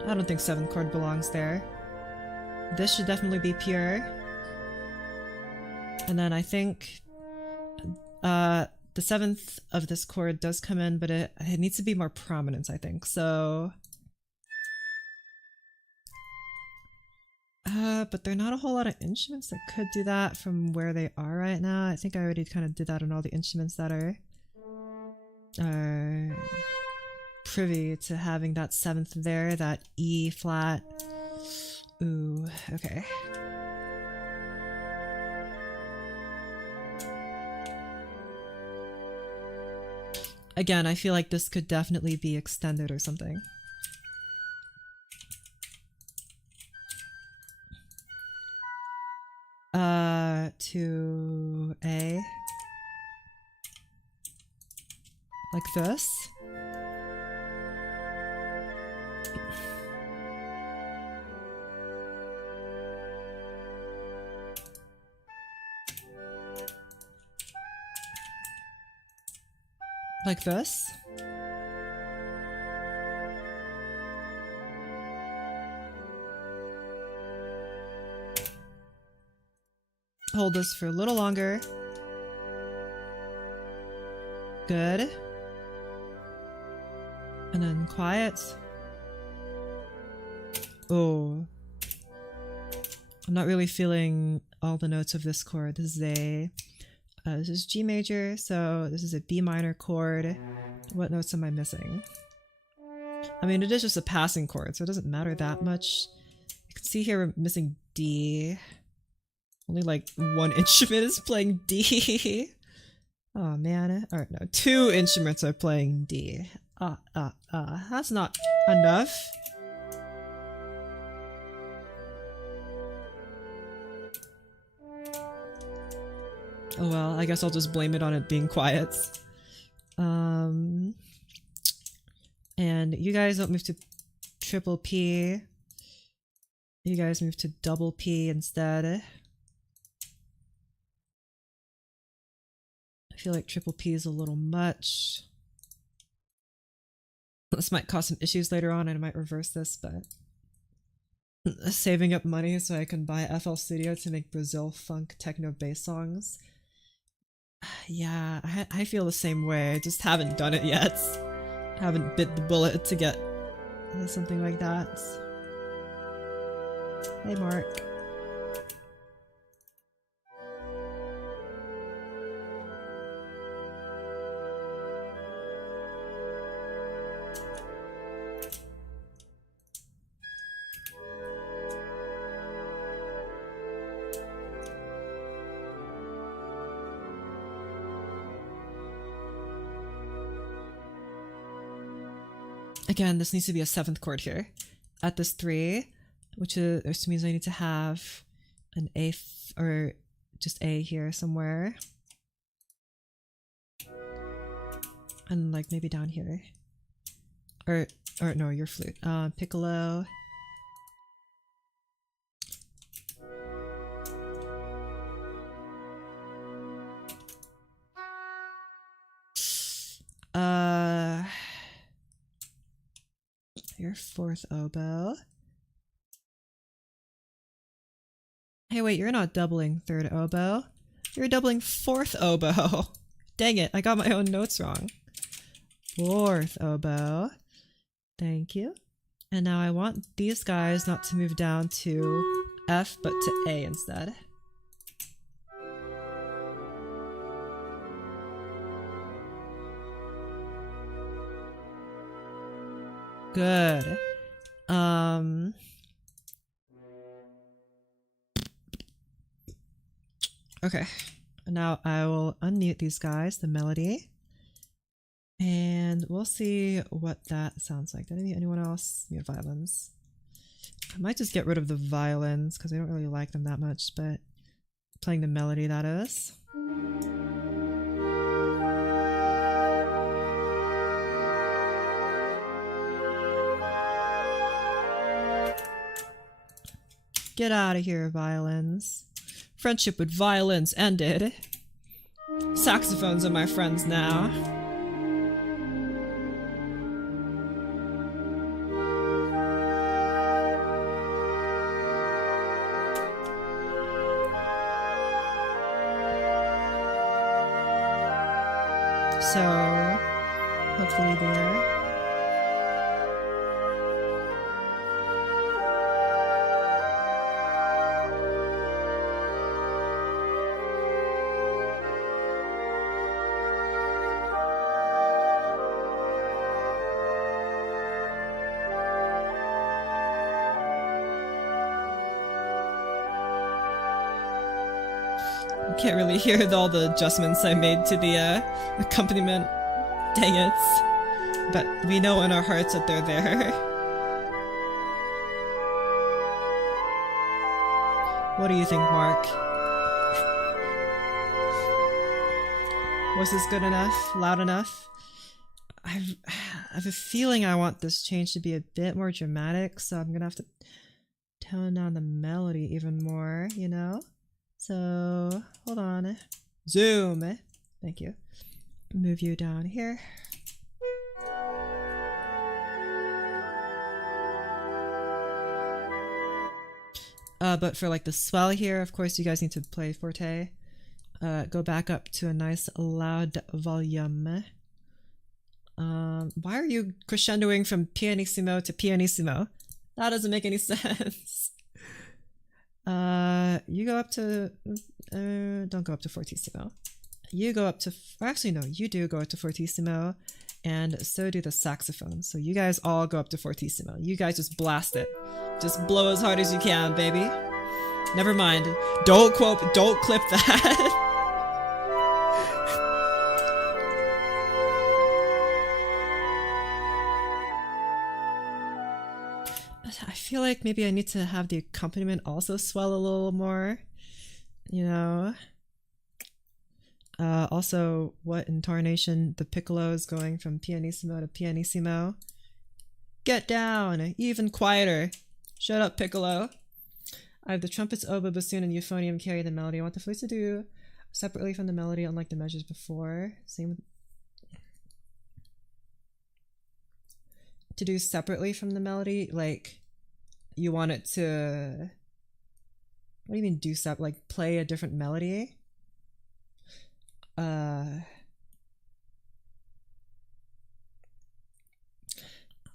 I don't think 7th chord belongs there. This should definitely be pure. And then I think the 7th of this chord does come in, but it needs to be more prominent, I think. So but there are not a whole lot of instruments that could do that from where they are right now. I think I already kind of did that on all the instruments that are privy to having that 7th there, that E flat. Ooh, okay. Again, I feel like this could definitely be extended or something. To A. Like this. Like this. Hold this for a little longer. Good. And then quiet. Oh. I'm not really feeling all the notes of this chord. This is G major, so this is a B minor chord. What notes am I missing? I mean, it is just a passing chord, so it doesn't matter that much. You can see here we're missing D. Only like one instrument is playing D. Oh man. Or no, 2 instruments are playing D. That's not enough. Oh well, I guess I'll just blame it on it being quiet. And you guys don't move to triple P. You guys move to double P instead. I feel like triple P is a little much. This might cause some issues later on and I might reverse this, but saving up money so I can buy FL Studio to make Brazil funk techno bass songs. Yeah, I feel the same way. I just haven't done it yet. Haven't bit the bullet to get something like that. Hey Mark. Again, this needs to be a 7th chord here at this 3, which means I need to have an A or just A here somewhere. And like maybe down here. Or no, your flute. Piccolo. Your 4th oboe. Hey, wait, you're not doubling third oboe. You're doubling fourth oboe. Dang it, I got my own notes wrong. Fourth oboe. Thank you. And now I want these guys not to move down to F, but to A instead. Good. Okay. Now I will unmute these guys, the melody. And we'll see what that sounds like. Did anyone else mute violins? I might just get rid of the violins because I don't really like them that much, but playing the melody, that is. Get out of here, violins. Friendship with violins ended. Saxophones are my friends now. So, hopefully the I can't really hear all the adjustments I made to the accompaniment. Dang it. But we know in our hearts that they're there. What do you think, Mark? Was this good enough? Loud enough? I have a feeling I want this change to be a bit more dramatic, so I'm gonna have to tone down the melody even more, you know? So, hold on. Zoom! Thank you. Move you down here. But for like the swell here, of course you guys need to play forte. Go back up to a nice loud volume. Why are you crescendoing from pianissimo to pianissimo? That doesn't make any sense. You go up to, don't go up to fortissimo. You go up to, or actually no, you do go up to fortissimo, and so do the saxophone. So you guys all go up to fortissimo. You guys just blast it. Just blow as hard as you can, baby. Never mind. Don't clip that. I feel like maybe I need to have the accompaniment also swell a little more, you know. Also, what intonation the piccolo is going from pianissimo to pianissimo. Get down, even quieter. Shut up, piccolo. I have the trumpets, oboe, bassoon, and euphonium carry the melody. I want the flutes to do separately from the melody, unlike the measures before. Same with... To do separately from the melody, like... You want it to... What do you mean do sep? Like play a different melody?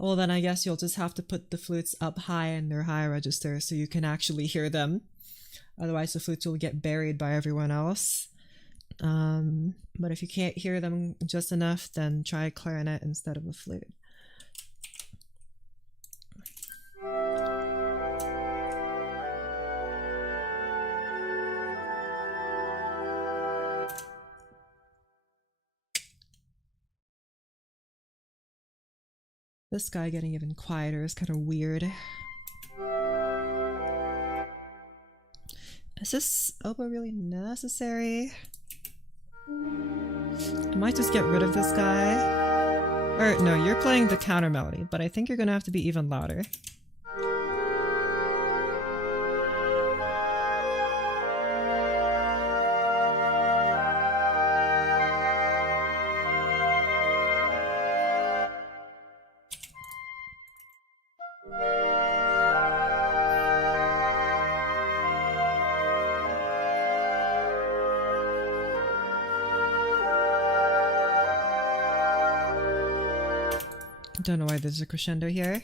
Well then I guess you'll just have to put the flutes up high in their high register so you can actually hear them. Otherwise the flutes will get buried by everyone else. But if you can't hear them just enough, then try clarinet instead of a flute. This guy getting even quieter is kind of weird. Is this oboe really necessary? I might just get rid of this guy. Or no, you're playing the counter melody, but I think you're gonna have to be even louder. Don't know why there's a crescendo here.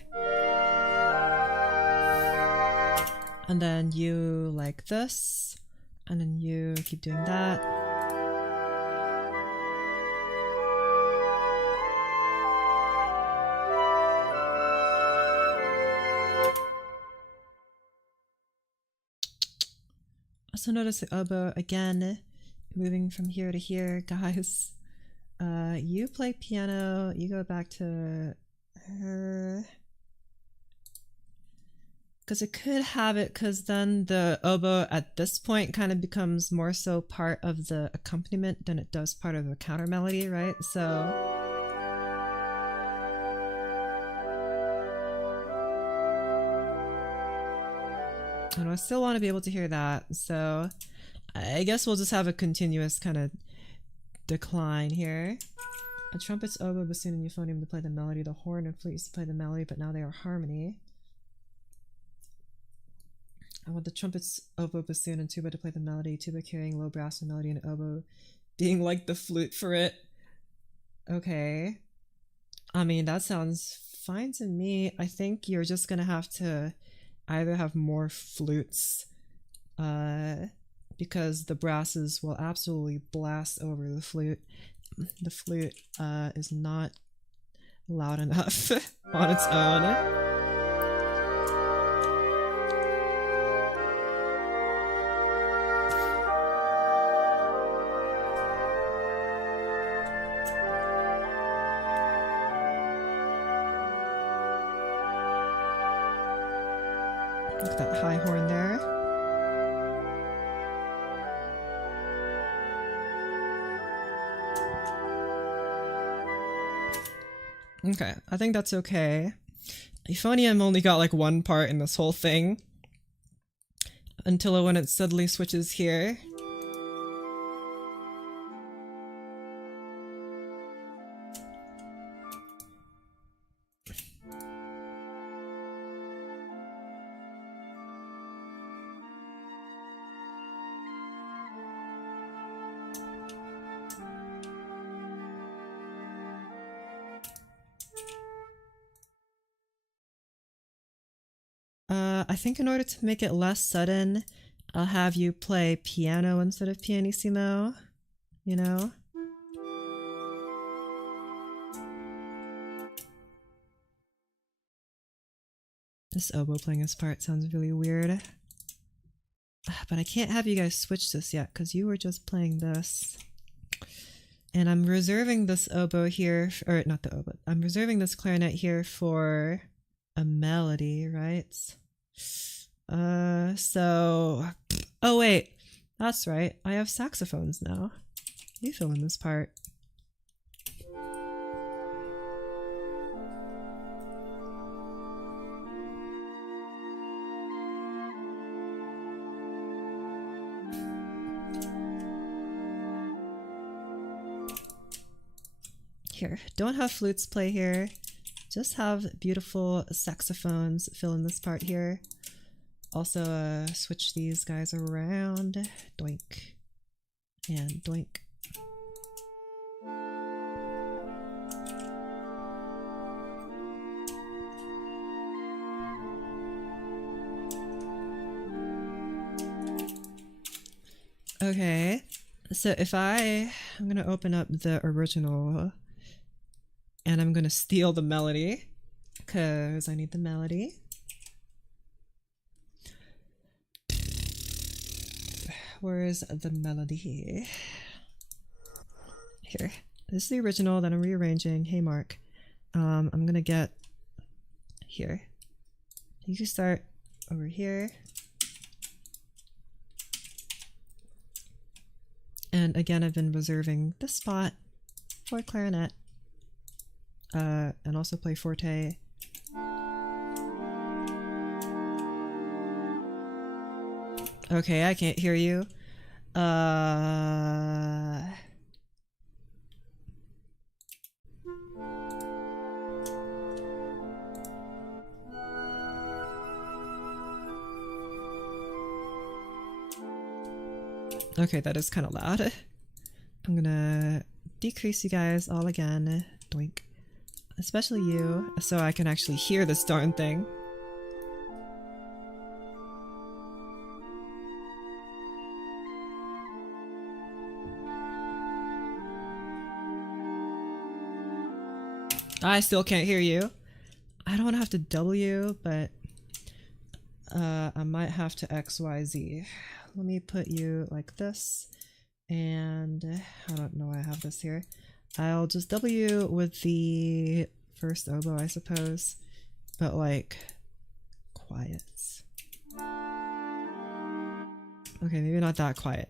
And then you like this, and then you keep doing that. Also notice the oboe again, moving from here to here, guys. You play piano, you go back to her. Because it could have it, because then the oboe at this point kind of becomes more so part of the accompaniment than it does part of the counter melody, right? So and I still want to be able to hear that, so I guess we'll just have a continuous kind of decline here. A trumpet's oboe, bassoon, and euphonium to play the melody. The horn and flute used to play the melody, but now they are harmony. I want the trumpets, oboe, bassoon, and tuba to play the melody. Tuba carrying low brass and melody, and oboe being like the flute for it. Okay. I mean, that sounds fine to me. I think you're just gonna have to either have more flutes, because the brasses will absolutely blast over the flute. The flute is not loud enough on its own. Look at that high horn there. Okay, I think that's okay. Euphonium only got like one part in this whole thing until when it suddenly switches here. I think in order to make it less sudden, I'll have you play piano instead of pianissimo, you know? This oboe playing this part sounds really weird. But I can't have you guys switch this yet because you were just playing this. And I'm reserving this oboe here, or not the oboe, I'm reserving this clarinet here for a melody, right? So, oh wait, that's right, I have saxophones now. You fill in this part. Here, don't have flutes play here. Just have beautiful saxophones fill in this part here. Also, switch these guys around. Doink. And doink. Okay, so if I'm gonna open up the original and I'm gonna steal the melody because I need the melody. Where is the melody? Here. This is the original that I'm rearranging. Hey Mark, I'm gonna get here. You can start over here. And again, I've been reserving this spot for clarinet. And also play forte. Okay, I can't hear you. Okay, that is kind of loud. I'm gonna decrease you guys all again. Doink. especially you, so I can actually hear this darn thing. I still can't hear you. I don't have to W, but I might have to XYZ. Let me put you like this, and I don't know why I have this here. I'll just W with the first oboe, I suppose, but like quiet. Okay, maybe not that quiet.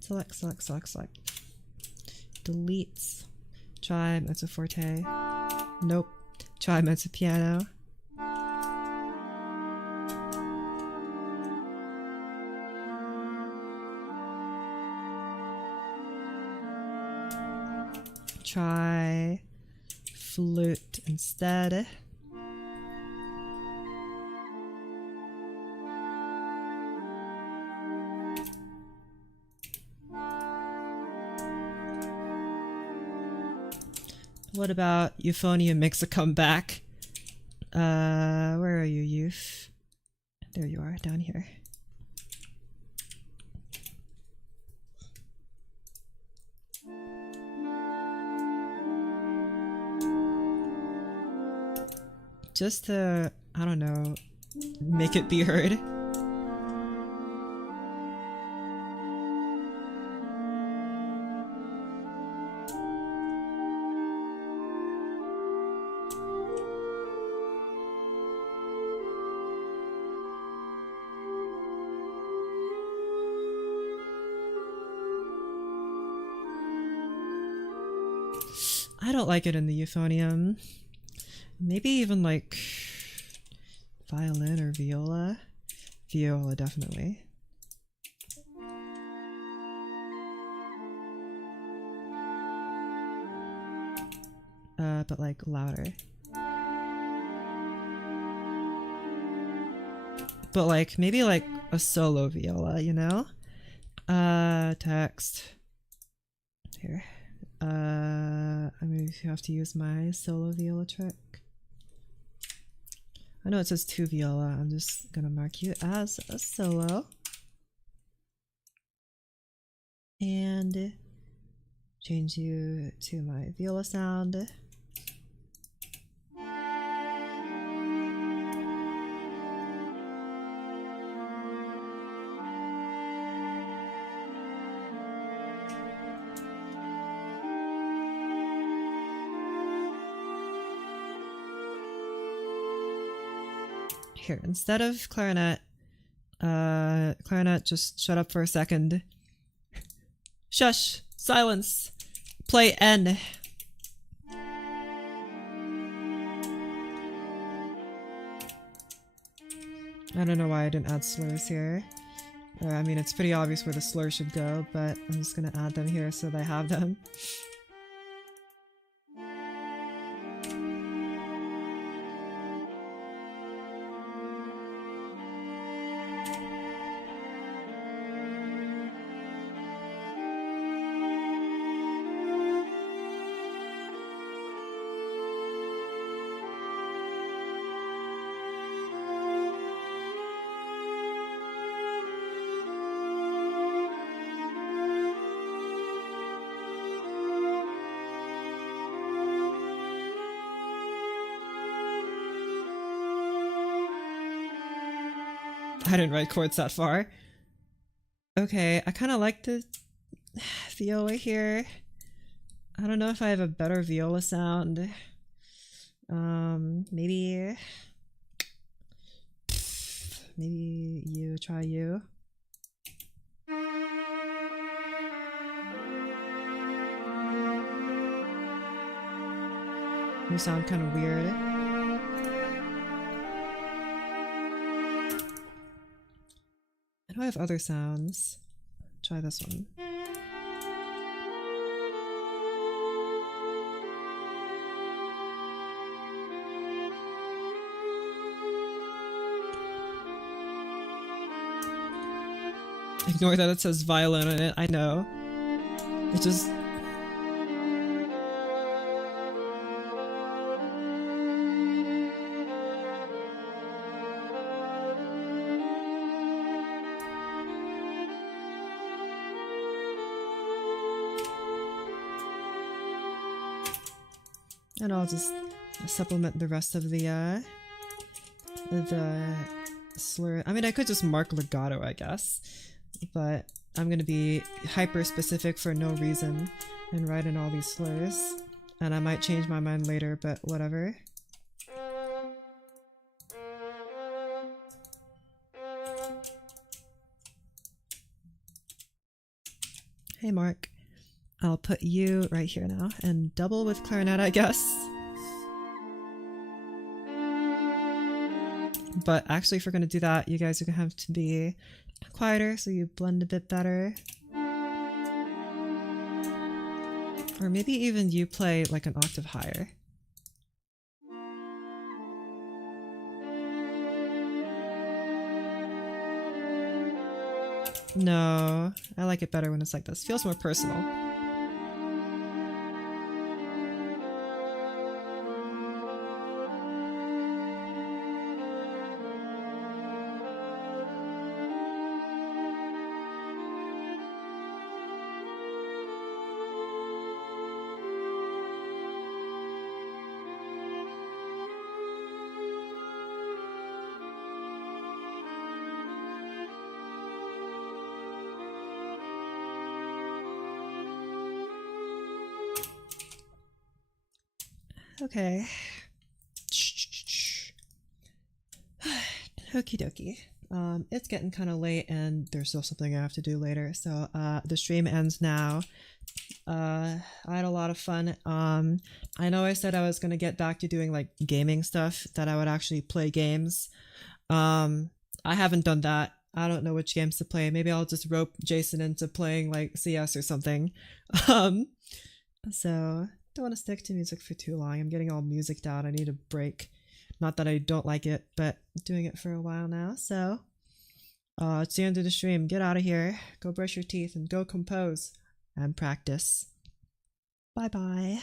Select, select, select, select. Delete. Try mezzo forte. Nope. Try mezzo piano. Try flute instead. What about euphonium makes a comeback? Where are you, youth? There you are, down here. Just to, I don't know, make it be heard. I don't like it in the euphonium. Maybe even like violin or viola. Viola, definitely. But like louder. But like maybe like a solo viola, you know? Text. Here. I'm going to have to use my solo viola trick. I know it says 2 viola, I'm just gonna mark you as a solo. And change you to my viola sound. Here, instead of clarinet, clarinet, just shut up for a second. Shush! Silence! Play N. I don't know why I didn't add slurs here. I mean, it's pretty obvious where the slur should go, but I'm just gonna add them here so they have them. I didn't write chords that far. Okay, I kind of like the viola here. I don't know if I have a better viola sound. Maybe you, try you. You sound kind of weird. I know I have other sounds. Try this one. Ignore that it says violin on it, I know. It just... And I'll just supplement the rest of the slur. I mean, I could just mark legato, I guess, but I'm gonna be hyper specific for no reason and write in all these slurs. And I might change my mind later, but whatever. Hey Mark, I'll put you right here now and double with clarinet, I guess. But actually, if we're gonna do that, you guys are gonna have to be quieter so you blend a bit better. Or maybe even you play like an octave higher. No, I like it better when it's like this. Feels more personal. Okay. Okie dokie. It's getting kind of late and there's still something I have to do later. So the stream ends now. I had a lot of fun. I know I said I was going to get back to doing like gaming stuff, that I would actually play games. I haven't done that. I don't know which games to play. Maybe I'll just rope Jason into playing like CS or something. So don't want to stick to music for too long. I'm getting all musiced out. I need a break. Not that I don't like it, but doing it for a while now. So it's the end of the stream. Get out of here. Go brush your teeth and go compose and practice. Bye bye.